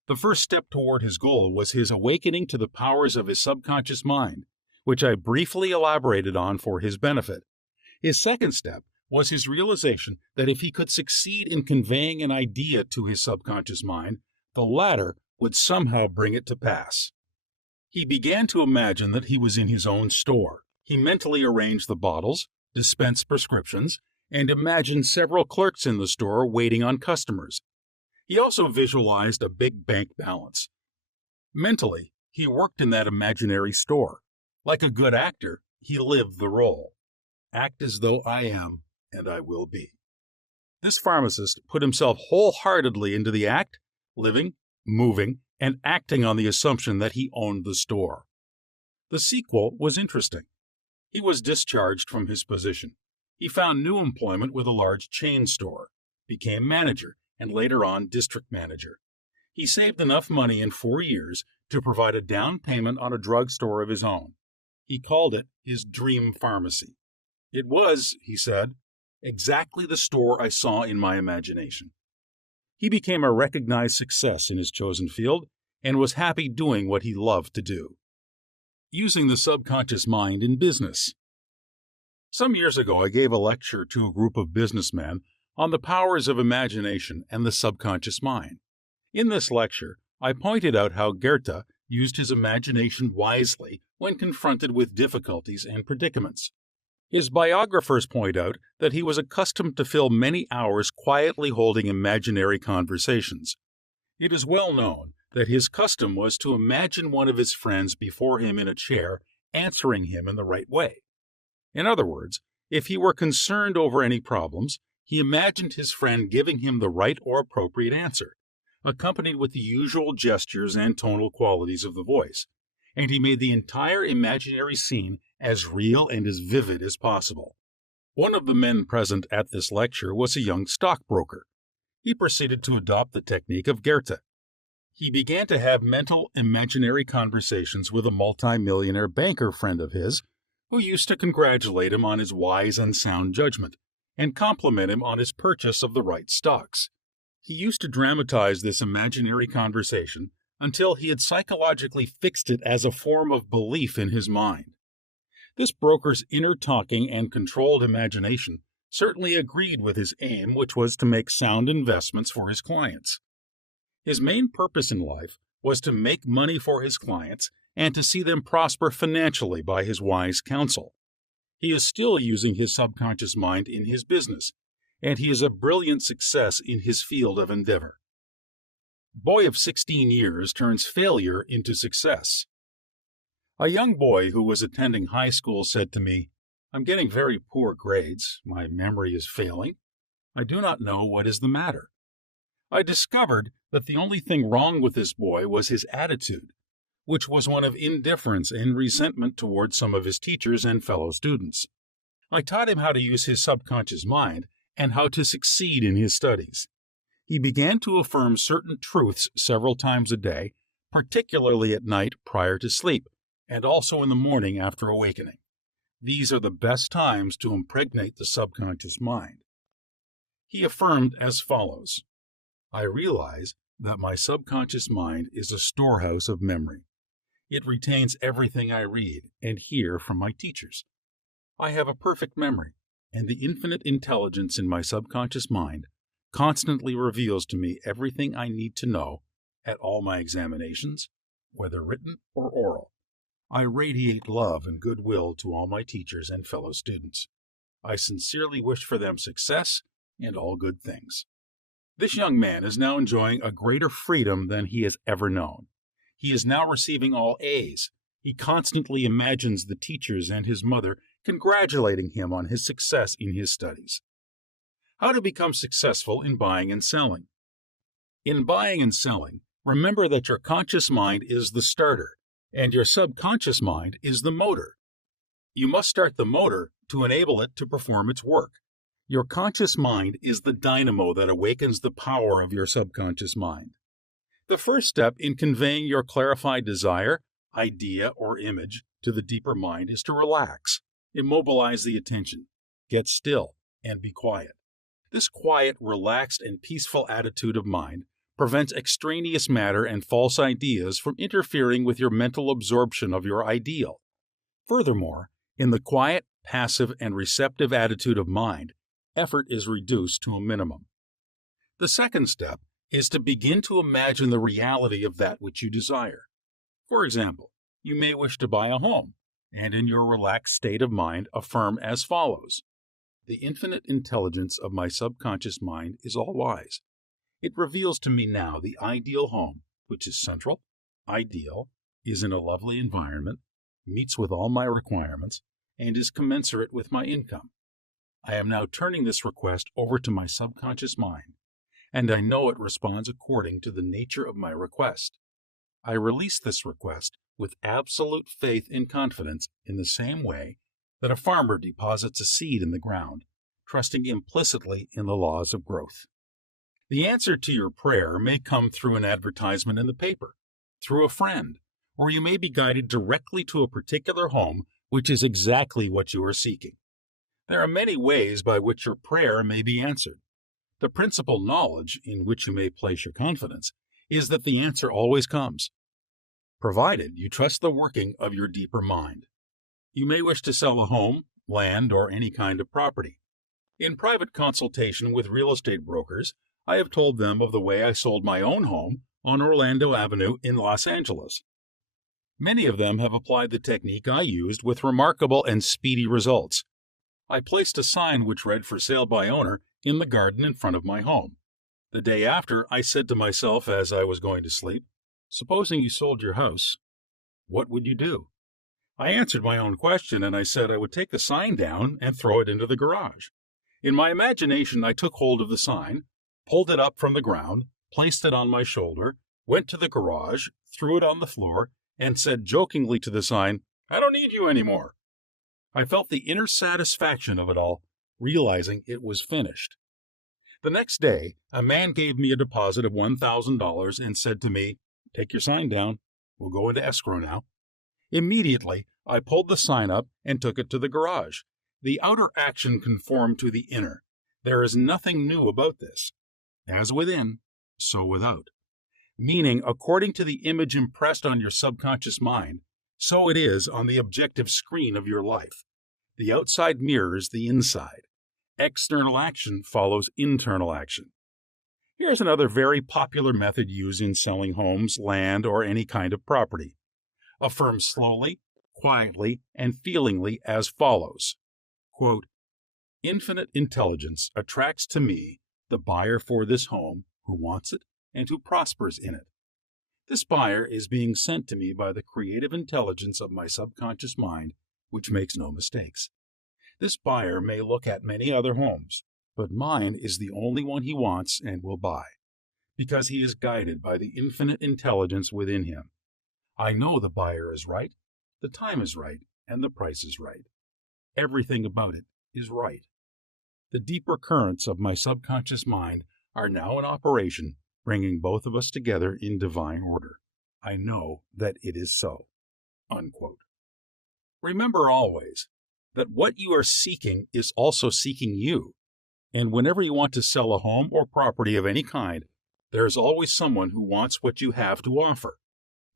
The first step toward his goal was his awakening to the powers of his subconscious mind, which I briefly elaborated on for his benefit. His second step was his realization that if he could succeed in conveying an idea to his subconscious mind, the latter would somehow bring it to pass. He began to imagine that he was in his own store. He mentally arranged the bottles, dispensed prescriptions, and imagined several clerks in the store waiting on customers. He also visualized a big bank balance. Mentally, he worked in that imaginary store. Like a good actor, he lived the role. Act as though I am, and I will be. This pharmacist put himself wholeheartedly into the act, living, moving, and acting on the assumption that he owned the store. The sequel was interesting. He was discharged from his position. He found new employment with a large chain store, became manager, and later on district manager. He saved enough money in 4 years to provide a down payment on a drugstore of his own. He called it his dream pharmacy. It was, he said, exactly the store I saw in my imagination. He became a recognized success in his chosen field and was happy doing what he loved to do. Using the subconscious mind in business. Some years ago, I gave a lecture to a group of businessmen on the powers of imagination and the subconscious mind. In this lecture, I pointed out how Goethe used his imagination wisely when confronted with difficulties and predicaments. His biographers point out that he was accustomed to fill many hours quietly holding imaginary conversations. It is well known that his custom was to imagine one of his friends before him in a chair, answering him in the right way. In other words, if he were concerned over any problems, he imagined his friend giving him the right or appropriate answer, accompanied with the usual gestures and tonal qualities of the voice, and he made the entire imaginary scene as real and as vivid as possible. One of the men present at this lecture was a young stockbroker. He proceeded to adopt the technique of Goethe. He began to have mental, imaginary conversations with a multi-millionaire banker friend of his, who used to congratulate him on his wise and sound judgment, and compliment him on his purchase of the right stocks. He used to dramatize this imaginary conversation until he had psychologically fixed it as a form of belief in his mind. This broker's inner talking and controlled imagination certainly agreed with his aim, which was to make sound investments for his clients. His main purpose in life was to make money for his clients and to see them prosper financially by his wise counsel. He is still using his subconscious mind in his business, and he is a brilliant success in his field of endeavor. Boy of 16 years turns failure into success. A young boy who was attending high school said to me, I'm getting very poor grades. My memory is failing. I do not know what is the matter. I discovered that the only thing wrong with this boy was his attitude, which was one of indifference and resentment toward some of his teachers and fellow students. I taught him how to use his subconscious mind and how to succeed in his studies. He began to affirm certain truths several times a day, particularly at night prior to sleep, and also in the morning after awakening. These are the best times to impregnate the subconscious mind. He affirmed as follows: I realize that my subconscious mind is a storehouse of memory. It retains everything I read and hear from my teachers. I have a perfect memory, and the infinite intelligence in my subconscious mind constantly reveals to me everything I need to know at all my examinations, whether written or oral. I radiate love and goodwill to all my teachers and fellow students. I sincerely wish for them success and all good things. This young man is now enjoying a greater freedom than he has ever known. He is now receiving all A's. He constantly imagines the teachers and his mother congratulating him on his success in his studies. How to become successful in buying and selling. In buying and selling, remember that your conscious mind is the starter, and your subconscious mind is the motor. You must start the motor to enable it to perform its work. Your conscious mind is the dynamo that awakens the power of your subconscious mind. The first step in conveying your clarified desire, idea, or image to the deeper mind is to relax, immobilize the attention, get still, and be quiet. This quiet, relaxed, and peaceful attitude of mind prevents extraneous matter and false ideas from interfering with your mental absorption of your ideal. Furthermore, in the quiet, passive, and receptive attitude of mind, effort is reduced to a minimum. The second step is to begin to imagine the reality of that which you desire. For example, you may wish to buy a home, and in your relaxed state of mind affirm as follows: "The infinite intelligence of my subconscious mind is all-wise. It reveals to me now the ideal home, which is central, ideal, is in a lovely environment, meets with all my requirements, and is commensurate with my income. I am now turning this request over to my subconscious mind, and I know it responds according to the nature of my request. I release this request with absolute faith and confidence in the same way that a farmer deposits a seed in the ground, trusting implicitly in the laws of growth." The answer to your prayer may come through an advertisement in the paper, through a friend, or you may be guided directly to a particular home which is exactly what you are seeking. There are many ways by which your prayer may be answered. The principal knowledge in which you may place your confidence is that the answer always comes, provided you trust the working of your deeper mind. You may wish to sell a home, land, or any kind of property. In private consultation with real estate brokers, I have told them of the way I sold my own home on Orlando Avenue in Los Angeles. Many of them have applied the technique I used with remarkable and speedy results. I placed a sign which read "For sale by owner" in the garden in front of my home. The day after, I said to myself as I was going to sleep, "Supposing you sold your house, what would you do?" I answered my own question, and I said I would take the sign down and throw it into the garage. In my imagination, I took hold of the sign, pulled it up from the ground, placed it on my shoulder, went to the garage, threw it on the floor, and said jokingly to the sign, "I don't need you anymore." I felt the inner satisfaction of it all, realizing it was finished. The next day, a man gave me a deposit of $1,000 and said to me, "Take your sign down. We'll go into escrow now." Immediately, I pulled the sign up and took it to the garage. The outer action conformed to the inner. There is nothing new about this. As within, so without. Meaning, according to the image impressed on your subconscious mind, so it is on the objective screen of your life. The outside mirrors the inside. External action follows internal action. Here's another very popular method used in selling homes, land, or any kind of property. Affirm slowly, quietly, and feelingly as follows. Quote, "Infinite intelligence attracts to me the buyer for this home who wants it and who prospers in it. This buyer is being sent to me by the creative intelligence of my subconscious mind, which makes no mistakes. This buyer may look at many other homes, but mine is the only one he wants and will buy, because he is guided by the infinite intelligence within him. I know the buyer is right, the time is right, and the price is right. Everything about it is right. The deeper currents of my subconscious mind are now in operation, bringing both of us together in divine order. I know that it is so." Unquote. Remember always that what you are seeking is also seeking you. And whenever you want to sell a home or property of any kind, there is always someone who wants what you have to offer.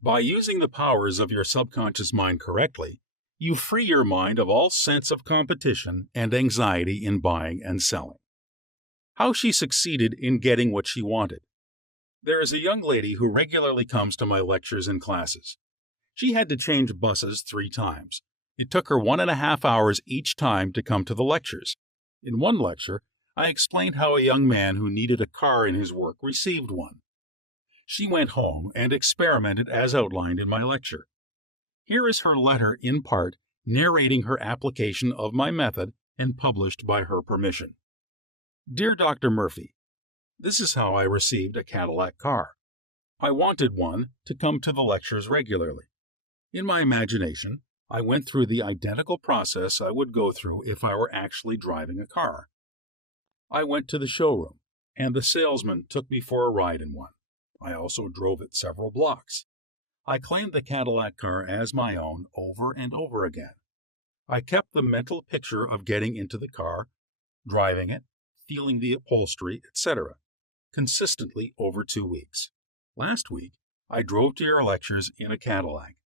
By using the powers of your subconscious mind correctly, you free your mind of all sense of competition and anxiety in buying and selling. How she succeeded in getting what she wanted. There is a young lady who regularly comes to my lectures and classes. She had to change buses 3 times. It took her 1.5 hours each time to come to the lectures. In one lecture, I explained how a young man who needed a car in his work received one. She went home and experimented as outlined in my lecture. Here is her letter in part, narrating her application of my method and published by her permission. Dear Dr. Murphy, this is how I received a Cadillac car. I wanted one to come to the lectures regularly. In my imagination, I went through the identical process I would go through if I were actually driving a car. I went to the showroom, and the salesman took me for a ride in one. I also drove it several blocks. I claimed the Cadillac car as my own over and over again. I kept the mental picture of getting into the car, driving it, feeling the upholstery, etc., consistently over 2 weeks. Last week, I drove to your lectures in a Cadillac.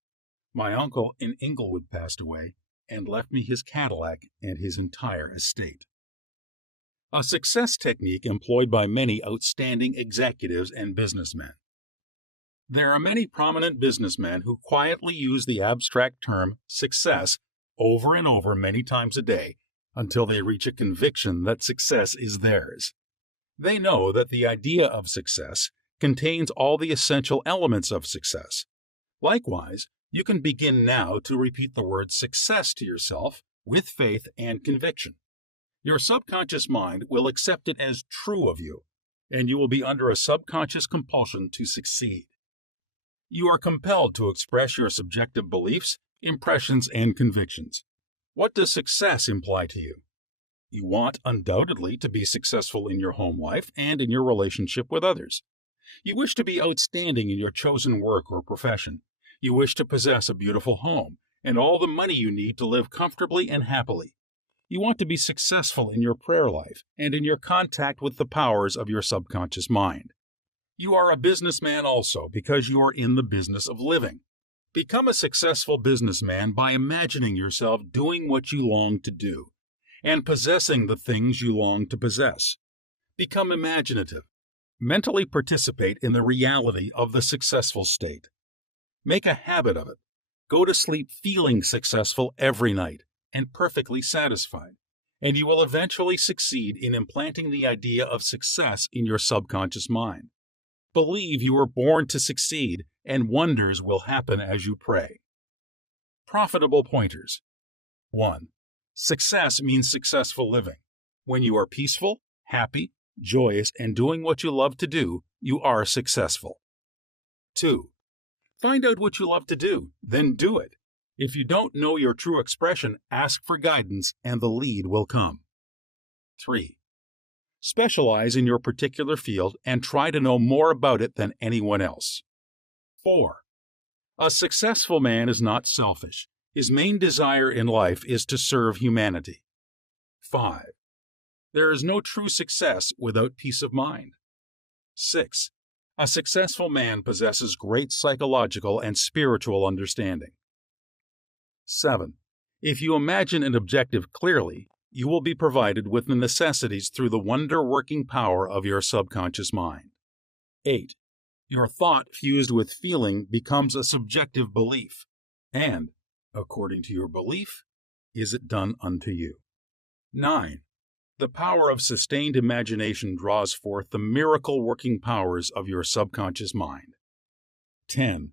My uncle in Inglewood passed away and left me his Cadillac and his entire estate. A success technique employed by many outstanding executives and businessmen. There are many prominent businessmen who quietly use the abstract term success over and over many times a day until they reach a conviction that success is theirs. They know that the idea of success contains all the essential elements of success. Likewise, you can begin now to repeat the word success to yourself with faith and conviction. Your subconscious mind will accept it as true of you, and you will be under a subconscious compulsion to succeed. You are compelled to express your subjective beliefs, impressions, and convictions. What does success imply to you? You want, undoubtedly, to be successful in your home life and in your relationship with others. You wish to be outstanding in your chosen work or profession. You wish to possess a beautiful home and all the money you need to live comfortably and happily. You want to be successful in your prayer life and in your contact with the powers of your subconscious mind. You are a businessman also because you are in the business of living. Become a successful businessman by imagining yourself doing what you long to do and possessing the things you long to possess. Become imaginative. Mentally participate in the reality of the successful state. Make a habit of it. Go to sleep feeling successful every night and perfectly satisfied, and you will eventually succeed in implanting the idea of success in your subconscious mind. Believe you were born to succeed, and wonders will happen as you pray. Profitable pointers. 1. Success means successful living. When you are peaceful, happy, joyous, and doing what you love to do, you are successful. 2. Find out what you love to do, then do it. If you don't know your true expression, ask for guidance and the lead will come. 3. Specialize in your particular field and try to know more about it than anyone else. 4. A successful man is not selfish. His main desire in life is to serve humanity. 5. There is no true success without peace of mind. 6. A successful man possesses great psychological and spiritual understanding. 7. If you imagine an objective clearly, you will be provided with the necessities through the wonder-working power of your subconscious mind. 8. Your thought fused with feeling becomes a subjective belief, and, according to your belief, is it done unto you. 9. The power of sustained imagination draws forth the miracle-working powers of your subconscious mind. 10.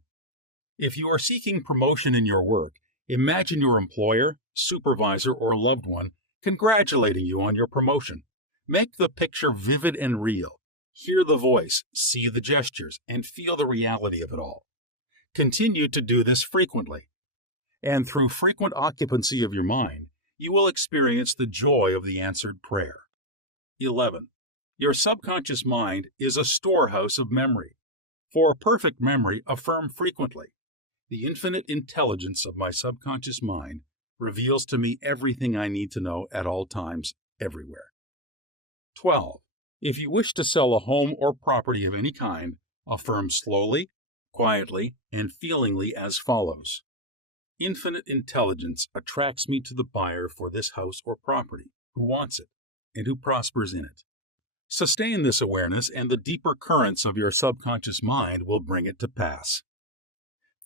If you are seeking promotion in your work, imagine your employer, supervisor, or loved one congratulating you on your promotion. Make the picture vivid and real. Hear the voice, see the gestures, and feel the reality of it all. Continue to do this frequently. And through frequent occupancy of your mind, you will experience the joy of the answered prayer. 11. Your subconscious mind is a storehouse of memory. For a perfect memory, affirm frequently. The infinite intelligence of my subconscious mind reveals to me everything I need to know at all times, everywhere. 12. If you wish to sell a home or property of any kind, affirm slowly, quietly, and feelingly as follows. Infinite intelligence attracts me to the buyer for this house or property, who wants it, and who prospers in it. Sustain this awareness, and the deeper currents of your subconscious mind will bring it to pass.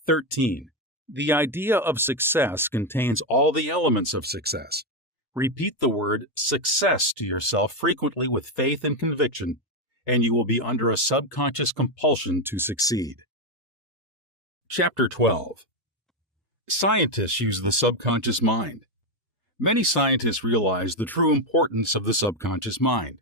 13. The idea of success contains all the elements of success. Repeat the word success to yourself frequently with faith and conviction, and you will be under a subconscious compulsion to succeed. Chapter 12. Scientists use the subconscious mind. Many scientists realize the true importance of the subconscious mind.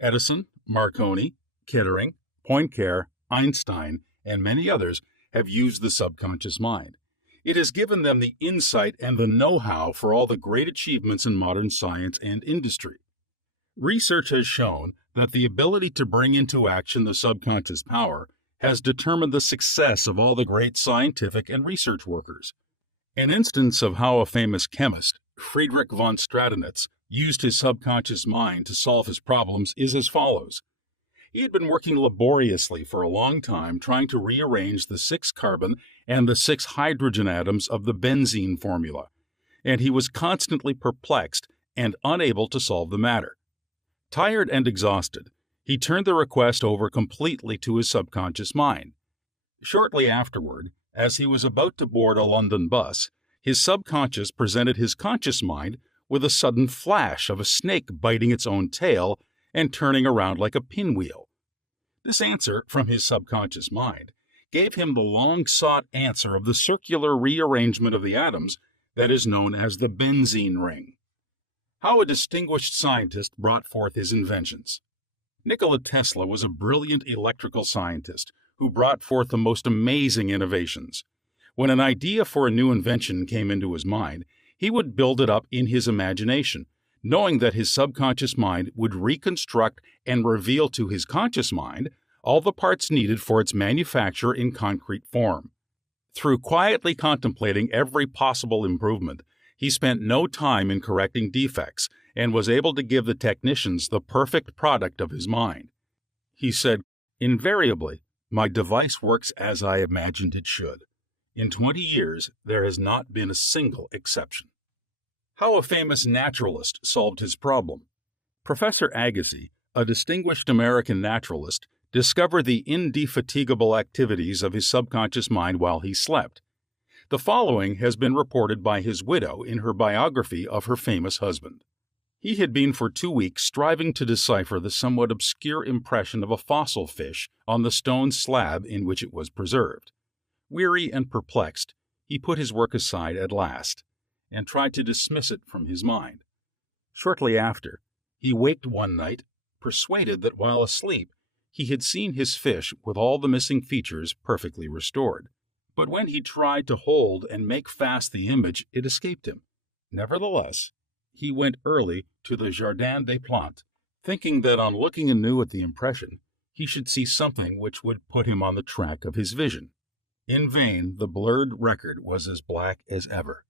Edison, Marconi, Kettering, Poincare, Einstein, and many others have used the subconscious mind. It has given them the insight and the know-how for all the great achievements in modern science and industry. Research has shown that the ability to bring into action the subconscious power has determined the success of all the great scientific and research workers. An instance of how a famous chemist, Friedrich von Stradonitz, used his subconscious mind to solve his problems is as follows. He had been working laboriously for a long time trying to rearrange the 6 carbon and the 6 hydrogen atoms of the benzene formula, and he was constantly perplexed and unable to solve the matter. Tired and exhausted, he turned the request over completely to his subconscious mind. Shortly afterward, as he was about to board a London bus, his subconscious presented his conscious mind with a sudden flash of a snake biting its own tail and turning around like a pinwheel. This answer from his subconscious mind gave him the long-sought answer of the circular rearrangement of the atoms that is known as the benzene ring. How a distinguished scientist brought forth his inventions. Nikola Tesla was a brilliant electrical scientist who brought forth the most amazing innovations. When an idea for a new invention came into his mind, he would build it up in his imagination, knowing that his subconscious mind would reconstruct and reveal to his conscious mind all the parts needed for its manufacture in concrete form. Through quietly contemplating every possible improvement, he spent no time in correcting defects and was able to give the technicians the perfect product of his mind. He said, "Invariably, my device works as I imagined it should. In 20 years, there has not been a single exception." How a famous naturalist solved his problem. Professor Agassiz, a distinguished American naturalist, discovered the indefatigable activities of his subconscious mind while he slept. The following has been reported by his widow in her biography of her famous husband. He had been for 2 weeks striving to decipher the somewhat obscure impression of a fossil fish on the stone slab in which it was preserved. Weary and perplexed, he put his work aside at last and tried to dismiss it from his mind. Shortly after, he waked one night, persuaded that while asleep he had seen his fish with all the missing features perfectly restored. But when he tried to hold and make fast the image, it escaped him. Nevertheless, he went early to the Jardin des Plantes, thinking that on looking anew at the impression, he should see something which would put him on the track of his vision. In vain, the blurred record was as black as ever.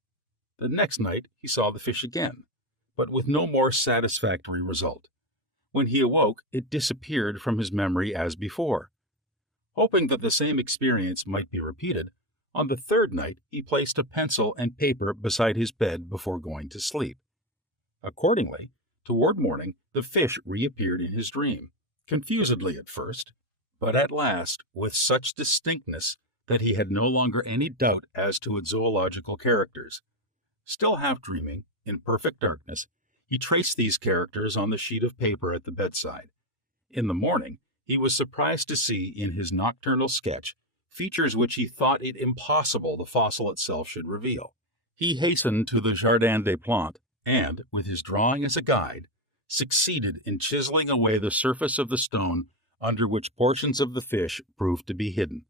The next night he saw the fish again, but with no more satisfactory result. When he awoke, it disappeared from his memory as before. Hoping that the same experience might be repeated, on the 3rd night he placed a pencil and paper beside his bed before going to sleep. Accordingly, toward morning, the fish reappeared in his dream, confusedly at first, but at last with such distinctness that he had no longer any doubt as to its zoological characters. Still half dreaming, in perfect darkness, he traced these characters on the sheet of paper at the bedside. In the morning, he was surprised to see in his nocturnal sketch features which he thought it impossible the fossil itself should reveal. He hastened to the Jardin des Plantes and, with his drawing as a guide, succeeded in chiseling away the surface of the stone under which portions of the fish proved to be hidden.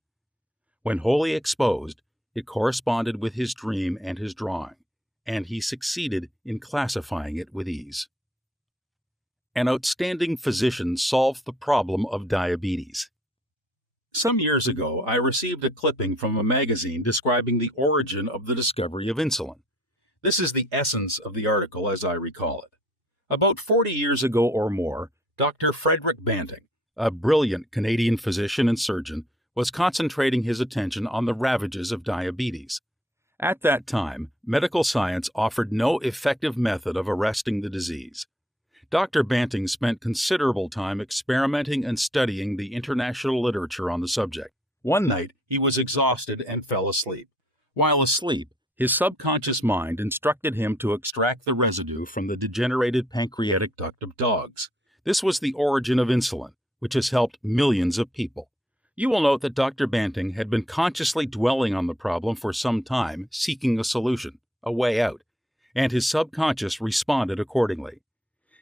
When wholly exposed, it corresponded with his dream and his drawing, and he succeeded in classifying it with ease. An outstanding physician solved the problem of diabetes. Some years ago, I received a clipping from a magazine describing the origin of the discovery of insulin. This is the essence of the article as I recall it. About 40 years ago or more, Dr. Frederick Banting, a brilliant Canadian physician and surgeon, was concentrating his attention on the ravages of diabetes. At that time, medical science offered no effective method of arresting the disease. Dr. Banting spent considerable time experimenting and studying the international literature on the subject. One night, he was exhausted and fell asleep. While asleep, His subconscious mind instructed him to extract the residue from the degenerated pancreatic duct of dogs. This was the origin of insulin, which has helped millions of people. You will note that Dr. Banting had been consciously dwelling on the problem for some time, seeking a solution, a way out, and his subconscious responded accordingly.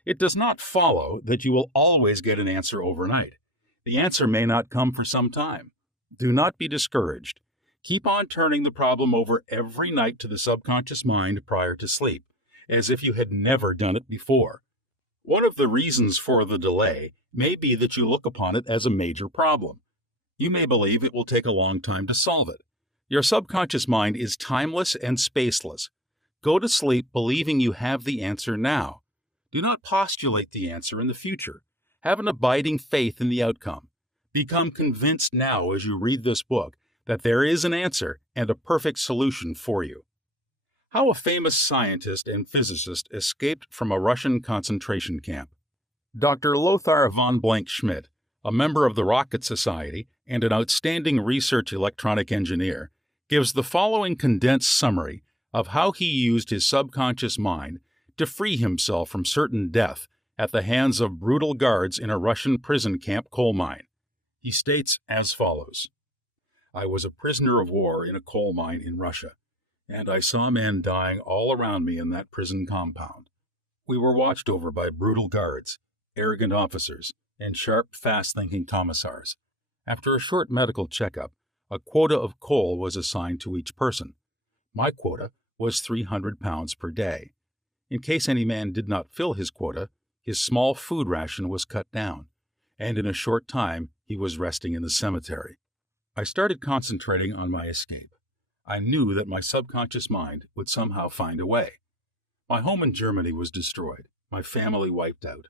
It does not follow that you will always get an answer overnight. The answer may not come for some time. Do not be discouraged. Keep on turning the problem over every night to the subconscious mind prior to sleep, as if you had never done it before. One of the reasons for the delay may be that you look upon it as a major problem. You may believe it will take a long time to solve it. Your subconscious mind is timeless and spaceless. Go to sleep believing you have the answer now. Do not postulate the answer in the future. Have an abiding faith in the outcome. Become convinced now as you read this book that there is an answer and a perfect solution for you. How a famous scientist and physicist escaped from a Russian concentration camp. Dr. Lothar von Blank-Schmidt, a member of the Rocket Society and an outstanding research electronic engineer, gives the following condensed summary of how he used his subconscious mind to free himself from certain death at the hands of brutal guards in a Russian prison camp coal mine. He states as follows: I was a prisoner of war in a coal mine in Russia, and I saw men dying all around me in that prison compound. We were watched over by brutal guards, arrogant officers, and sharp, fast-thinking commissars. After a short medical checkup, a quota of coal was assigned to each person. My quota was 300 pounds per day. In case any man did not fill his quota, his small food ration was cut down, and in a short time he was resting in the cemetery. I started concentrating on my escape. I knew that my subconscious mind would somehow find a way. My home in Germany was destroyed, my family wiped out.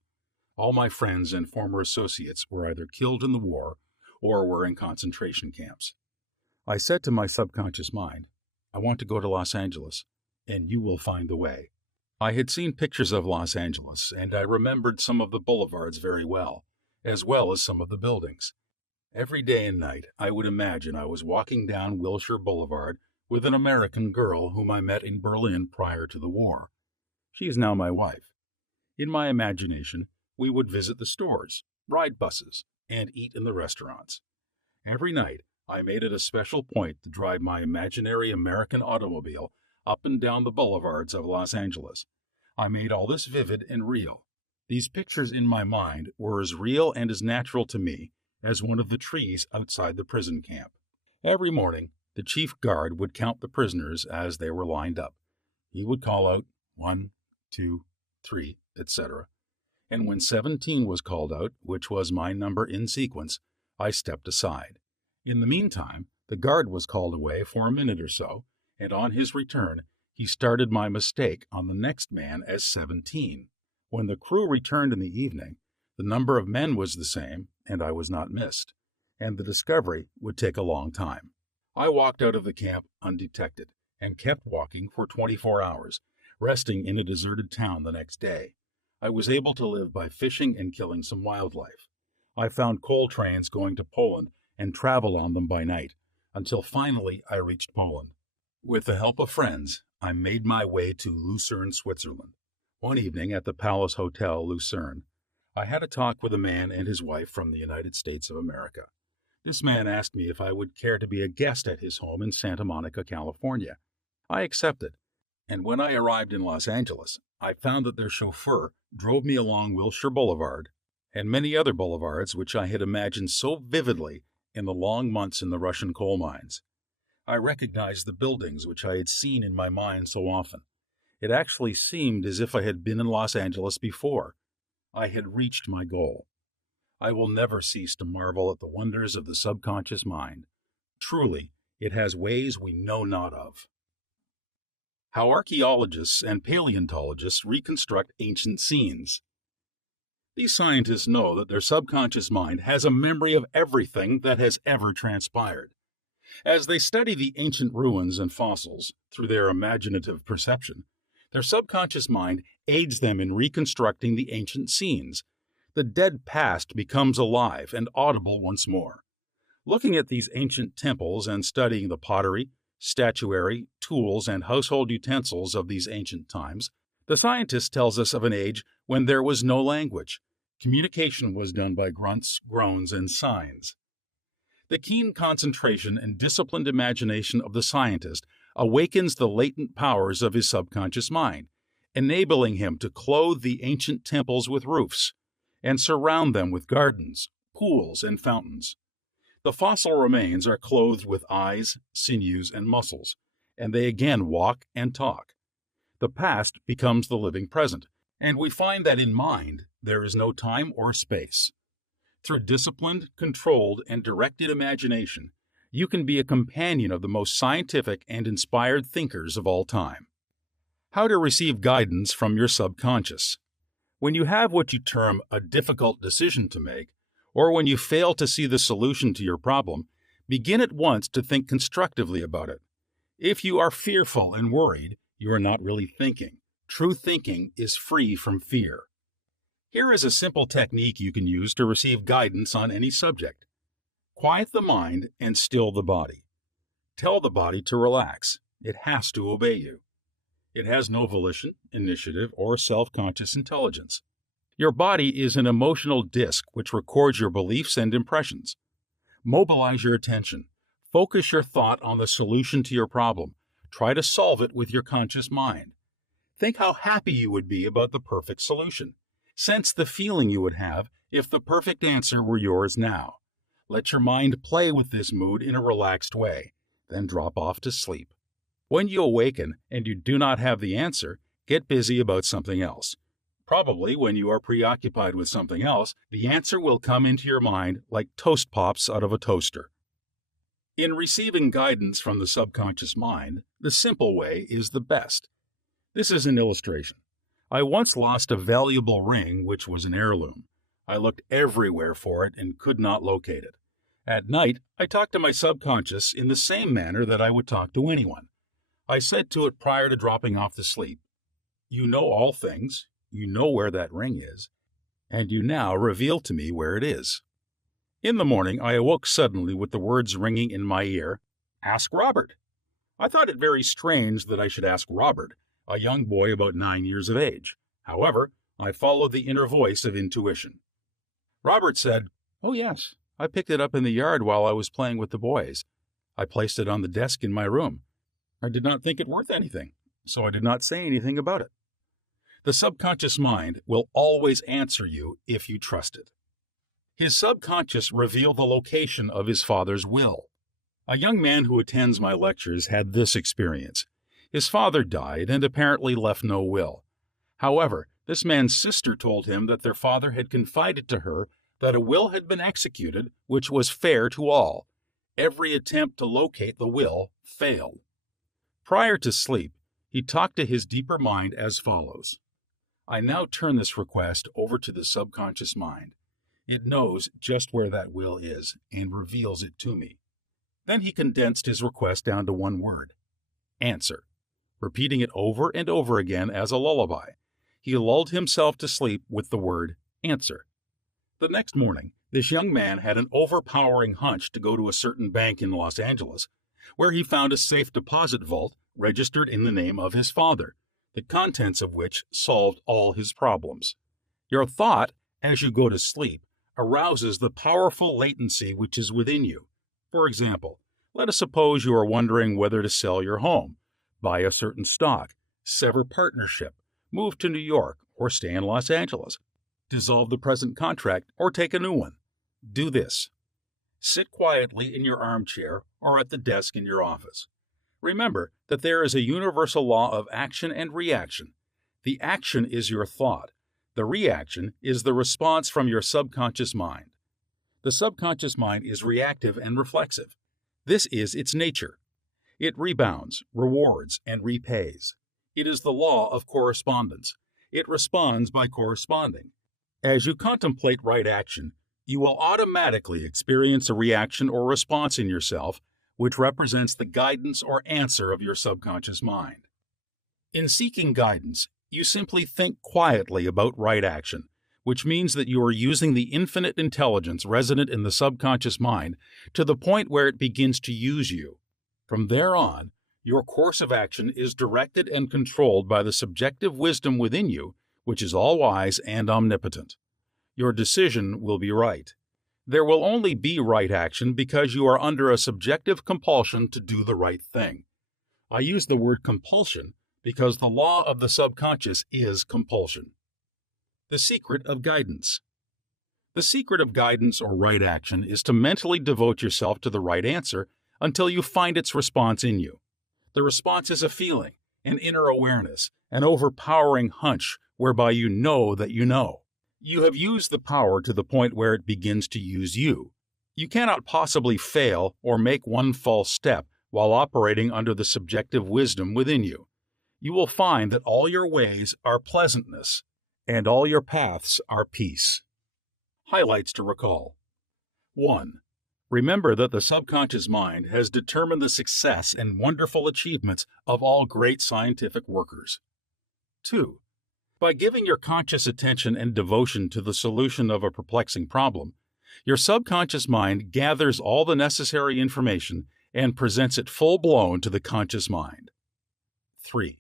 All my friends and former associates were either killed in the war or were in concentration camps. I said to my subconscious mind, I want to go to Los Angeles, and you will find the way. I had seen pictures of Los Angeles, and I remembered some of the boulevards very well as some of the buildings. Every day and night I would imagine I was walking down Wilshire Boulevard with an American girl whom I met in Berlin prior to the war. She is now my wife. In my imagination, we would visit the stores, ride buses, and eat in the restaurants. Every night I made it a special point to drive my imaginary American automobile up and down the boulevards of Los Angeles. I made all this vivid and real. These pictures in my mind were as real and as natural to me as one of the trees outside the prison camp. Every morning, the chief guard would count the prisoners as they were lined up. He would call out 1, 2, 3, etc. And when 17 was called out, which was my number in sequence, I stepped aside. In the meantime, the guard was called away for a minute or so, and on his return, he started my mistake on the next man as 17. When the crew returned in the evening, the number of men was the same, and I was not missed, and the discovery would take a long time. I walked out of the camp undetected and kept walking for 24 hours, resting in a deserted town the next day. I was able to live by fishing and killing some wildlife. I found coal trains going to Poland and traveled on them by night, until finally I reached Poland. With the help of friends, I made my way to Lucerne, Switzerland. One evening at the Palace Hotel, Lucerne, I had a talk with a man and his wife from the United States of America. This man asked me if I would care to be a guest at his home in Santa Monica, California. I accepted, and when I arrived in Los Angeles, I found that their chauffeur drove me along Wilshire Boulevard and many other boulevards which I had imagined so vividly in the long months in the Russian coal mines. I recognized the buildings which I had seen in my mind so often. It actually seemed as if I had been in Los Angeles before. I had reached my goal. I will never cease to marvel at the wonders of the subconscious mind. Truly, it has ways we know not of. How archaeologists and paleontologists reconstruct ancient scenes. These scientists know that their subconscious mind has a memory of everything that has ever transpired. As they study the ancient ruins and fossils through their imaginative perception, their subconscious mind aids them in reconstructing the ancient scenes. The dead past becomes alive and audible once more. Looking at these ancient temples and studying the pottery, statuary, tools, and household utensils of these ancient times, the scientist tells us of an age when there was no language. Communication was done by grunts, groans, and signs. The keen concentration and disciplined imagination of the scientist awakens the latent powers of his subconscious mind, enabling him to clothe the ancient temples with roofs and surround them with gardens, pools, and fountains. The fossil remains are clothed with eyes, sinews, and muscles, and they again walk and talk. The past becomes the living present, and we find that in mind there is no time or space. Through disciplined, controlled, and directed imagination, you can be a companion of the most scientific and inspired thinkers of all time. How to receive guidance from your subconscious. When you have what you term a difficult decision to make, or when you fail to see the solution to your problem, begin at once to think constructively about it. If you are fearful and worried, you are not really thinking. True thinking is free from fear. Here is a simple technique you can use to receive guidance on any subject. Quiet the mind and still the body. Tell the body to relax. It has to obey you. It has no volition, initiative, or self-conscious intelligence. Your body is an emotional disk which records your beliefs and impressions. Mobilize your attention. Focus your thought on the solution to your problem. Try to solve it with your conscious mind. Think how happy you would be about the perfect solution. Sense the feeling you would have if the perfect answer were yours now. Let your mind play with this mood in a relaxed way, then drop off to sleep. When you awaken and you do not have the answer, get busy about something else. Probably when you are preoccupied with something else, the answer will come into your mind like toast pops out of a toaster. In receiving guidance from the subconscious mind, the simple way is the best. This is an illustration. I once lost a valuable ring which was an heirloom. I looked everywhere for it and could not locate it. At night, I talked to my subconscious in the same manner that I would talk to anyone. I said to it prior to dropping off to sleep, "You know all things, you know where that ring is, and you now reveal to me where it is." In the morning, I awoke suddenly with the words ringing in my ear, "Ask Robert." I thought it very strange that I should ask Robert, a young boy about 9 years of age. However, I followed the inner voice of intuition. Robert said, "Oh yes, I picked it up in the yard while I was playing with the boys. I placed it on the desk in my room. I did not think it worth anything, so I did not say anything about it." The subconscious mind will always answer you if you trust it. His subconscious revealed the location of his father's will. A young man who attends my lectures had this experience. His father died and apparently left no will. However, this man's sister told him that their father had confided to her that a will had been executed which was fair to all. Every attempt to locate the will failed. Prior to sleep, he talked to his deeper mind as follows. I now turn this request over to the subconscious mind. It knows just where that will is and reveals it to me. Then he condensed his request down to one word, answer, repeating it over and over again as a lullaby. He lulled himself to sleep with the word answer. The next morning, this young man had an overpowering hunch to go to a certain bank in Los Angeles, where he found a safe deposit vault registered in the name of his father, the contents of which solved all his problems. Your thought, as you go to sleep, arouses the powerful latency which is within you. For example, let us suppose you are wondering whether to sell your home, buy a certain stock, sever partnership, move to New York, or stay in Los Angeles, dissolve the present contract, or take a new one. Do this. Sit quietly in your armchair or at the desk in your office. Remember that there is a universal law of action and reaction. The action is your thought. The reaction is the response from your subconscious mind. The subconscious mind is reactive and reflexive. This is its nature. It rebounds, rewards, and repays. It is the law of correspondence. It responds by corresponding. As you contemplate right action, you will automatically experience a reaction or response in yourself, which represents the guidance or answer of your subconscious mind. In seeking guidance, you simply think quietly about right action, which means that you are using the infinite intelligence resident in the subconscious mind to the point where it begins to use you. From there on, your course of action is directed and controlled by the subjective wisdom within you, which is all-wise and omnipotent. Your decision will be right. There will only be right action because you are under a subjective compulsion to do the right thing. I use the word compulsion because the law of the subconscious is compulsion. The secret of guidance. The secret of guidance or right action is to mentally devote yourself to the right answer until you find its response in you. The response is a feeling, an inner awareness, an overpowering hunch whereby you know that you know. You have used the power to the point where it begins to use you. You cannot possibly fail or make one false step while operating under the subjective wisdom within you. You will find that all your ways are pleasantness, and all your paths are peace. Highlights to recall. 1. Remember that the subconscious mind has determined the success and wonderful achievements of all great scientific workers. 2. By giving your conscious attention and devotion to the solution of a perplexing problem, your subconscious mind gathers all the necessary information and presents it full-blown to the conscious mind. 3.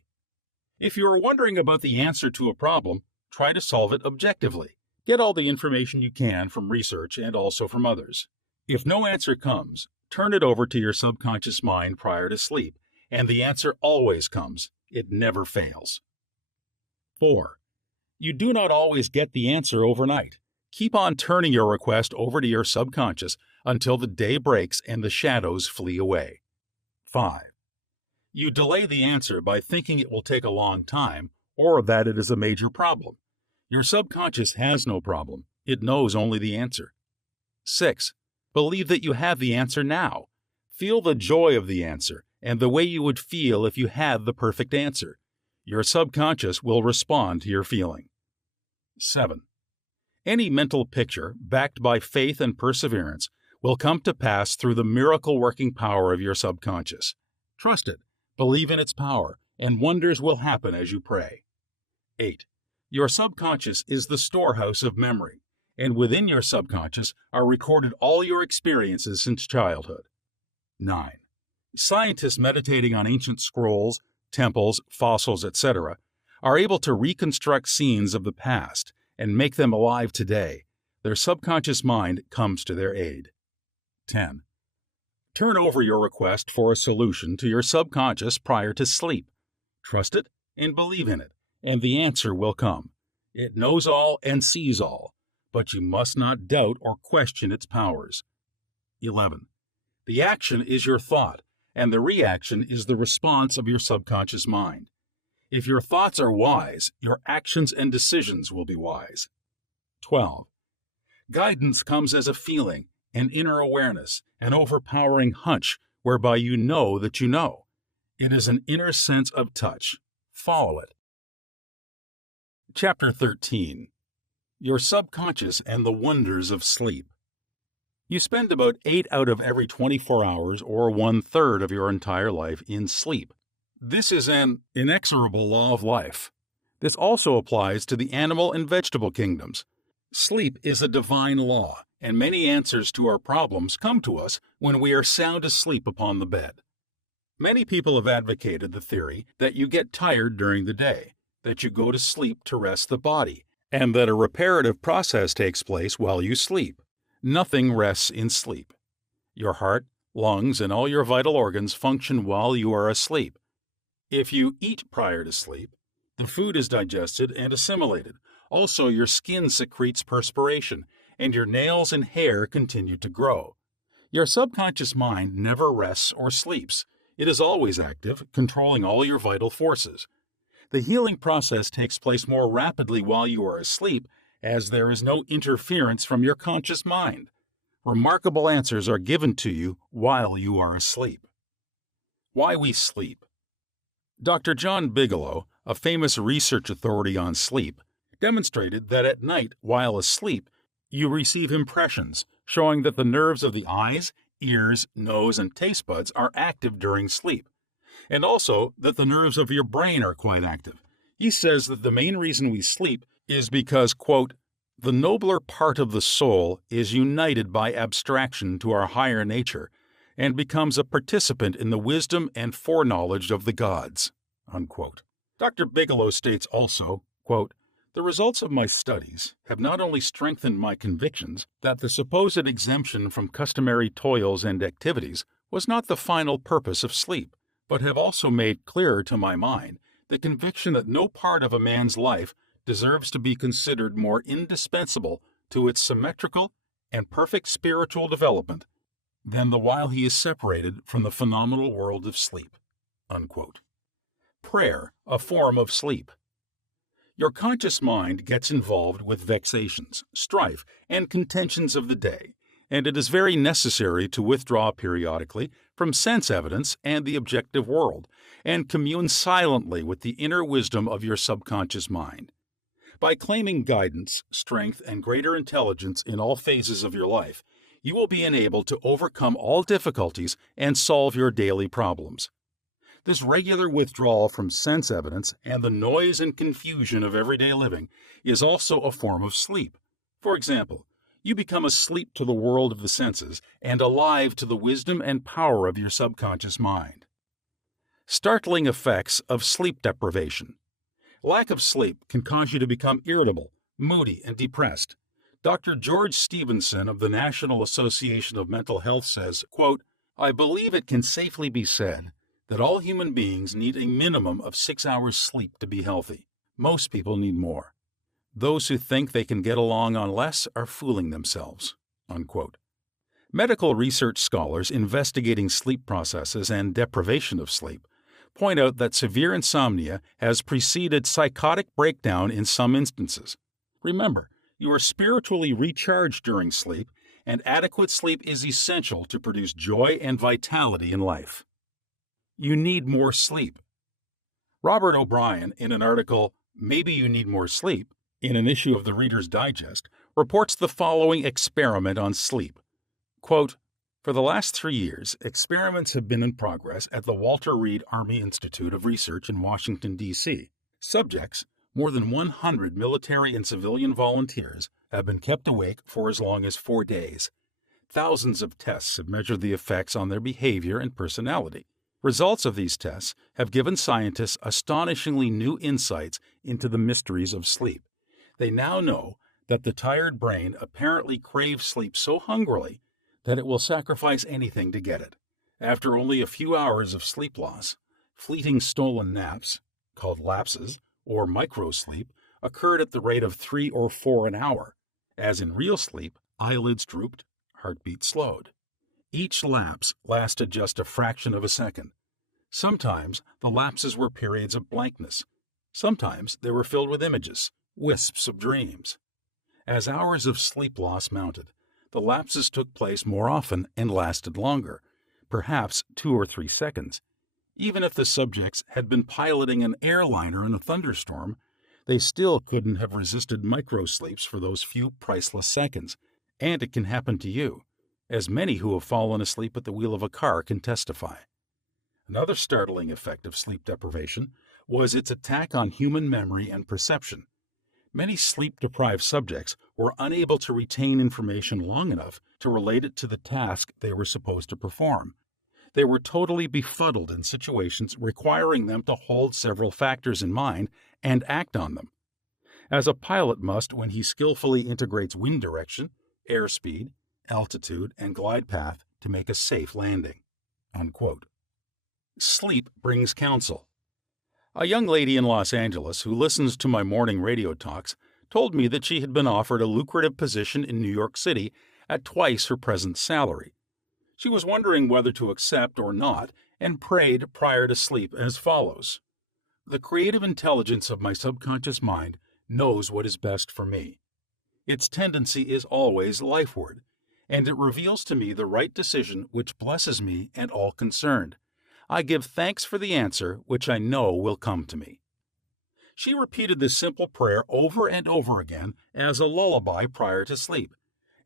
If you are wondering about the answer to a problem, try to solve it objectively. Get all the information you can from research and also from others. If no answer comes, turn it over to your subconscious mind prior to sleep, and the answer always comes. It never fails. 4. You do not always get the answer overnight. Keep on turning your request over to your subconscious until the day breaks and the shadows flee away. 5. You delay the answer by thinking it will take a long time or that it is a major problem. Your subconscious has no problem. It knows only the answer. 6. Believe that you have the answer now. Feel the joy of the answer and the way you would feel if you had the perfect answer. Your subconscious will respond to your feeling. 7. Any mental picture, backed by faith and perseverance, will come to pass through the miracle-working power of your subconscious. Trust it, believe in its power, and wonders will happen as you pray. 8. Your subconscious is the storehouse of memory, and within your subconscious are recorded all your experiences since childhood. 9. Scientists meditating on ancient scrolls, temples, fossils, etc., are able to reconstruct scenes of the past and make them alive today. Their subconscious mind comes to their aid. 10. Turn over your request for a solution to your subconscious prior to sleep. Trust it and believe in it, and the answer will come. It knows all and sees all, but you must not doubt or question its powers. 11. The action is your thought, and the reaction is the response of your subconscious mind. If your thoughts are wise, your actions and decisions will be wise. 12. Guidance comes as a feeling, an inner awareness, an overpowering hunch whereby you know that you know. It is an inner sense of touch. Follow it. Chapter 13. Your Subconscious and the Wonders of Sleep. You spend about 8 out of every 24 hours, or 1/3 of your entire life, in sleep. This is an inexorable law of life. This also applies to the animal and vegetable kingdoms. Sleep is a divine law, and many answers to our problems come to us when we are sound asleep upon the bed. Many people have advocated the theory that you get tired during the day, that you go to sleep to rest the body, and that a reparative process takes place while you sleep. Nothing rests in sleep. Your heart, lungs, and all your vital organs function while you are asleep. If you eat prior to sleep, the food is digested and assimilated. Also, your skin secretes perspiration, and your nails and hair continue to grow. Your subconscious mind never rests or sleeps. It is always active, controlling all your vital forces. The healing process takes place more rapidly while you are asleep, as there is no interference from your conscious mind. Remarkable answers are given to you while you are asleep. Why we sleep. Dr. John Bigelow, a famous research authority on sleep, demonstrated that at night, while asleep, you receive impressions showing that the nerves of the eyes, ears, nose, and taste buds are active during sleep, and also that the nerves of your brain are quite active. He says that the main reason we sleep is because, quote, the nobler part of the soul is united by abstraction to our higher nature, and becomes a participant in the wisdom and foreknowledge of the gods." Unquote. Dr. Bigelow states also, quote, "The results of my studies have not only strengthened my convictions that the supposed exemption from customary toils and activities was not the final purpose of sleep, but have also made clearer to my mind the conviction that no part of a man's life deserves to be considered more indispensable to its symmetrical and perfect spiritual development than the while he is separated from the phenomenal world of sleep." Unquote. Prayer, a form of sleep. Your conscious mind gets involved with vexations, strife, and contentions of the day, and it is very necessary to withdraw periodically from sense evidence and the objective world, and commune silently with the inner wisdom of your subconscious mind. By claiming guidance, strength, and greater intelligence in all phases of your life, you will be enabled to overcome all difficulties and solve your daily problems. This regular withdrawal from sense evidence and the noise and confusion of everyday living is also a form of sleep. For example, you become asleep to the world of the senses and alive to the wisdom and power of your subconscious mind. Startling effects of sleep deprivation. Lack of sleep can cause you to become irritable, moody, and depressed. Dr. George Stevenson of the National Association of Mental Health says, quote, "I believe it can safely be said that all human beings need a minimum of 6 hours sleep to be healthy. Most people need more. Those who think they can get along on less are fooling themselves." Unquote. Medical research scholars investigating sleep processes and deprivation of sleep point out that severe insomnia has preceded psychotic breakdown in some instances. Remember, you are spiritually recharged during sleep, and adequate sleep is essential to produce joy and vitality in life. You need more sleep. Robert O'Brien, in an article, "Maybe You Need More Sleep," in an issue of the Reader's Digest, reports the following experiment on sleep. Quote, "For the last 3 years, experiments have been in progress at the Walter Reed Army Institute of Research in Washington, D.C. Subjects, more than 100 military and civilian volunteers, have been kept awake for as long as 4 days. Thousands of tests have measured the effects on their behavior and personality. Results of these tests have given scientists astonishingly new insights into the mysteries of sleep. They now know that the tired brain apparently craves sleep so hungrily that it will sacrifice anything to get it. After only a few hours of sleep loss, fleeting stolen naps, called lapses, or microsleep, occurred at the rate of 3 or 4 an hour. As in real sleep, eyelids drooped, heartbeat slowed. Each lapse lasted just a fraction of a second. Sometimes the lapses were periods of blankness. Sometimes they were filled with images, wisps of dreams. As hours of sleep loss mounted, the lapses took place more often and lasted longer, perhaps 2 or 3 seconds. Even if the subjects had been piloting an airliner in a thunderstorm, they still couldn't have resisted microsleeps for those few priceless seconds. And it can happen to you, as many who have fallen asleep at the wheel of a car can testify. Another startling effect of sleep deprivation was its attack on human memory and perception. Many sleep-deprived subjects were unable to retain information long enough to relate it to the task they were supposed to perform. They were totally befuddled in situations requiring them to hold several factors in mind and act on them, as a pilot must when he skillfully integrates wind direction, airspeed, altitude, and glide path to make a safe landing." Unquote. Sleep brings counsel. A young lady in Los Angeles who listens to my morning radio talks told me that she had been offered a lucrative position in New York City at twice her present salary. She was wondering whether to accept or not and prayed prior to sleep as follows: "The creative intelligence of my subconscious mind knows what is best for me. Its tendency is always lifeward, and it reveals to me the right decision which blesses me and all concerned. I give thanks for the answer which I know will come to me." She repeated this simple prayer over and over again as a lullaby prior to sleep,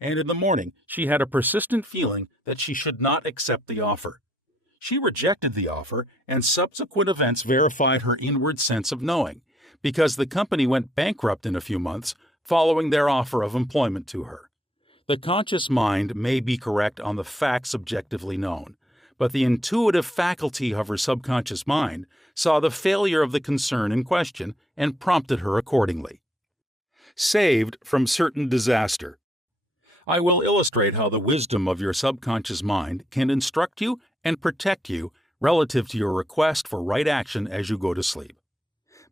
and in the morning she had a persistent feeling that she should not accept the offer. She rejected the offer, and subsequent events verified her inward sense of knowing, because the company went bankrupt in a few months following their offer of employment to her. The conscious mind may be correct on the facts objectively known, but the intuitive faculty of her subconscious mind saw the failure of the concern in question and prompted her accordingly. Saved from certain disaster. I will illustrate how the wisdom of your subconscious mind can instruct you and protect you relative to your request for right action as you go to sleep.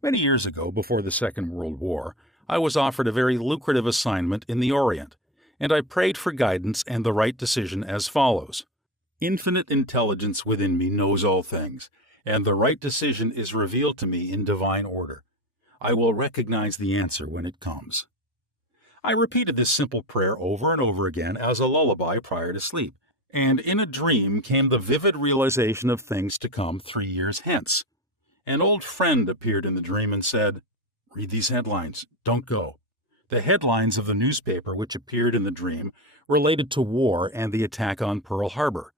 Many years ago, before the Second World War, I was offered a very lucrative assignment in the Orient, and I prayed for guidance and the right decision as follows. Infinite intelligence within me knows all things, and the right decision is revealed to me in divine order. I will recognize the answer when it comes. I repeated this simple prayer over and over again as a lullaby prior to sleep, and in a dream came the vivid realization of things to come 3 years hence. An old friend appeared in the dream and said, "Read these headlines. Don't go." The headlines of the newspaper which appeared in the dream related to war and the attack on Pearl Harbor.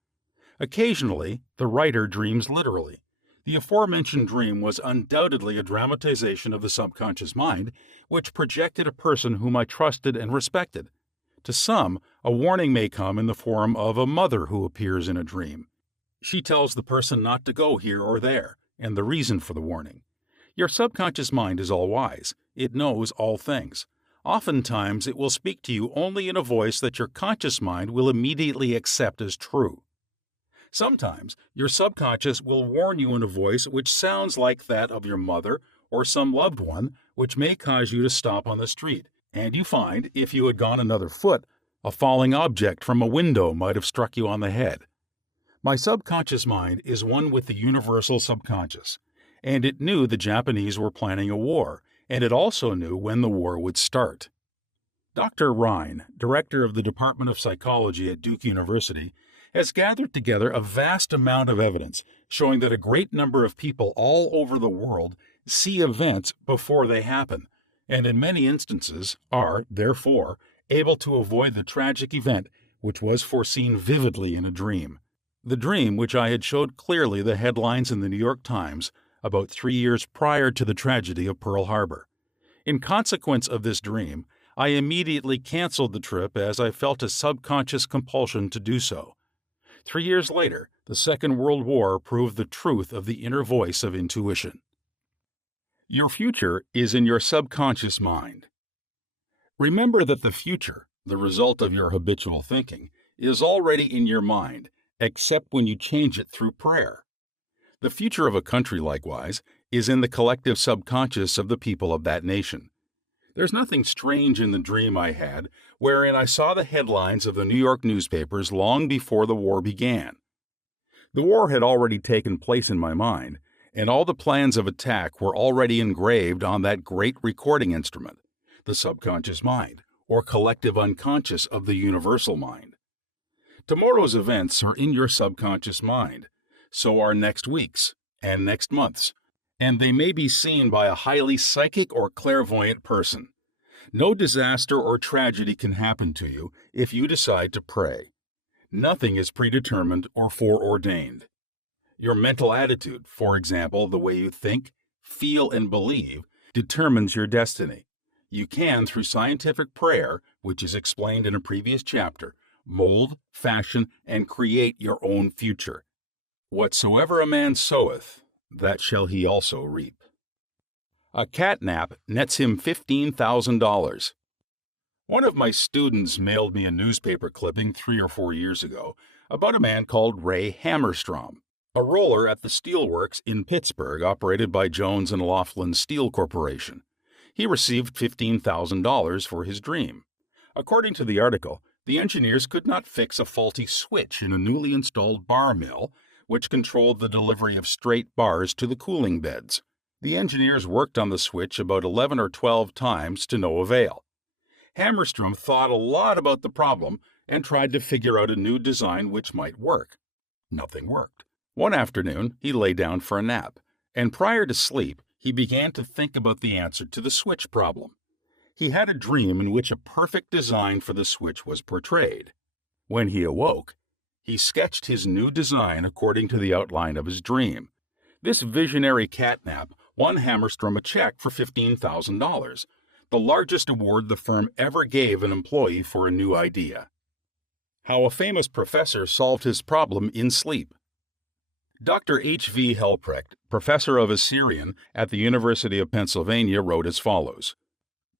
Occasionally, the writer dreams literally. The aforementioned dream was undoubtedly a dramatization of the subconscious mind, which projected a person whom I trusted and respected. To some, a warning may come in the form of a mother who appears in a dream. She tells the person not to go here or there, and the reason for the warning. Your subconscious mind is all-wise. It knows all things. Oftentimes, it will speak to you only in a voice that your conscious mind will immediately accept as true. Sometimes, your subconscious will warn you in a voice which sounds like that of your mother or some loved one, which may cause you to stop on the street, and you find, if you had gone another foot, a falling object from a window might have struck you on the head. My subconscious mind is one with the universal subconscious, and it knew the Japanese were planning a war, and it also knew when the war would start. Dr. Rhine, director of the Department of Psychology at Duke University, has gathered together a vast amount of evidence showing that a great number of people all over the world see events before they happen, and in many instances are, therefore, able to avoid the tragic event which was foreseen vividly in a dream. The dream which I had showed clearly the headlines in the New York Times about 3 years prior to the tragedy of Pearl Harbor. In consequence of this dream, I immediately canceled the trip as I felt a subconscious compulsion to do so. 3 years later, the Second World War proved the truth of the inner voice of intuition. Your future is in your subconscious mind. Remember that the future, the result of your habitual thinking, is already in your mind, except when you change it through prayer. The future of a country, likewise, is in the collective subconscious of the people of that nation. There's nothing strange in the dream I had, wherein I saw the headlines of the New York newspapers long before the war began. The war had already taken place in my mind, and all the plans of attack were already engraved on that great recording instrument, the subconscious mind, or collective unconscious of the universal mind. Tomorrow's events are in your subconscious mind. So are next week's and next month's, and they may be seen by a highly psychic or clairvoyant person. No disaster or tragedy can happen to you if you decide to pray. Nothing is predetermined or foreordained. Your mental attitude, for example, the way you think, feel, and believe, determines your destiny. You can, through scientific prayer, which is explained in a previous chapter, mold, fashion, and create your own future. Whatsoever a man soweth, that shall he also reap. A cat nap nets him $15,000. One of my students mailed me a newspaper clipping 3 or 4 years ago about a man called Ray Hammerstrom, a roller at the steelworks in Pittsburgh operated by Jones and Laughlin Steel Corporation. He received $15,000 for his dream. According to the article, the engineers could not fix a faulty switch in a newly installed bar mill, which controlled the delivery of straight bars to the cooling beds. The engineers worked on the switch about 11 or 12 times to no avail. Hammerstrom thought a lot about the problem and tried to figure out a new design which might work. Nothing worked. One afternoon, he lay down for a nap, and prior to sleep, he began to think about the answer to the switch problem. He had a dream in which a perfect design for the switch was portrayed. When he awoke, he sketched his new design according to the outline of his dream. This visionary catnap won Hammerstrom a check for $15,000, the largest award the firm ever gave an employee for a new idea. How a famous professor solved his problem in sleep. Dr. H.V. Helprecht, professor of Assyrian at the University of Pennsylvania, wrote as follows,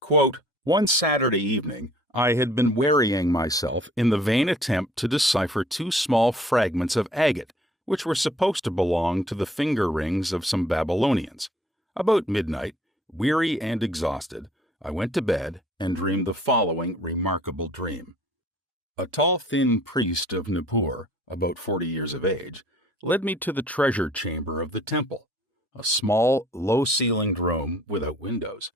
quote, "One Saturday evening, I had been wearying myself in the vain attempt to decipher two small fragments of agate, which were supposed to belong to the finger rings of some Babylonians. About midnight, weary and exhausted, I went to bed and dreamed the following remarkable dream. A tall, thin priest of Nippur, about 40 years of age, led me to the treasure chamber of the temple, a small, low-ceilinged room without windows,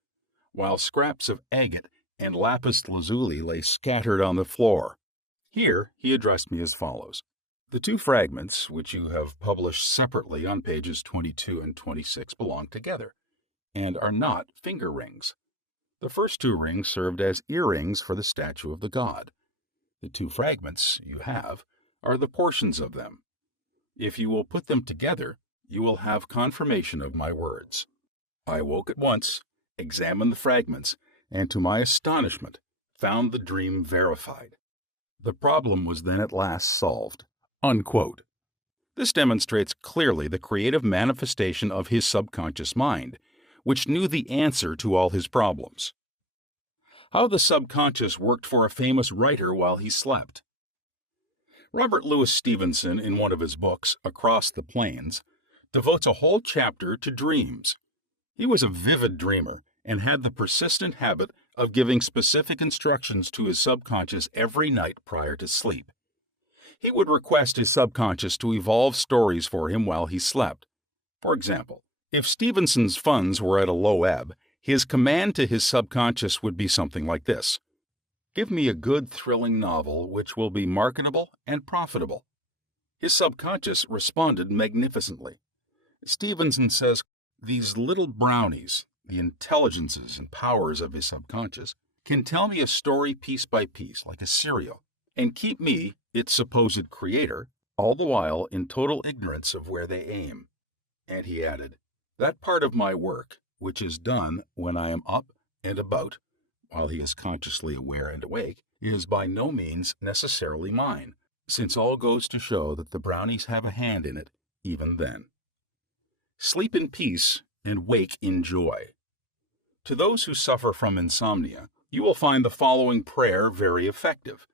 while scraps of agate and lapis lazuli lay scattered on the floor. Here he addressed me as follows. The two fragments, which you have published separately on pages 22 and 26, belong together, and are not finger rings. The first two rings served as earrings for the statue of the god. The two fragments you have are the portions of them. If you will put them together, you will have confirmation of my words. I woke at once, examined the fragments, and to my astonishment, found the dream verified. The problem was then at last solved." Unquote. This demonstrates clearly the creative manifestation of his subconscious mind, which knew the answer to all his problems. How the subconscious worked for a famous writer while he slept. Robert Louis Stevenson, in one of his books, Across the Plains, devotes a whole chapter to dreams. He was a vivid dreamer and had the persistent habit of giving specific instructions to his subconscious every night prior to sleep. He would request his subconscious to evolve stories for him while he slept. For example, if Stevenson's funds were at a low ebb, his command to his subconscious would be something like this. Give me a good, thrilling novel which will be marketable and profitable. His subconscious responded magnificently. Stevenson says, these little brownies, the intelligences and powers of his subconscious, can tell me a story piece by piece like a serial, and keep me, its supposed creator, all the while in total ignorance of where they aim. And he added, that part of my work, which is done when I am up and about, while he is consciously aware and awake, is by no means necessarily mine, since all goes to show that the brownies have a hand in it even then. Sleep in peace and wake in joy. To those who suffer from insomnia, you will find the following prayer very effective.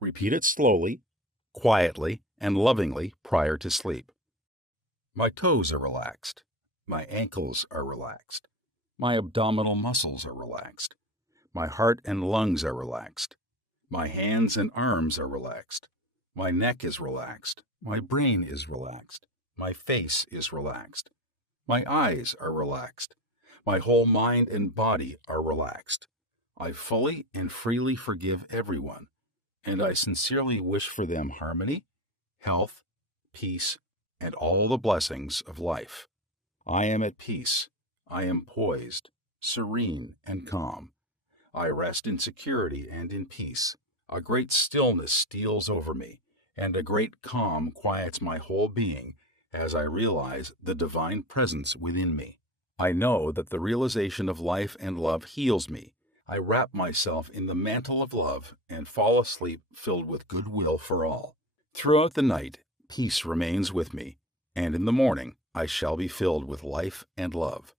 Repeat it slowly, quietly, and lovingly prior to sleep. My toes are relaxed. My ankles are relaxed. My abdominal muscles are relaxed. My heart and lungs are relaxed. My hands and arms are relaxed. My neck is relaxed. My brain is relaxed. My face is relaxed. My eyes are relaxed. My whole mind and body are relaxed. I fully and freely forgive everyone, and I sincerely wish for them harmony, health, peace, and all the blessings of life. I am at peace. I am poised, serene, and calm. I rest in security and in peace. A great stillness steals over me, and a great calm quiets my whole being as I realize the divine presence within me. I know that the realization of life and love heals me. I wrap myself in the mantle of love and fall asleep filled with goodwill for all. Throughout the night, peace remains with me, and in the morning I shall be filled with life and love.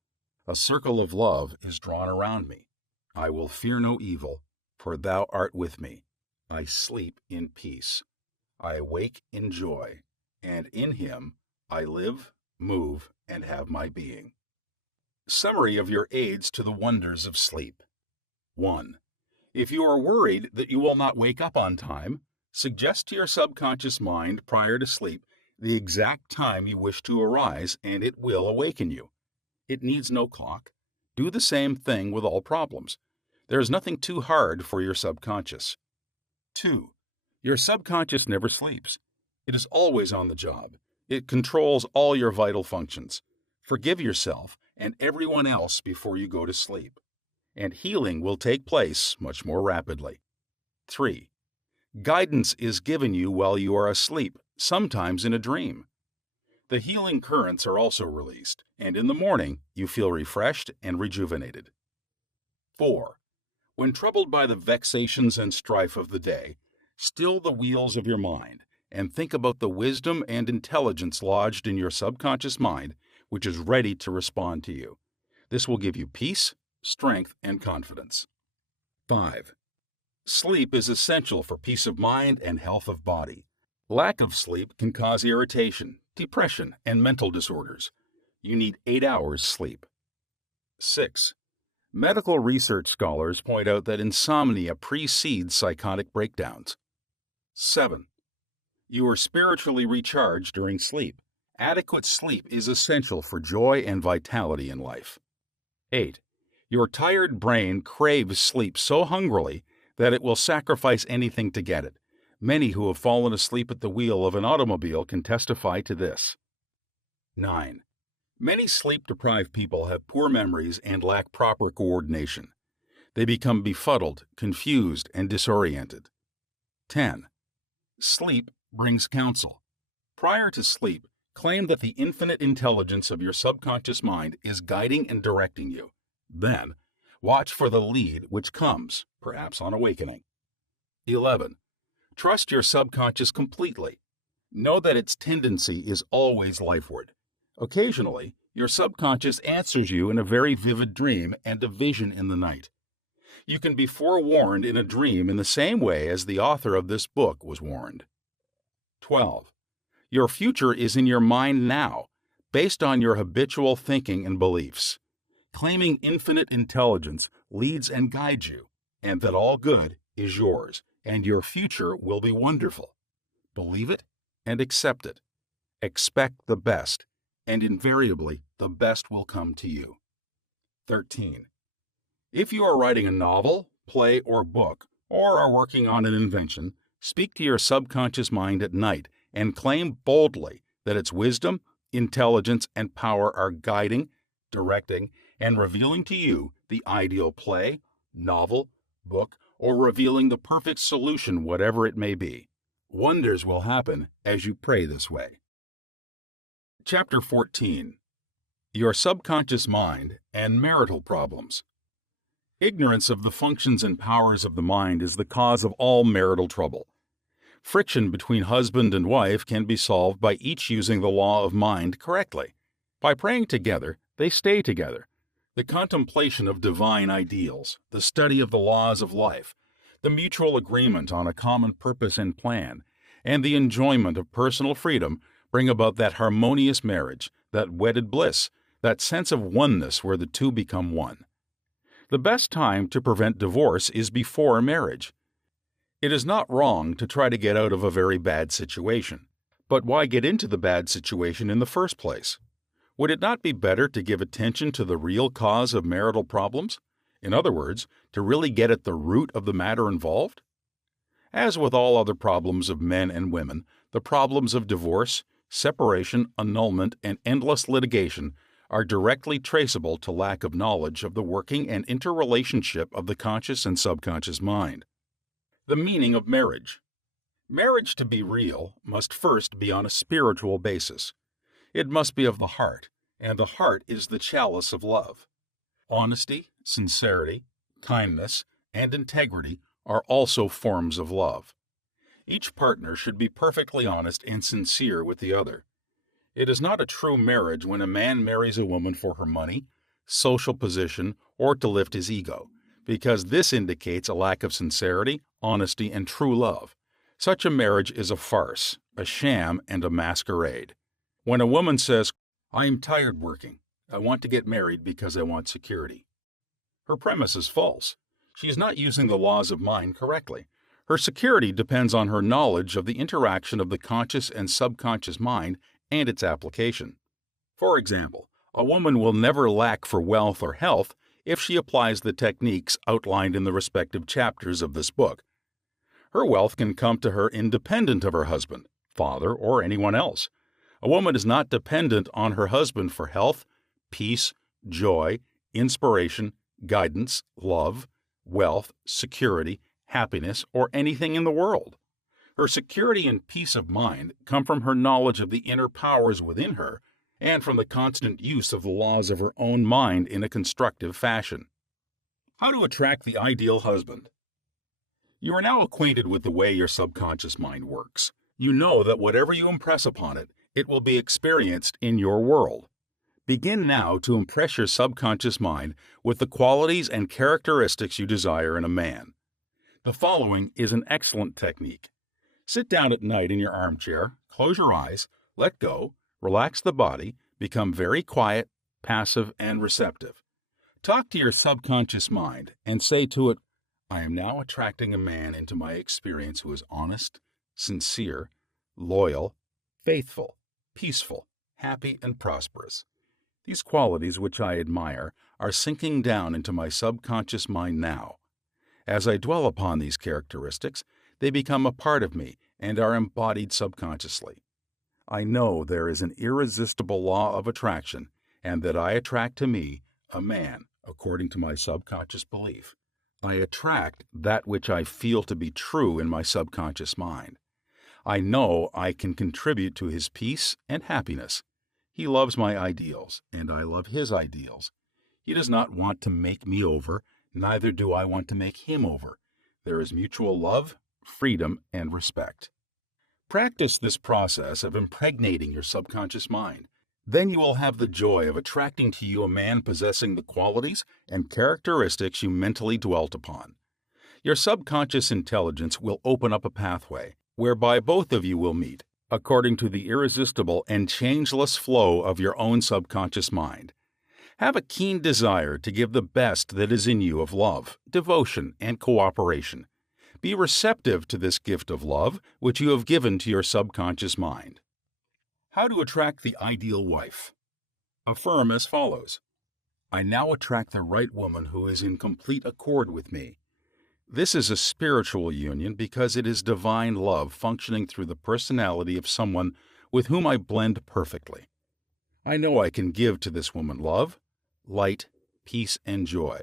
A circle of love is drawn around me. I will fear no evil, for thou art with me. I sleep in peace. I awake in joy, and in him I live, move, and have my being. Summary of your aids to the wonders of sleep. 1. If you are worried that you will not wake up on time, suggest to your subconscious mind prior to sleep the exact time you wish to arise, and it will awaken you. It needs no clock. Do the same thing with all problems. There is nothing too hard for your subconscious. 2. Your subconscious never sleeps. It is always on the job. It controls all your vital functions. Forgive yourself and everyone else before you go to sleep, and healing will take place much more rapidly. 3. Guidance is given you while you are asleep, sometimes in a dream. The healing currents are also released, and in the morning you feel refreshed and rejuvenated. 4. When troubled by the vexations and strife of the day, still the wheels of your mind and think about the wisdom and intelligence lodged in your subconscious mind, which is ready to respond to you. This will give you peace, strength, and confidence. 5. Sleep is essential for peace of mind and health of body. Lack of sleep can cause irritation, depression, and mental disorders. You need 8 hours sleep. 6. Medical research scholars point out that insomnia precedes psychotic breakdowns. 7. You are spiritually recharged during sleep. Adequate sleep is essential for joy and vitality in life. 8. Your tired brain craves sleep so hungrily that it will sacrifice anything to get it. Many who have fallen asleep at the wheel of an automobile can testify to this. 9. Many sleep-deprived people have poor memories and lack proper coordination. They become befuddled, confused, and disoriented. 10. Sleep brings counsel. Prior to sleep, claim that the infinite intelligence of your subconscious mind is guiding and directing you. Then, watch for the lead which comes, perhaps on awakening. 11. Trust your subconscious completely. Know that its tendency is always lifeward. Occasionally, your subconscious answers you in a very vivid dream and a vision in the night. You can be forewarned in a dream in the same way as the author of this book was warned. 12. Your future is in your mind now, based on your habitual thinking and beliefs. Claiming infinite intelligence leads and guides you, and that all good is yours, and your future will be wonderful. Believe it and accept it. Expect the best, and invariably the best will come to you. 13. If you are writing a novel, play, or book, or are working on an invention, speak to your subconscious mind at night and claim boldly that its wisdom, intelligence, and power are guiding, directing, and revealing to you the ideal play, novel, book, or revealing the perfect solution, whatever it may be. Wonders will happen as you pray this way. Chapter 14. Your subconscious mind and marital problems. Ignorance of the functions and powers of the mind is the cause of all marital trouble. Friction between husband and wife can be solved by each using the law of mind correctly. By praying together, they stay together. The contemplation of divine ideals, the study of the laws of life, the mutual agreement on a common purpose and plan, and the enjoyment of personal freedom bring about that harmonious marriage, that wedded bliss, that sense of oneness where the two become one. The best time to prevent divorce is before marriage. It is not wrong to try to get out of a very bad situation. But why get into the bad situation in the first place? Would it not be better to give attention to the real cause of marital problems? In other words, to really get at the root of the matter involved? As with all other problems of men and women, the problems of divorce, separation, annulment, and endless litigation are directly traceable to lack of knowledge of the working and interrelationship of the conscious and subconscious mind. The meaning of marriage. Marriage, to be real, must first be on a spiritual basis. It must be of the heart, and the heart is the chalice of love. Honesty, sincerity, kindness, and integrity are also forms of love. Each partner should be perfectly honest and sincere with the other. It is not a true marriage when a man marries a woman for her money, social position, or to lift his ego, because this indicates a lack of sincerity, honesty, and true love. Such a marriage is a farce, a sham, and a masquerade. When a woman says, "I am tired working. I want to get married because I want security," her premise is false. She is not using the laws of mind correctly. Her security depends on her knowledge of the interaction of the conscious and subconscious mind and its application. For example, a woman will never lack for wealth or health if she applies the techniques outlined in the respective chapters of this book. Her wealth can come to her independent of her husband, father, or anyone else. A woman is not dependent on her husband for health, peace, joy, inspiration, guidance, love, wealth, security, happiness, or anything in the world. Her security and peace of mind come from her knowledge of the inner powers within her and from the constant use of the laws of her own mind in a constructive fashion. How to attract the ideal husband. You are now acquainted with the way your subconscious mind works. You know that whatever you impress upon it, it will be experienced in your world. Begin now to impress your subconscious mind with the qualities and characteristics you desire in a man. The following is an excellent technique. Sit down at night in your armchair, close your eyes, let go, relax the body, become very quiet, passive, and receptive. Talk to your subconscious mind and say to it, I am now attracting a man into my experience who is honest, sincere, loyal, faithful, peaceful, happy, and prosperous. These qualities which I admire are sinking down into my subconscious mind now. As I dwell upon these characteristics, they become a part of me and are embodied subconsciously. I know there is an irresistible law of attraction and that I attract to me a man according to my subconscious belief. I attract that which I feel to be true in my subconscious mind. I know I can contribute to his peace and happiness. He loves my ideals, and I love his ideals. He does not want to make me over, neither do I want to make him over. There is mutual love, freedom, and respect. Practice this process of impregnating your subconscious mind. Then you will have the joy of attracting to you a man possessing the qualities and characteristics you mentally dwelt upon. Your subconscious intelligence will open up a pathway whereby both of you will meet, according to the irresistible and changeless flow of your own subconscious mind. Have a keen desire to give the best that is in you of love, devotion, and cooperation. Be receptive to this gift of love which you have given to your subconscious mind. How to attract the ideal wife? Affirm as follows. I now attract the right woman who is in complete accord with me. This is a spiritual union because it is divine love functioning through the personality of someone with whom I blend perfectly. I know I can give to this woman love, light, peace, and joy.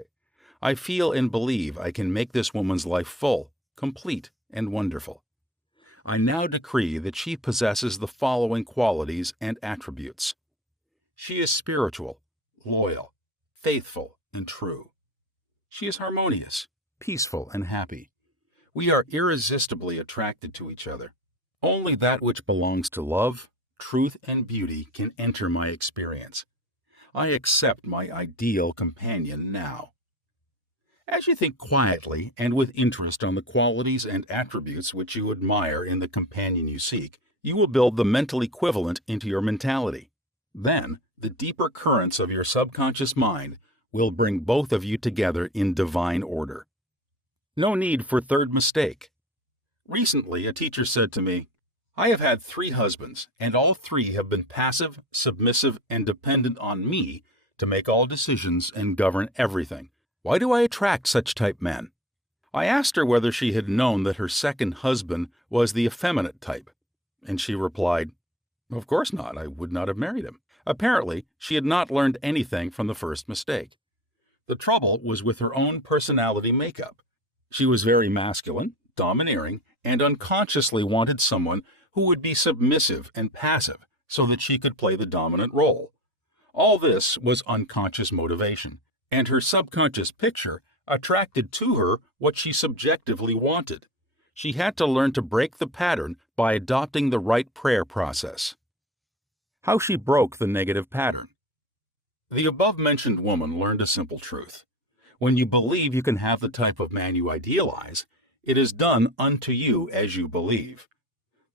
I feel and believe I can make this woman's life full, complete, and wonderful. I now decree that she possesses the following qualities and attributes. She is spiritual, loyal, faithful, and true. She is harmonious, peaceful, and happy. We are irresistibly attracted to each other. Only that which belongs to love, truth, and beauty can enter my experience. I accept my ideal companion now. As you think quietly and with interest on the qualities and attributes which you admire in the companion you seek, you will build the mental equivalent into your mentality. Then, the deeper currents of your subconscious mind will bring both of you together in divine order. No need for third mistake. Recently, a teacher said to me, I have had 3 husbands, and all 3 have been passive, submissive, and dependent on me to make all decisions and govern everything. Why do I attract such type men? I asked her whether she had known that her second husband was the effeminate type, and she replied, Of course not, I would not have married him. Apparently, she had not learned anything from the first mistake. The trouble was with her own personality makeup. She was very masculine, domineering, and unconsciously wanted someone who would be submissive and passive so that she could play the dominant role. All this was unconscious motivation, and her subconscious picture attracted to her what she subjectively wanted. She had to learn to break the pattern by adopting the right prayer process. How she broke the negative pattern. The above-mentioned woman learned a simple truth. When you believe you can have the type of man you idealize, it is done unto you as you believe.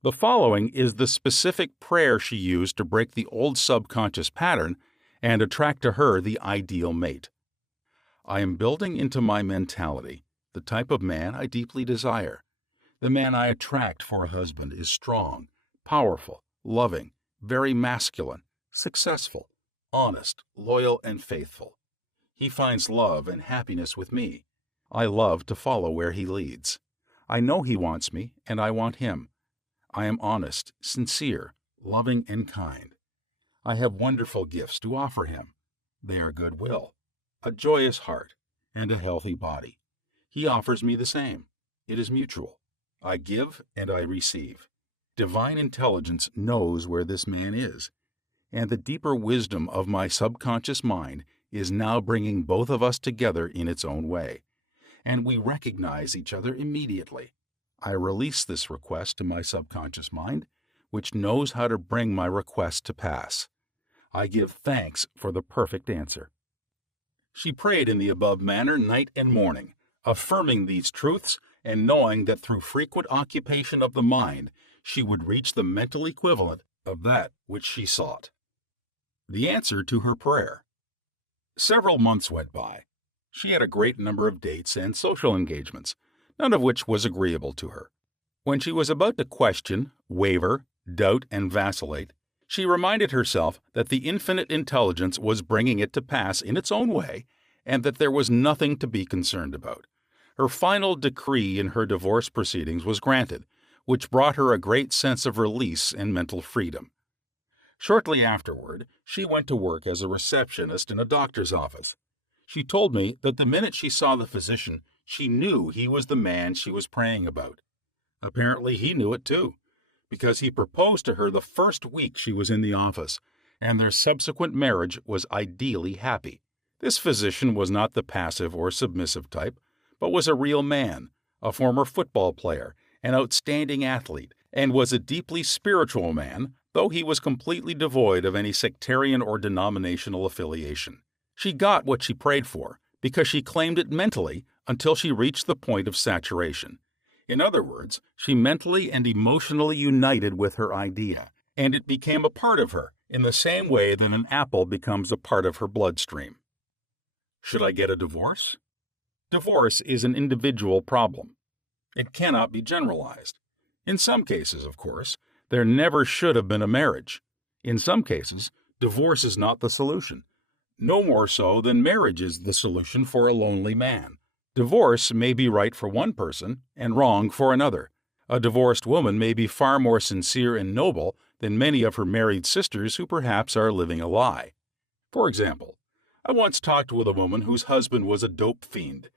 The following is the specific prayer she used to break the old subconscious pattern and attract to her the ideal mate. I am building into my mentality the type of man I deeply desire. The man I attract for a husband is strong, powerful, loving, very masculine, successful, honest, loyal, and faithful. He finds love and happiness with me. I love to follow where he leads. I know he wants me, and I want him. I am honest, sincere, loving, and kind. I have wonderful gifts to offer him. They are goodwill, a joyous heart, and a healthy body. He offers me the same. It is mutual. I give and I receive. Divine intelligence knows where this man is, and the deeper wisdom of my subconscious mind is now bringing both of us together in its own way, and we recognize each other immediately. I release this request to my subconscious mind, which knows how to bring my request to pass. I give thanks for the perfect answer." She prayed in the above manner night and morning, affirming these truths and knowing that through frequent occupation of the mind, she would reach the mental equivalent of that which she sought. The answer to her prayer. Several months went by. She had a great number of dates and social engagements, none of which was agreeable to her. When she was about to question, waver, doubt, and vacillate, she reminded herself that the infinite intelligence was bringing it to pass in its own way, and that there was nothing to be concerned about. Her final decree in her divorce proceedings was granted, which brought her a great sense of release and mental freedom. Shortly afterward, she went to work as a receptionist in a doctor's office. She told me that the minute she saw the physician, she knew he was the man she was praying about. Apparently he knew it too, because he proposed to her the first week she was in the office, and their subsequent marriage was ideally happy. This physician was not the passive or submissive type, but was a real man, a former football player, an outstanding athlete, and was a deeply spiritual man, though he was completely devoid of any sectarian or denominational affiliation. She got what she prayed for, because she claimed it mentally until she reached the point of saturation. In other words, she mentally and emotionally united with her idea, and it became a part of her, in the same way that an apple becomes a part of her bloodstream. Should I get a divorce? Divorce is an individual problem. It cannot be generalized. In some cases, of course, there never should have been a marriage. In some cases, divorce is not the solution. No more so than marriage is the solution for a lonely man. Divorce may be right for one person and wrong for another. A divorced woman may be far more sincere and noble than many of her married sisters who perhaps are living a lie. For example, I once talked with a woman whose husband was a dope fiend,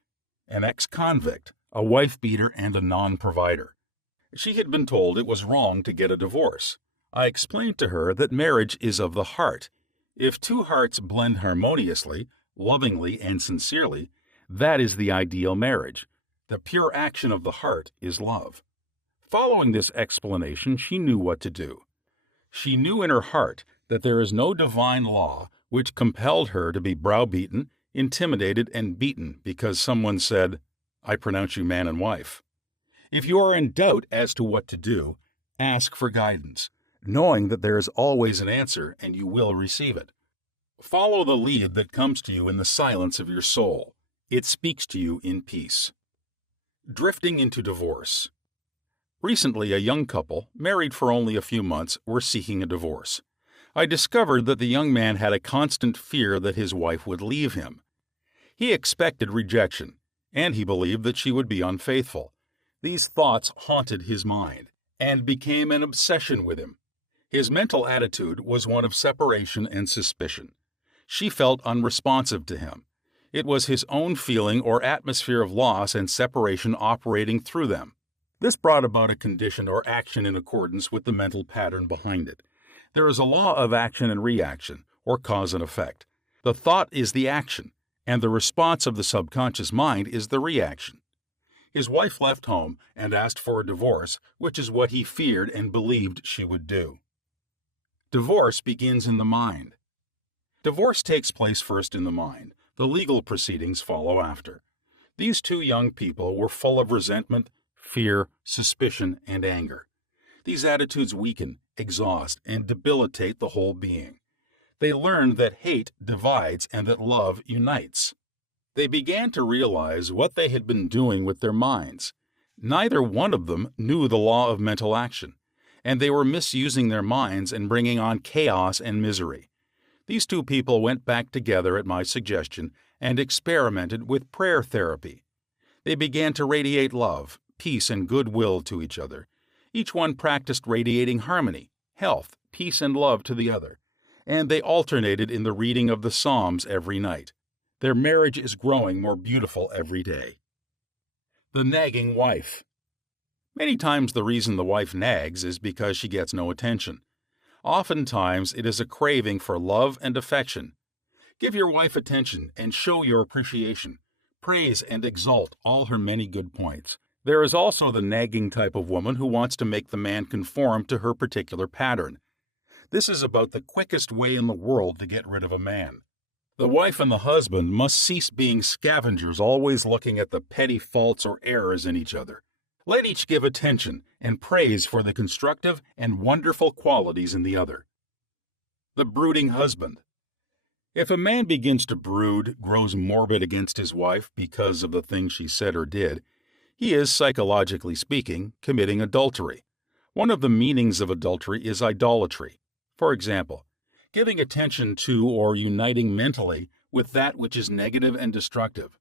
an ex-convict, a wife-beater, and a non-provider. She had been told it was wrong to get a divorce. I explained to her that marriage is of the heart. If two hearts blend harmoniously, lovingly, and sincerely, that is the ideal marriage. The pure action of the heart is love. Following this explanation, she knew what to do. She knew in her heart that there is no divine law which compelled her to be browbeaten, intimidated, and beaten because someone said, "I pronounce you man and wife." If you are in doubt as to what to do, ask for guidance, knowing that there is always an answer and you will receive it. Follow the lead that comes to you in the silence of your soul. It speaks to you in peace. Drifting into divorce. Recently, a young couple, married for only a few months, were seeking a divorce. I discovered that the young man had a constant fear that his wife would leave him. He expected rejection, and he believed that she would be unfaithful. These thoughts haunted his mind and became an obsession with him. His mental attitude was one of separation and suspicion. She felt unresponsive to him. It was his own feeling or atmosphere of loss and separation operating through them. This brought about a condition or action in accordance with the mental pattern behind it. There is a law of action and reaction, or cause and effect. The thought is the action, and the response of the subconscious mind is the reaction. His wife left home and asked for a divorce, which is what he feared and believed she would do. Divorce begins in the mind. Divorce takes place first in the mind. The legal proceedings follow after. These two young people were full of resentment, fear, suspicion, and anger. These attitudes weaken, exhaust, and debilitate the whole being. They learned that hate divides and that love unites. They began to realize what they had been doing with their minds. Neither one of them knew the law of mental action, and they were misusing their minds and bringing on chaos and misery. These two people went back together at my suggestion and experimented with prayer therapy. They began to radiate love, peace, and goodwill to each other. Each one practiced radiating harmony, health, peace, and love to the other, and they alternated in the reading of the Psalms every night. Their marriage is growing more beautiful every day. The nagging wife. Many times the reason the wife nags is because she gets no attention. Oftentimes it is a craving for love and affection. Give your wife attention and show your appreciation. Praise and exalt all her many good points. There is also the nagging type of woman who wants to make the man conform to her particular pattern. This is about the quickest way in the world to get rid of a man. The wife and the husband must cease being scavengers, always looking at the petty faults or errors in each other. Let each give attention and praise for the constructive and wonderful qualities in the other. The brooding husband. If a man begins to brood, grows morbid against his wife because of the things she said or did, he is, psychologically speaking, committing adultery. One of the meanings of adultery is idolatry. For example, giving attention to or uniting mentally with that which is negative and destructive.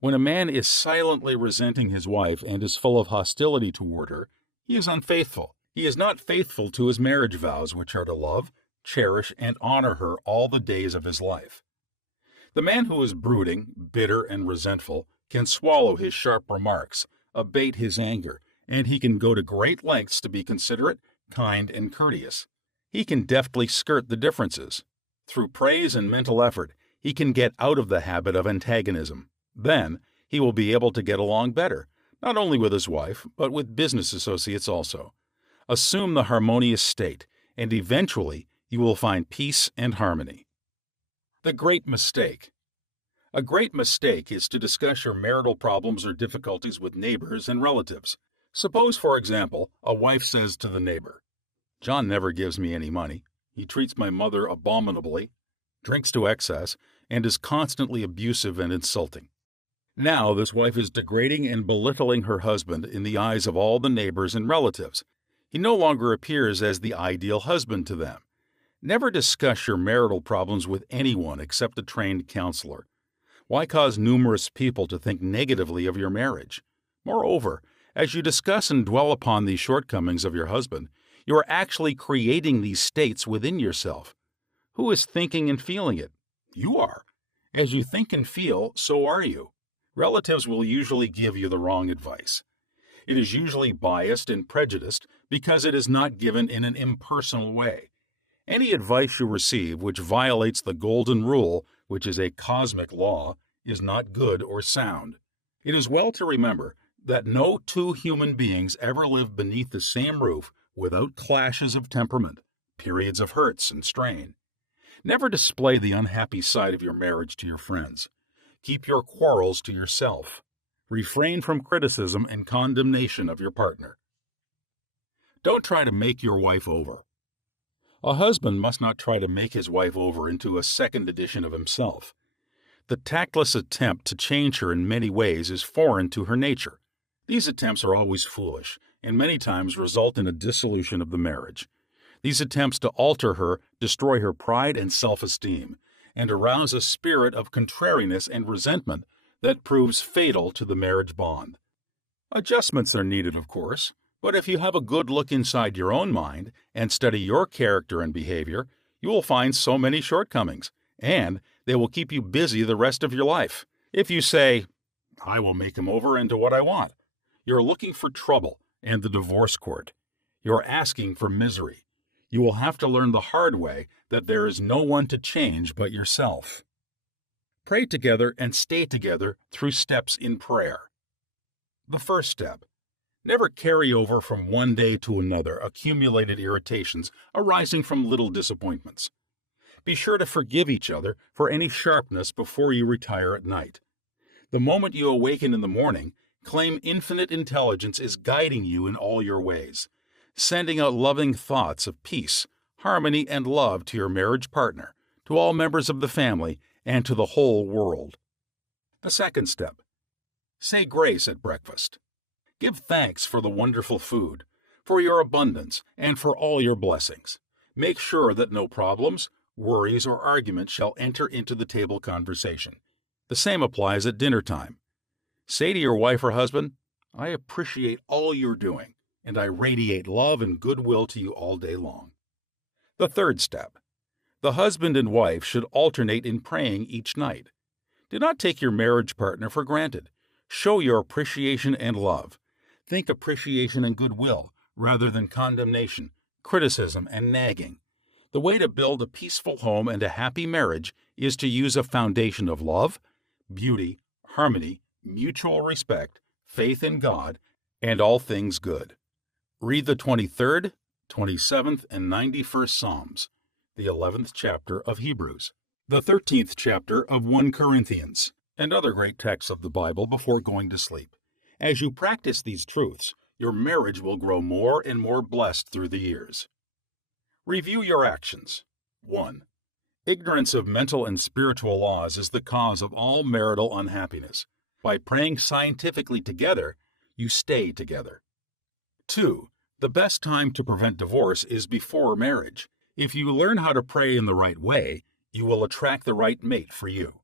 When a man is silently resenting his wife and is full of hostility toward her, he is unfaithful. He is not faithful to his marriage vows, which are to love, cherish, and honor her all the days of his life. The man who is brooding, bitter, and resentful can swallow his sharp remarks, abate his anger, and he can go to great lengths to be considerate, kind, and courteous. He can deftly skirt the differences. Through praise and mental effort, he can get out of the habit of antagonism. Then, he will be able to get along better, not only with his wife, but with business associates also. Assume the harmonious state, and eventually you will find peace and harmony. The great mistake. A great mistake is to discuss your marital problems or difficulties with neighbors and relatives. Suppose, for example, a wife says to the neighbor, "John never gives me any money. He treats my mother abominably, drinks to excess, and is constantly abusive and insulting." Now this wife is degrading and belittling her husband in the eyes of all the neighbors and relatives. He no longer appears as the ideal husband to them. Never discuss your marital problems with anyone except a trained counselor. Why cause numerous people to think negatively of your marriage? Moreover, as you discuss and dwell upon these shortcomings of your husband, you are actually creating these states within yourself. Who is thinking and feeling it? You are. As you think and feel, so are you. Relatives will usually give you the wrong advice. It is usually biased and prejudiced because it is not given in an impersonal way. Any advice you receive which violates the golden rule, which is a cosmic law, is not good or sound. It is well to remember that no two human beings ever lived beneath the same roof without clashes of temperament, periods of hurts and strain. Never display the unhappy side of your marriage to your friends. Keep your quarrels to yourself. Refrain from criticism and condemnation of your partner. Don't try to make your wife over. A husband must not try to make his wife over into a second edition of himself. The tactless attempt to change her in many ways is foreign to her nature. These attempts are always foolish, and many times result in a dissolution of the marriage. These attempts to alter her destroy her pride and self-esteem, and arouse a spirit of contrariness and resentment that proves fatal to the marriage bond. Adjustments are needed, of course, but if you have a good look inside your own mind and study your character and behavior, you will find so many shortcomings, and they will keep you busy the rest of your life. If you say, "I will make him over into what I want," you're looking for trouble and the divorce court. You're asking for misery. You will have to learn the hard way that there is no one to change but yourself. Pray together and stay together through steps in prayer. The first step. Never carry over from one day to another accumulated irritations arising from little disappointments. Be sure to forgive each other for any sharpness before you retire at night. The moment you awaken in the morning, claim infinite intelligence is guiding you in all your ways, sending out loving thoughts of peace, harmony, and love to your marriage partner, to all members of the family, and to the whole world. The second step. Say grace at breakfast. Give thanks for the wonderful food, for your abundance, and for all your blessings. Make sure that no problems, worries, or arguments shall enter into the table conversation. The same applies at dinner time. Say to your wife or husband, "I appreciate all you're doing, and I radiate love and goodwill to you all day long." The third step. The husband and wife should alternate in praying each night. Do not take your marriage partner for granted. Show your appreciation and love. Think appreciation and goodwill rather than condemnation, criticism, and nagging. The way to build a peaceful home and a happy marriage is to use a foundation of love, beauty, harmony, mutual respect, faith in God, and all things good. Read the 23rd, 27th, and 91st Psalms, the 11th chapter of Hebrews, the 13th chapter of 1 Corinthians, and other great texts of the Bible before going to sleep. As you practice these truths, your marriage will grow more and more blessed through the years. Review your actions. 1. Ignorance of mental and spiritual laws is the cause of all marital unhappiness. By praying scientifically together, you stay together. 2. The best time to prevent divorce is before marriage. If you learn how to pray in the right way, you will attract the right mate for you.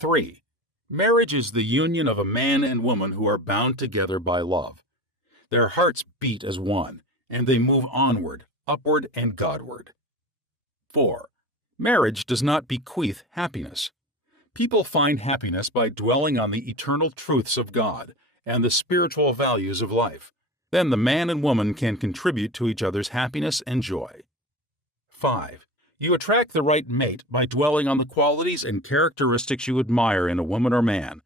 3. Marriage is the union of a man and woman who are bound together by love. Their hearts beat as one, and they move onward, upward, and Godward. 4. Marriage does not bequeath happiness. People find happiness by dwelling on the eternal truths of God and the spiritual values of life. Then the man and woman can contribute to each other's happiness and joy. 5. You attract the right mate by dwelling on the qualities and characteristics you admire in a woman or man,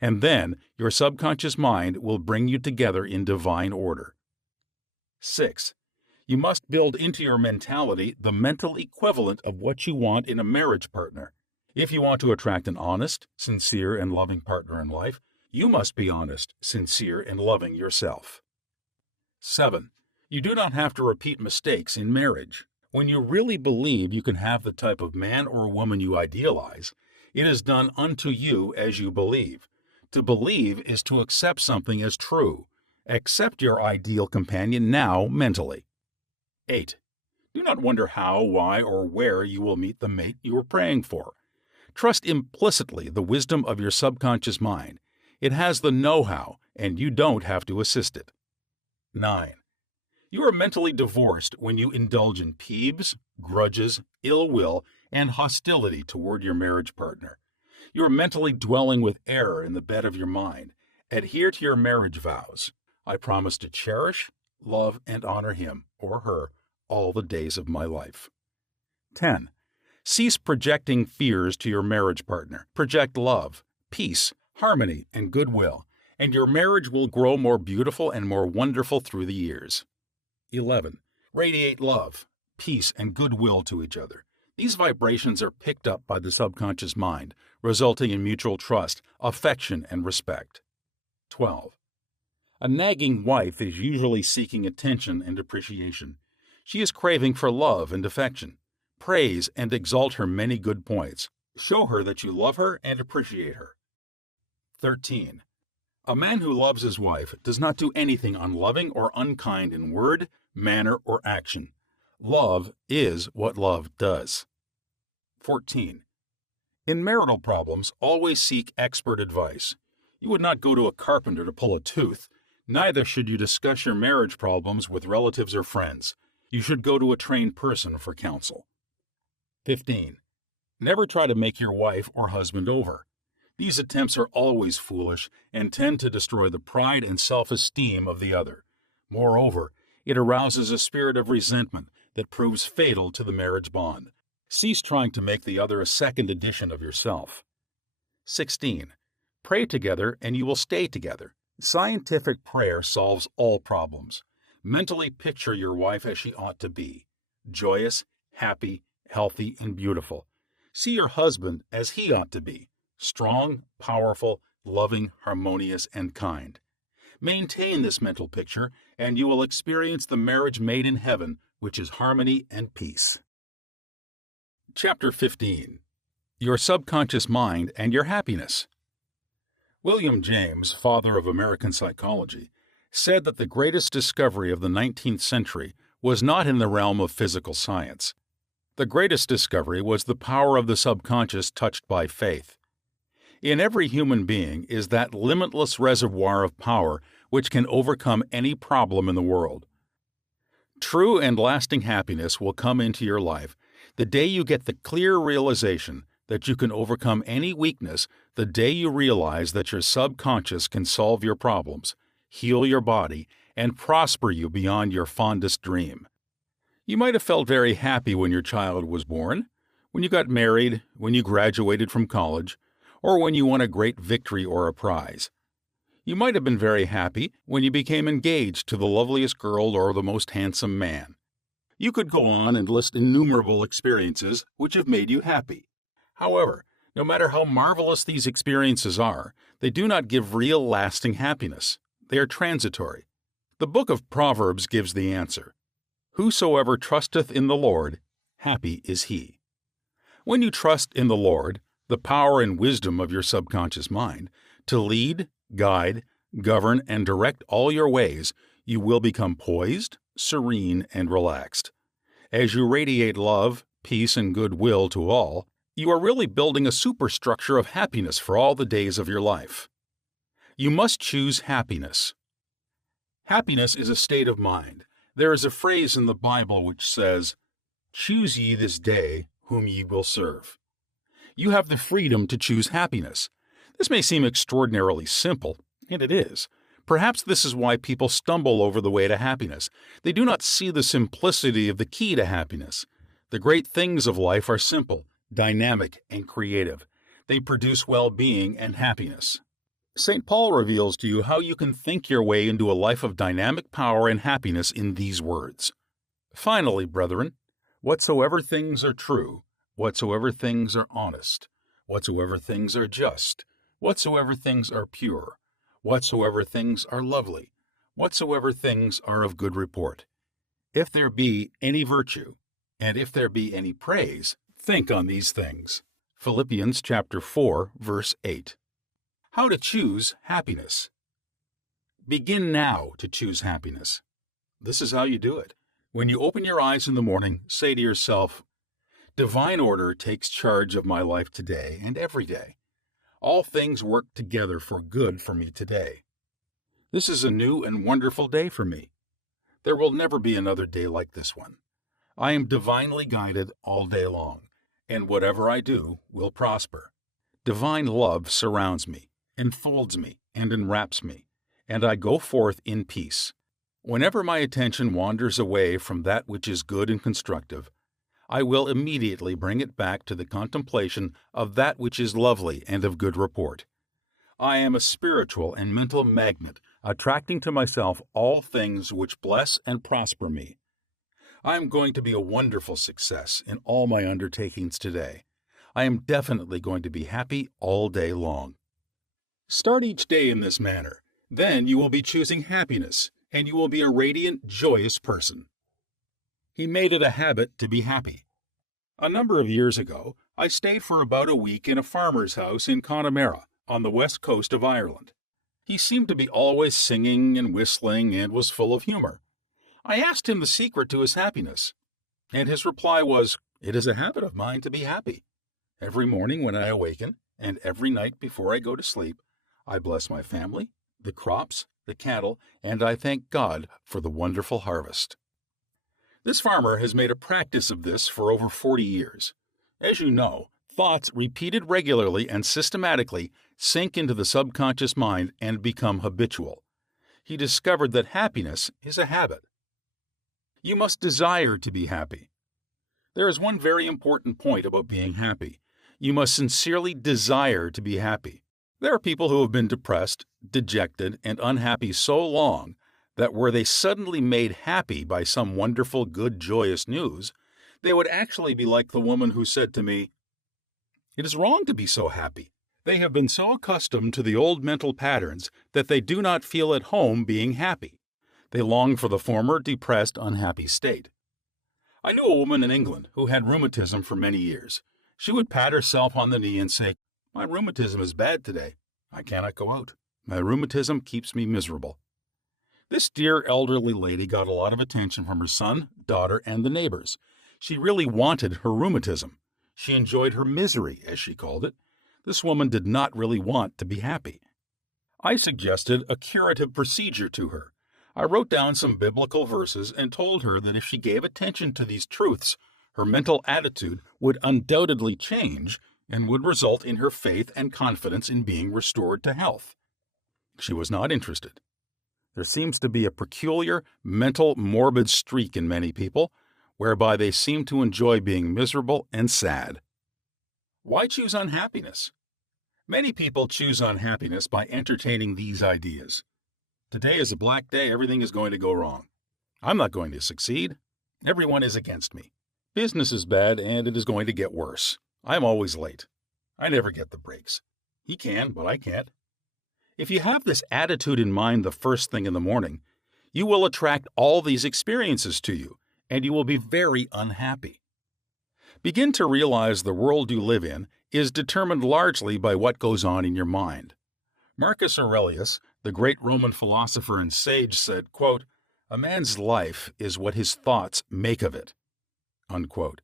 and then your subconscious mind will bring you together in divine order. 6. You must build into your mentality the mental equivalent of what you want in a marriage partner. If you want to attract an honest, sincere, and loving partner in life, you must be honest, sincere, and loving yourself. 7. You do not have to repeat mistakes in marriage. When you really believe you can have the type of man or woman you idealize, it is done unto you as you believe. To believe is to accept something as true. Accept your ideal companion now mentally. 8. Do not wonder how, why, or where you will meet the mate you are praying for. Trust implicitly the wisdom of your subconscious mind. It has the know-how, and you don't have to assist it. 9. You are mentally divorced when you indulge in peeves, grudges, ill will, and hostility toward your marriage partner. You are mentally dwelling with error in the bed of your mind. Adhere to your marriage vows. I promise to cherish, love, and honor him or her all the days of my life. 10. Cease projecting fears to your marriage partner. Project love, peace, harmony, and goodwill, and your marriage will grow more beautiful and more wonderful through the years. 11. Radiate love, peace, and goodwill to each other. These vibrations are picked up by the subconscious mind, resulting in mutual trust, affection, and respect. 12. A nagging wife is usually seeking attention and appreciation. She is craving for love and affection. Praise and exalt her many good points. Show her that you love her and appreciate her. 13. A man who loves his wife does not do anything unloving or unkind in word, manner, or action. Love is what love does. 14. In marital problems, always seek expert advice. You would not go to a carpenter to pull a tooth. Neither should you discuss your marriage problems with relatives or friends. You should go to a trained person for counsel. 15. Never try to make your wife or husband over. These attempts are always foolish and tend to destroy the pride and self-esteem of the other. Moreover, it arouses a spirit of resentment that proves fatal to the marriage bond. Cease trying to make the other a second edition of yourself. 16. Pray together and you will stay together. Scientific prayer solves all problems. Mentally picture your wife as she ought to be, joyous, happy, healthy, and beautiful. See your husband as he ought to be, strong, powerful, loving, harmonious, and kind. Maintain this mental picture, and you will experience the marriage made in heaven, which is harmony and peace. Chapter 15. Your subconscious mind and your happiness. William James, father of American psychology, said that the greatest discovery of the 19th century was not in the realm of physical science. The greatest discovery was the power of the subconscious touched by faith. In every human being is that limitless reservoir of power which can overcome any problem in the world. True and lasting happiness will come into your life the day you get the clear realization that you can overcome any weakness, the day you realize that your subconscious can solve your problems, heal your body, and prosper you beyond your fondest dream. You might have felt very happy when your child was born, when you got married, when you graduated from college, or when you won a great victory or a prize. You might have been very happy when you became engaged to the loveliest girl or the most handsome man. You could go on and list innumerable experiences which have made you happy. However, no matter how marvelous these experiences are, they do not give real lasting happiness. They are transitory. The book of Proverbs gives the answer. Whosoever trusteth in the Lord, happy is he. When you trust in the Lord, the power and wisdom of your subconscious mind, to lead, guide, govern, and direct all your ways, you will become poised, serene, and relaxed. As you radiate love, peace, and goodwill to all, you are really building a superstructure of happiness for all the days of your life. You must choose happiness. Happiness is a state of mind. There is a phrase in the Bible which says, "Choose ye this day whom ye will serve." You have the freedom to choose happiness. This may seem extraordinarily simple, and it is. Perhaps this is why people stumble over the way to happiness. They do not see the simplicity of the key to happiness. The great things of life are simple, dynamic, and creative. They produce well-being and happiness. St. Paul reveals to you how you can think your way into a life of dynamic power and happiness in these words. Finally, brethren, whatsoever things are true, whatsoever things are honest, whatsoever things are just, whatsoever things are pure, whatsoever things are lovely, whatsoever things are of good report. If there be any virtue, and if there be any praise, think on these things. Philippians chapter 4, verse 8. How to choose happiness. Begin now to choose happiness. This is how you do it. When you open your eyes in the morning, say to yourself, "Divine order takes charge of my life today and every day. All things work together for good for me today. This is a new and wonderful day for me. There will never be another day like this one. I am divinely guided all day long, and whatever I do will prosper. Divine love surrounds me, enfolds me, and enwraps me, and I go forth in peace. Whenever my attention wanders away from that which is good and constructive, I will immediately bring it back to the contemplation of that which is lovely and of good report. I am a spiritual and mental magnet, attracting to myself all things which bless and prosper me. I am going to be a wonderful success in all my undertakings today. I am definitely going to be happy all day long." Start each day in this manner. Then you will be choosing happiness, and you will be a radiant, joyous person. He made it a habit to be happy. A number of years ago, I stayed for about a week in a farmer's house in Connemara, on the west coast of Ireland. He seemed to be always singing and whistling and was full of humor. I asked him the secret to his happiness, and his reply was, "It is a habit of mine to be happy. Every morning when I awaken, and every night before I go to sleep, I bless my family, the crops, the cattle, and I thank God for the wonderful harvest." This farmer has made a practice of this for over 40 years. As you know, thoughts repeated regularly and systematically sink into the subconscious mind and become habitual. He discovered that happiness is a habit. You must desire to be happy. There is one very important point about being happy. You must sincerely desire to be happy. There are people who have been depressed, dejected, and unhappy so long that were they suddenly made happy by some wonderful, good, joyous news, they would actually be like the woman who said to me, "It is wrong to be so happy." They have been so accustomed to the old mental patterns that they do not feel at home being happy. They long for the former depressed, unhappy state. I knew a woman in England who had rheumatism for many years. She would pat herself on the knee and say, "My rheumatism is bad today. I cannot go out. My rheumatism keeps me miserable." This dear elderly lady got a lot of attention from her son, daughter, and the neighbors. She really wanted her rheumatism. She enjoyed her misery, as she called it. This woman did not really want to be happy. I suggested a curative procedure to her. I wrote down some biblical verses and told her that if she gave attention to these truths, her mental attitude would undoubtedly change and would result in her faith and confidence in being restored to health. She was not interested. There seems to be a peculiar, mental, morbid streak in many people, whereby they seem to enjoy being miserable and sad. Why choose unhappiness? Many people choose unhappiness by entertaining these ideas. Today is a black day, everything is going to go wrong. I'm not going to succeed. Everyone is against me. Business is bad and it is going to get worse. I'm always late. I never get the breaks. He can, but I can't. If you have this attitude in mind the first thing in the morning, you will attract all these experiences to you, and you will be very unhappy. Begin to realize the world you live in is determined largely by what goes on in your mind. Marcus Aurelius, the great Roman philosopher and sage, said, quote, "A man's life is what his thoughts make of it." Unquote.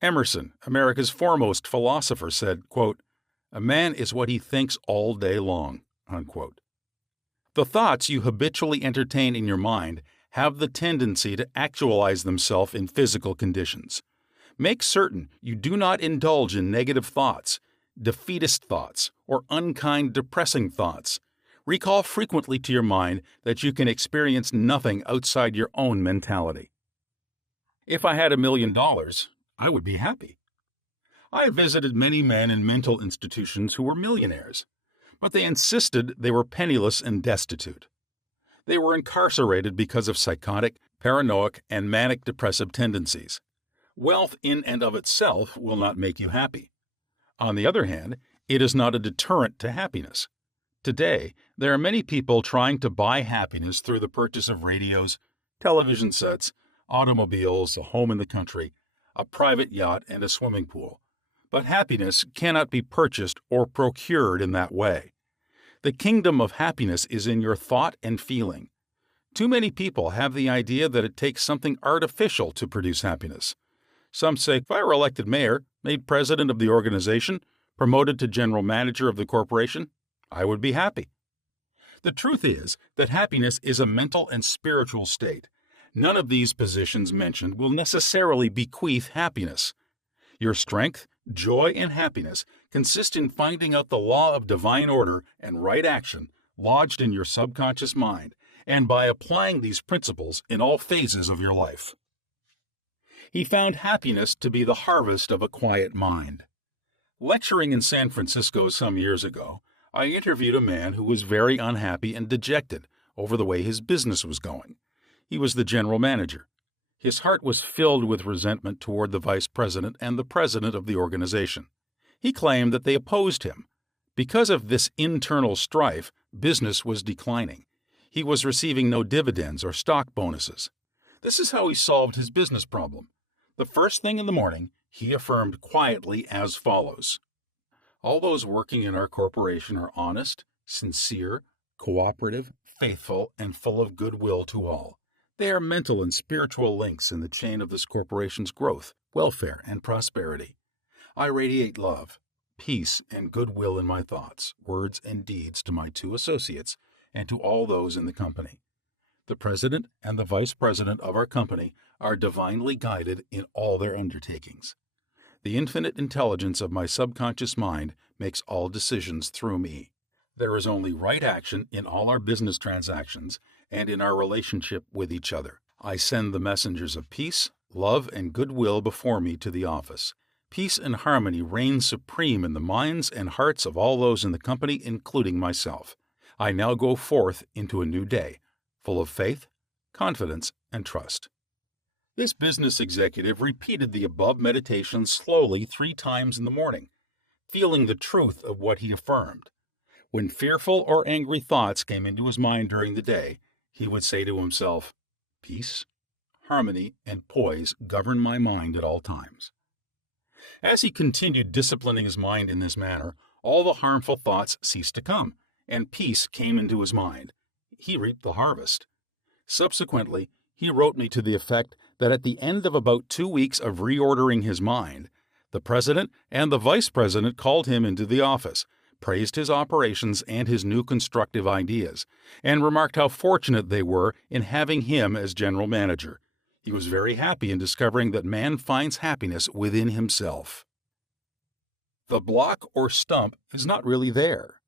Emerson, America's foremost philosopher, said, quote, "A man is what he thinks all day long." Unquote. The thoughts you habitually entertain in your mind have the tendency to actualize themselves in physical conditions. Make certain you do not indulge in negative thoughts, defeatist thoughts, or unkind, depressing thoughts. Recall frequently to your mind that you can experience nothing outside your own mentality. If I had $1 million, I would be happy. I have visited many men in mental institutions who were millionaires, but they insisted they were penniless and destitute. They were incarcerated because of psychotic, paranoid, and manic depressive tendencies. Wealth in and of itself will not make you happy. On the other hand, it is not a deterrent to happiness. Today, there are many people trying to buy happiness through the purchase of radios, television sets, automobiles, a home in the country, a private yacht, and a swimming pool. But happiness cannot be purchased or procured in that way. The kingdom of happiness is in your thought and feeling. Too many people have the idea that it takes something artificial to produce happiness. Some say, if I were elected mayor, made president of the organization, promoted to general manager of the corporation, I would be happy. The truth is that happiness is a mental and spiritual state. None of these positions mentioned will necessarily bequeath happiness. Your strength, joy, and happiness consist in finding out the law of divine order and right action lodged in your subconscious mind, and by applying these principles in all phases of your life. He found happiness to be the harvest of a quiet mind. Lecturing in San Francisco some years ago, I interviewed a man who was very unhappy and dejected over the way his business was going. He was the general manager. His heart was filled with resentment toward the vice president and the president of the organization. He claimed that they opposed him. Because of this internal strife, business was declining. He was receiving no dividends or stock bonuses. This is how he solved his business problem. The first thing in the morning, he affirmed quietly as follows: "All those working in our corporation are honest, sincere, cooperative, faithful, and full of goodwill to all. They are mental and spiritual links in the chain of this corporation's growth, welfare, and prosperity. I radiate love, peace, and goodwill in my thoughts, words, and deeds to my 2 associates and to all those in the company. The president and the vice president of our company are divinely guided in all their undertakings. The infinite intelligence of my subconscious mind makes all decisions through me. There is only right action in all our business transactions and in our relationship with each other. I send the messengers of peace, love, and goodwill before me to the office. Peace and harmony reign supreme in the minds and hearts of all those in the company, including myself. I now go forth into a new day, full of faith, confidence, and trust." This business executive repeated the above meditation slowly 3 times in the morning, feeling the truth of what he affirmed. When fearful or angry thoughts came into his mind during the day, he would say to himself, "Peace, harmony, and poise govern my mind at all times." As he continued disciplining his mind in this manner, all the harmful thoughts ceased to come, and peace came into his mind. He reaped the harvest. Subsequently, he wrote me to the effect that at the end of about 2 weeks of reordering his mind, the president and the vice president called him into the office, praised his operations and his new constructive ideas, and remarked how fortunate they were in having him as general manager. He was very happy in discovering that man finds happiness within himself. The block or stump is not really there.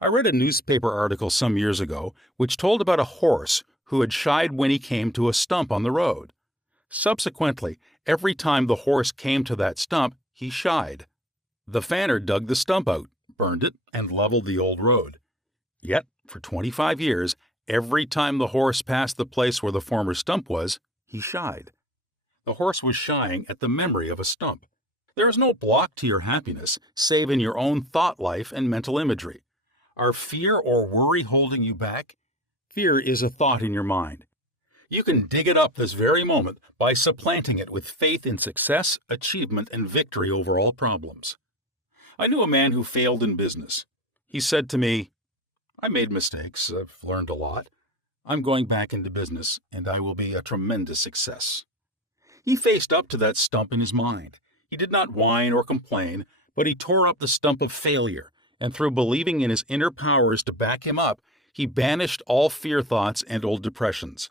I read a newspaper article some years ago which told about a horse who had shied when he came to a stump on the road. Subsequently, every time the horse came to that stump, he shied. The fanner dug the stump out, burned it and leveled the old road. Yet, for 25 years, every time the horse passed the place where the former stump was, he shied. The horse was shying at the memory of a stump. There is no block to your happiness, save in your own thought life and mental imagery. Are fear or worry holding you back? Fear is a thought in your mind. You can dig it up this very moment by supplanting it with faith in success, achievement, and victory over all problems. I knew a man who failed in business. He said to me, "I made mistakes, I've learned a lot. I'm going back into business, and I will be a tremendous success." He faced up to that stump in his mind. He did not whine or complain, but he tore up the stump of failure, and through believing in his inner powers to back him up, he banished all fear thoughts and old depressions.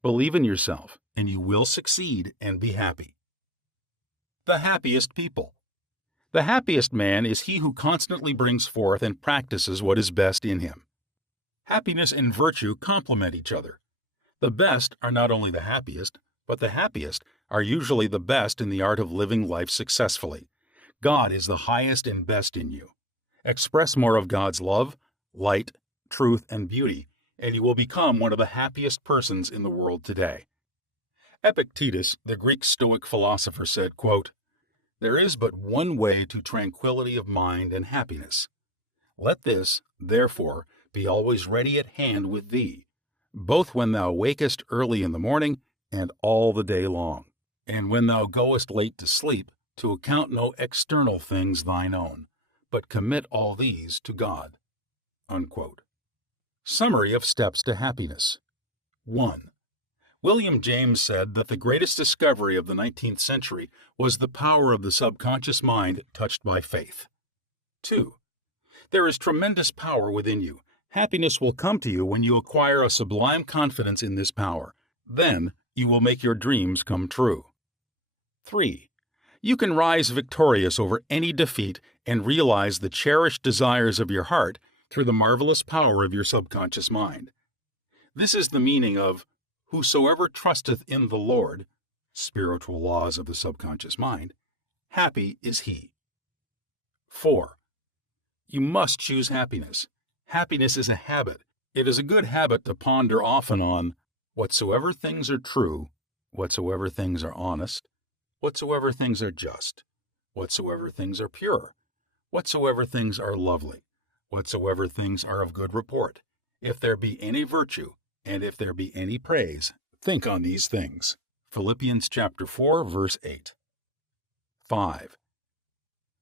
Believe in yourself, and you will succeed and be happy. The happiest people. The happiest man is he who constantly brings forth and practices what is best in him. Happiness and virtue complement each other. The best are not only the happiest, but the happiest are usually the best in the art of living life successfully. God is the highest and best in you. Express more of God's love, light, truth, and beauty, and you will become one of the happiest persons in the world today. Epictetus, the Greek Stoic philosopher, said, quote, "There is but one way to tranquility of mind and happiness. Let this, therefore, be always ready at hand with thee, both when thou wakest early in the morning and all the day long, and when thou goest late to sleep, to account no external things thine own, but commit all these to God." Unquote. Summary of steps to happiness. 1. William James said that the greatest discovery of the 19th century was the power of the subconscious mind touched by faith. 2. There is tremendous power within you. Happiness will come to you when you acquire a sublime confidence in this power. Then you will make your dreams come true. 3. You can rise victorious over any defeat and realize the cherished desires of your heart through the marvelous power of your subconscious mind. This is the meaning of "Whosoever trusteth in the Lord," spiritual laws of the subconscious mind, happy is he. 4. You must choose happiness. Happiness is a habit. It is a good habit to ponder often on whatsoever things are true, whatsoever things are honest, whatsoever things are just, whatsoever things are pure, whatsoever things are lovely, whatsoever things are of good report. If there be any virtue, and if there be any praise, think on these things. Philippians chapter 4, verse 8. 5.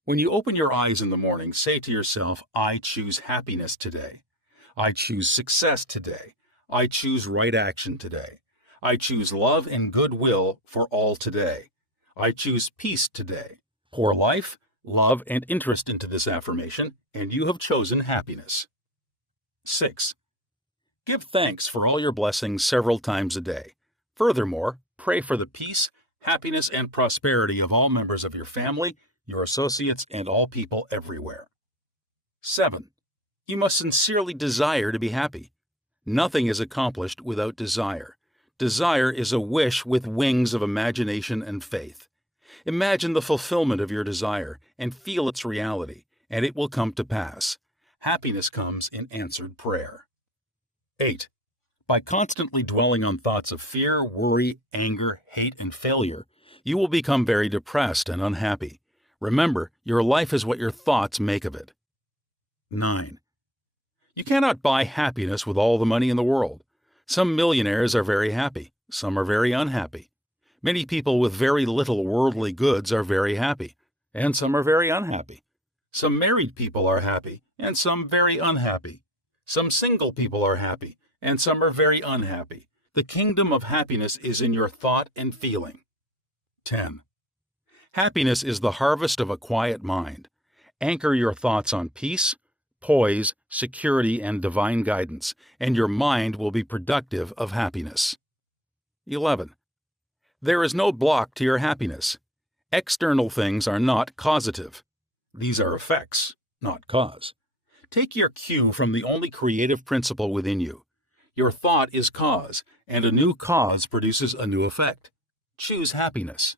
When you open your eyes in the morning, say to yourself, "I choose happiness today. I choose success today. I choose right action today. I choose love and goodwill for all today. I choose peace today." Pour life, love, and interest into this affirmation, and you have chosen happiness. 6. Give thanks for all your blessings several times a day. Furthermore, pray for the peace, happiness, and prosperity of all members of your family, your associates, and all people everywhere. 7. You must sincerely desire to be happy. Nothing is accomplished without desire. Desire is a wish with wings of imagination and faith. Imagine the fulfillment of your desire and feel its reality, and it will come to pass. Happiness comes in answered prayer. 8. By constantly dwelling on thoughts of fear, worry, anger, hate, and failure, you will become very depressed and unhappy. Remember, your life is what your thoughts make of it. 9. You cannot buy happiness with all the money in the world. Some millionaires are very happy, some are very unhappy. Many people with very little worldly goods are very happy, and some are very unhappy. Some married people are happy, and some very unhappy. Some single people are happy, and some are very unhappy. The kingdom of happiness is in your thought and feeling. 10. Happiness is the harvest of a quiet mind. Anchor your thoughts on peace, poise, security, and divine guidance, and your mind will be productive of happiness. 11. There is no block to your happiness. External things are not causative. These are effects, not cause. Take your cue from the only creative principle within you. Your thought is cause, and a new cause produces a new effect. Choose happiness.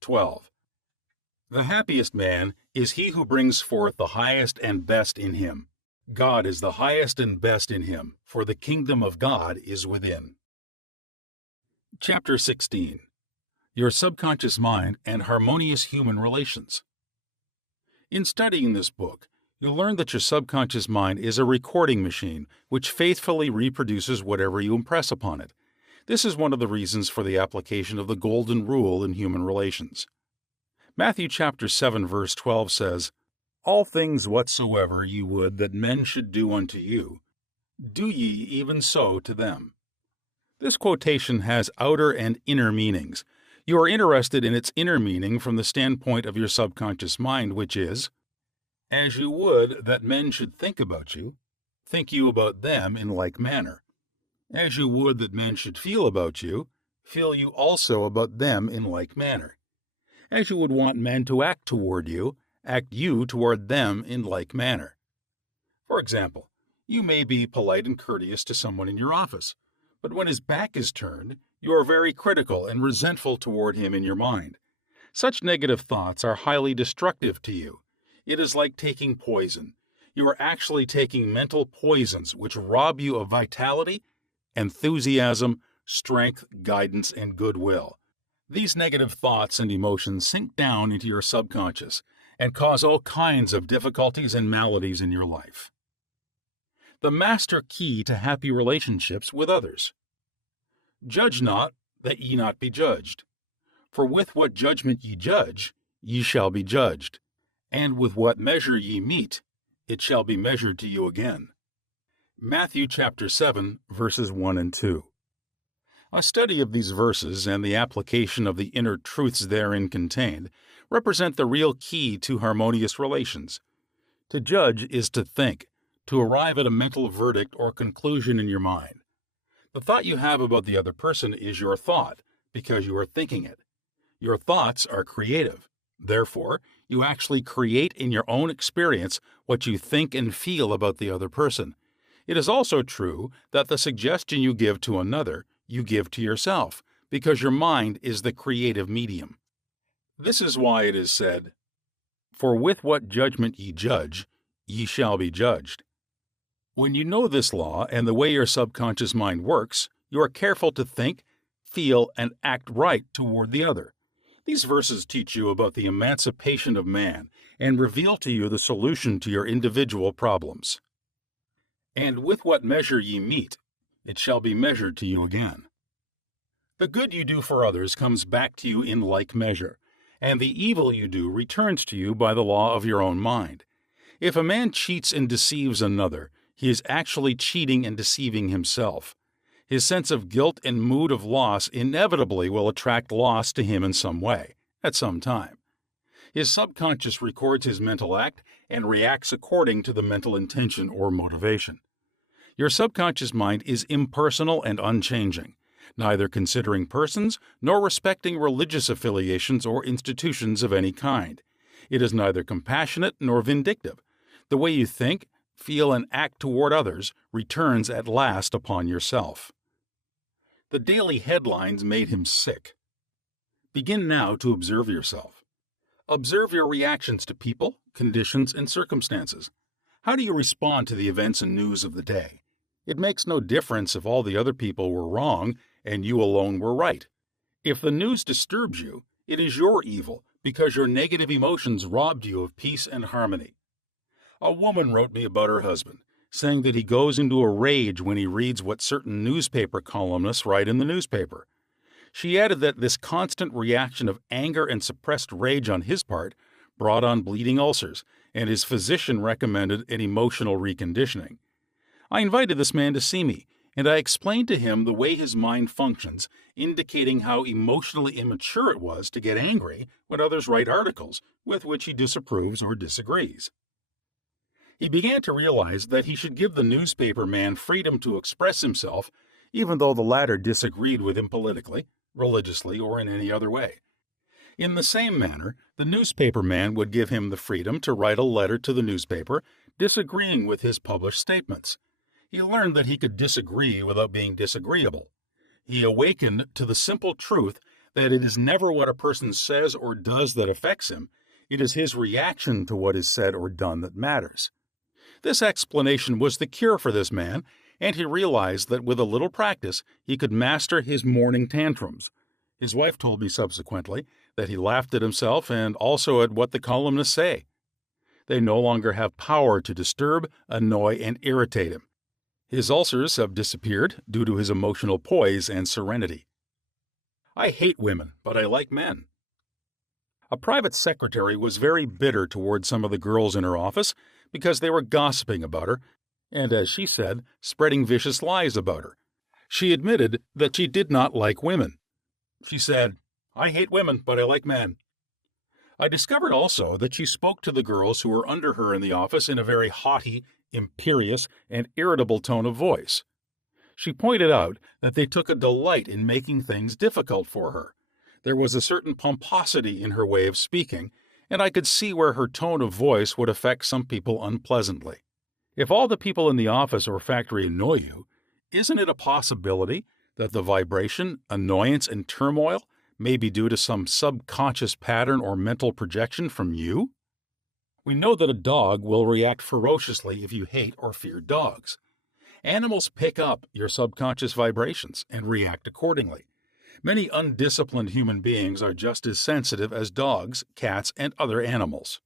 12. The happiest man is he who brings forth the highest and best in him. God is the highest and best in him, for the kingdom of God is within. Chapter 16. Your subconscious mind and harmonious human relations. In studying this book, you'll learn that your subconscious mind is a recording machine which faithfully reproduces whatever you impress upon it. This is one of the reasons for the application of the golden rule in human relations. Matthew chapter 7 verse 12 says, "All things whatsoever ye would that men should do unto you, do ye even so to them." This quotation has outer and inner meanings. You are interested in its inner meaning from the standpoint of your subconscious mind, which is, as you would that men should think about you, think you about them in like manner. As you would that men should feel about you, feel you also about them in like manner. As you would want men to act toward you, act you toward them in like manner. For example, you may be polite and courteous to someone in your office, but when his back is turned, you are very critical and resentful toward him in your mind. Such negative thoughts are highly destructive to you. It is like taking poison. You are actually taking mental poisons which rob you of vitality, enthusiasm, strength, guidance, and goodwill. These negative thoughts and emotions sink down into your subconscious and cause all kinds of difficulties and maladies in your life. The master key to happy relationships with others. Judge not, that ye not be judged. For with what judgment ye judge, ye shall be judged. And with what measure ye mete, it shall be measured to you again. Matthew chapter 7, verses 1 and 2. A study of these verses and the application of the inner truths therein contained represent the real key to harmonious relations. To judge is to think, to arrive at a mental verdict or conclusion in your mind. The thought you have about the other person is your thought, because you are thinking it. Your thoughts are creative. Therefore, you actually create in your own experience what you think and feel about the other person. It is also true that the suggestion you give to another, you give to yourself, because your mind is the creative medium. This is why it is said, "For with what judgment ye judge, ye shall be judged." When you know this law and the way your subconscious mind works, you are careful to think, feel, and act right toward the other. These verses teach you about the emancipation of man and reveal to you the solution to your individual problems. And with what measure ye mete, it shall be measured to you again. The good you do for others comes back to you in like measure, and the evil you do returns to you by the law of your own mind. If a man cheats and deceives another, he is actually cheating and deceiving himself. His sense of guilt and mood of loss inevitably will attract loss to him in some way, at some time. His subconscious records his mental act and reacts according to the mental intention or motivation. Your subconscious mind is impersonal and unchanging, neither considering persons nor respecting religious affiliations or institutions of any kind. It is neither compassionate nor vindictive. The way you think, feel, and act toward others returns at last upon yourself. The daily headlines made him sick. Begin now to observe yourself. Observe your reactions to people, conditions, and circumstances. How do you respond to the events and news of the day? It makes no difference if all the other people were wrong and you alone were right. If the news disturbs you, it is your evil because your negative emotions robbed you of peace and harmony. A woman wrote me about her husband, saying that he goes into a rage when he reads what certain newspaper columnists write in the newspaper. She added that this constant reaction of anger and suppressed rage on his part brought on bleeding ulcers, and his physician recommended an emotional reconditioning. I invited this man to see me, and I explained to him the way his mind functions, indicating how emotionally immature it was to get angry when others write articles with which he disapproves or disagrees. He began to realize that he should give the newspaper man freedom to express himself, even though the latter disagreed with him politically, religiously, or in any other way. In the same manner, the newspaper man would give him the freedom to write a letter to the newspaper disagreeing with his published statements. He learned that he could disagree without being disagreeable. He awakened to the simple truth that it is never what a person says or does that affects him. It is his reaction to what is said or done that matters. This explanation was the cure for this man, and he realized that with a little practice he could master his morning tantrums. His wife told me subsequently that he laughed at himself and also at what the columnists say. They no longer have power to disturb, annoy, and irritate him. His ulcers have disappeared due to his emotional poise and serenity. I hate women, but I like men. A private secretary was very bitter toward some of the girls in her office because they were gossiping about her and, as she said, spreading vicious lies about her. She admitted that she did not like women. She said, "I hate women, but I like men." I discovered also that she spoke to the girls who were under her in the office in a very haughty, imperious, and irritable tone of voice. She pointed out that they took a delight in making things difficult for her. There was a certain pomposity in her way of speaking, and I could see where her tone of voice would affect some people unpleasantly. If all the people in the office or factory annoy you, isn't it a possibility that the vibration, annoyance, and turmoil may be due to some subconscious pattern or mental projection from you? We know that a dog will react ferociously if you hate or fear dogs. Animals pick up your subconscious vibrations and react accordingly. Many undisciplined human beings are just as sensitive as dogs, cats, and other animals.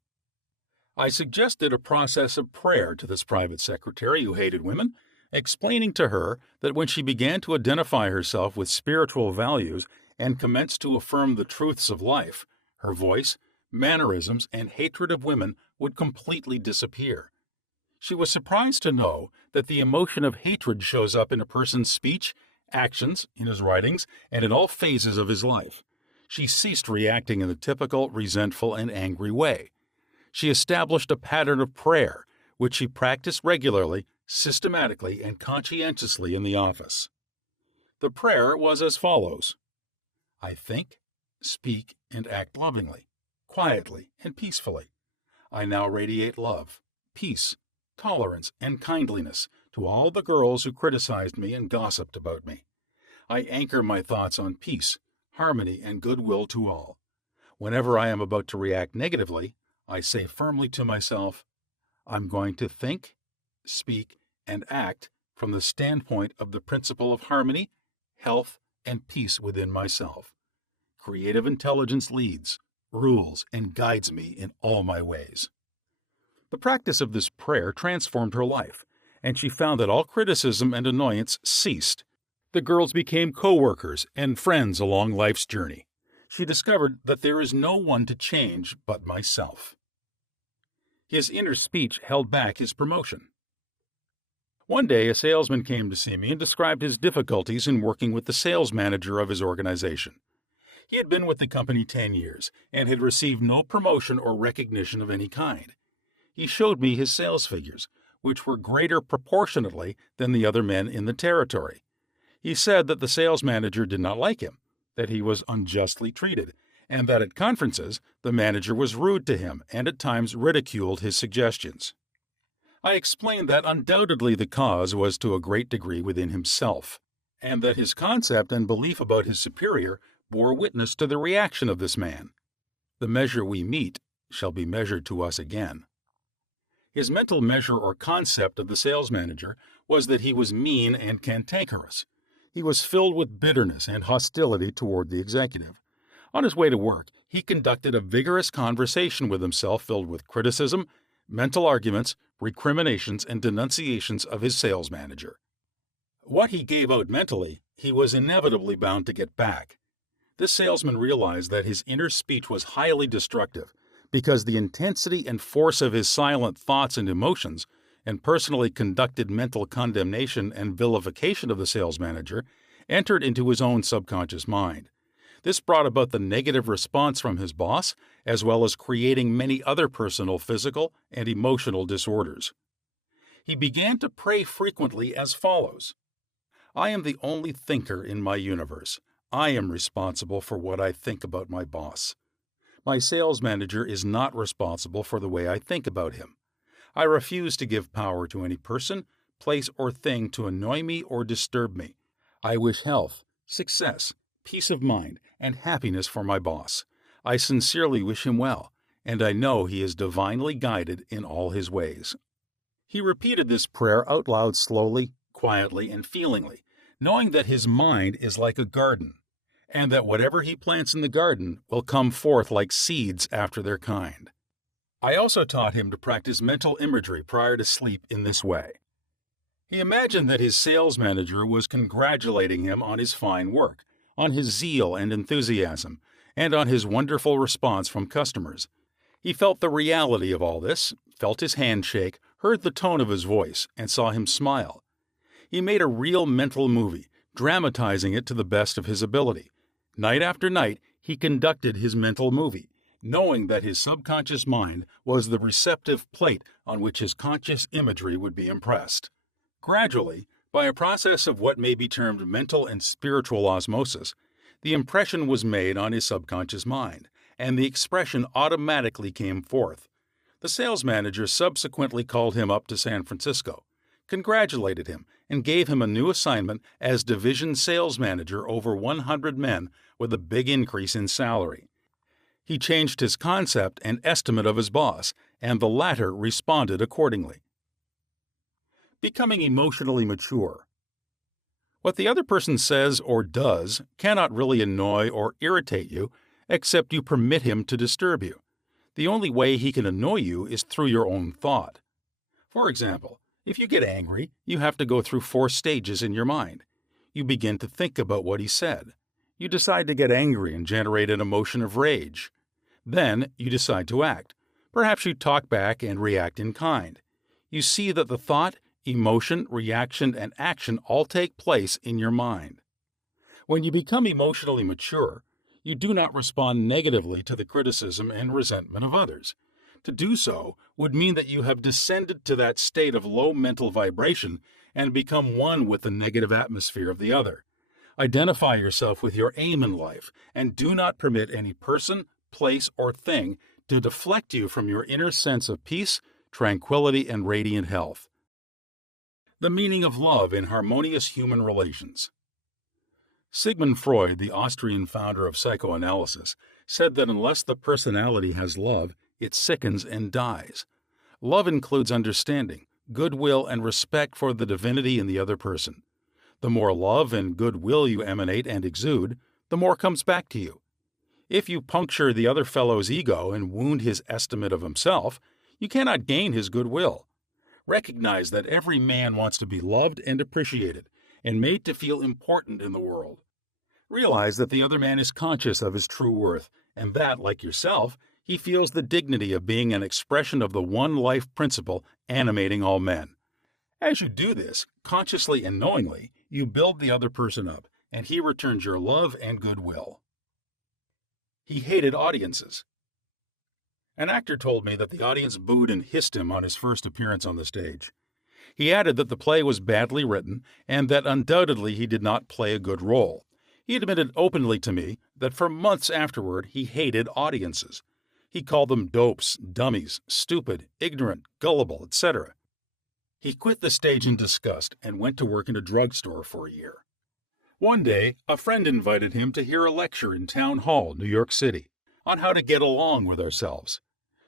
I suggested a process of prayer to this private secretary who hated women, explaining to her that when she began to identify herself with spiritual values and commenced to affirm the truths of life, her voice, mannerisms, and hatred of women would completely disappear. She was surprised to know that the emotion of hatred shows up in a person's speech, actions, in his writings, and in all phases of his life. She ceased reacting in the typical resentful and angry way. She established a pattern of prayer, which she practiced regularly, systematically, and conscientiously in the office. The prayer was as follows: I think, speak, and act lovingly, quietly, and peacefully. I now radiate love, peace, tolerance, and kindliness to all the girls who criticized me and gossiped about me. I anchor my thoughts on peace, harmony, and goodwill to all. Whenever I am about to react negatively, I say firmly to myself, I'm going to think, speak, and act from the standpoint of the principle of harmony, health, and peace within myself. Creative intelligence leads, rules, and guides me in all my ways. The practice of this prayer transformed her life, and she found that all criticism and annoyance ceased. The girls became co-workers and friends along life's journey. She discovered that there is no one to change but myself. His inner speech held back his promotion. One day, a salesman came to see me and described his difficulties in working with the sales manager of his organization. He had been with the company 10 years and had received no promotion or recognition of any kind. He showed me his sales figures, which were greater proportionately than the other men in the territory. He said that the sales manager did not like him, that he was unjustly treated, and that at conferences the manager was rude to him and at times ridiculed his suggestions. I explained that undoubtedly the cause was to a great degree within himself, and that his concept and belief about his superior bore witness to the reaction of this man. The measure we meet shall be measured to us again. His mental measure or concept of the sales manager was that he was mean and cantankerous. He was filled with bitterness and hostility toward the executive. On his way to work, he conducted a vigorous conversation with himself filled with criticism, mental arguments, recriminations, and denunciations of his sales manager. What he gave out mentally, he was inevitably bound to get back. This salesman realized that his inner speech was highly destructive because the intensity and force of his silent thoughts and emotions and personally conducted mental condemnation and vilification of the sales manager entered into his own subconscious mind. This brought about the negative response from his boss, as well as creating many other personal, physical, and emotional disorders. He began to pray frequently as follows: I am the only thinker in my universe. I am responsible for what I think about my boss. My sales manager is not responsible for the way I think about him. I refuse to give power to any person, place, or thing to annoy me or disturb me. I wish health, success, peace of mind, and happiness for my boss. I sincerely wish him well, and I know he is divinely guided in all his ways." He repeated this prayer out loud slowly, quietly, and feelingly, knowing that his mind is like a garden, and that whatever he plants in the garden will come forth like seeds after their kind. I also taught him to practice mental imagery prior to sleep in this way. He imagined that his sales manager was congratulating him on his fine work, on his zeal and enthusiasm, and on his wonderful response from customers. He felt the reality of all this, felt his hand shake, heard the tone of his voice, and saw him smile. He made a real mental movie, dramatizing it to the best of his ability. Night after night, he conducted his mental movie, knowing that his subconscious mind was the receptive plate on which his conscious imagery would be impressed. Gradually, by a process of what may be termed mental and spiritual osmosis, the impression was made on his subconscious mind, and the expression automatically came forth. The sales manager subsequently called him up to San Francisco, congratulated him, and gave him a new assignment as division sales manager over 100 men with a big increase in salary. He changed his concept and estimate of his boss, and the latter responded accordingly. Becoming emotionally mature. What the other person says or does cannot really annoy or irritate you, except you permit him to disturb you. The only way he can annoy you is through your own thought. For example, if you get angry, you have to go through 4 stages in your mind. You begin to think about what he said. You decide to get angry and generate an emotion of rage. Then you decide to act. Perhaps you talk back and react in kind. You see that the thought, emotion, reaction, and action all take place in your mind. When you become emotionally mature, you do not respond negatively to the criticism and resentment of others. To do so would mean that you have descended to that state of low mental vibration and become one with the negative atmosphere of the other. Identify yourself with your aim in life and do not permit any person, place, or thing to deflect you from your inner sense of peace, tranquility, and radiant health. The meaning of love in harmonious human relations. Sigmund Freud, the Austrian founder of psychoanalysis, said that unless the personality has love, it sickens and dies. Love includes understanding, goodwill, and respect for the divinity in the other person. The more love and goodwill you emanate and exude, the more comes back to you. If you puncture the other fellow's ego and wound his estimate of himself, you cannot gain his goodwill. Recognize that every man wants to be loved and appreciated, and made to feel important in the world. Realize that the other man is conscious of his true worth, and that, like yourself, he feels the dignity of being an expression of the one life principle animating all men. As you do this, consciously and knowingly, you build the other person up, and he returns your love and goodwill. He hated audiences. An actor told me that the audience booed and hissed him on his first appearance on the stage. He added that the play was badly written and that undoubtedly he did not play a good role. He admitted openly to me that for months afterward he hated audiences. He called them dopes, dummies, stupid, ignorant, gullible, etc. He quit the stage in disgust and went to work in a drugstore for a year. One day, a friend invited him to hear a lecture in Town Hall, New York City, on how to get along with ourselves.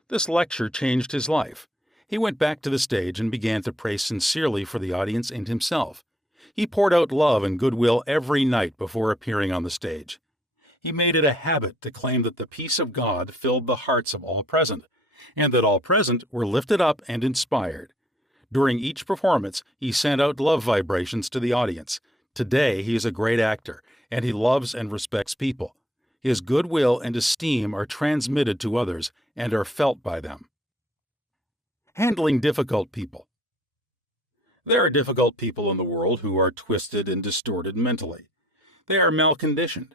This lecture changed his life. He went back to the stage and began to pray sincerely for the audience and himself. He poured out love and goodwill every night before appearing on the stage. He made it a habit to claim that the peace of God filled the hearts of all present, and that all present were lifted up and inspired. During each performance, he sent out love vibrations to the audience. Today, he is a great actor, and he loves and respects people. His goodwill and esteem are transmitted to others and are felt by them. Handling difficult people. There are difficult people in the world who are twisted and distorted mentally. They are malconditioned.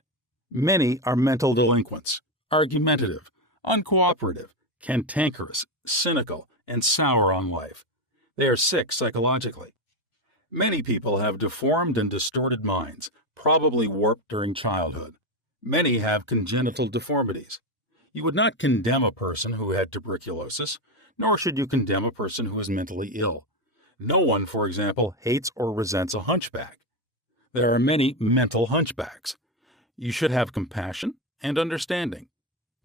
Many are mental delinquents, argumentative, uncooperative, cantankerous, cynical, and sour on life. They are sick psychologically. Many people have deformed and distorted minds, probably warped during childhood. Many have congenital deformities. You would not condemn a person who had tuberculosis, nor should you condemn a person who is mentally ill. No one, for example, hates or resents a hunchback. There are many mental hunchbacks. You should have compassion and understanding.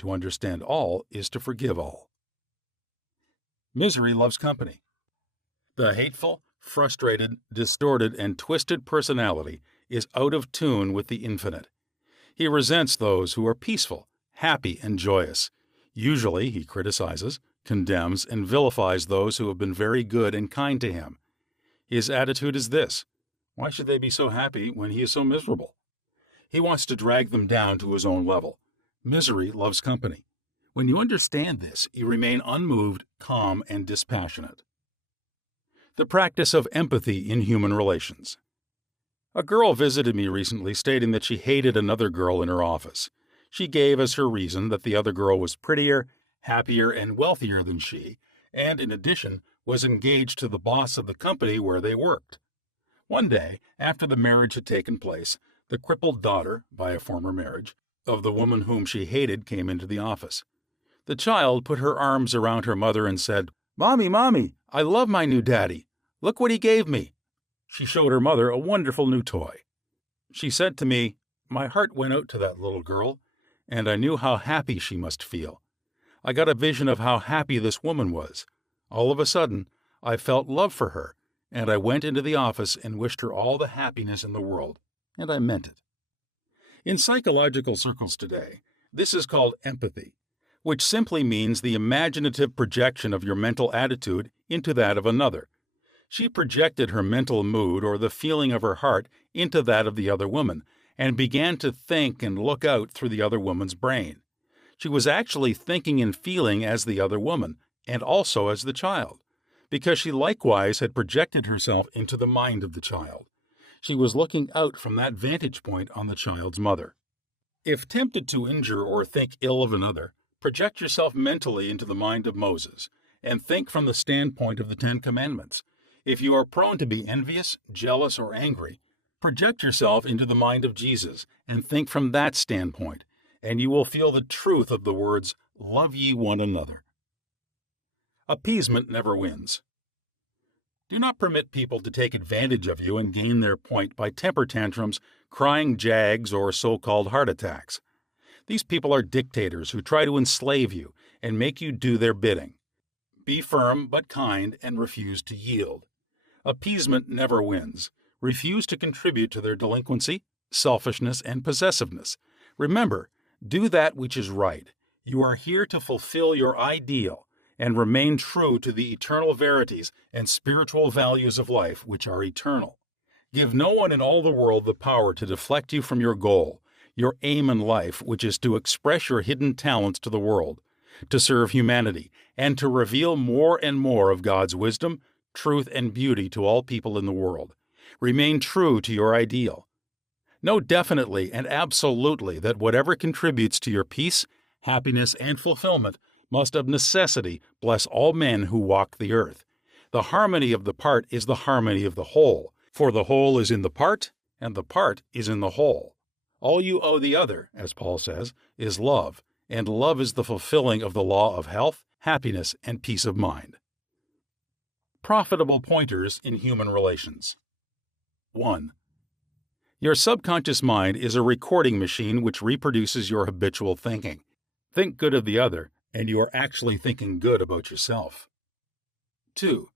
To understand all is to forgive all. Misery loves company. The hateful, frustrated, distorted, and twisted personality is out of tune with the infinite. He resents those who are peaceful, happy, and joyous. Usually, he criticizes, condemns, and vilifies those who have been very good and kind to him. His attitude is this: why should they be so happy when he is so miserable? He wants to drag them down to his own level. Misery loves company. When you understand this, you remain unmoved, calm, and dispassionate. The practice of empathy in human relations. A girl visited me recently stating that she hated another girl in her office. She gave as her reason that the other girl was prettier, happier, and wealthier than she, and in addition was engaged to the boss of the company where they worked. One day, after the marriage had taken place, the crippled daughter, by a former marriage, of the woman whom she hated came into the office. The child put her arms around her mother and said, "Mommy, Mommy, I love my new daddy. Look what he gave me." She showed her mother a wonderful new toy. She said to me, "My heart went out to that little girl, and I knew how happy she must feel. I got a vision of how happy this woman was. All of a sudden, I felt love for her, and I went into the office and wished her all the happiness in the world, and I meant it." In psychological circles today, this is called empathy, which simply means the imaginative projection of your mental attitude into that of another. She projected her mental mood or the feeling of her heart into that of the other woman and began to think and look out through the other woman's brain. She was actually thinking and feeling as the other woman and also as the child, because she likewise had projected herself into the mind of the child. She was looking out from that vantage point on the child's mother. If tempted to injure or think ill of another, project yourself mentally into the mind of Moses and think from the standpoint of the Ten Commandments. If you are prone to be envious, jealous, or angry, project yourself into the mind of Jesus and think from that standpoint, and you will feel the truth of the words, "Love ye one another." Appeasement never wins. Do not permit people to take advantage of you and gain their point by temper tantrums, crying jags, or so-called heart attacks. These people are dictators who try to enslave you and make you do their bidding. Be firm but kind and refuse to yield. Appeasement never wins. Refuse to contribute to their delinquency, selfishness, and possessiveness. Remember, do that which is right. You are here to fulfill your ideal and remain true to the eternal verities and spiritual values of life which are eternal. Give no one in all the world the power to deflect you from your goal, your aim in life, which is to express your hidden talents to the world, to serve humanity, and to reveal more and more of God's wisdom, truth, and beauty to all people in the world. Remain true to your ideal. Know definitely and absolutely that whatever contributes to your peace, happiness, and fulfillment must of necessity bless all men who walk the earth. The harmony of the part is the harmony of the whole, for the whole is in the part, and the part is in the whole. All you owe the other, as Paul says, is love, and love is the fulfilling of the law of health, happiness, and peace of mind. Profitable pointers in human relations. 1. Your subconscious mind is a recording machine which reproduces your habitual thinking. Think good of the other, and you are actually thinking good about yourself. 2.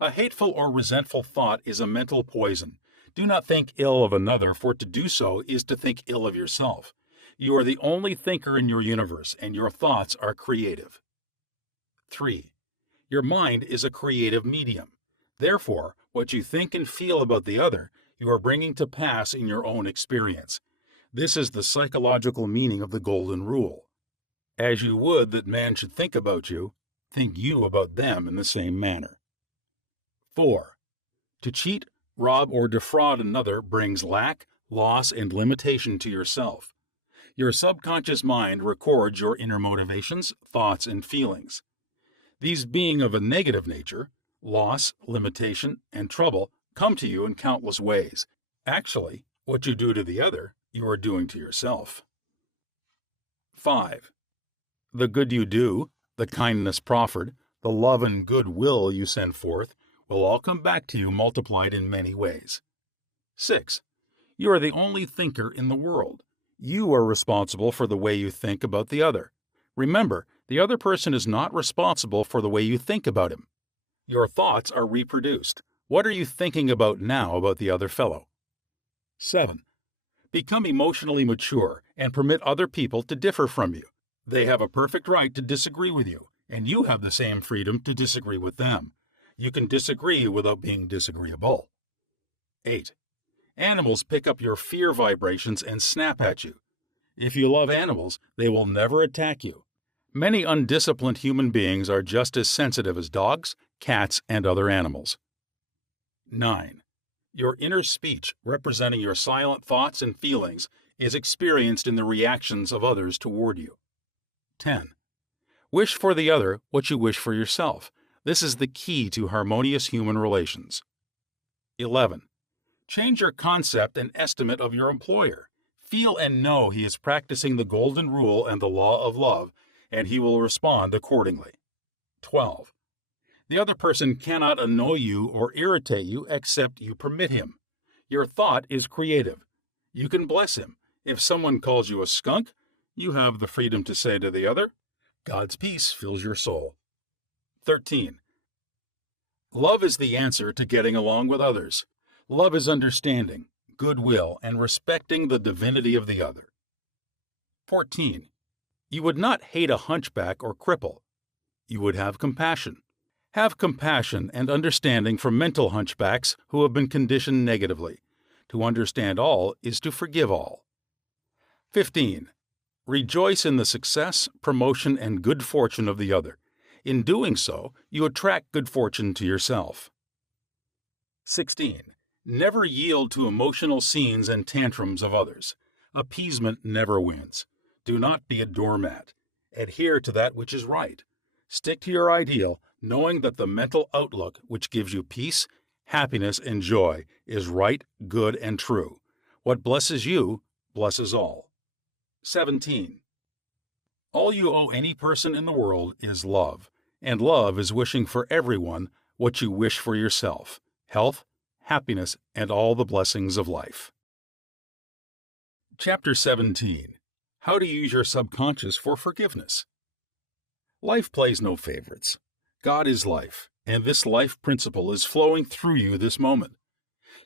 A hateful or resentful thought is a mental poison. Do not think ill of another, for to do so is to think ill of yourself. You are the only thinker in your universe, and your thoughts are creative. 3. Your mind is a creative medium. Therefore, what you think and feel about the other, you are bringing to pass in your own experience. This is the psychological meaning of the Golden Rule. As you would that man should think about you, think you about them in the same manner. 4. To cheat, rob, or defraud another brings lack, loss, and limitation to yourself. Your subconscious mind records your inner motivations, thoughts, and feelings. These being of a negative nature, loss, limitation, and trouble come to you in countless ways. Actually, what you do to the other, you are doing to yourself. 5. The good you do, the kindness proffered, the love and goodwill you send forth, will all come back to you multiplied in many ways. 6. You are the only thinker in the world. You are responsible for the way you think about the other. Remember, the other person is not responsible for the way you think about him. Your thoughts are reproduced. What are you thinking about now about the other fellow? 7. Become emotionally mature and permit other people to differ from you. They have a perfect right to disagree with you, and you have the same freedom to disagree with them. You can disagree without being disagreeable. 8. Animals pick up your fear vibrations and snap at you. If you love animals, they will never attack you. Many undisciplined human beings are just as sensitive as dogs, cats, and other animals. 9. Your inner speech, representing your silent thoughts and feelings, is experienced in the reactions of others toward you. 10. Wish for the other what you wish for yourself. This is the key to harmonious human relations. 11. Change your concept and estimate of your employer. Feel and know he is practicing the golden rule and the law of love, and he will respond accordingly. 12. The other person cannot annoy you or irritate you except you permit him. Your thought is creative. You can bless him. If someone calls you a skunk, you have the freedom to say to the other, God's peace fills your soul. 13. Love is the answer to getting along with others. Love is understanding, goodwill, and respecting the divinity of the other. 14. You would not hate a hunchback or cripple. You would have compassion. Have compassion and understanding for mental hunchbacks who have been conditioned negatively. To understand all is to forgive all. 15. Rejoice in the success, promotion, and good fortune of the other. In doing so, you attract good fortune to yourself. 16. Never yield to emotional scenes and tantrums of others. Appeasement never wins. Do not be a doormat. Adhere to that which is right. Stick to your ideal, knowing that the mental outlook which gives you peace, happiness, and joy is right, good, and true. What blesses you blesses all. 17. All you owe any person in the world is love, and love is wishing for everyone what you wish for yourself: health, happiness, and all the blessings of life. Chapter 17. How to use your subconscious for forgiveness. Life plays no favorites. God is life, and this life principle is flowing through you this moment.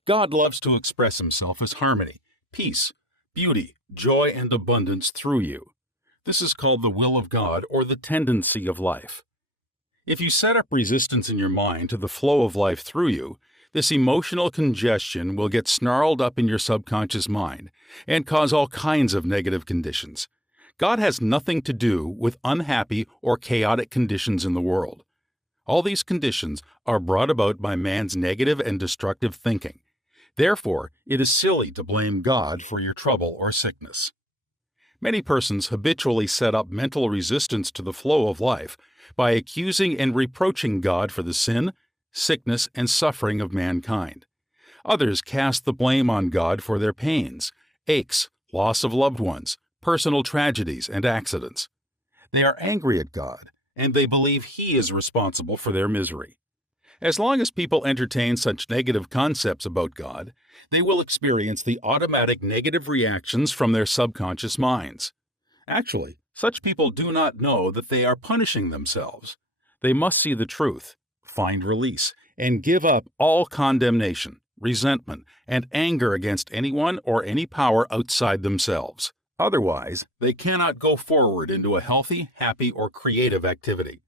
God loves to express himself as harmony, peace, beauty, joy, and abundance through you. This is called the will of God, or the tendency of life. If you set up resistance in your mind to the flow of life through you, this emotional congestion will get snarled up in your subconscious mind and cause all kinds of negative conditions. God has nothing to do with unhappy or chaotic conditions in the world. All these conditions are brought about by man's negative and destructive thinking. Therefore, it is silly to blame God for your trouble or sickness. Many persons habitually set up mental resistance to the flow of life by accusing and reproaching God for the sin, sickness, and suffering of mankind. Others cast the blame on God for their pains, aches, loss of loved ones, personal tragedies, and accidents. They are angry at God, and they believe He is responsible for their misery. As long as people entertain such negative concepts about God, they will experience the automatic negative reactions from their subconscious minds. Actually, such people do not know that they are punishing themselves. They must see the truth, find release, and give up all condemnation, resentment, and anger against anyone or any power outside themselves. Otherwise, they cannot go forward into a healthy, happy, or creative activity.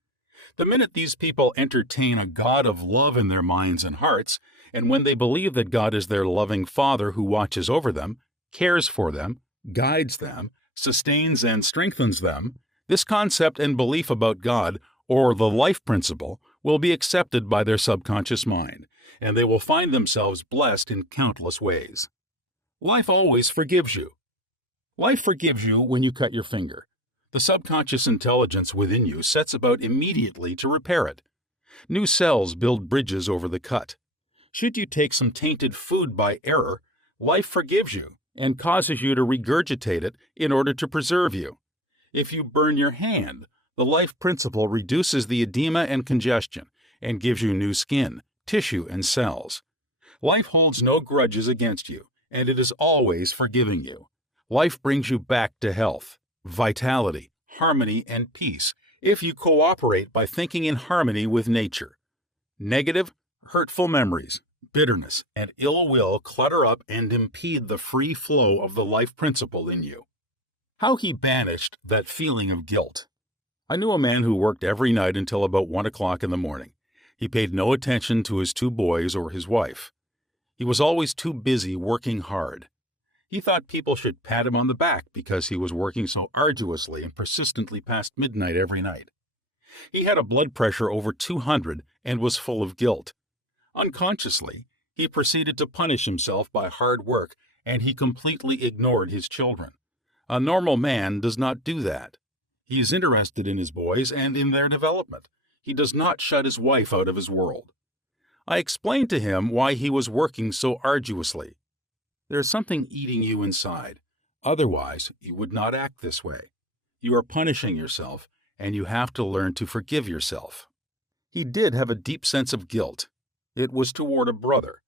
The minute these people entertain a God of love in their minds and hearts, and when they believe that God is their loving Father who watches over them, cares for them, guides them, sustains and strengthens them, this concept and belief about God, or the life principle, will be accepted by their subconscious mind, and they will find themselves blessed in countless ways. Life always forgives you. Life forgives you when you cut your finger. The subconscious intelligence within you sets about immediately to repair it. New cells build bridges over the cut. Should you take some tainted food by error, life forgives you and causes you to regurgitate it in order to preserve you. If you burn your hand, the life principle reduces the edema and congestion and gives you new skin, tissue, and cells. Life holds no grudges against you, and it is always forgiving you. Life brings you back to health, vitality, harmony, and peace if you cooperate by thinking in harmony with nature. Negative, hurtful memories, bitterness, and ill will clutter up and impede the free flow of the life principle in you. How he banished that feeling of guilt. I knew a man who worked every night until about 1 o'clock in the morning. He paid no attention to his 2 boys or his wife. He was always too busy working hard. He thought people should pat him on the back because he was working so arduously and persistently past midnight every night. He had a blood pressure over 200 and was full of guilt. Unconsciously, he proceeded to punish himself by hard work, and he completely ignored his children. A normal man does not do that. He is interested in his boys and in their development. He does not shut his wife out of his world. I explained to him why he was working so arduously. There is something eating you inside. Otherwise, you would not act this way. You are punishing yourself, and you have to learn to forgive yourself. He did have a deep sense of guilt. It was toward a brother.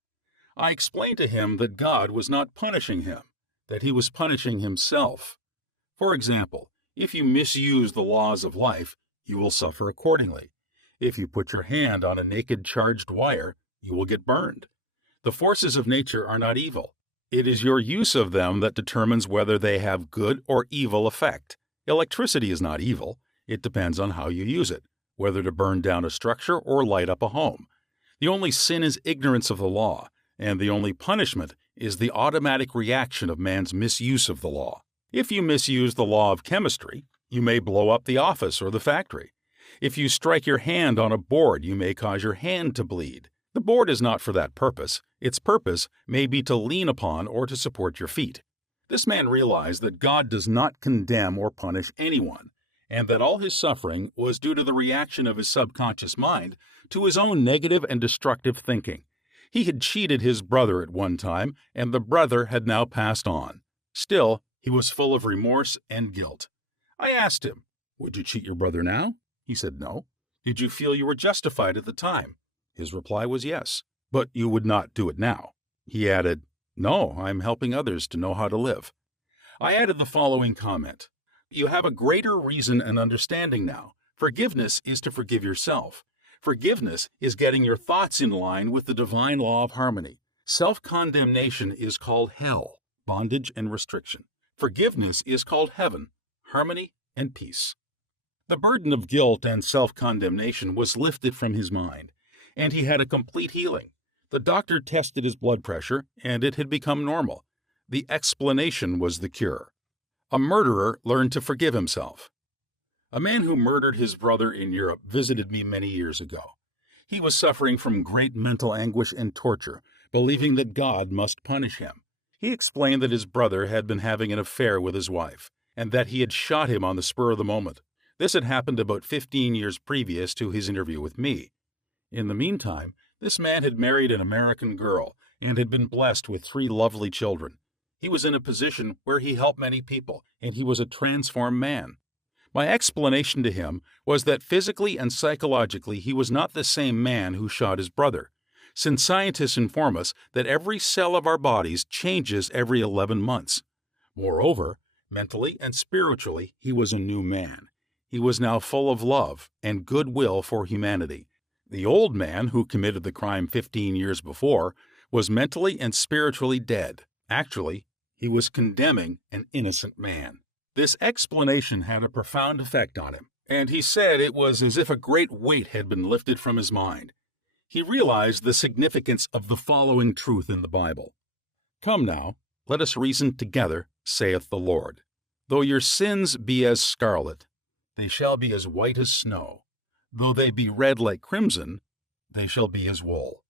I explained to him that God was not punishing him, that he was punishing himself. For example, if you misuse the laws of life, you will suffer accordingly. If you put your hand on a naked charged wire, you will get burned. The forces of nature are not evil. It is your use of them that determines whether they have good or evil effect. Electricity is not evil. It depends on how you use it, whether to burn down a structure or light up a home. The only sin is ignorance of the law, and the only punishment is the automatic reaction of man's misuse of the law. If you misuse the law of chemistry, you may blow up the office or the factory. If you strike your hand on a board, you may cause your hand to bleed. The board is not for that purpose. Its purpose may be to lean upon or to support your feet. This man realized that God does not condemn or punish anyone, and that all his suffering was due to the reaction of his subconscious mind to his own negative and destructive thinking. He had cheated his brother at one time, and the brother had now passed on. Still, he was full of remorse and guilt. I asked him, "Would you cheat your brother now?" He said no. "Did you feel you were justified at the time?" His reply was yes. "But you would not do it now." He added, "No, I'm helping others to know how to live." I added the following comment. You have a greater reason and understanding now. Forgiveness is to forgive yourself. Forgiveness is getting your thoughts in line with the divine law of harmony. Self-condemnation is called hell, bondage and restriction. Forgiveness is called heaven, harmony and peace. The burden of guilt and self-condemnation was lifted from his mind, and he had a complete healing. The doctor tested his blood pressure, and it had become normal. The explanation was the cure. A murderer learned to forgive himself. A man who murdered his brother in Europe visited me many years ago. He was suffering from great mental anguish and torture, believing that God must punish him. He explained that his brother had been having an affair with his wife, and that he had shot him on the spur of the moment. This had happened about 15 years previous to his interview with me. In the meantime, this man had married an American girl and had been blessed with 3 lovely children. He was in a position where he helped many people, and he was a transformed man. My explanation to him was that physically and psychologically he was not the same man who shot his brother, since scientists inform us that every cell of our bodies changes every 11 months. Moreover, mentally and spiritually, he was a new man. He was now full of love and goodwill for humanity. The old man who committed the crime 15 years before was mentally and spiritually dead. Actually, he was condemning an innocent man. This explanation had a profound effect on him, and he said it was as if a great weight had been lifted from his mind. He realized the significance of the following truth in the Bible. "Come now, let us reason together, saith the Lord. Though your sins be as scarlet, they shall be as white as snow. Though they be red like crimson, they shall be as wool."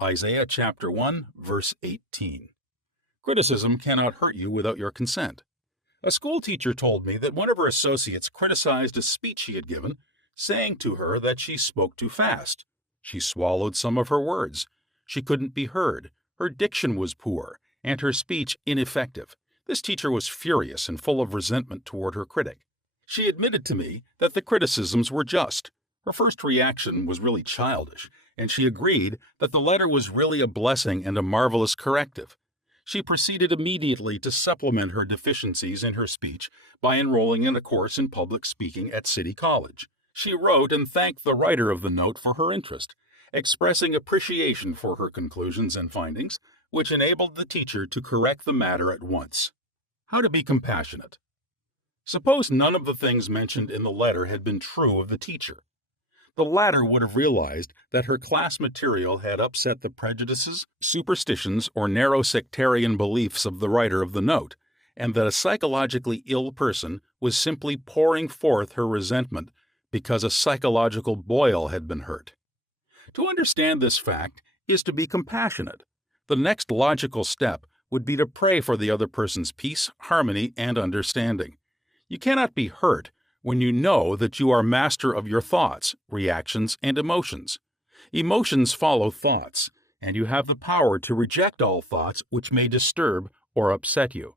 Isaiah chapter 1, verse 18. Criticism cannot hurt you without your consent. A school teacher told me that one of her associates criticized a speech she had given, saying to her that she spoke too fast. She swallowed some of her words. She couldn't be heard. Her diction was poor, and her speech ineffective. This teacher was furious and full of resentment toward her critic. She admitted to me that the criticisms were just. Her first reaction was really childish, and she agreed that the letter was really a blessing and a marvelous corrective. She proceeded immediately to supplement her deficiencies in her speech by enrolling in a course in public speaking at City College. She wrote and thanked the writer of the note for her interest, expressing appreciation for her conclusions and findings, which enabled the teacher to correct the matter at once. How to be compassionate. Suppose none of the things mentioned in the letter had been true of the teacher. The latter would have realized that her class material had upset the prejudices, superstitions, or narrow sectarian beliefs of the writer of the note, and that a psychologically ill person was simply pouring forth her resentment because a psychological boil had been hurt. To understand this fact is to be compassionate. The next logical step would be to pray for the other person's peace, harmony, and understanding. You cannot be hurt when you know that you are master of your thoughts, reactions, and emotions. Emotions follow thoughts, and you have the power to reject all thoughts which may disturb or upset you.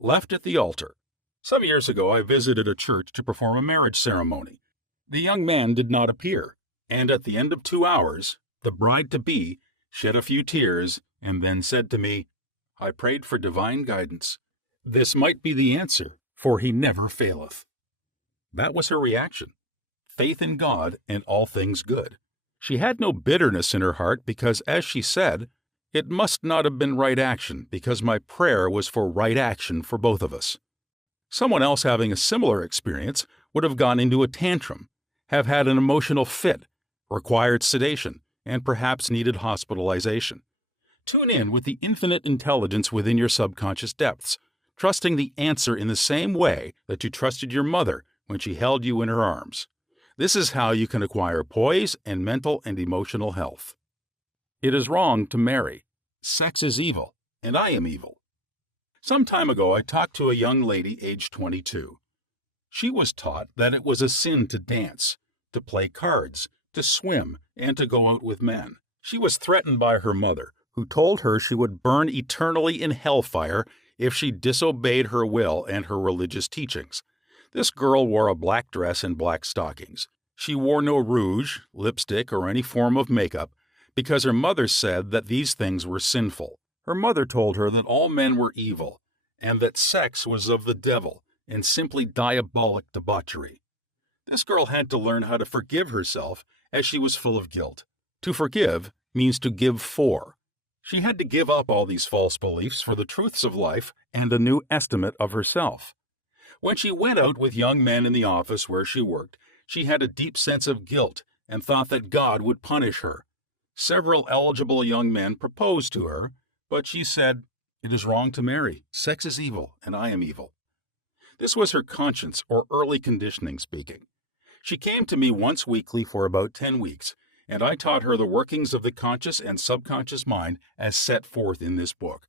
Left at the altar. Some years ago I visited a church to perform a marriage ceremony. The young man did not appear, and at the end of 2 hours, the bride-to-be shed a few tears and then said to me, "I prayed for divine guidance. This might be the answer, for he never faileth." That was her reaction. Faith in God and all things good. She had no bitterness in her heart because, as she said, it must not have been right action because my prayer was for right action for both of us. Someone else having a similar experience would have gone into a tantrum, have had an emotional fit, required sedation, and perhaps needed hospitalization. Tune in with the infinite intelligence within your subconscious depths, trusting the answer in the same way that you trusted your mother when she held you in her arms. This is how you can acquire poise and mental and emotional health. It is wrong to marry. Sex is evil, and I am evil. Some time ago, I talked to a young lady aged 22. She was taught that it was a sin to dance, to play cards, to swim, and to go out with men. She was threatened by her mother, who told her she would burn eternally in hellfire if she disobeyed her will and her religious teachings. This girl wore a black dress and black stockings. She wore no rouge, lipstick, or any form of makeup because her mother said that these things were sinful. Her mother told her that all men were evil and that sex was of the devil and simply diabolic debauchery. This girl had to learn how to forgive herself as she was full of guilt. To forgive means to give for. She had to give up all these false beliefs for the truths of life and a new estimate of herself. When she went out with young men in the office where she worked, she had a deep sense of guilt and thought that God would punish her. Several eligible young men proposed to her, but she said, "It is wrong to marry. Sex is evil, and I am evil." This was her conscience or early conditioning speaking. She came to me once weekly for about 10 weeks, and I taught her the workings of the conscious and subconscious mind as set forth in this book.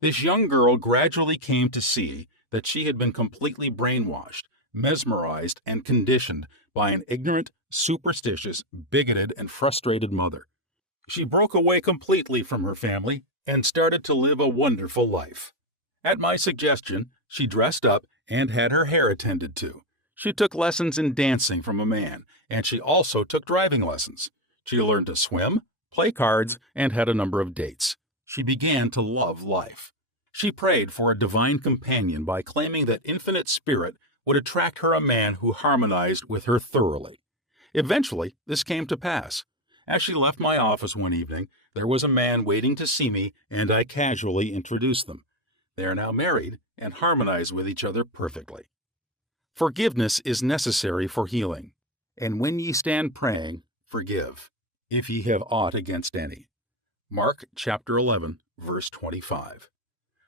This young girl gradually came to see that she had been completely brainwashed, mesmerized, and conditioned by an ignorant, superstitious, bigoted, and frustrated mother. She broke away completely from her family and started to live a wonderful life. At my suggestion, she dressed up and had her hair attended to. She took lessons in dancing from a man, and she also took driving lessons. She learned to swim, play cards, and had a number of dates. She began to love life. She prayed for a divine companion by claiming that infinite spirit would attract her a man who harmonized with her thoroughly. Eventually, this came to pass. As she left my office one evening, there was a man waiting to see me, and I casually introduced them. They are now married and harmonize with each other perfectly. Forgiveness is necessary for healing. And when ye stand praying, forgive, if ye have aught against any. Mark chapter 11, verse 25.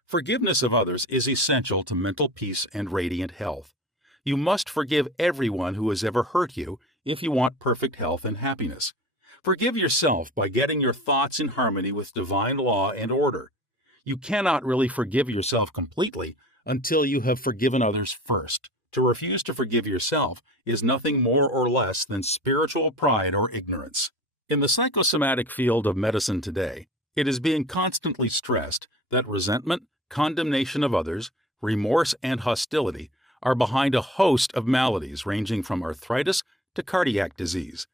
Forgiveness of others is essential to mental peace and radiant health. You must forgive everyone who has ever hurt you if you want perfect health and happiness. Forgive yourself by getting your thoughts in harmony with divine law and order. You cannot really forgive yourself completely until you have forgiven others first. To refuse to forgive yourself is nothing more or less than spiritual pride or ignorance. In the psychosomatic field of medicine today, it is being constantly stressed that resentment, condemnation of others, remorse, and hostility are behind a host of maladies ranging from arthritis to cardiac disease.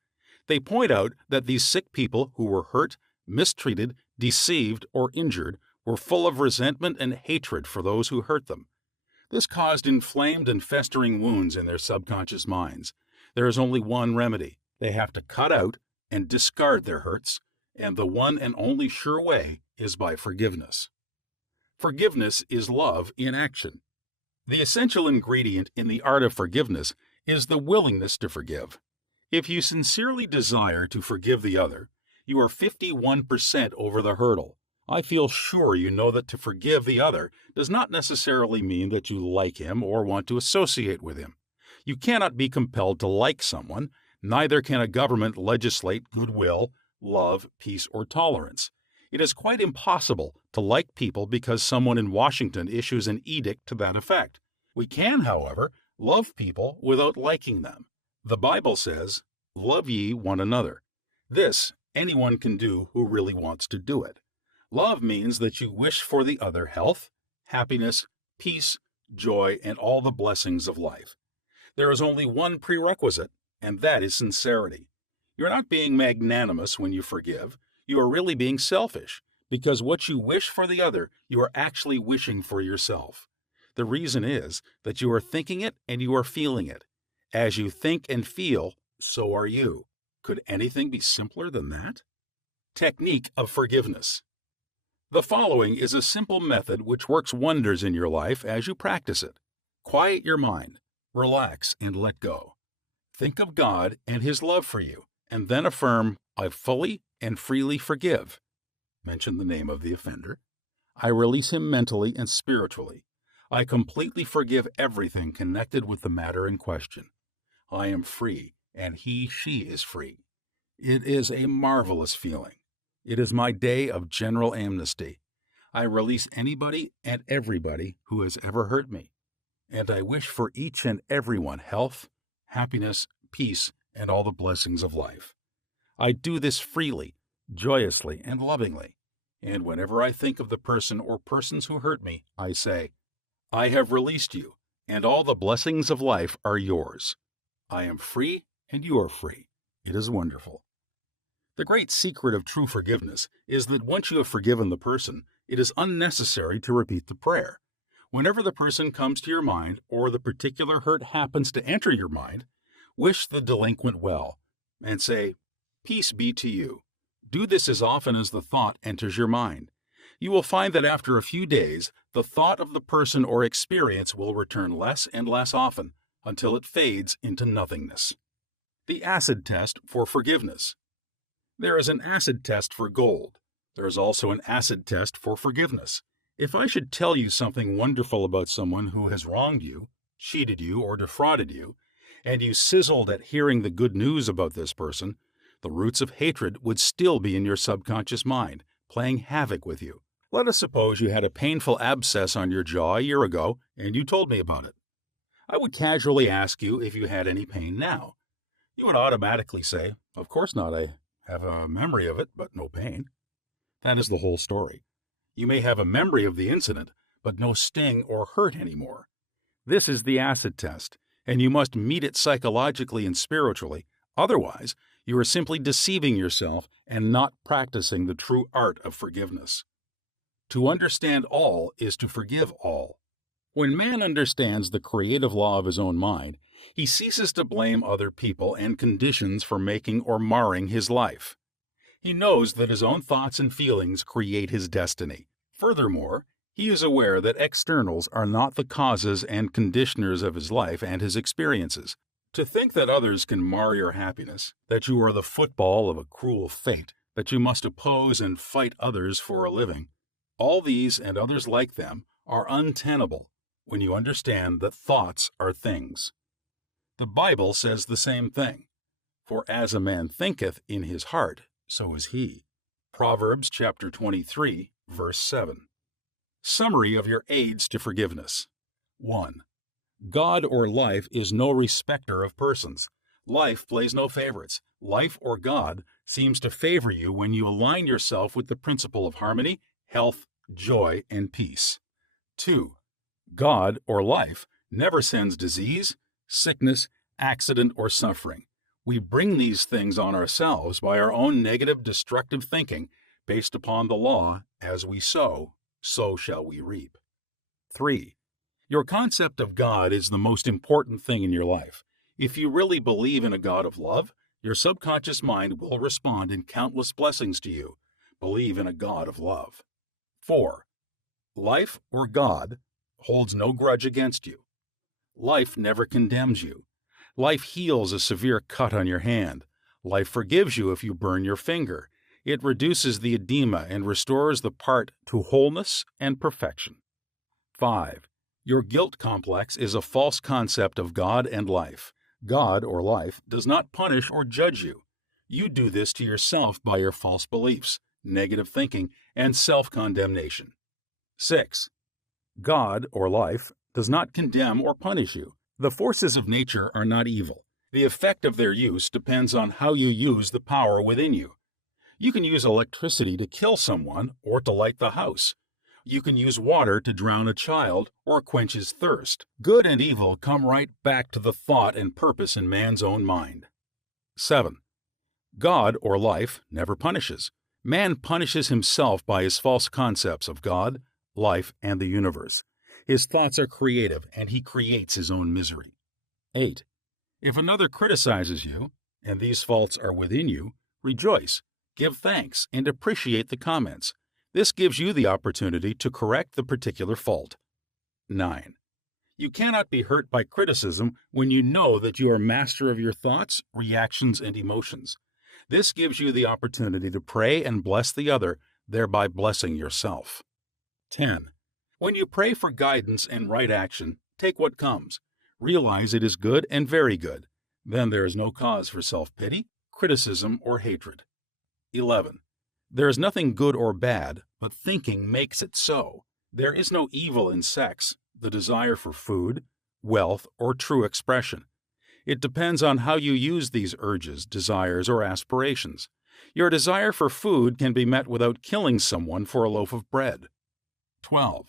They point out that these sick people who were hurt, mistreated, deceived, or injured were full of resentment and hatred for those who hurt them. This caused inflamed and festering wounds in their subconscious minds. There is only one remedy. They have to cut out and discard their hurts, and the one and only sure way is by forgiveness. Forgiveness is love in action. The essential ingredient in the art of forgiveness is the willingness to forgive. If you sincerely desire to forgive the other, you are 51% over the hurdle. I feel sure you know that to forgive the other does not necessarily mean that you like him or want to associate with him. You cannot be compelled to like someone, neither can a government legislate goodwill, love, peace, or tolerance. It is quite impossible to like people because someone in Washington issues an edict to that effect. We can, however, love people without liking them. The Bible says, "Love ye one another." This anyone can do who really wants to do it. Love means that you wish for the other health, happiness, peace, joy, and all the blessings of life. There is only one prerequisite, and that is sincerity. You're not being magnanimous when you forgive. You are really being selfish, because what you wish for the other, you are actually wishing for yourself. The reason is that you are thinking it and you are feeling it. As you think and feel, so are you. Could anything be simpler than that? Technique of forgiveness. The following is a simple method which works wonders in your life as you practice it. Quiet your mind, relax, and let go. Think of God and His love for you, and then affirm, "I fully and freely forgive." Mention the name of the offender. "I release him mentally and spiritually. I completely forgive everything connected with the matter in question. I am free, and she is free." It is a marvelous feeling. It is my day of general amnesty. I release anybody and everybody who has ever hurt me, and I wish for each and everyone health, happiness, peace, and all the blessings of life. I do this freely, joyously, and lovingly, and whenever I think of the person or persons who hurt me, I say, "I have released you, and all the blessings of life are yours. I am free, and you are free." It is wonderful. The great secret of true forgiveness is that once you have forgiven the person, it is unnecessary to repeat the prayer. Whenever the person comes to your mind or the particular hurt happens to enter your mind, wish the delinquent well and say, "Peace be to you." Do this as often as the thought enters your mind. You will find that after a few days, the thought of the person or experience will return less and less often until it fades into nothingness. The acid test for forgiveness. There is an acid test for gold. There is also an acid test for forgiveness. If I should tell you something wonderful about someone who has wronged you, cheated you, or defrauded you, and you sizzled at hearing the good news about this person, the roots of hatred would still be in your subconscious mind, playing havoc with you. Let us suppose you had a painful abscess on your jaw a year ago, and you told me about it. I would casually ask you if you had any pain now. You would automatically say, "Of course not, I have a memory of it, but no pain." That is the whole story. You may have a memory of the incident, but no sting or hurt anymore. This is the acid test, and you must meet it psychologically and spiritually. Otherwise, you are simply deceiving yourself and not practicing the true art of forgiveness. To understand all is to forgive all. When man understands the creative law of his own mind, he ceases to blame other people and conditions for making or marring his life. He knows that his own thoughts and feelings create his destiny. Furthermore, he is aware that externals are not the causes and conditioners of his life and his experiences. To think that others can mar your happiness, that you are the football of a cruel fate, that you must oppose and fight others for a living, all these and others like them are untenable when you understand that thoughts are things. The Bible says the same thing. For as a man thinketh in his heart, so is he. Proverbs chapter 23, verse 7. Summary of your aids to forgiveness. 1. God or life is no respecter of persons. Life plays no favorites. Life or God seems to favor you when you align yourself with the principle of harmony, health, joy, and peace. 2. God or life never sends disease, sickness, accident, or suffering. We bring these things on ourselves by our own negative, destructive thinking based upon the law, "as we sow, so shall we reap. 3. Your concept of God is the most important thing in your life. If you really believe in a God of love, your subconscious mind will respond in countless blessings to you. Believe in a God of love. 4. Life, or God, holds no grudge against you. Life never condemns you. Life heals a severe cut on your hand. Life forgives you if you burn your finger. It reduces the edema and restores the part to wholeness and perfection. 5. Your guilt complex is a false concept of God and life. God, or life, does not punish or judge you. You do this to yourself by your false beliefs, negative thinking, and self-condemnation. 6. God, or life, does not condemn or punish you. The forces of nature are not evil. The effect of their use depends on how you use the power within you. You can use electricity to kill someone or to light the house. You can use water to drown a child or quench his thirst. Good and evil come right back to the thought and purpose in man's own mind. 7. God, or life, never punishes. Man punishes himself by his false concepts of God, life, and the universe. His thoughts are creative, and he creates his own misery. 8. If another criticizes you, and these faults are within you, rejoice, give thanks, and appreciate the comments. This gives you the opportunity to correct the particular fault. 9. You cannot be hurt by criticism when you know that you are master of your thoughts, reactions, and emotions. This gives you the opportunity to pray and bless the other, thereby blessing yourself. 10. When you pray for guidance and right action, take what comes. Realize it is good and very good. Then there is no cause for self-pity, criticism, or hatred. 11. There is nothing good or bad, but thinking makes it so. There is no evil in sex, the desire for food, wealth, or true expression. It depends on how you use these urges, desires, or aspirations. Your desire for food can be met without killing someone for a loaf of bread. 12.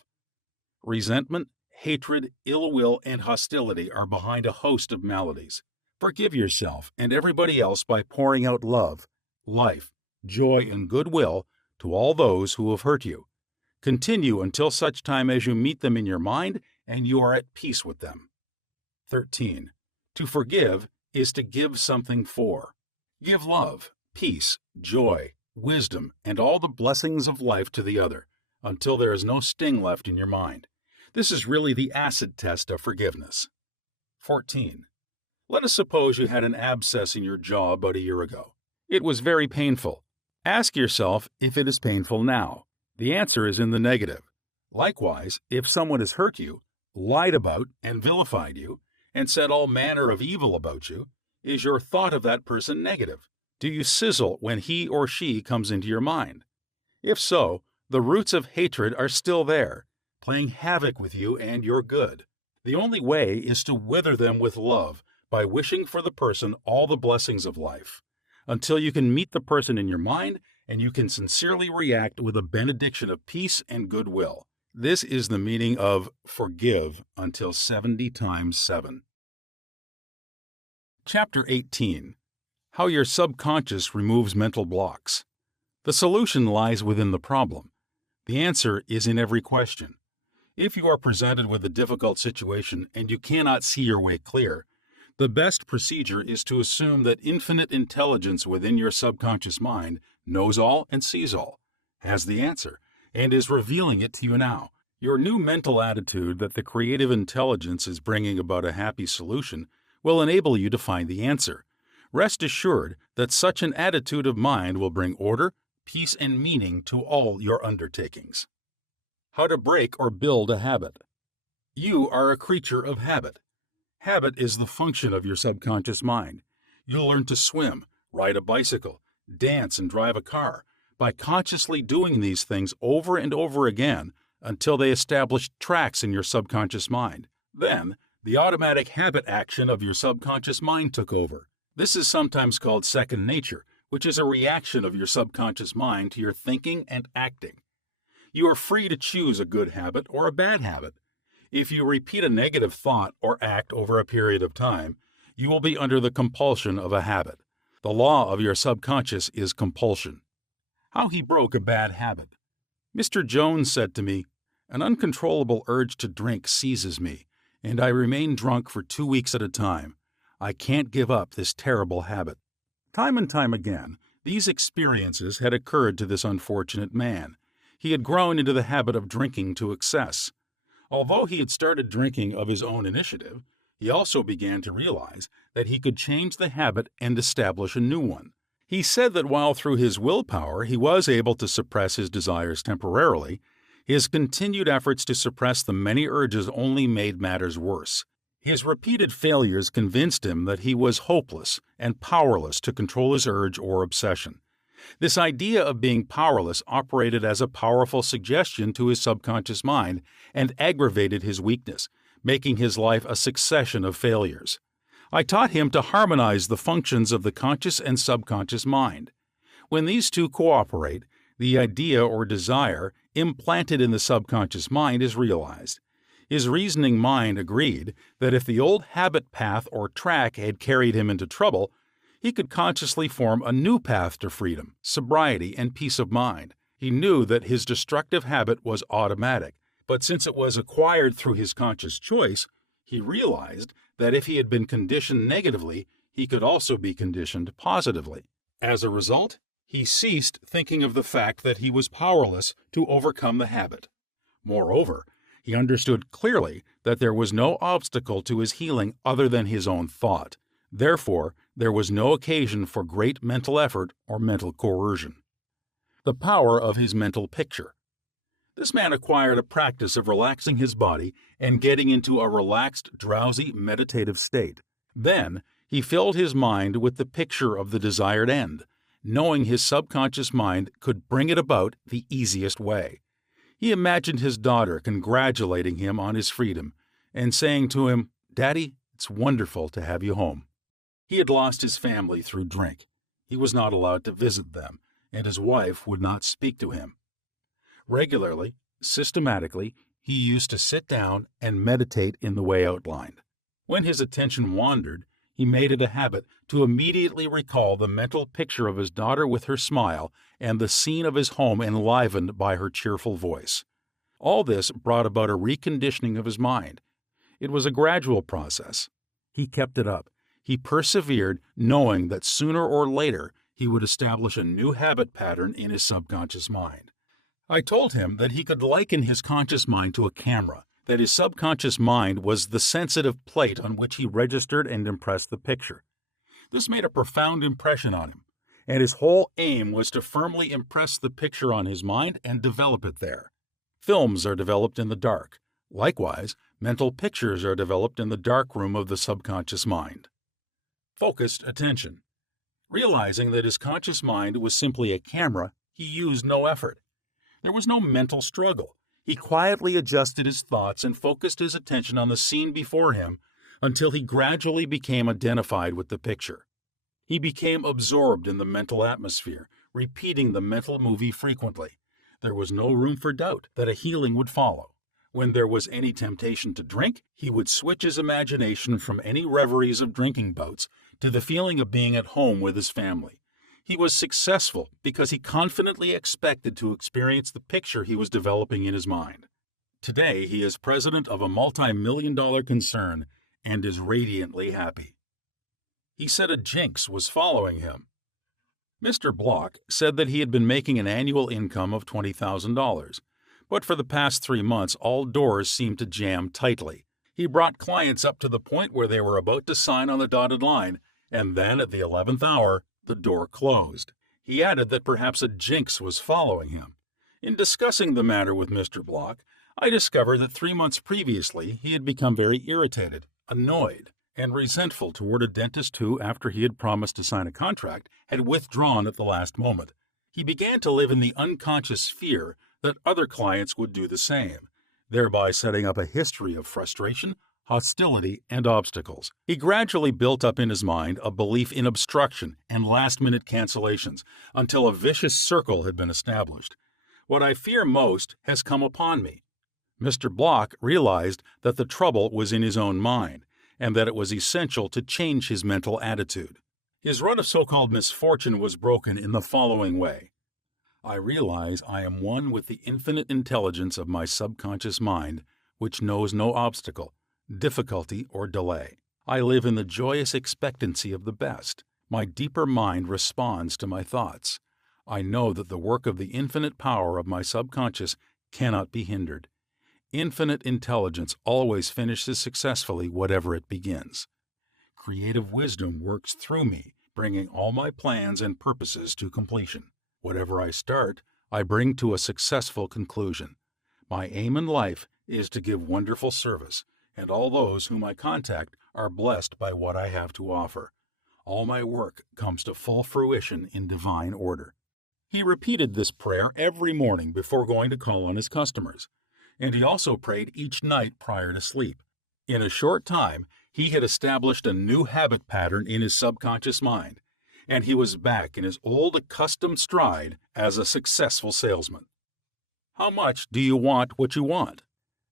Resentment, hatred, ill will, and hostility are behind a host of maladies. Forgive yourself and everybody else by pouring out love, life, joy, and goodwill to all those who have hurt you. Continue until such time as you meet them in your mind and you are at peace with them. 13. To forgive is to give something for. Give love, peace, joy, wisdom, and all the blessings of life to the other, until there is no sting left in your mind. This is really the acid test of forgiveness. 14. Let us suppose you had an abscess in your jaw about a year ago. It was very painful. Ask yourself if it is painful now. The answer is in the negative. Likewise, if someone has hurt you, lied about and vilified you, and said all manner of evil about you, is your thought of that person negative? Do you sizzle when he or she comes into your mind? If so, the roots of hatred are still there, playing havoc with you and your good. The only way is to wither them with love by wishing for the person all the blessings of life, until you can meet the person in your mind and you can sincerely react with a benediction of peace and goodwill. This is the meaning of forgive until 70 times 7. Chapter 18. How your subconscious removes mental blocks. The solution lies within the problem. The answer is in every question. If you are presented with a difficult situation and you cannot see your way clear, the best procedure is to assume that infinite intelligence within your subconscious mind knows all and sees all, has the answer, and is revealing it to you now. Your new mental attitude that the creative intelligence is bringing about a happy solution will enable you to find the answer. Rest assured that such an attitude of mind will bring order, peace, and meaning to all your undertakings. How to break or build a habit. You are a creature of habit. Habit is the function of your subconscious mind. You'll learn to swim, ride a bicycle, dance, and drive a car by consciously doing these things over and over again until they establish tracks in your subconscious mind. Then, the automatic habit action of your subconscious mind took over. This is sometimes called second nature, which is a reaction of your subconscious mind to your thinking and acting. You are free to choose a good habit or a bad habit. If you repeat a negative thought or act over a period of time, you will be under the compulsion of a habit. The law of your subconscious is compulsion. How he broke a bad habit. Mr. Jones said to me, "An uncontrollable urge to drink seizes me, and I remain drunk for 2 weeks at a time. I can't give up this terrible habit." Time and time again, these experiences had occurred to this unfortunate man. He had grown into the habit of drinking to excess. Although he had started drinking of his own initiative, he also began to realize that he could change the habit and establish a new one. He said that while through his willpower he was able to suppress his desires temporarily, his continued efforts to suppress the many urges only made matters worse. His repeated failures convinced him that he was hopeless and powerless to control his urge or obsession. This idea of being powerless operated as a powerful suggestion to his subconscious mind and aggravated his weakness, making his life a succession of failures. I taught him to harmonize the functions of the conscious and subconscious mind. When these two cooperate, the idea or desire implanted in the subconscious mind is realized. His reasoning mind agreed that if the old habit path or track had carried him into trouble, he could consciously form a new path to freedom, sobriety, and peace of mind. He knew that his destructive habit was automatic, but since it was acquired through his conscious choice, he realized that if he had been conditioned negatively, he could also be conditioned positively. As a result, he ceased thinking of the fact that he was powerless to overcome the habit. Moreover, he understood clearly that there was no obstacle to his healing other than his own thought. Therefore, there was no occasion for great mental effort or mental coercion. The power of his mental picture. This man acquired a practice of relaxing his body and getting into a relaxed, drowsy, meditative state. Then, he filled his mind with the picture of the desired end, knowing his subconscious mind could bring it about the easiest way. He imagined his daughter congratulating him on his freedom and saying to him, "Daddy, it's wonderful to have you home." He had lost his family through drink. He was not allowed to visit them, and his wife would not speak to him. Regularly, systematically, he used to sit down and meditate in the way outlined. When his attention wandered, he made it a habit to immediately recall the mental picture of his daughter with her smile and the scene of his home enlivened by her cheerful voice. All this brought about a reconditioning of his mind. It was a gradual process. He kept it up. He persevered, knowing that sooner or later he would establish a new habit pattern in his subconscious mind. I told him that he could liken his conscious mind to a camera, that his subconscious mind was the sensitive plate on which he registered and impressed the picture. This made a profound impression on him, and his whole aim was to firmly impress the picture on his mind and develop it there. Films are developed in the dark. Likewise, mental pictures are developed in the dark room of the subconscious mind. Focused attention. Realizing that his conscious mind was simply a camera, he used no effort. There was no mental struggle. He quietly adjusted his thoughts and focused his attention on the scene before him until he gradually became identified with the picture. He became absorbed in the mental atmosphere, repeating the mental movie frequently. There was no room for doubt that a healing would follow. When there was any temptation to drink, he would switch his imagination from any reveries of drinking bouts to the feeling of being at home with his family. He was successful because he confidently expected to experience the picture he was developing in his mind. Today, he is president of a multi-million-dollar concern and is radiantly happy. He said a jinx was following him. Mr. Block said that he had been making an annual income of $20,000, but for the past 3 months all doors seemed to jam tightly. He brought clients up to the point where they were about to sign on the dotted line, and then at the 11th hour, the door closed. He added that perhaps a jinx was following him. In discussing the matter with Mr. Block, I discovered that 3 months previously he had become very irritated, annoyed, and resentful toward a dentist who, after he had promised to sign a contract, had withdrawn at the last moment. He began to live in the unconscious fear that other clients would do the same, thereby setting up a history of frustration, hostility, and obstacles. He gradually built up in his mind a belief in obstruction and last-minute cancellations until a vicious circle had been established. What I fear most has come upon me. Mr. Block realized that the trouble was in his own mind and that it was essential to change his mental attitude. His run of so-called misfortune was broken in the following way. I realize I am one with the infinite intelligence of my subconscious mind, which knows no obstacle, difficulty, or delay. I live in the joyous expectancy of the best. My deeper mind responds to my thoughts. I know that the work of the infinite power of my subconscious cannot be hindered. Infinite intelligence always finishes successfully whatever it begins. Creative wisdom works through me, bringing all my plans and purposes to completion. Whatever I start, I bring to a successful conclusion. My aim in life is to give wonderful service, and all those whom I contact are blessed by what I have to offer. All my work comes to full fruition in divine order. He repeated this prayer every morning before going to call on his customers, and he also prayed each night prior to sleep. In a short time, he had established a new habit pattern in his subconscious mind, and he was back in his old accustomed stride as a successful salesman. How much do you want what you want?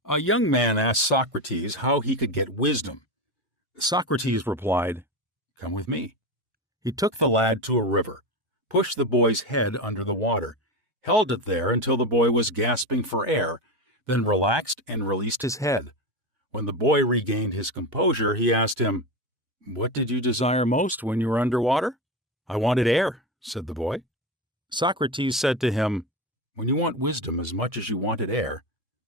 A young man asked Socrates how he could get wisdom. Socrates replied, "Come with me." He took the lad to a river, pushed the boy's head under the water, held it there until the boy was gasping for air, then relaxed and released his head. When the boy regained his composure, he asked him, "What did you desire most when you were underwater?" "I wanted air," said the boy. Socrates said to him, "When you want wisdom as much as you wanted air,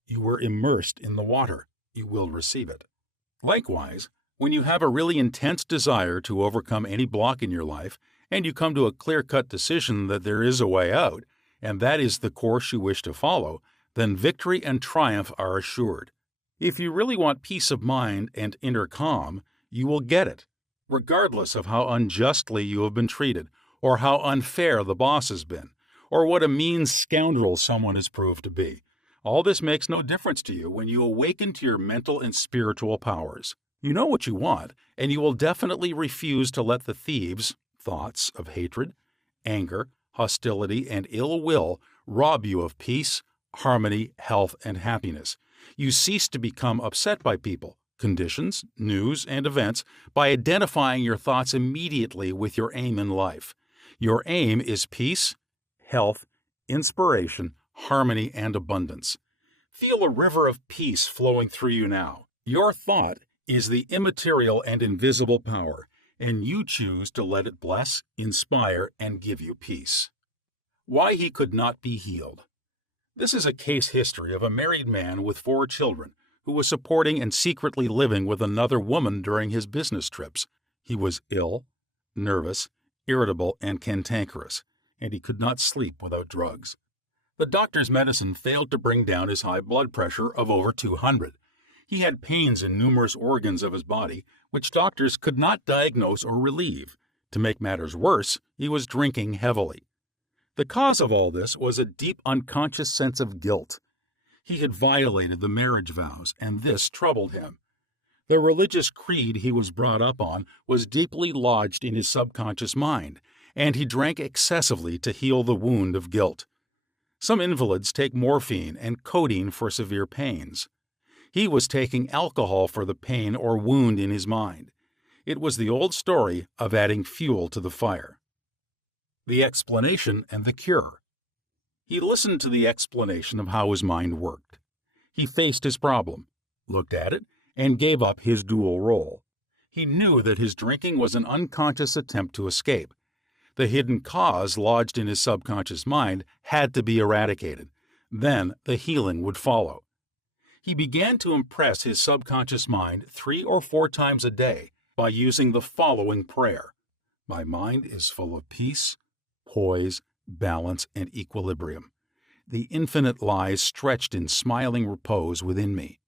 you were immersed in the water. You will receive it." Likewise, when you have a really intense desire to overcome any block in your life, and you come to a clear-cut decision that there is a way out, and that is the course you wish to follow, then victory and triumph are assured. If you really want peace of mind and inner calm, you will get it, regardless of how unjustly you have been treated, or how unfair the boss has been, or what a mean scoundrel someone has proved to be. All this makes no difference to you when you awaken to your mental and spiritual powers. You know what you want, and you will definitely refuse to let the thieves, thoughts of hatred, anger, hostility, and ill will rob you of peace, harmony, health, and happiness. You cease to become upset by people, conditions, news, and events by identifying your thoughts immediately with your aim in life. Your aim is peace, health, inspiration, harmony, and abundance. Feel a river of peace flowing through you now. Your thought is the immaterial and invisible power, and you choose to let it bless, inspire, and give you peace. Why he could not be healed. This is a case history of a married man with 4 children who was supporting and secretly living with another woman during his business trips. He was ill, nervous, irritable, and cantankerous, and he could not sleep without drugs. The doctor's medicine failed to bring down his high blood pressure of over 200. He had pains in numerous organs of his body, which doctors could not diagnose or relieve. To make matters worse, he was drinking heavily. The cause of all this was a deep unconscious sense of guilt. He had violated the marriage vows, and this troubled him. The religious creed he was brought up on was deeply lodged in his subconscious mind, and he drank excessively to heal the wound of guilt. Some invalids take morphine and codeine for severe pains. He was taking alcohol for the pain or wound in his mind. It was the old story of adding fuel to the fire. The explanation and the cure. He listened to the explanation of how his mind worked. He faced his problem, looked at it, and gave up his dual role. He knew that his drinking was an unconscious attempt to escape. The hidden cause lodged in his subconscious mind had to be eradicated. Then the healing would follow. He began to impress his subconscious mind 3 or 4 times a day by using the following prayer. My mind is full of peace, poise, balance, and equilibrium. The infinite lies stretched in smiling repose within me.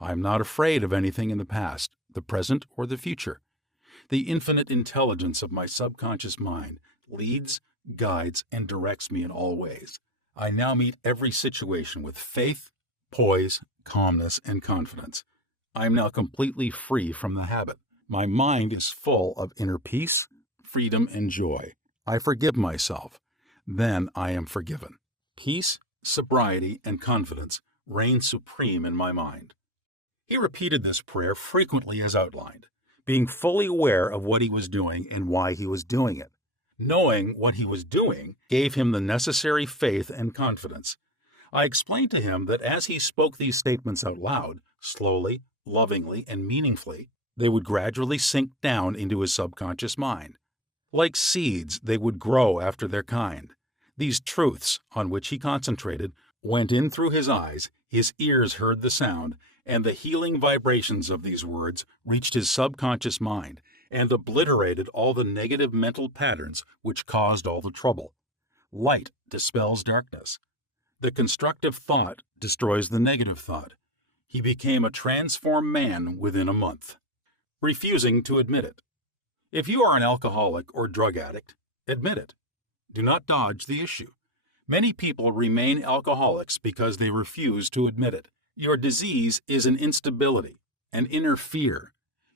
I am not afraid of anything in the past, the present, or the future. The infinite intelligence of my subconscious mind leads, guides, and directs me in all ways. I now meet every situation with faith, poise, calmness, and confidence. I am now completely free from the habit. My mind is full of inner peace, freedom, and joy. I forgive myself. Then I am forgiven. Peace, sobriety, and confidence reign supreme in my mind. He repeated this prayer frequently as outlined, being fully aware of what he was doing and why he was doing it. Knowing what he was doing gave him the necessary faith and confidence. I explained to him that as he spoke these statements out loud, slowly, lovingly, and meaningfully, they would gradually sink down into his subconscious mind. Like seeds, they would grow after their kind. These truths, on which he concentrated, went in through his eyes, his ears heard the sound, and the healing vibrations of these words reached his subconscious mind and obliterated all the negative mental patterns which caused all the trouble. Light dispels darkness. The constructive thought destroys the negative thought. He became a transformed man within a month. Refusing to admit it. If you are an alcoholic or drug addict, admit it. Do not dodge the issue. Many people remain alcoholics because they refuse to admit it. Your disease is an instability, an inner fear.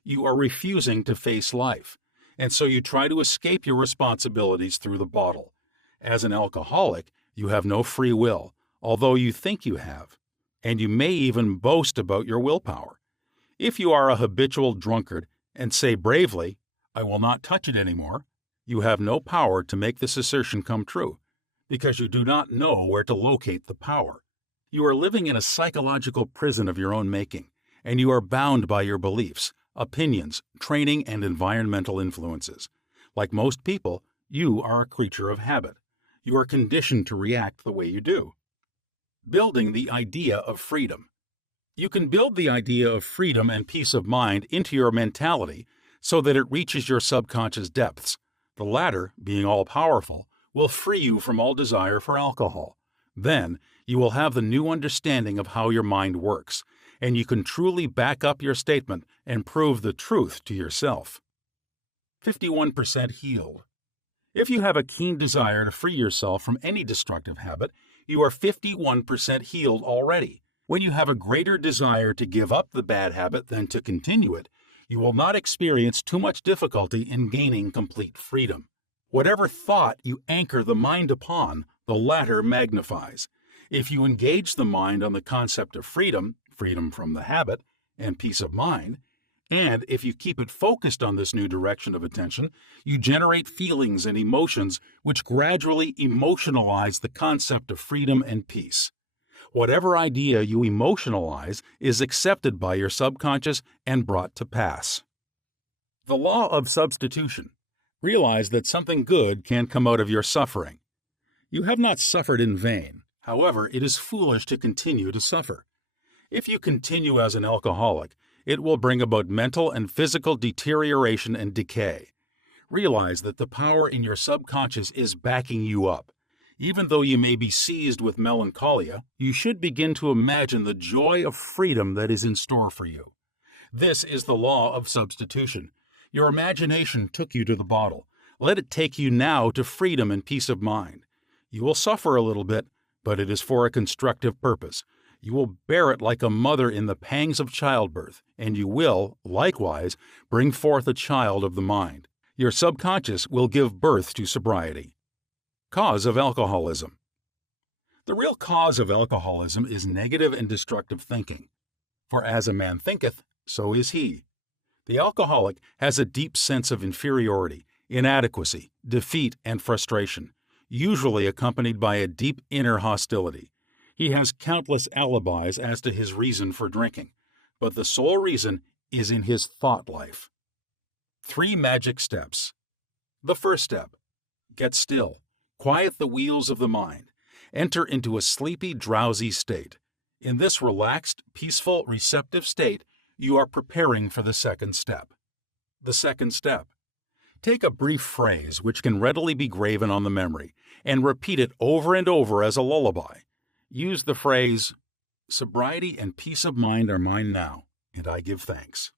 You are refusing to face life, and so you try to escape your responsibilities through the bottle. As an alcoholic, you have no free will, although you think you have, and you may even boast about your willpower. If you are a habitual drunkard and say bravely, "I will not touch it anymore," you have no power to make this assertion come true, because you do not know where to locate the power. You are living in a psychological prison of your own making, and you are bound by your beliefs, opinions, training, and environmental influences. Like most people, you are a creature of habit. You are conditioned to react the way you do. Building the idea of freedom. You can build the idea of freedom and peace of mind into your mentality so that it reaches your subconscious depths. The latter, being all-powerful, will free you from all desire for alcohol. Then, you will have the new understanding of how your mind works, and you can truly back up your statement and prove the truth to yourself. 51% healed. If you have a keen desire to free yourself from any destructive habit, you are 51% healed already. When you have a greater desire to give up the bad habit than to continue it, you will not experience too much difficulty in gaining complete freedom. Whatever thought you anchor the mind upon, the latter magnifies. If you engage the mind on the concept of freedom, freedom from the habit, and peace of mind, and if you keep it focused on this new direction of attention, you generate feelings and emotions which gradually emotionalize the concept of freedom and peace. Whatever idea you emotionalize is accepted by your subconscious and brought to pass. The law of substitution. Realize that something good can come out of your suffering. You have not suffered in vain. However, it is foolish to continue to suffer. If you continue as an alcoholic, it will bring about mental and physical deterioration and decay. Realize that the power in your subconscious is backing you up. Even though you may be seized with melancholia, you should begin to imagine the joy of freedom that is in store for you. This is the law of substitution. Your imagination took you to the bottle. Let it take you now to freedom and peace of mind. You will suffer a little bit, but it is for a constructive purpose. You will bear it like a mother in the pangs of childbirth, and you will, likewise, bring forth a child of the mind. Your subconscious will give birth to sobriety. Cause of alcoholism. The real cause of alcoholism is negative and destructive thinking. For as a man thinketh, so is he. The alcoholic has a deep sense of inferiority, inadequacy, defeat, and frustration, usually accompanied by a deep inner hostility. He has countless alibis as to his reason for drinking, but the sole reason is in his thought life. 3 magic steps. The first step: get still. Quiet the wheels of the mind. Enter into a sleepy, drowsy state. In this relaxed, peaceful, receptive state, you are preparing for the second step. The second step: take a brief phrase which can readily be graven on the memory and repeat it over and over as a lullaby. Use the phrase, "Sobriety and peace of mind are mine now, and I give thanks."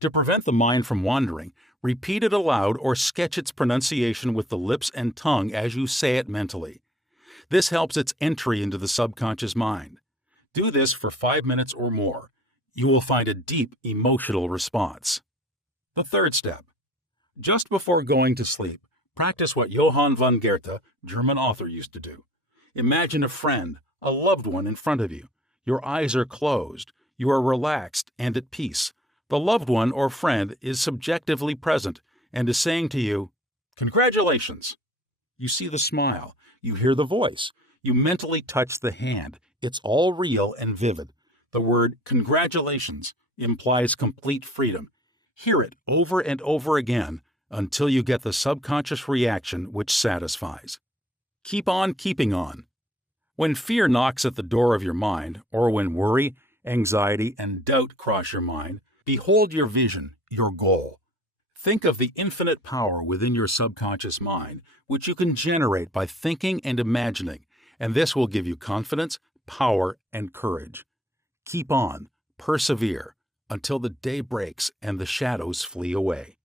To prevent the mind from wandering, repeat it aloud or sketch its pronunciation with the lips and tongue as you say it mentally. This helps its entry into the subconscious mind. Do this for 5 minutes or more. You will find a deep emotional response. The third step: just before going to sleep, practice what Johann von Goethe, German author, used to do. Imagine a friend, a loved one in front of you. Your eyes are closed. You are relaxed and at peace. The loved one or friend is subjectively present and is saying to you, "Congratulations, You see the smile. You hear the voice. You mentally touch the hand. It's all real and vivid. The word congratulations implies complete freedom. Hear it over and over again until you get the subconscious reaction which satisfies. Keep on keeping on. When fear knocks at the door of your mind, or when worry, anxiety, and doubt cross your mind, behold your vision, your goal. Think of the infinite power within your subconscious mind, which you can generate by thinking and imagining, and this will give you confidence, power, and courage. Keep on, persevere, until the day breaks and the shadows flee away.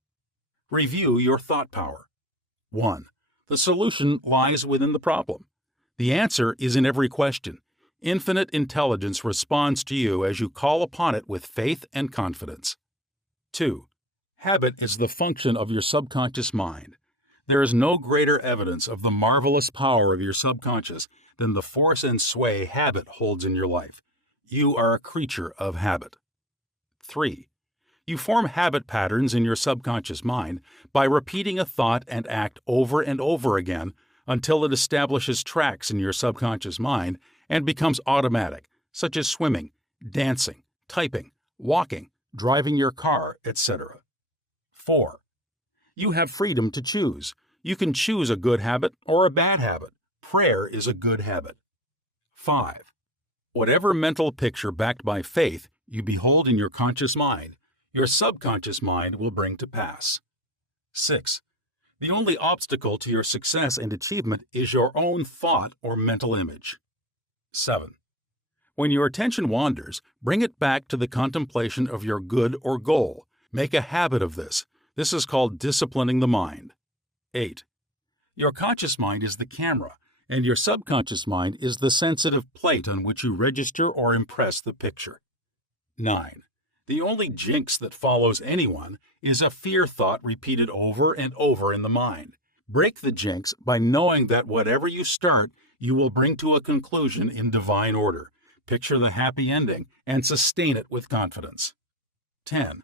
Review your thought power. 1. The solution lies within the problem. The answer is in every question. Infinite intelligence responds to you as you call upon it with faith and confidence. 2. Habit is the function of your subconscious mind. There is no greater evidence of the marvelous power of your subconscious than the force and sway habit holds in your life. You are a creature of habit. 3. You form habit patterns in your subconscious mind by repeating a thought and act over and over again until it establishes tracks in your subconscious mind and becomes automatic, such as swimming, dancing, typing, walking, driving your car, etc. 4. You have freedom to choose. You can choose a good habit or a bad habit. Prayer is a good habit. 5. Whatever mental picture backed by faith you behold in your conscious mind, your subconscious mind will bring to pass. 6. The only obstacle to your success and achievement is your own thought or mental image. 7. When your attention wanders, bring it back to the contemplation of your good or goal. Make a habit of this. This is called disciplining the mind. 8. Your conscious mind is the camera, and your subconscious mind is the sensitive plate on which you register or impress the picture. 9. The only jinx that follows anyone is a fear thought repeated over and over in the mind. Break the jinx by knowing that whatever you start, you will bring to a conclusion in divine order. Picture the happy ending and sustain it with confidence. 10.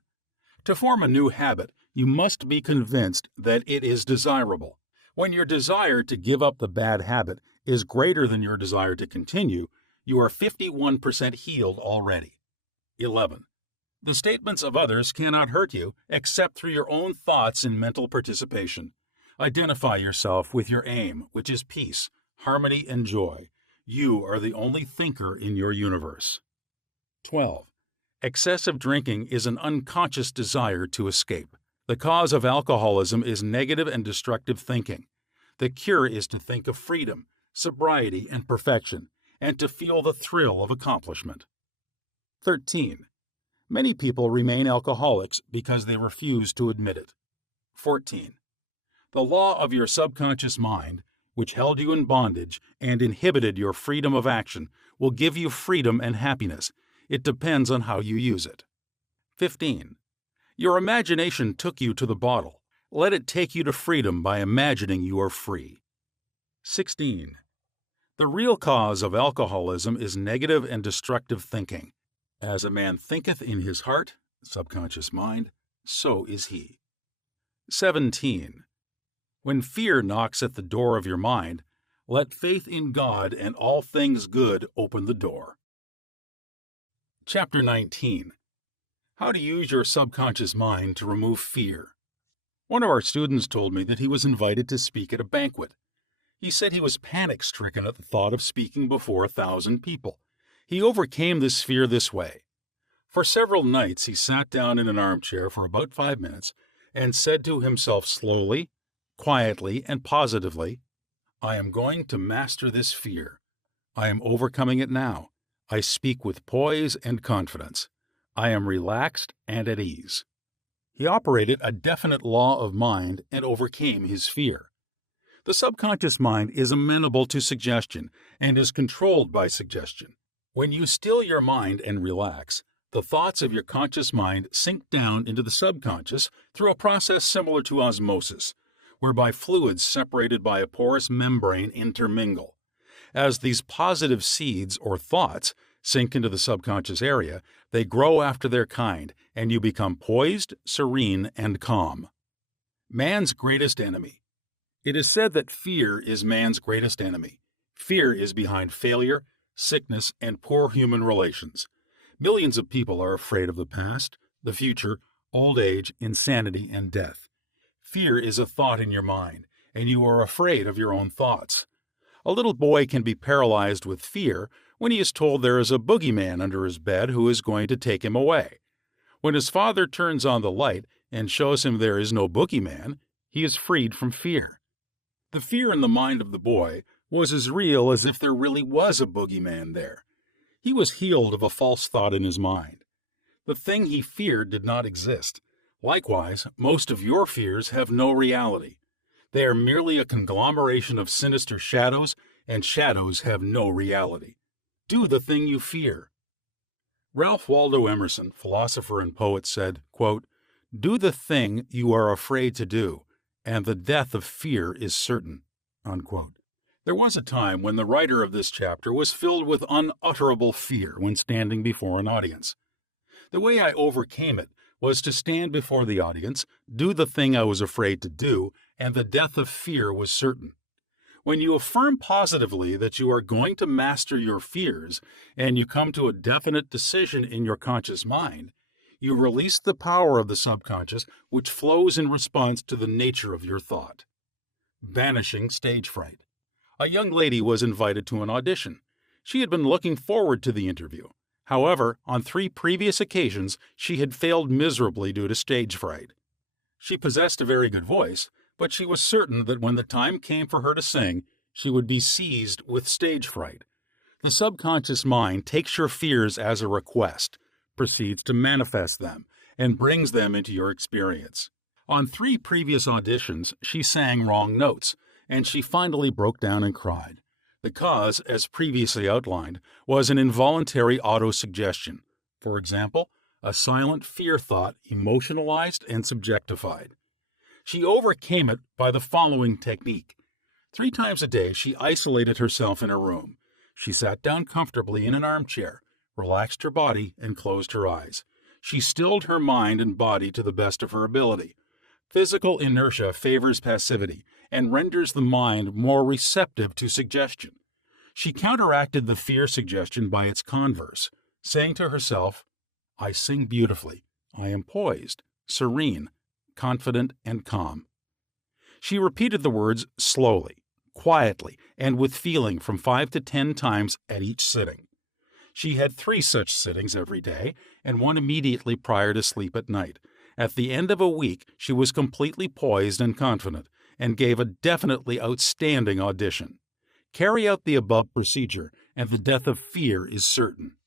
To form a new habit, you must be convinced that it is desirable. When your desire to give up the bad habit is greater than your desire to continue, you are 51% healed already. 11. The statements of others cannot hurt you except through your own thoughts and mental participation. Identify yourself with your aim, which is peace, harmony, and joy. You are the only thinker in your universe. 12. Excessive drinking is an unconscious desire to escape. The cause of alcoholism is negative and destructive thinking. The cure is to think of freedom, sobriety, and perfection, and to feel the thrill of accomplishment. 13. Many people remain alcoholics because they refuse to admit it. 14. The law of your subconscious mind, which held you in bondage and inhibited your freedom of action, will give you freedom and happiness. It depends on how you use it. 15. Your imagination took you to the bottle. Let it take you to freedom by imagining you are free. 16. The real cause of alcoholism is negative and destructive thinking. As a man thinketh in his heart, subconscious mind, so is he. 17. When fear knocks at the door of your mind, let faith in God and all things good open the door. Chapter 19. How to use your subconscious mind to remove fear. One of our students told me that he was invited to speak at a banquet. He said he was panic-stricken at the thought of speaking before 1,000 people. He overcame this fear this way. For several nights he sat down in an armchair for about 5 minutes and said to himself slowly, quietly, and positively, I am going to master this fear. I am overcoming it now. I speak with poise and confidence. I am relaxed and at ease. He operated a definite law of mind and overcame his fear. The subconscious mind is amenable to suggestion and is controlled by suggestion. When you still your mind and relax, the thoughts of your conscious mind sink down into the subconscious through a process similar to osmosis, whereby fluids separated by a porous membrane intermingle. As these positive seeds or thoughts sink into the subconscious area, they grow after their kind, and you become poised, serene, and calm. Man's greatest enemy. It is said that fear is man's greatest enemy. Fear is behind failure, sickness, and poor human relations. Millions of people are afraid of the past, the future, old age, insanity, and death. Fear is a thought in your mind, and you are afraid of your own thoughts. A little boy can be paralyzed with fear when he is told there is a boogeyman under his bed who is going to take him away. When his father turns on the light and shows him there is no boogeyman, he is freed from fear. The fear in the mind of the boy was as real as if there really was a boogeyman there. He was healed of a false thought in his mind. The thing he feared did not exist. Likewise, most of your fears have no reality. They are merely a conglomeration of sinister shadows, and shadows have no reality. Do the thing you fear. Ralph Waldo Emerson, philosopher and poet, said, quote, "Do the thing you are afraid to do, and the death of fear is certain." Unquote. There was a time when the writer of this chapter was filled with unutterable fear when standing before an audience. The way I overcame it was to stand before the audience, do the thing I was afraid to do, and the death of fear was certain. When you affirm positively that you are going to master your fears, and you come to a definite decision in your conscious mind, you release the power of the subconscious, which flows in response to the nature of your thought. Banishing stage fright. A young lady was invited to an audition. She had been looking forward to the interview. However, on 3 previous occasions, she had failed miserably due to stage fright. She possessed a very good voice, but she was certain that when the time came for her to sing, she would be seized with stage fright. The subconscious mind takes your fears as a request, proceeds to manifest them, and brings them into your experience. On 3 previous auditions, she sang wrong notes, and she finally broke down and cried. The cause, as previously outlined, was an involuntary autosuggestion. For example, a silent fear thought emotionalized and subjectified. She overcame it by the following technique. 3 times a day, she isolated herself in her room. She sat down comfortably in an armchair, relaxed her body, and closed her eyes. She stilled her mind and body to the best of her ability. Physical inertia favors passivity and renders the mind more receptive to suggestion. She counteracted the fear suggestion by its converse, saying to herself, "I sing beautifully. I am poised, serene, confident, and calm." She repeated the words slowly, quietly, and with feeling from 5 to 10 times at each sitting. She had 3 such sittings every day and 1 immediately prior to sleep at night. At the end of a week, she was completely poised and confident, and gave a definitely outstanding audition. Carry out the above procedure, and the death of fear is certain.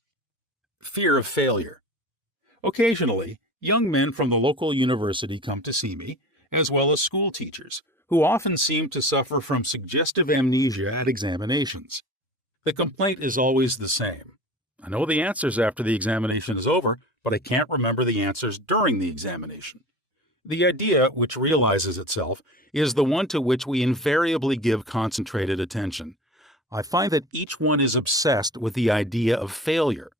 Fear of failure. Occasionally, young men from the local university come to see me, as well as school teachers, who often seem to suffer from suggestive amnesia at examinations. The complaint is always the same. I know the answers after the examination is over, but I can't remember the answers during the examination. The idea, which realizes itself, is the one to which we invariably give concentrated attention. I find that each one is obsessed with the idea of failure.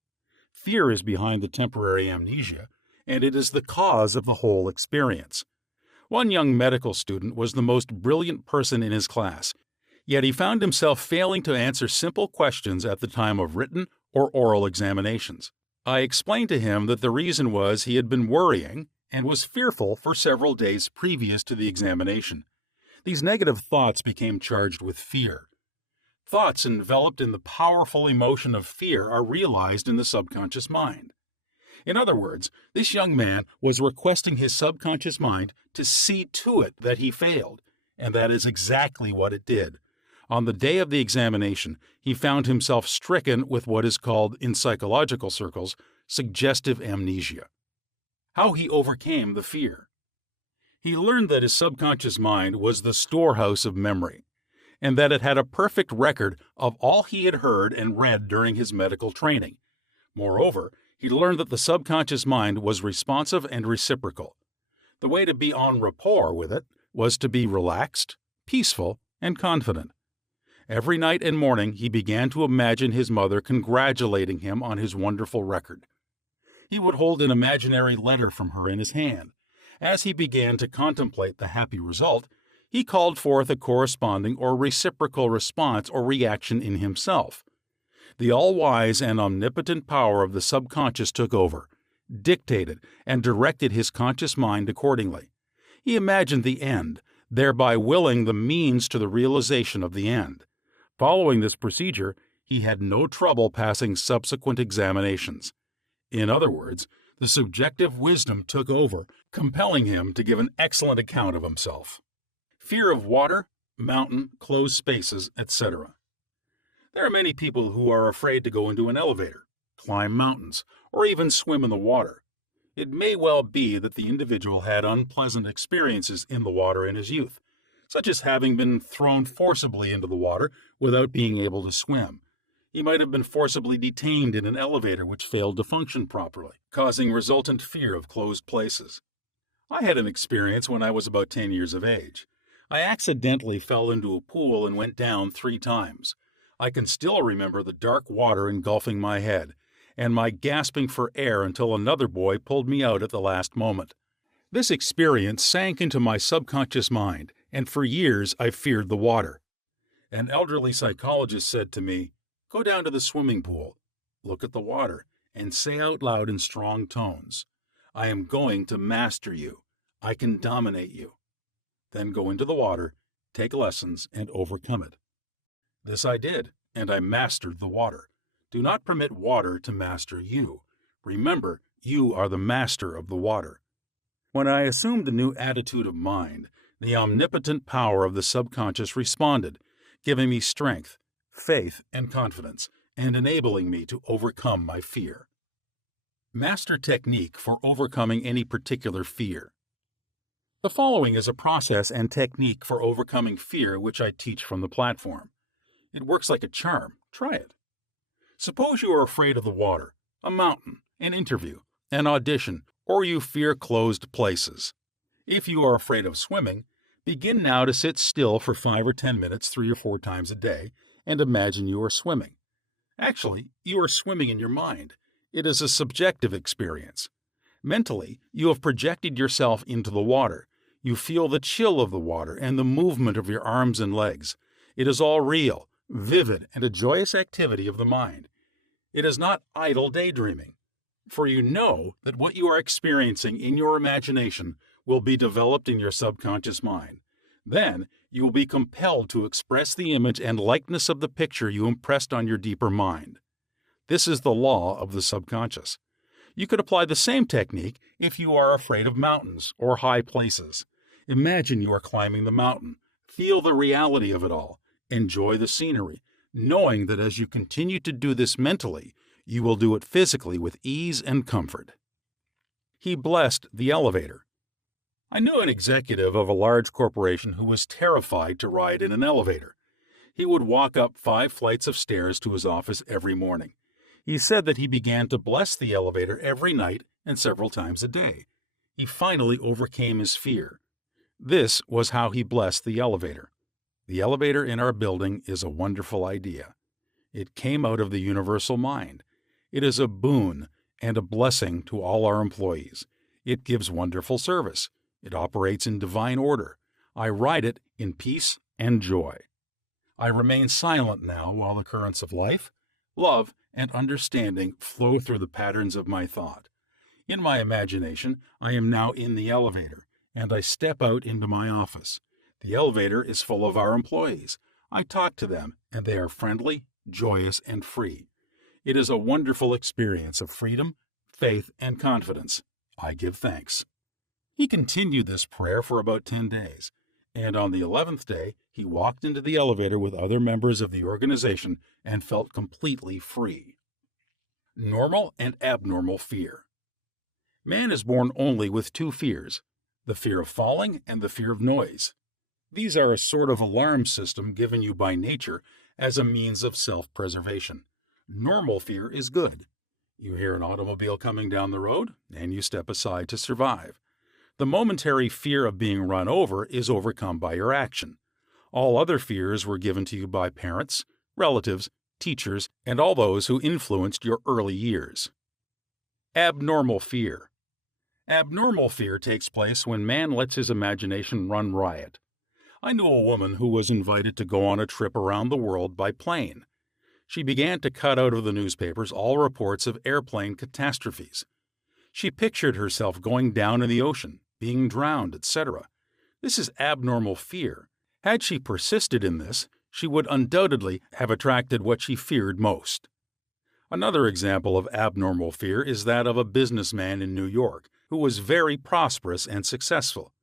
Fear is behind the temporary amnesia, and it is the cause of the whole experience. One young medical student was the most brilliant person in his class, yet he found himself failing to answer simple questions at the time of written or oral examinations. I explained to him that the reason was he had been worrying and was fearful for several days previous to the examination. These negative thoughts became charged with fear. Thoughts enveloped in the powerful emotion of fear are realized in the subconscious mind. In other words, this young man was requesting his subconscious mind to see to it that he failed, and that is exactly what it did. On the day of the examination, he found himself stricken with what is called, in psychological circles, suggestive amnesia. How he overcame the fear. He learned that his subconscious mind was the storehouse of memory, and that it had a perfect record of all he had heard and read during his medical training. Moreover, he learned that the subconscious mind was responsive and reciprocal. The way to be en rapport with it was to be relaxed, peaceful, and confident. Every night and morning he began to imagine his mother congratulating him on his wonderful record. He would hold an imaginary letter from her in his hand. As he began to contemplate the happy result, He called forth a corresponding or reciprocal response or reaction in himself. The all-wise and omnipotent power of the subconscious took over, dictated, and directed his conscious mind accordingly. He imagined the end, thereby willing the means to the realization of the end. Following this procedure, he had no trouble passing subsequent examinations. In other words, the subjective wisdom took over, compelling him to give an excellent account of himself. Fear of water, mountain, closed spaces, etc. There are many people who are afraid to go into an elevator, climb mountains, or even swim in the water. It may well be that the individual had unpleasant experiences in the water in his youth, such as having been thrown forcibly into the water without being able to swim. He might have been forcibly detained in an elevator which failed to function properly, causing resultant fear of closed places. I had an experience when I was about 10 years of age. I accidentally fell into a pool and went down 3 times. I can still remember the dark water engulfing my head, and my gasping for air until another boy pulled me out at the last moment. This experience sank into my subconscious mind, and for years I feared the water. An elderly psychologist said to me, "Go down to the swimming pool, look at the water, and say out loud in strong tones, 'I am going to master you. I can dominate you.' Then go into the water, take lessons, and overcome it." This I did, and I mastered the water. Do not permit water to master you. Remember, you are the master of the water. When I assumed the new attitude of mind, the omnipotent power of the subconscious responded, giving me strength, faith, and confidence, and enabling me to overcome my fear. Master technique for overcoming any particular fear. The following is a process and technique for overcoming fear which I teach from the platform. It works like a charm. Try it. Suppose you are afraid of the water, a mountain, an interview, an audition, or you fear closed places. If you are afraid of swimming, begin now to sit still for 5 or 10 minutes 3 or 4 times a day and imagine you are swimming. Actually, you are swimming in your mind. It is a subjective experience. Mentally, you have projected yourself into the water. You feel the chill of the water and the movement of your arms and legs. It is all real, vivid, and a joyous activity of the mind. It is not idle daydreaming, for you know that what you are experiencing in your imagination will be developed in your subconscious mind. Then you will be compelled to express the image and likeness of the picture you impressed on your deeper mind. This is the law of the subconscious. You could apply the same technique if you are afraid of mountains or high places. Imagine you are climbing the mountain. Feel the reality of it all. Enjoy the scenery, knowing that as you continue to do this mentally, you will do it physically with ease and comfort. He blessed the elevator. I knew an executive of a large corporation who was terrified to ride in an elevator. He would walk up 5 flights of stairs to his office every morning. He said that he began to bless the elevator every night and several times a day. He finally overcame his fear. This was how he blessed the elevator. The elevator in our building is a wonderful idea. It came out of the universal mind. It is a boon and a blessing to all our employees. It gives wonderful service. It operates in divine order. I ride it in peace and joy. I remain silent now while the currents of life, love, and understanding flow through the patterns of my thought. In my imagination, I am now in the elevator, and I step out into my office. The elevator is full of our employees. I talk to them, and they are friendly, joyous, and free. It is a wonderful experience of freedom, faith, and confidence. I give thanks. He continued this prayer for about 10 days, and on the 11th day, he walked into the elevator with other members of the organization and felt completely free. Normal and abnormal fear. Man is born only with 2 fears, the fear of falling and the fear of noise. These are a sort of alarm system given you by nature as a means of self-preservation. Normal fear is good. You hear an automobile coming down the road, and you step aside to survive. The momentary fear of being run over is overcome by your action. All other fears were given to you by parents, relatives, teachers, and all those who influenced your early years. Abnormal fear. Abnormal fear takes place when man lets his imagination run riot. I knew a woman who was invited to go on a trip around the world by plane. She began to cut out of the newspapers all reports of airplane catastrophes. She pictured herself going down in the ocean, being drowned, etc. This is abnormal fear. Had she persisted in this, she would undoubtedly have attracted what she feared most. Another example of abnormal fear is that of a businessman in New York who was very prosperous and successful.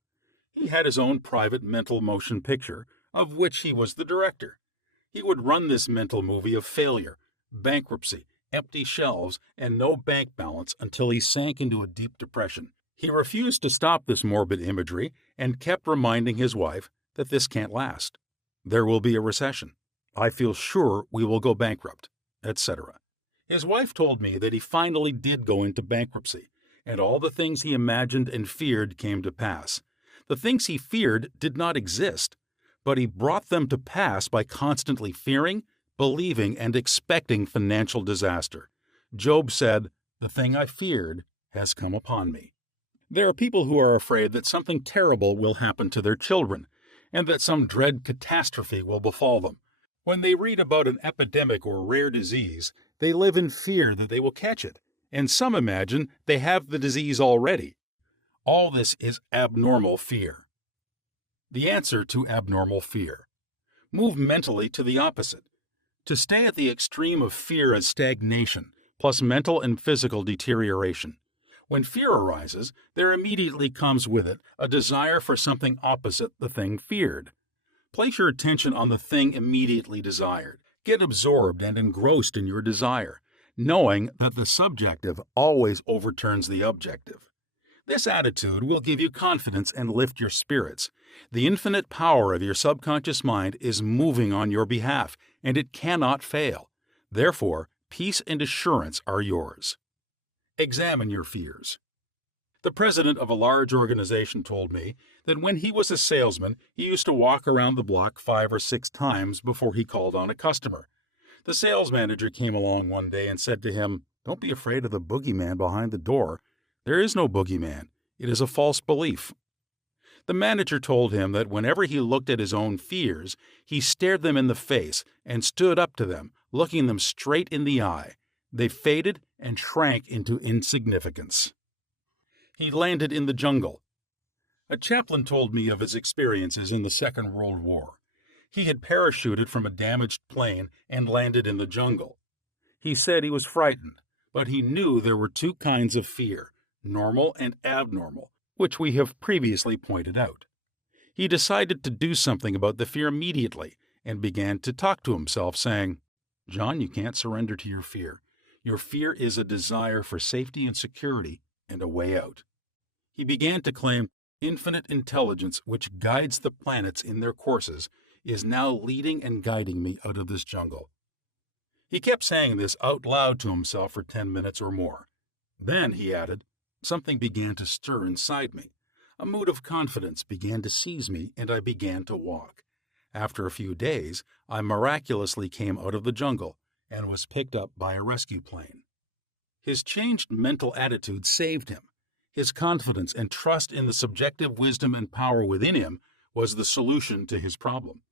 He had his own private mental motion picture, of which he was the director. He would run this mental movie of failure, bankruptcy, empty shelves, and no bank balance until he sank into a deep depression. He refused to stop this morbid imagery and kept reminding his wife that this can't last. There will be a recession. I feel sure we will go bankrupt, etc. His wife told me that he finally did go into bankruptcy, and all the things he imagined and feared came to pass. The things he feared did not exist, but he brought them to pass by constantly fearing, believing, and expecting financial disaster. Job said, "The thing I feared has come upon me." There are people who are afraid that something terrible will happen to their children, and that some dread catastrophe will befall them. When they read about an epidemic or rare disease, they live in fear that they will catch it, and some imagine they have the disease already. All this is abnormal fear. The answer to abnormal fear: move mentally to the opposite. To stay at the extreme of fear is stagnation, plus mental and physical deterioration. When fear arises, there immediately comes with it a desire for something opposite the thing feared. Place your attention on the thing immediately desired. Get absorbed and engrossed in your desire, knowing that the subjective always overturns the objective. This attitude will give you confidence and lift your spirits. The infinite power of your subconscious mind is moving on your behalf, and it cannot fail. Therefore, peace and assurance are yours. Examine your fears. The president of a large organization told me that when he was a salesman, he used to walk around the block 5 or 6 times before he called on a customer. The sales manager came along one day and said to him, "Don't be afraid of the boogeyman behind the door. There is no boogeyman. It is a false belief." The manager told him that whenever he looked at his own fears, he stared them in the face and stood up to them, looking them straight in the eye. They faded and shrank into insignificance. He landed in the jungle. A chaplain told me of his experiences in the Second World War. He had parachuted from a damaged plane and landed in the jungle. He said he was frightened, but he knew there were 2 kinds of fear, normal and abnormal, which we have previously pointed out. He decided to do something about the fear immediately and began to talk to himself, saying, "John, you can't surrender to your fear. Your fear is a desire for safety and security and a way out." He began to claim, "Infinite intelligence, which guides the planets in their courses, is now leading and guiding me out of this jungle." He kept saying this out loud to himself for 10 minutes or more. Then, he added, something began to stir inside me. A mood of confidence began to seize me, and I began to walk. After a few days, I miraculously came out of the jungle and was picked up by a rescue plane. His changed mental attitude saved him. His confidence and trust in the subjective wisdom and power within him was the solution to his problem.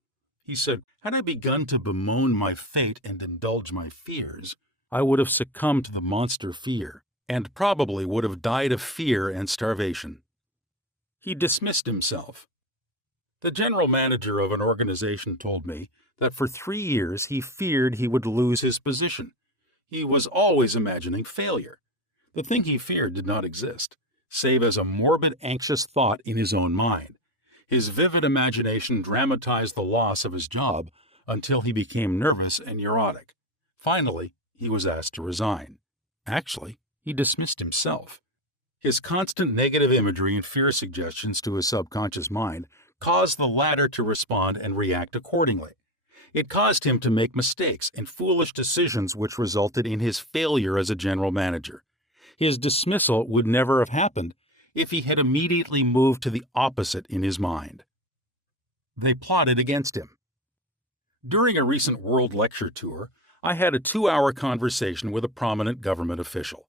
He said, "Had I begun to bemoan my fate and indulge my fears, I would have succumbed to the monster fear, and probably would have died of fear and starvation." He dismissed himself. The general manager of an organization told me that for 3 years he feared he would lose his position. He was always imagining failure. The thing he feared did not exist, save as a morbid, anxious thought in his own mind. His vivid imagination dramatized the loss of his job until he became nervous and neurotic. Finally, he was asked to resign. Actually, he dismissed himself. His constant negative imagery and fear suggestions to his subconscious mind caused the latter to respond and react accordingly. It caused him to make mistakes and foolish decisions which resulted in his failure as a general manager. His dismissal would never have happened if he had immediately moved to the opposite in his mind. They plotted against him. During a recent world lecture tour, I had a 2-hour conversation with a prominent government official.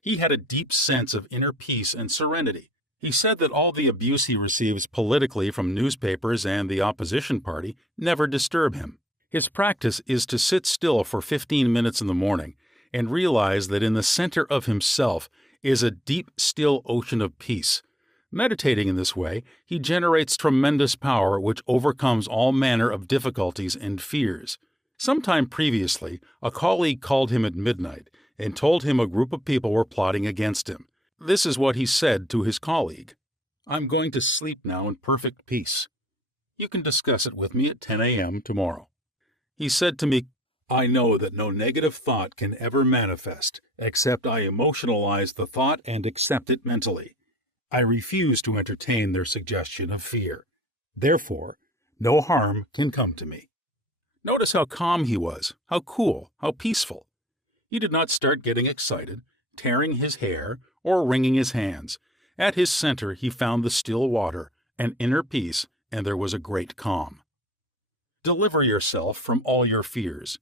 He had a deep sense of inner peace and serenity. He said that all the abuse he receives politically from newspapers and the opposition party never disturb him. His practice is to sit still for 15 minutes in the morning and realize that in the center of himself is a deep, still ocean of peace. Meditating in this way, he generates tremendous power which overcomes all manner of difficulties and fears. Sometime previously, a colleague called him at midnight and told him a group of people were plotting against him. This is what he said to his colleague: "I'm going to sleep now in perfect peace. You can discuss it with me at 10 a.m. tomorrow." He said to me, "I know that no negative thought can ever manifest except I emotionalize the thought and accept it mentally. I refuse to entertain their suggestion of fear. Therefore, no harm can come to me." Notice how calm he was, how cool, how peaceful. He did not start getting excited, tearing his hair, or wringing his hands. At his center he found the still water, an inner peace, and there was a great calm. Deliver yourself from all your fears.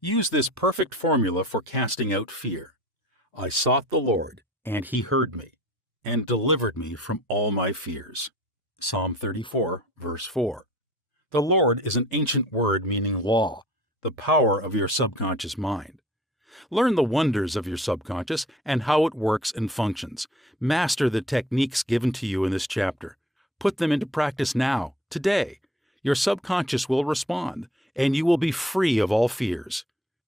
Use this perfect formula for casting out fear. I sought the Lord, and he heard me, and delivered me from all my fears. Psalm 34, verse 4. The Lord is an ancient word meaning law, the power of your subconscious mind. Learn the wonders of your subconscious and how it works and functions. Master the techniques given to you in this chapter. Put them into practice now, today. Your subconscious will respond, and you will be free of all fears.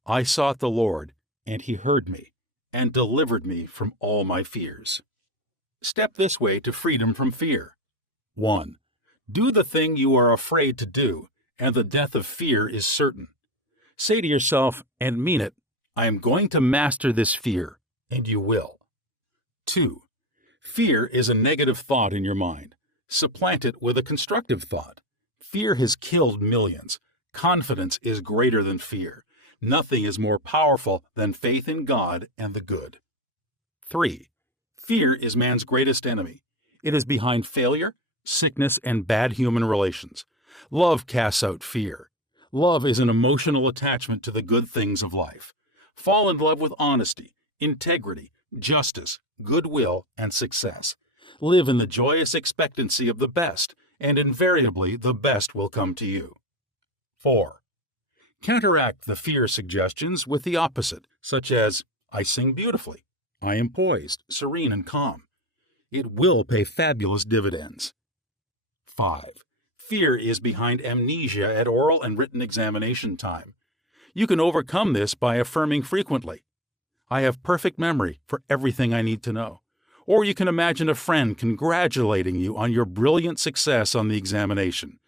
I sought the Lord, and he heard me, and delivered me from all my fears. Step this way to freedom from fear. 1. Do the thing you are afraid to do, and the death of fear is certain. Say to yourself, and mean it, I am going to master this fear, and you will. 2. Fear is a negative thought in your mind. Supplant it with a constructive thought. Fear has killed millions. Confidence is greater than fear. Nothing is more powerful than faith in God and the good. 3. Fear is man's greatest enemy. It is behind failure, sickness, and bad human relations. Love casts out fear. Love is an emotional attachment to the good things of life. Fall in love with honesty, integrity, justice, goodwill, and success. Live in the joyous expectancy of the best, and invariably the best will come to you. 4. Counteract the fear suggestions with the opposite, such as, I sing beautifully, I am poised, serene, and calm. It will pay fabulous dividends. 5. Fear is behind amnesia at oral and written examination time. You can overcome this by affirming frequently, I have perfect memory for everything I need to know. Or you can imagine a friend congratulating you on your brilliant success on the examination.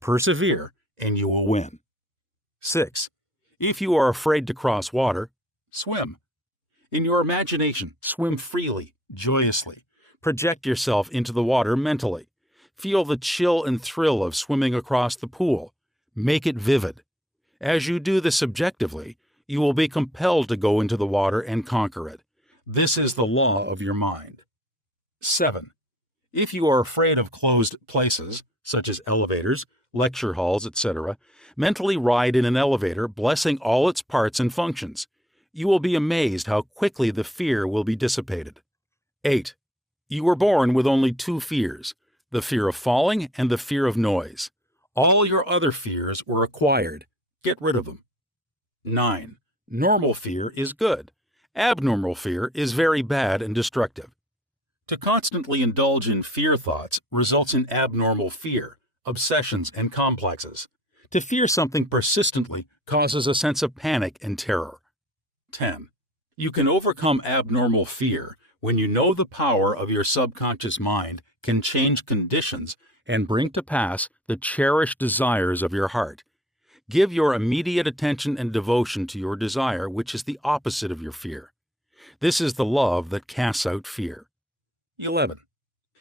Persevere, and you will win. 6. If you are afraid to cross water, swim. In your imagination, swim freely, joyously. Project yourself into the water mentally. Feel the chill and thrill of swimming across the pool. Make it vivid. As you do this subjectively, you will be compelled to go into the water and conquer it. This is the law of your mind. 7. If you are afraid of closed places, such as elevators, lecture halls, etc., mentally ride in an elevator, blessing all its parts and functions. You will be amazed how quickly the fear will be dissipated. 8. You were born with only 2 fears, the fear of falling and the fear of noise. All your other fears were acquired. Get rid of them. 9. Normal fear is good. Abnormal fear is very bad and destructive. To constantly indulge in fear thoughts results in abnormal fear, obsessions, and complexes. To fear something persistently causes a sense of panic and terror. 10. You can overcome abnormal fear when you know the power of your subconscious mind can change conditions and bring to pass the cherished desires of your heart. Give your immediate attention and devotion to your desire, which is the opposite of your fear. This is the love that casts out fear. 11.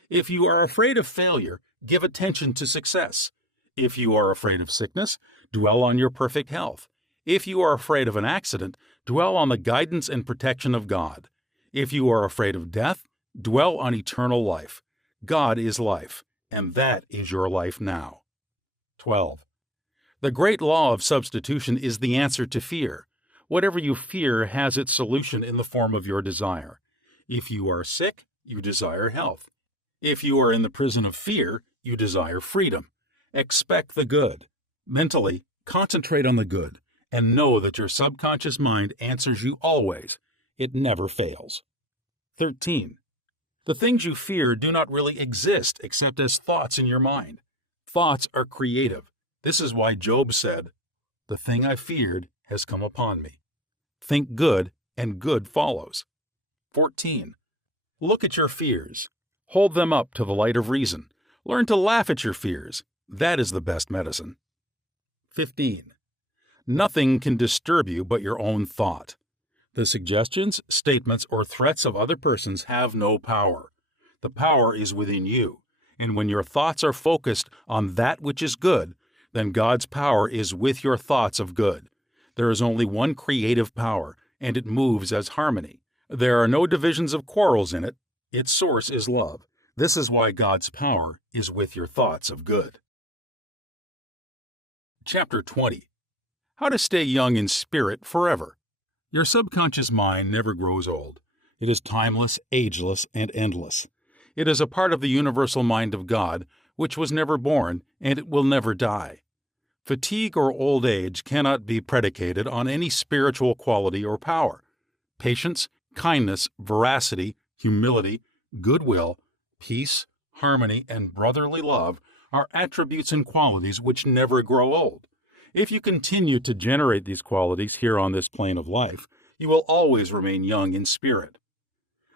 If you are afraid of failure, give attention to success. If you are afraid of sickness, dwell on your perfect health. If you are afraid of an accident, dwell on the guidance and protection of God. If you are afraid of death, dwell on eternal life. God is life, and that is your life now. 12. The great law of substitution is the answer to fear. Whatever you fear has its solution in the form of your desire. If you are sick, you desire health. If you are in the prison of fear, you desire freedom. Expect the good. Mentally, concentrate on the good, and know that your subconscious mind answers you always. It never fails. 13. The things you fear do not really exist except as thoughts in your mind. Thoughts are creative. This is why Job said, "The thing I feared has come upon me." Think good, and good follows. 14. Look at your fears. Hold them up to the light of reason. Learn to laugh at your fears. That is the best medicine. 15. Nothing can disturb you but your own thought. The suggestions, statements, or threats of other persons have no power. The power is within you, and when your thoughts are focused on that which is good, then God's power is with your thoughts of good. There is only one creative power, and it moves as harmony. There are no divisions of quarrels in it. Its source is love. This is why God's power is with your thoughts of good. Chapter 20. How to stay young in spirit forever. Your subconscious mind never grows old. It is timeless, ageless, and endless. It is a part of the universal mind of God, which was never born, and it will never die. Fatigue or old age cannot be predicated on any spiritual quality or power. Patience, kindness, veracity, humility, goodwill, peace, harmony, and brotherly love are attributes and qualities which never grow old. If you continue to generate these qualities here on this plane of life, you will always remain young in spirit.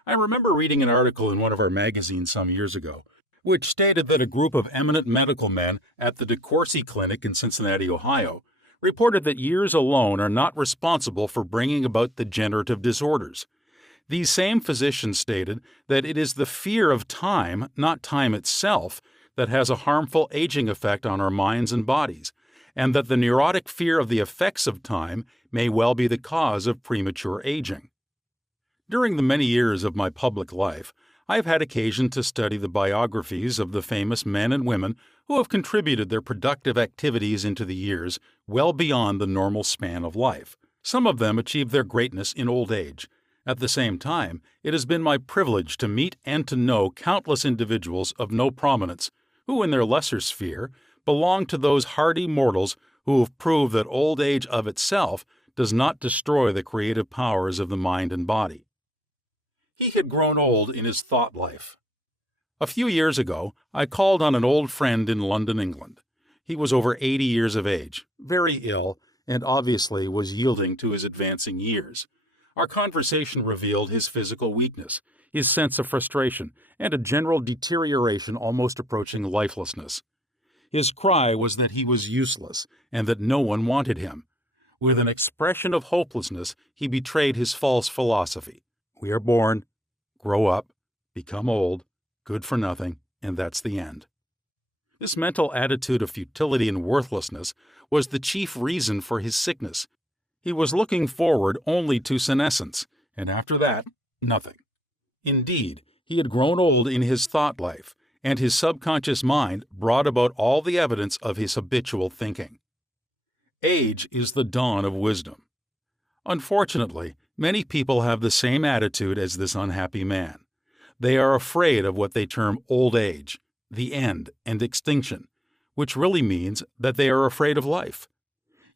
I remember reading an article in one of our magazines some years ago, which stated that a group of eminent medical men at the DeCourcy Clinic in Cincinnati, Ohio, reported that years alone are not responsible for bringing about degenerative disorders. These same physicians stated that it is the fear of time, not time itself, that has a harmful aging effect on our minds and bodies, and that the neurotic fear of the effects of time may well be the cause of premature aging. During the many years of my public life, I have had occasion to study the biographies of the famous men and women who have contributed their productive activities into the years well beyond the normal span of life. Some of them achieved their greatness in old age. At the same time, it has been my privilege to meet and to know countless individuals of no prominence who, in their lesser sphere, belong to those hardy mortals who have proved that old age of itself does not destroy the creative powers of the mind and body. He had grown old in his thought life. A few years ago, I called on an old friend in London, England. He was over 80 years of age, very ill, and obviously was yielding to his advancing years. Our conversation revealed his physical weakness, his sense of frustration, and a general deterioration almost approaching lifelessness. His cry was that he was useless, and that no one wanted him. With an expression of hopelessness, he betrayed his false philosophy. We are born, grow up, become old, good for nothing, and that's the end. This mental attitude of futility and worthlessness was the chief reason for his sickness. He was looking forward only to senescence, and after that, nothing. Indeed, he had grown old in his thought life, and his subconscious mind brought about all the evidence of his habitual thinking. Age is the dawn of wisdom. Unfortunately, many people have the same attitude as this unhappy man. They are afraid of what they term old age, the end, and extinction, which really means that they are afraid of life.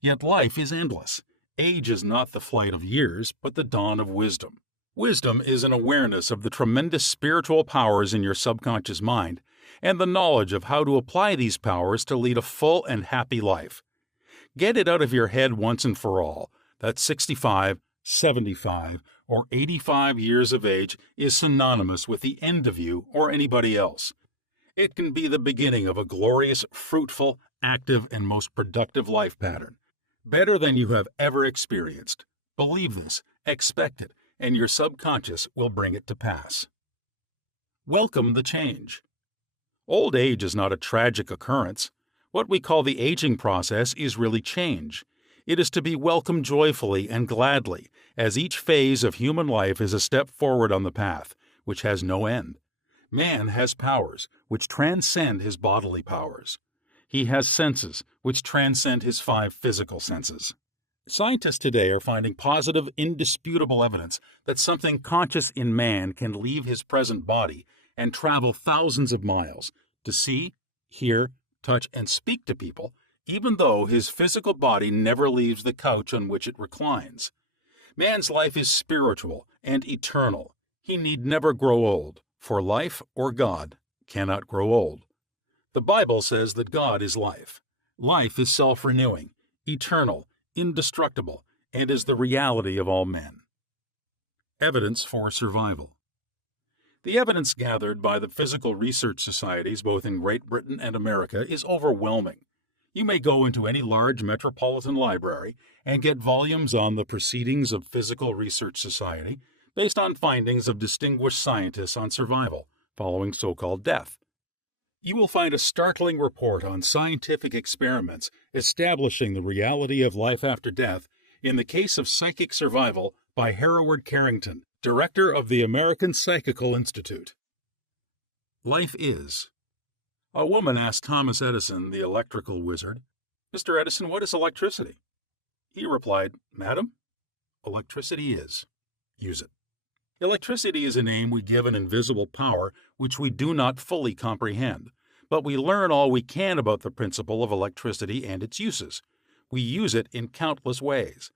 Yet life is endless. Age is not the flight of years, but the dawn of wisdom. Wisdom is an awareness of the tremendous spiritual powers in your subconscious mind and the knowledge of how to apply these powers to lead a full and happy life. Get it out of your head once and for all that 65, 75, or 85 years of age is synonymous with the end of you or anybody else. It can be the beginning of a glorious, fruitful, active, and most productive life pattern, better than you have ever experienced. Believe this, expect it, and your subconscious will bring it to pass. Welcome the change. Old age is not a tragic occurrence. What we call the aging process is really change. It is to be welcomed joyfully and gladly, as each phase of human life is a step forward on the path, which has no end. Man has powers which transcend his bodily powers. He has senses which transcend his 5 physical senses. Scientists today are finding positive, indisputable evidence that something conscious in man can leave his present body and travel thousands of miles to see, hear, touch, and speak to people, even though his physical body never leaves the couch on which it reclines. Man's life is spiritual and eternal. He need never grow old, for life or God cannot grow old. The Bible says that God is life. Life is self-renewing, eternal, indestructible, and is the reality of all men. Evidence for survival. The evidence gathered by the physical research societies both in Great Britain and America is overwhelming. You may go into any large metropolitan library and get volumes on the Proceedings of Physical Research Society based on findings of distinguished scientists on survival following so-called death. You will find a startling report on scientific experiments establishing the reality of life after death in the case of psychic survival by Hereward Carrington, director of the American Psychical Institute. Life is. A woman asked Thomas Edison, the electrical wizard, "Mr. Edison, what is electricity?" He replied, "Madam, electricity is. Use it." Electricity is a name we give an invisible power which we do not fully comprehend, but we learn all we can about the principle of electricity and its uses. We use it in countless ways.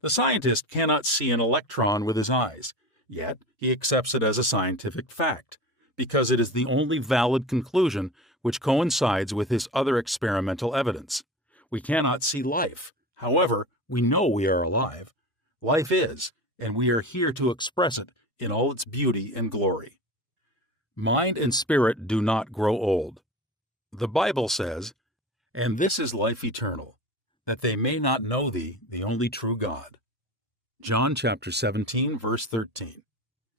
The scientist cannot see an electron with his eyes, yet he accepts it as a scientific fact, because it is the only valid conclusion which coincides with his other experimental evidence. We cannot see life. However, we know we are alive. Life is, and we are here to express it in all its beauty and glory. Mind and spirit do not grow old. The Bible says, "And this is life eternal, that they may not know thee, the only true God." John chapter 17, verse 13.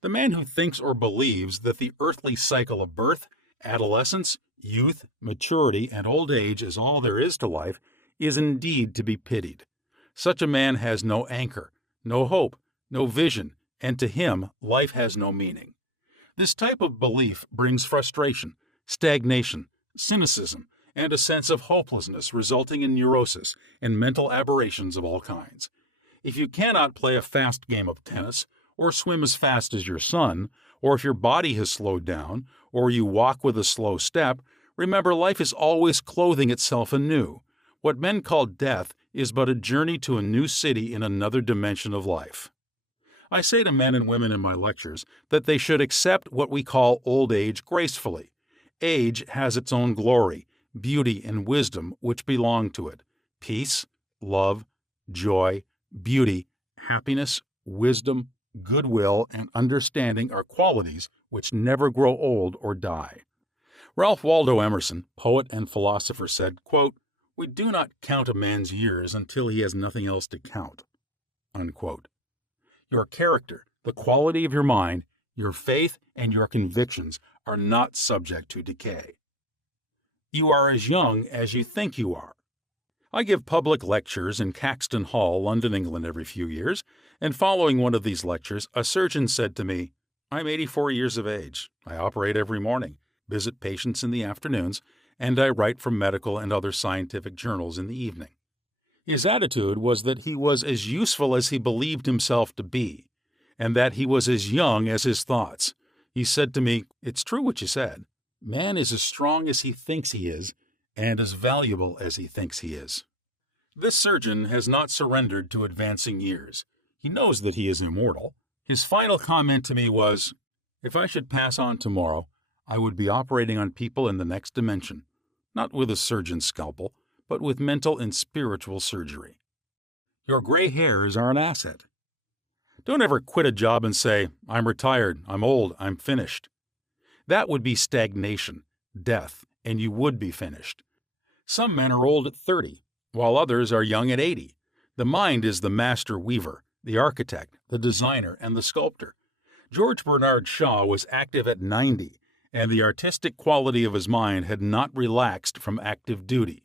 The man who thinks or believes that the earthly cycle of birth, adolescence, youth, maturity, and old age is all there is to life is indeed to be pitied. Such a man has no anchor, no hope, no vision, and to him life has no meaning. This type of belief brings frustration, stagnation, cynicism, and a sense of hopelessness resulting in neurosis and mental aberrations of all kinds. If you cannot play a fast game of tennis, or swim as fast as your son, or if your body has slowed down, or you walk with a slow step, remember life is always clothing itself anew. What men call death is but a journey to a new city in another dimension of life. I say to men and women in my lectures that they should accept what we call old age gracefully. Age has its own glory, beauty, and wisdom which belong to it. Peace, love, joy, beauty, happiness, wisdom, goodwill, and understanding are qualities which never grow old or die. Ralph Waldo Emerson, poet and philosopher, said, quote, "We do not count a man's years until he has nothing else to count." Unquote. Your character, the quality of your mind, your faith, and your convictions are not subject to decay. You are as young as you think you are. I give public lectures in Caxton Hall, London, England, every few years, and following one of these lectures, a surgeon said to me, "I'm 84 years of age. I operate every morning, visit patients in the afternoons, and I write for medical and other scientific journals in the evening." His attitude was that he was as useful as he believed himself to be, and that he was as young as his thoughts. He said to me, "It's true what you said. Man is as strong as he thinks he is, and as valuable as he thinks he is." This surgeon has not surrendered to advancing years. He knows that he is immortal. His final comment to me was, "If I should pass on tomorrow, I would be operating on people in the next dimension, not with a surgeon's scalpel, but with mental and spiritual surgery." Your gray hairs are an asset. Don't ever quit a job and say, "I'm retired, I'm old, I'm finished." That would be stagnation, death, and you would be finished. Some men are old at 30, while others are young at 80. The mind is the master weaver, the architect, the designer, and the sculptor. George Bernard Shaw was active at 90, and the artistic quality of his mind had not relaxed from active duty.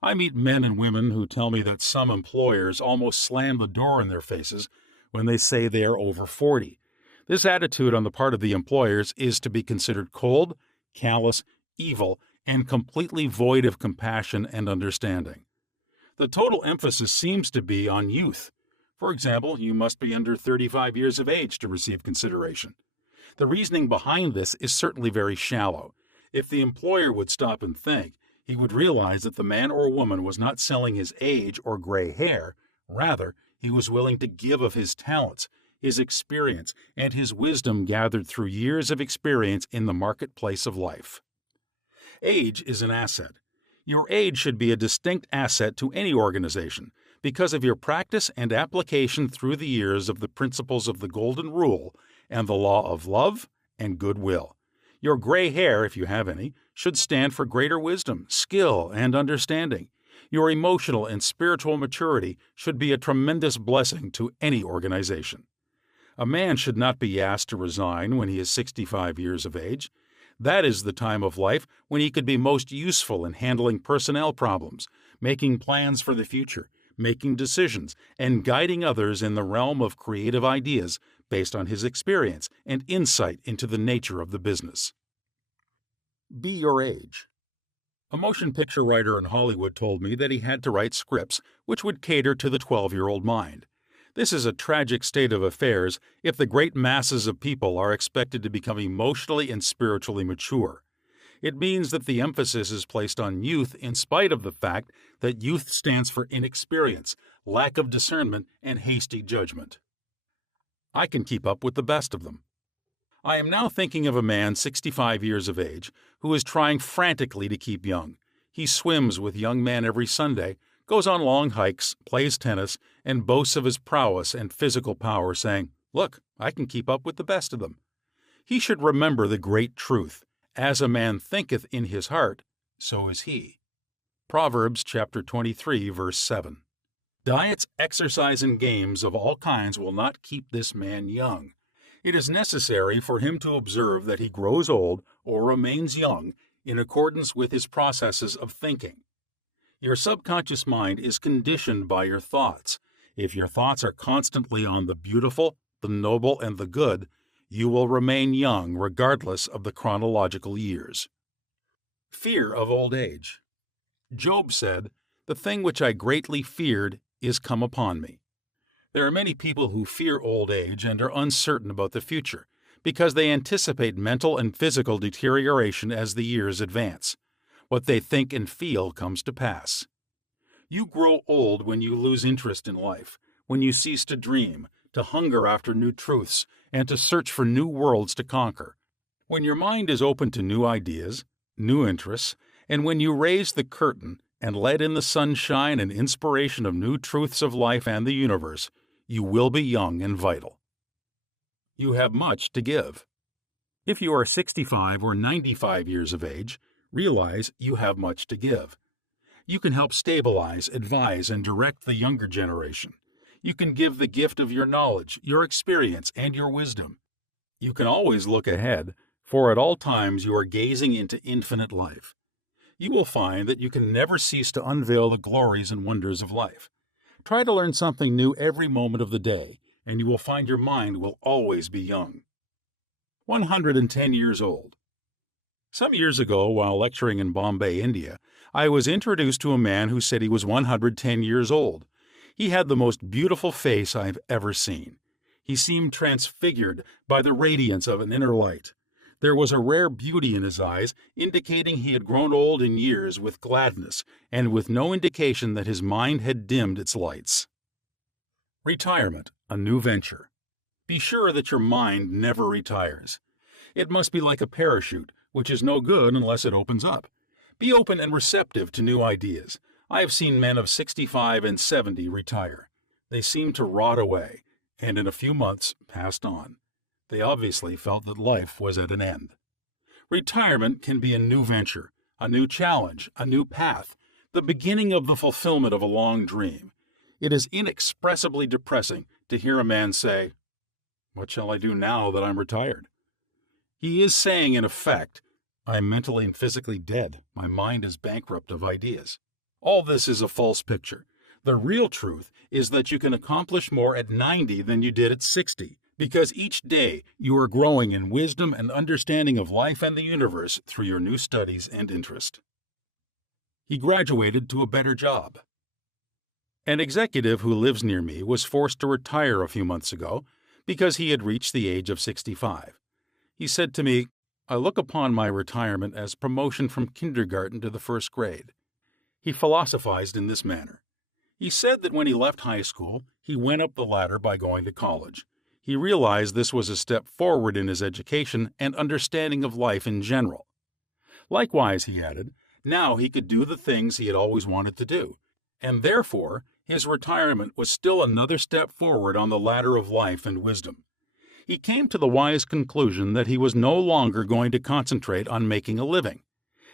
I meet men and women who tell me that some employers almost slam the door in their faces when they say they are over 40. This attitude on the part of the employers is to be considered cold, callous, evil, and completely void of compassion and understanding. The total emphasis seems to be on youth. For example, you must be under 35 years of age to receive consideration. The reasoning behind this is certainly very shallow. If the employer would stop and think, he would realize that the man or woman was not selling his age or gray hair. Rather, he was willing to give of his talents, his experience, and his wisdom gathered through years of experience in the marketplace of life. Age is an asset. Your age should be a distinct asset to any organization because of your practice and application through the years of the principles of the Golden Rule and the law of love and goodwill. Your gray hair, if you have any, should stand for greater wisdom, skill, and understanding. Your emotional and spiritual maturity should be a tremendous blessing to any organization. A man should not be asked to resign when he is 65 years of age. That is the time of life when he could be most useful in handling personnel problems, making plans for the future, making decisions, and guiding others in the realm of creative ideas based on his experience and insight into the nature of the business. Be your age. A motion picture writer in Hollywood told me that he had to write scripts which would cater to the 12-year-old mind. This is a tragic state of affairs if the great masses of people are expected to become emotionally and spiritually mature. It means that the emphasis is placed on youth in spite of the fact that youth stands for inexperience, lack of discernment, and hasty judgment. I can keep up with the best of them. I am now thinking of a man 65 years of age who is trying frantically to keep young. He swims with young men every Sunday, goes on long hikes, plays tennis, and boasts of his prowess and physical power, saying, "Look, I can keep up with the best of them." He should remember the great truth, "As a man thinketh in his heart, so is he." Proverbs chapter 23, verse 7. Diets, exercise, and games of all kinds will not keep this man young. It is necessary for him to observe that he grows old or remains young in accordance with his processes of thinking. Your subconscious mind is conditioned by your thoughts. If your thoughts are constantly on the beautiful, the noble, and the good, you will remain young regardless of the chronological years. Fear of old age. Job said, "The thing which I greatly feared is come upon me." There are many people who fear old age and are uncertain about the future because they anticipate mental and physical deterioration as the years advance. What they think and feel comes to pass. You grow old when you lose interest in life, when you cease to dream, to hunger after new truths, and to search for new worlds to conquer. When your mind is open to new ideas, new interests, and when you raise the curtain and let in the sunshine and inspiration of new truths of life and the universe, you will be young and vital. You have much to give. If you are 65 or 95 years of age, realize you have much to give. You can help stabilize, advise, and direct the younger generation. You can give the gift of your knowledge, your experience, and your wisdom. You can always look ahead, for at all times you are gazing into infinite life. You will find that you can never cease to unveil the glories and wonders of life. Try to learn something new every moment of the day, and you will find your mind will always be young. 110 years old. Some years ago, while lecturing in Bombay, India, I was introduced to a man who said he was 110 years old. He had the most beautiful face I've ever seen. He seemed transfigured by the radiance of an inner light. There was a rare beauty in his eyes, indicating he had grown old in years with gladness, and with no indication that his mind had dimmed its lights. Retirement, a new venture. Be sure that your mind never retires. It must be like a parachute, which is no good unless it opens up. Be open and receptive to new ideas. I have seen men of 65 and 70 retire. They seemed to rot away, and in a few months passed on. They obviously felt that life was at an end. Retirement can be a new venture, a new challenge, a new path, the beginning of the fulfillment of a long dream. It is inexpressibly depressing to hear a man say, "What shall I do now that I'm retired?" He is saying, in effect, "I'm mentally and physically dead. My mind is bankrupt of ideas." All this is a false picture. The real truth is that you can accomplish more at 90 than you did at 60, because each day you are growing in wisdom and understanding of life and the universe through your new studies and interest. He graduated to a better job. An executive who lives near me was forced to retire a few months ago because he had reached the age of 65. He said to me, "I look upon my retirement as promotion from kindergarten to the first grade." He philosophized in this manner. He said that when he left high school, he went up the ladder by going to college. He realized this was a step forward in his education and understanding of life in general. Likewise, he added, now he could do the things he had always wanted to do, and therefore his retirement was still another step forward on the ladder of life and wisdom. He came to the wise conclusion that he was no longer going to concentrate on making a living.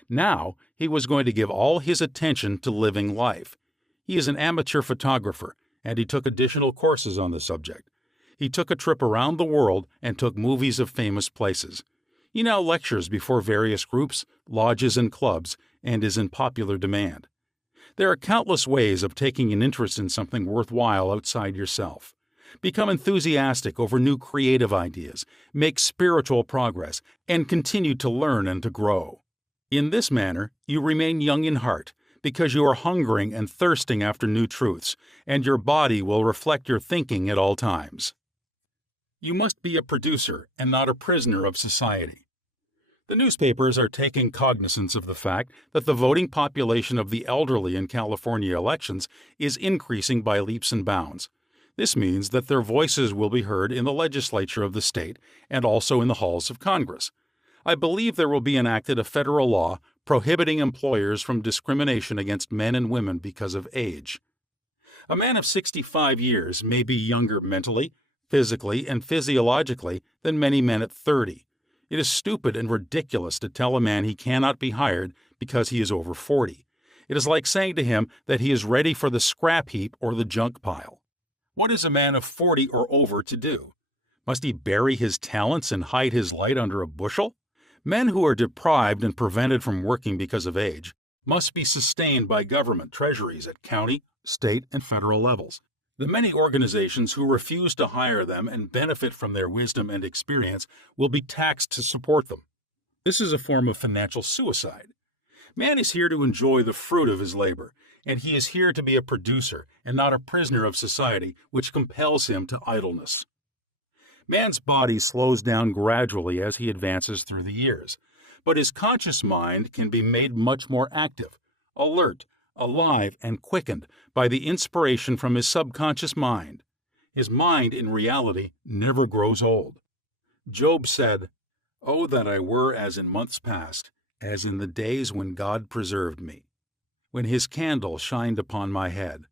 Now he was going to give all his attention to living life. He is an amateur photographer, and he took additional courses on the subject. He took a trip around the world and took movies of famous places. He now lectures before various groups, lodges, and clubs, and is in popular demand. There are countless ways of taking an interest in something worthwhile outside yourself. Become enthusiastic over new creative ideas, make spiritual progress, and continue to learn and to grow. In this manner, you remain young in heart, because you are hungering and thirsting after new truths, and your body will reflect your thinking at all times. You must be a producer and not a prisoner of society. The newspapers are taking cognizance of the fact that the voting population of the elderly in California elections is increasing by leaps and bounds. This means that their voices will be heard in the legislature of the state and also in the halls of Congress. I believe there will be enacted a federal law prohibiting employers from discrimination against men and women because of age. A man of 65 years may be younger mentally, physically, and physiologically than many men at 30. It is stupid and ridiculous to tell a man he cannot be hired because he is over 40. It is like saying to him that he is ready for the scrap heap or the junk pile. What is a man of 40 or over to do? Must he bury his talents and hide his light under a bushel? Men who are deprived and prevented from working because of age must be sustained by government treasuries at county, state, and federal levels. The many organizations who refuse to hire them and benefit from their wisdom and experience will be taxed to support them. This is a form of financial suicide. Man is here to enjoy the fruit of his labor, and he is here to be a producer and not a prisoner of society which compels him to idleness. Man's body slows down gradually as he advances through the years, but his conscious mind can be made much more active, alert, alive, and quickened by the inspiration from his subconscious mind. His mind, in reality, never grows old. Job said, "Oh, that I were as in months past, as in the days when God preserved me, when his candle shined upon my head,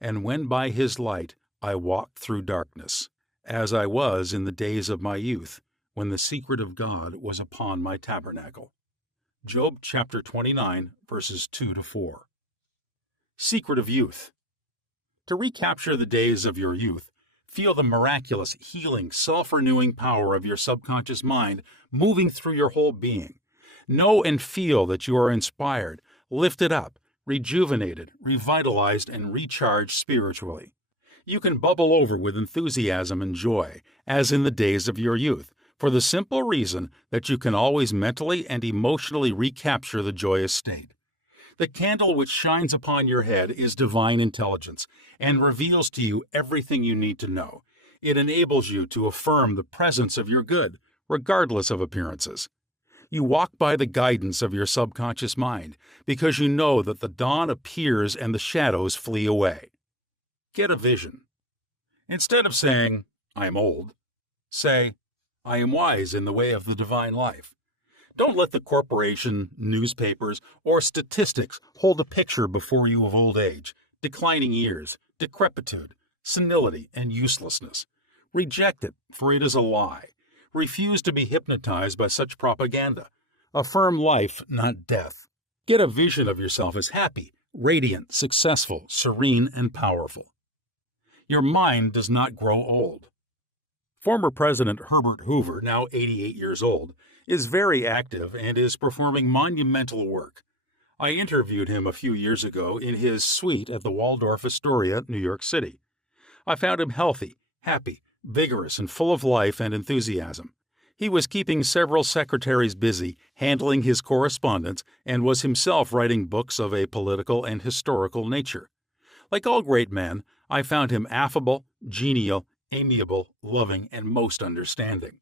and when by his light I walked through darkness, as I was in the days of my youth, when the secret of God was upon my tabernacle." Job chapter 29, verses 2-4. Secret of youth. To recapture the days of your youth, feel the miraculous, healing, self-renewing power of your subconscious mind moving through your whole being. Know and feel that you are inspired, lifted up, rejuvenated, revitalized, and recharged spiritually. You can bubble over with enthusiasm and joy, as in the days of your youth, for the simple reason that you can always mentally and emotionally recapture the joyous state. The candle which shines upon your head is divine intelligence and reveals to you everything you need to know. It enables you to affirm the presence of your good, regardless of appearances. You walk by the guidance of your subconscious mind because you know that the dawn appears and the shadows flee away. Get a vision. Instead of saying, "I am old," say, "I am wise in the way of the divine life." Don't let the corporation, newspapers, or statistics hold a picture before you of old age, declining years, decrepitude, senility, and uselessness. Reject it, for it is a lie. Refuse to be hypnotized by such propaganda. Affirm life, not death. Get a vision of yourself as happy, radiant, successful, serene, and powerful. Your mind does not grow old. Former President Herbert Hoover, now 88 years old, is very active and is performing monumental work. I interviewed him a few years ago in his suite at the Waldorf Astoria, New York City. I found him healthy, happy, vigorous, and full of life and enthusiasm. He was keeping several secretaries busy, handling his correspondence, and was himself writing books of a political and historical nature. Like all great men, I found him affable, genial, amiable, loving, and most understanding.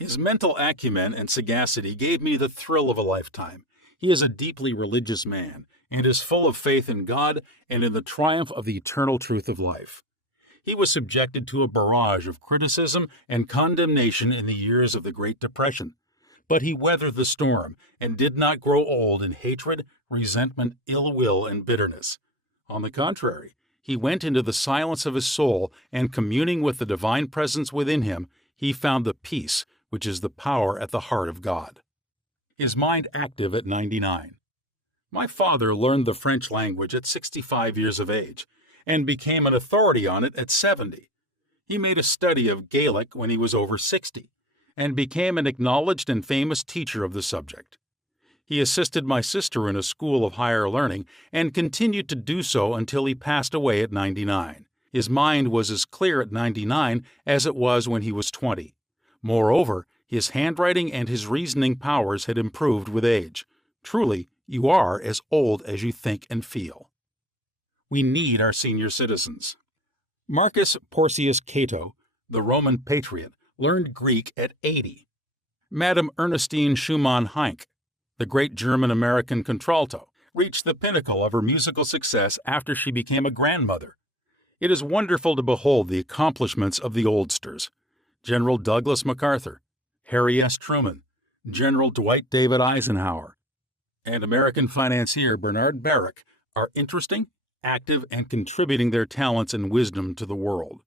His mental acumen and sagacity gave me the thrill of a lifetime. He is a deeply religious man and is full of faith in God and in the triumph of the eternal truth of life. He was subjected to a barrage of criticism and condemnation in the years of the Great Depression, but he weathered the storm and did not grow old in hatred, resentment, ill will, and bitterness. On the contrary, he went into the silence of his soul, and communing with the divine presence within him, he found the peace which is the power at the heart of God. His mind active at 99. My father learned the French language at 65 years of age and became an authority on it at 70. He made a study of Gaelic when he was over 60 and became an acknowledged and famous teacher of the subject. He assisted my sister in a school of higher learning and continued to do so until he passed away at 99. His mind was as clear at 99 as it was when he was 20. Moreover, his handwriting and his reasoning powers had improved with age. Truly, you are as old as you think and feel. We need our senior citizens. Marcus Porcius Cato, the Roman patriot, learned Greek at 80. Madame Ernestine Schumann-Heink, the great German-American contralto, reached the pinnacle of her musical success after she became a grandmother. It is wonderful to behold the accomplishments of the oldsters. General Douglas MacArthur, Harry S. Truman, General Dwight David Eisenhower, and American financier Bernard Baruch are interesting, active, and contributing their talents and wisdom to the world.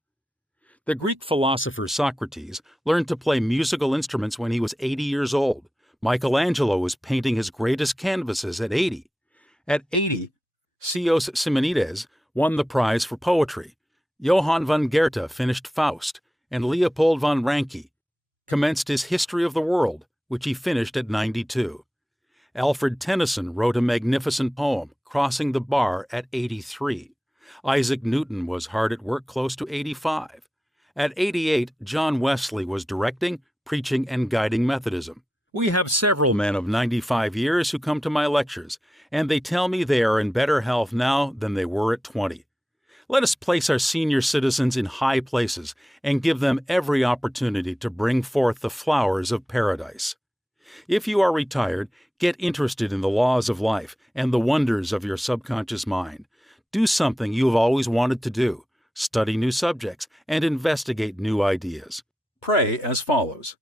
The Greek philosopher Socrates learned to play musical instruments when he was 80 years old. Michelangelo was painting his greatest canvases at 80. At 80, Ceos Simonides won the prize for poetry. Johann von Goethe finished Faust, and Leopold von Ranke commenced his History of the World, which he finished at 92. Alfred Tennyson wrote a magnificent poem, Crossing the Bar, at 83. Isaac Newton was hard at work close to 85. At 88, John Wesley was directing, preaching, and guiding Methodism. We have several men of 95 years who come to my lectures, and they tell me they are in better health now than they were at 20. Let us place our senior citizens in high places and give them every opportunity to bring forth the flowers of paradise. If you are retired, get interested in the laws of life and the wonders of your subconscious mind. Do something you have always wanted to do. Study new subjects and investigate new ideas. Pray as follows.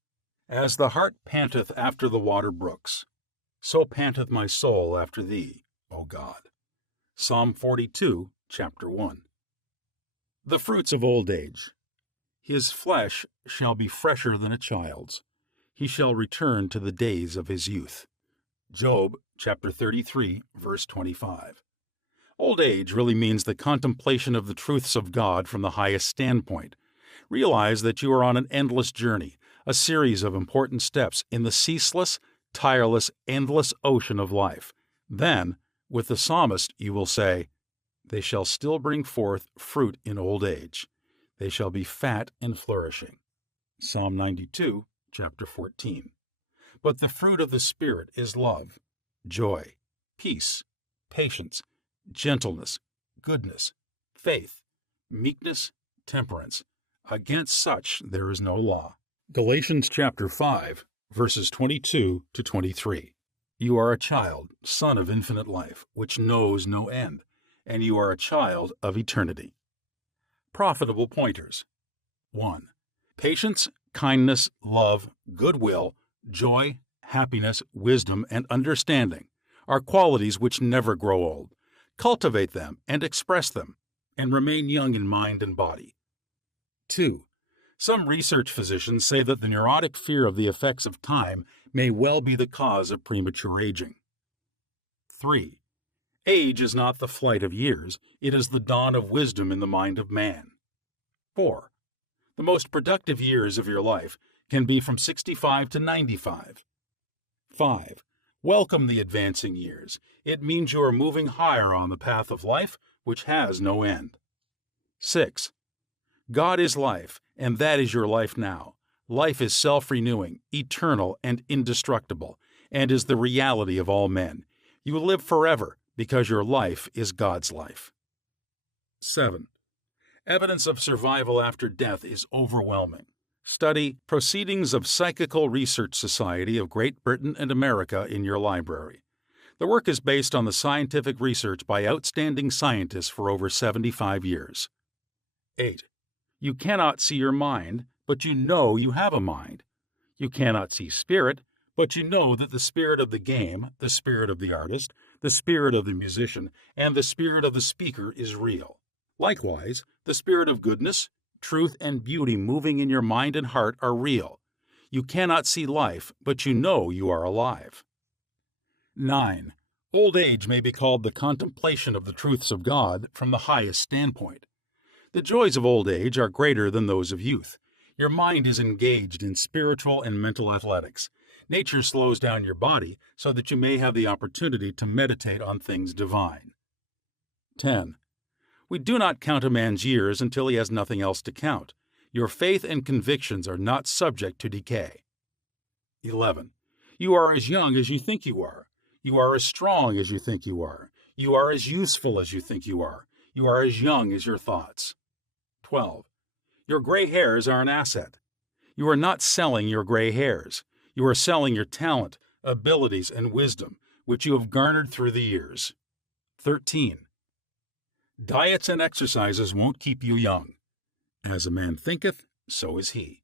As the hart panteth after the water brooks, so panteth my soul after thee, O God. Psalm 42, chapter 1. The fruits of old age. His flesh shall be fresher than a child's. He shall return to the days of his youth. Job chapter 33, verse 25. Old age really means the contemplation of the truths of God from the highest standpoint. Realize that you are on an endless journey, a series of important steps in the ceaseless, tireless, endless ocean of life. Then, with the psalmist, you will say, "They shall still bring forth fruit in old age. They shall be fat and flourishing." Psalm 92, chapter 14. But the fruit of the Spirit is love, joy, peace, patience, gentleness, goodness, faith, meekness, temperance. Against such there is no law. Galatians chapter 5, verses 22 to 23. You are a child, son of infinite life, which knows no end, and you are a child of eternity. Profitable pointers. 1. Patience, kindness, love, goodwill, joy, happiness, wisdom, and understanding are qualities which never grow old. Cultivate them and express them, and remain young in mind and body. 2. Some research physicians say that the neurotic fear of the effects of time may well be the cause of premature aging. 3. Age is not the flight of years, it is the dawn of wisdom in the mind of man. 4. The most productive years of your life can be from 65 to 95. 5. Welcome the advancing years. It means you are moving higher on the path of life, which has no end. 6. God is life, and that is your life now. Life is self-renewing, eternal, and indestructible, and is the reality of all men. You live forever because your life is God's life. 7. Evidence of survival after death is overwhelming. Study Proceedings of Psychical Research Society of Great Britain and America in your library. The work is based on the scientific research by outstanding scientists for over 75 years. 8. You cannot see your mind, but you know you have a mind. You cannot see spirit, but you know that the spirit of the game, the spirit of the artist, the spirit of the musician, and the spirit of the speaker is real. Likewise, the spirit of goodness, truth, and beauty moving in your mind and heart are real. You cannot see life, but you know you are alive. 9. Old age may be called the contemplation of the truths of God from the highest standpoint. The joys of old age are greater than those of youth. Your mind is engaged in spiritual and mental athletics. Nature slows down your body so that you may have the opportunity to meditate on things divine. 10. We do not count a man's years until he has nothing else to count. Your faith and convictions are not subject to decay. 11. You are as young as you think you are. You are as strong as you think you are. You are as useful as you think you are. You are as young as your thoughts. 12. Your gray hairs are an asset. You are not selling your gray hairs. You are selling your talent, abilities, and wisdom, which you have garnered through the years. 13. Diets and exercises won't keep you young. As a man thinketh, so is he.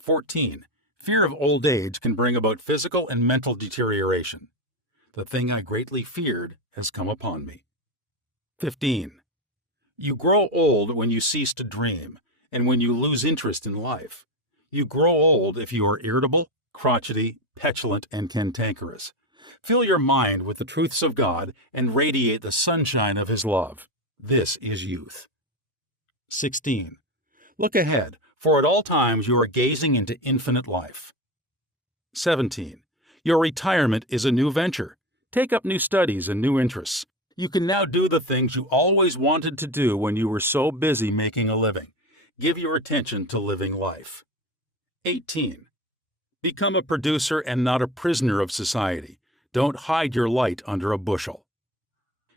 14. Fear of old age can bring about physical and mental deterioration. The thing I greatly feared has come upon me. 15. You grow old when you cease to dream, and when you lose interest in life. You grow old if you are irritable, crotchety, petulant, and cantankerous. Fill your mind with the truths of God and radiate the sunshine of His love. This is youth. 16. Look ahead, for at all times you are gazing into infinite life. 17. Your retirement is a new venture. Take up new studies and new interests. You can now do the things you always wanted to do when you were so busy making a living. Give your attention to living life. 18. Become a producer and not a prisoner of society. Don't hide your light under a bushel.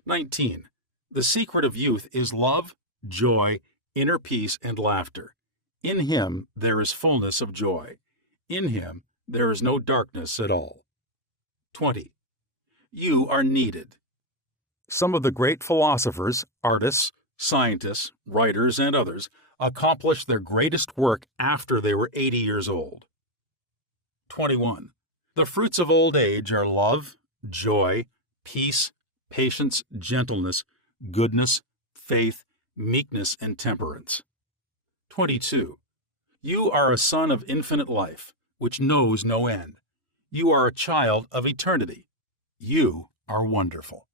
19. The secret of youth is love, joy, inner peace, and laughter. In Him there is fullness of joy. In Him there is no darkness at all. 20. You are needed. Some of the great philosophers, artists, scientists, writers, and others accomplished their greatest work after they were 80 years old. 21. The fruits of old age are love, joy, peace, patience, gentleness, goodness, faith, meekness, and temperance. 22. You are a son of infinite life, which knows no end. You are a child of eternity. You are wonderful.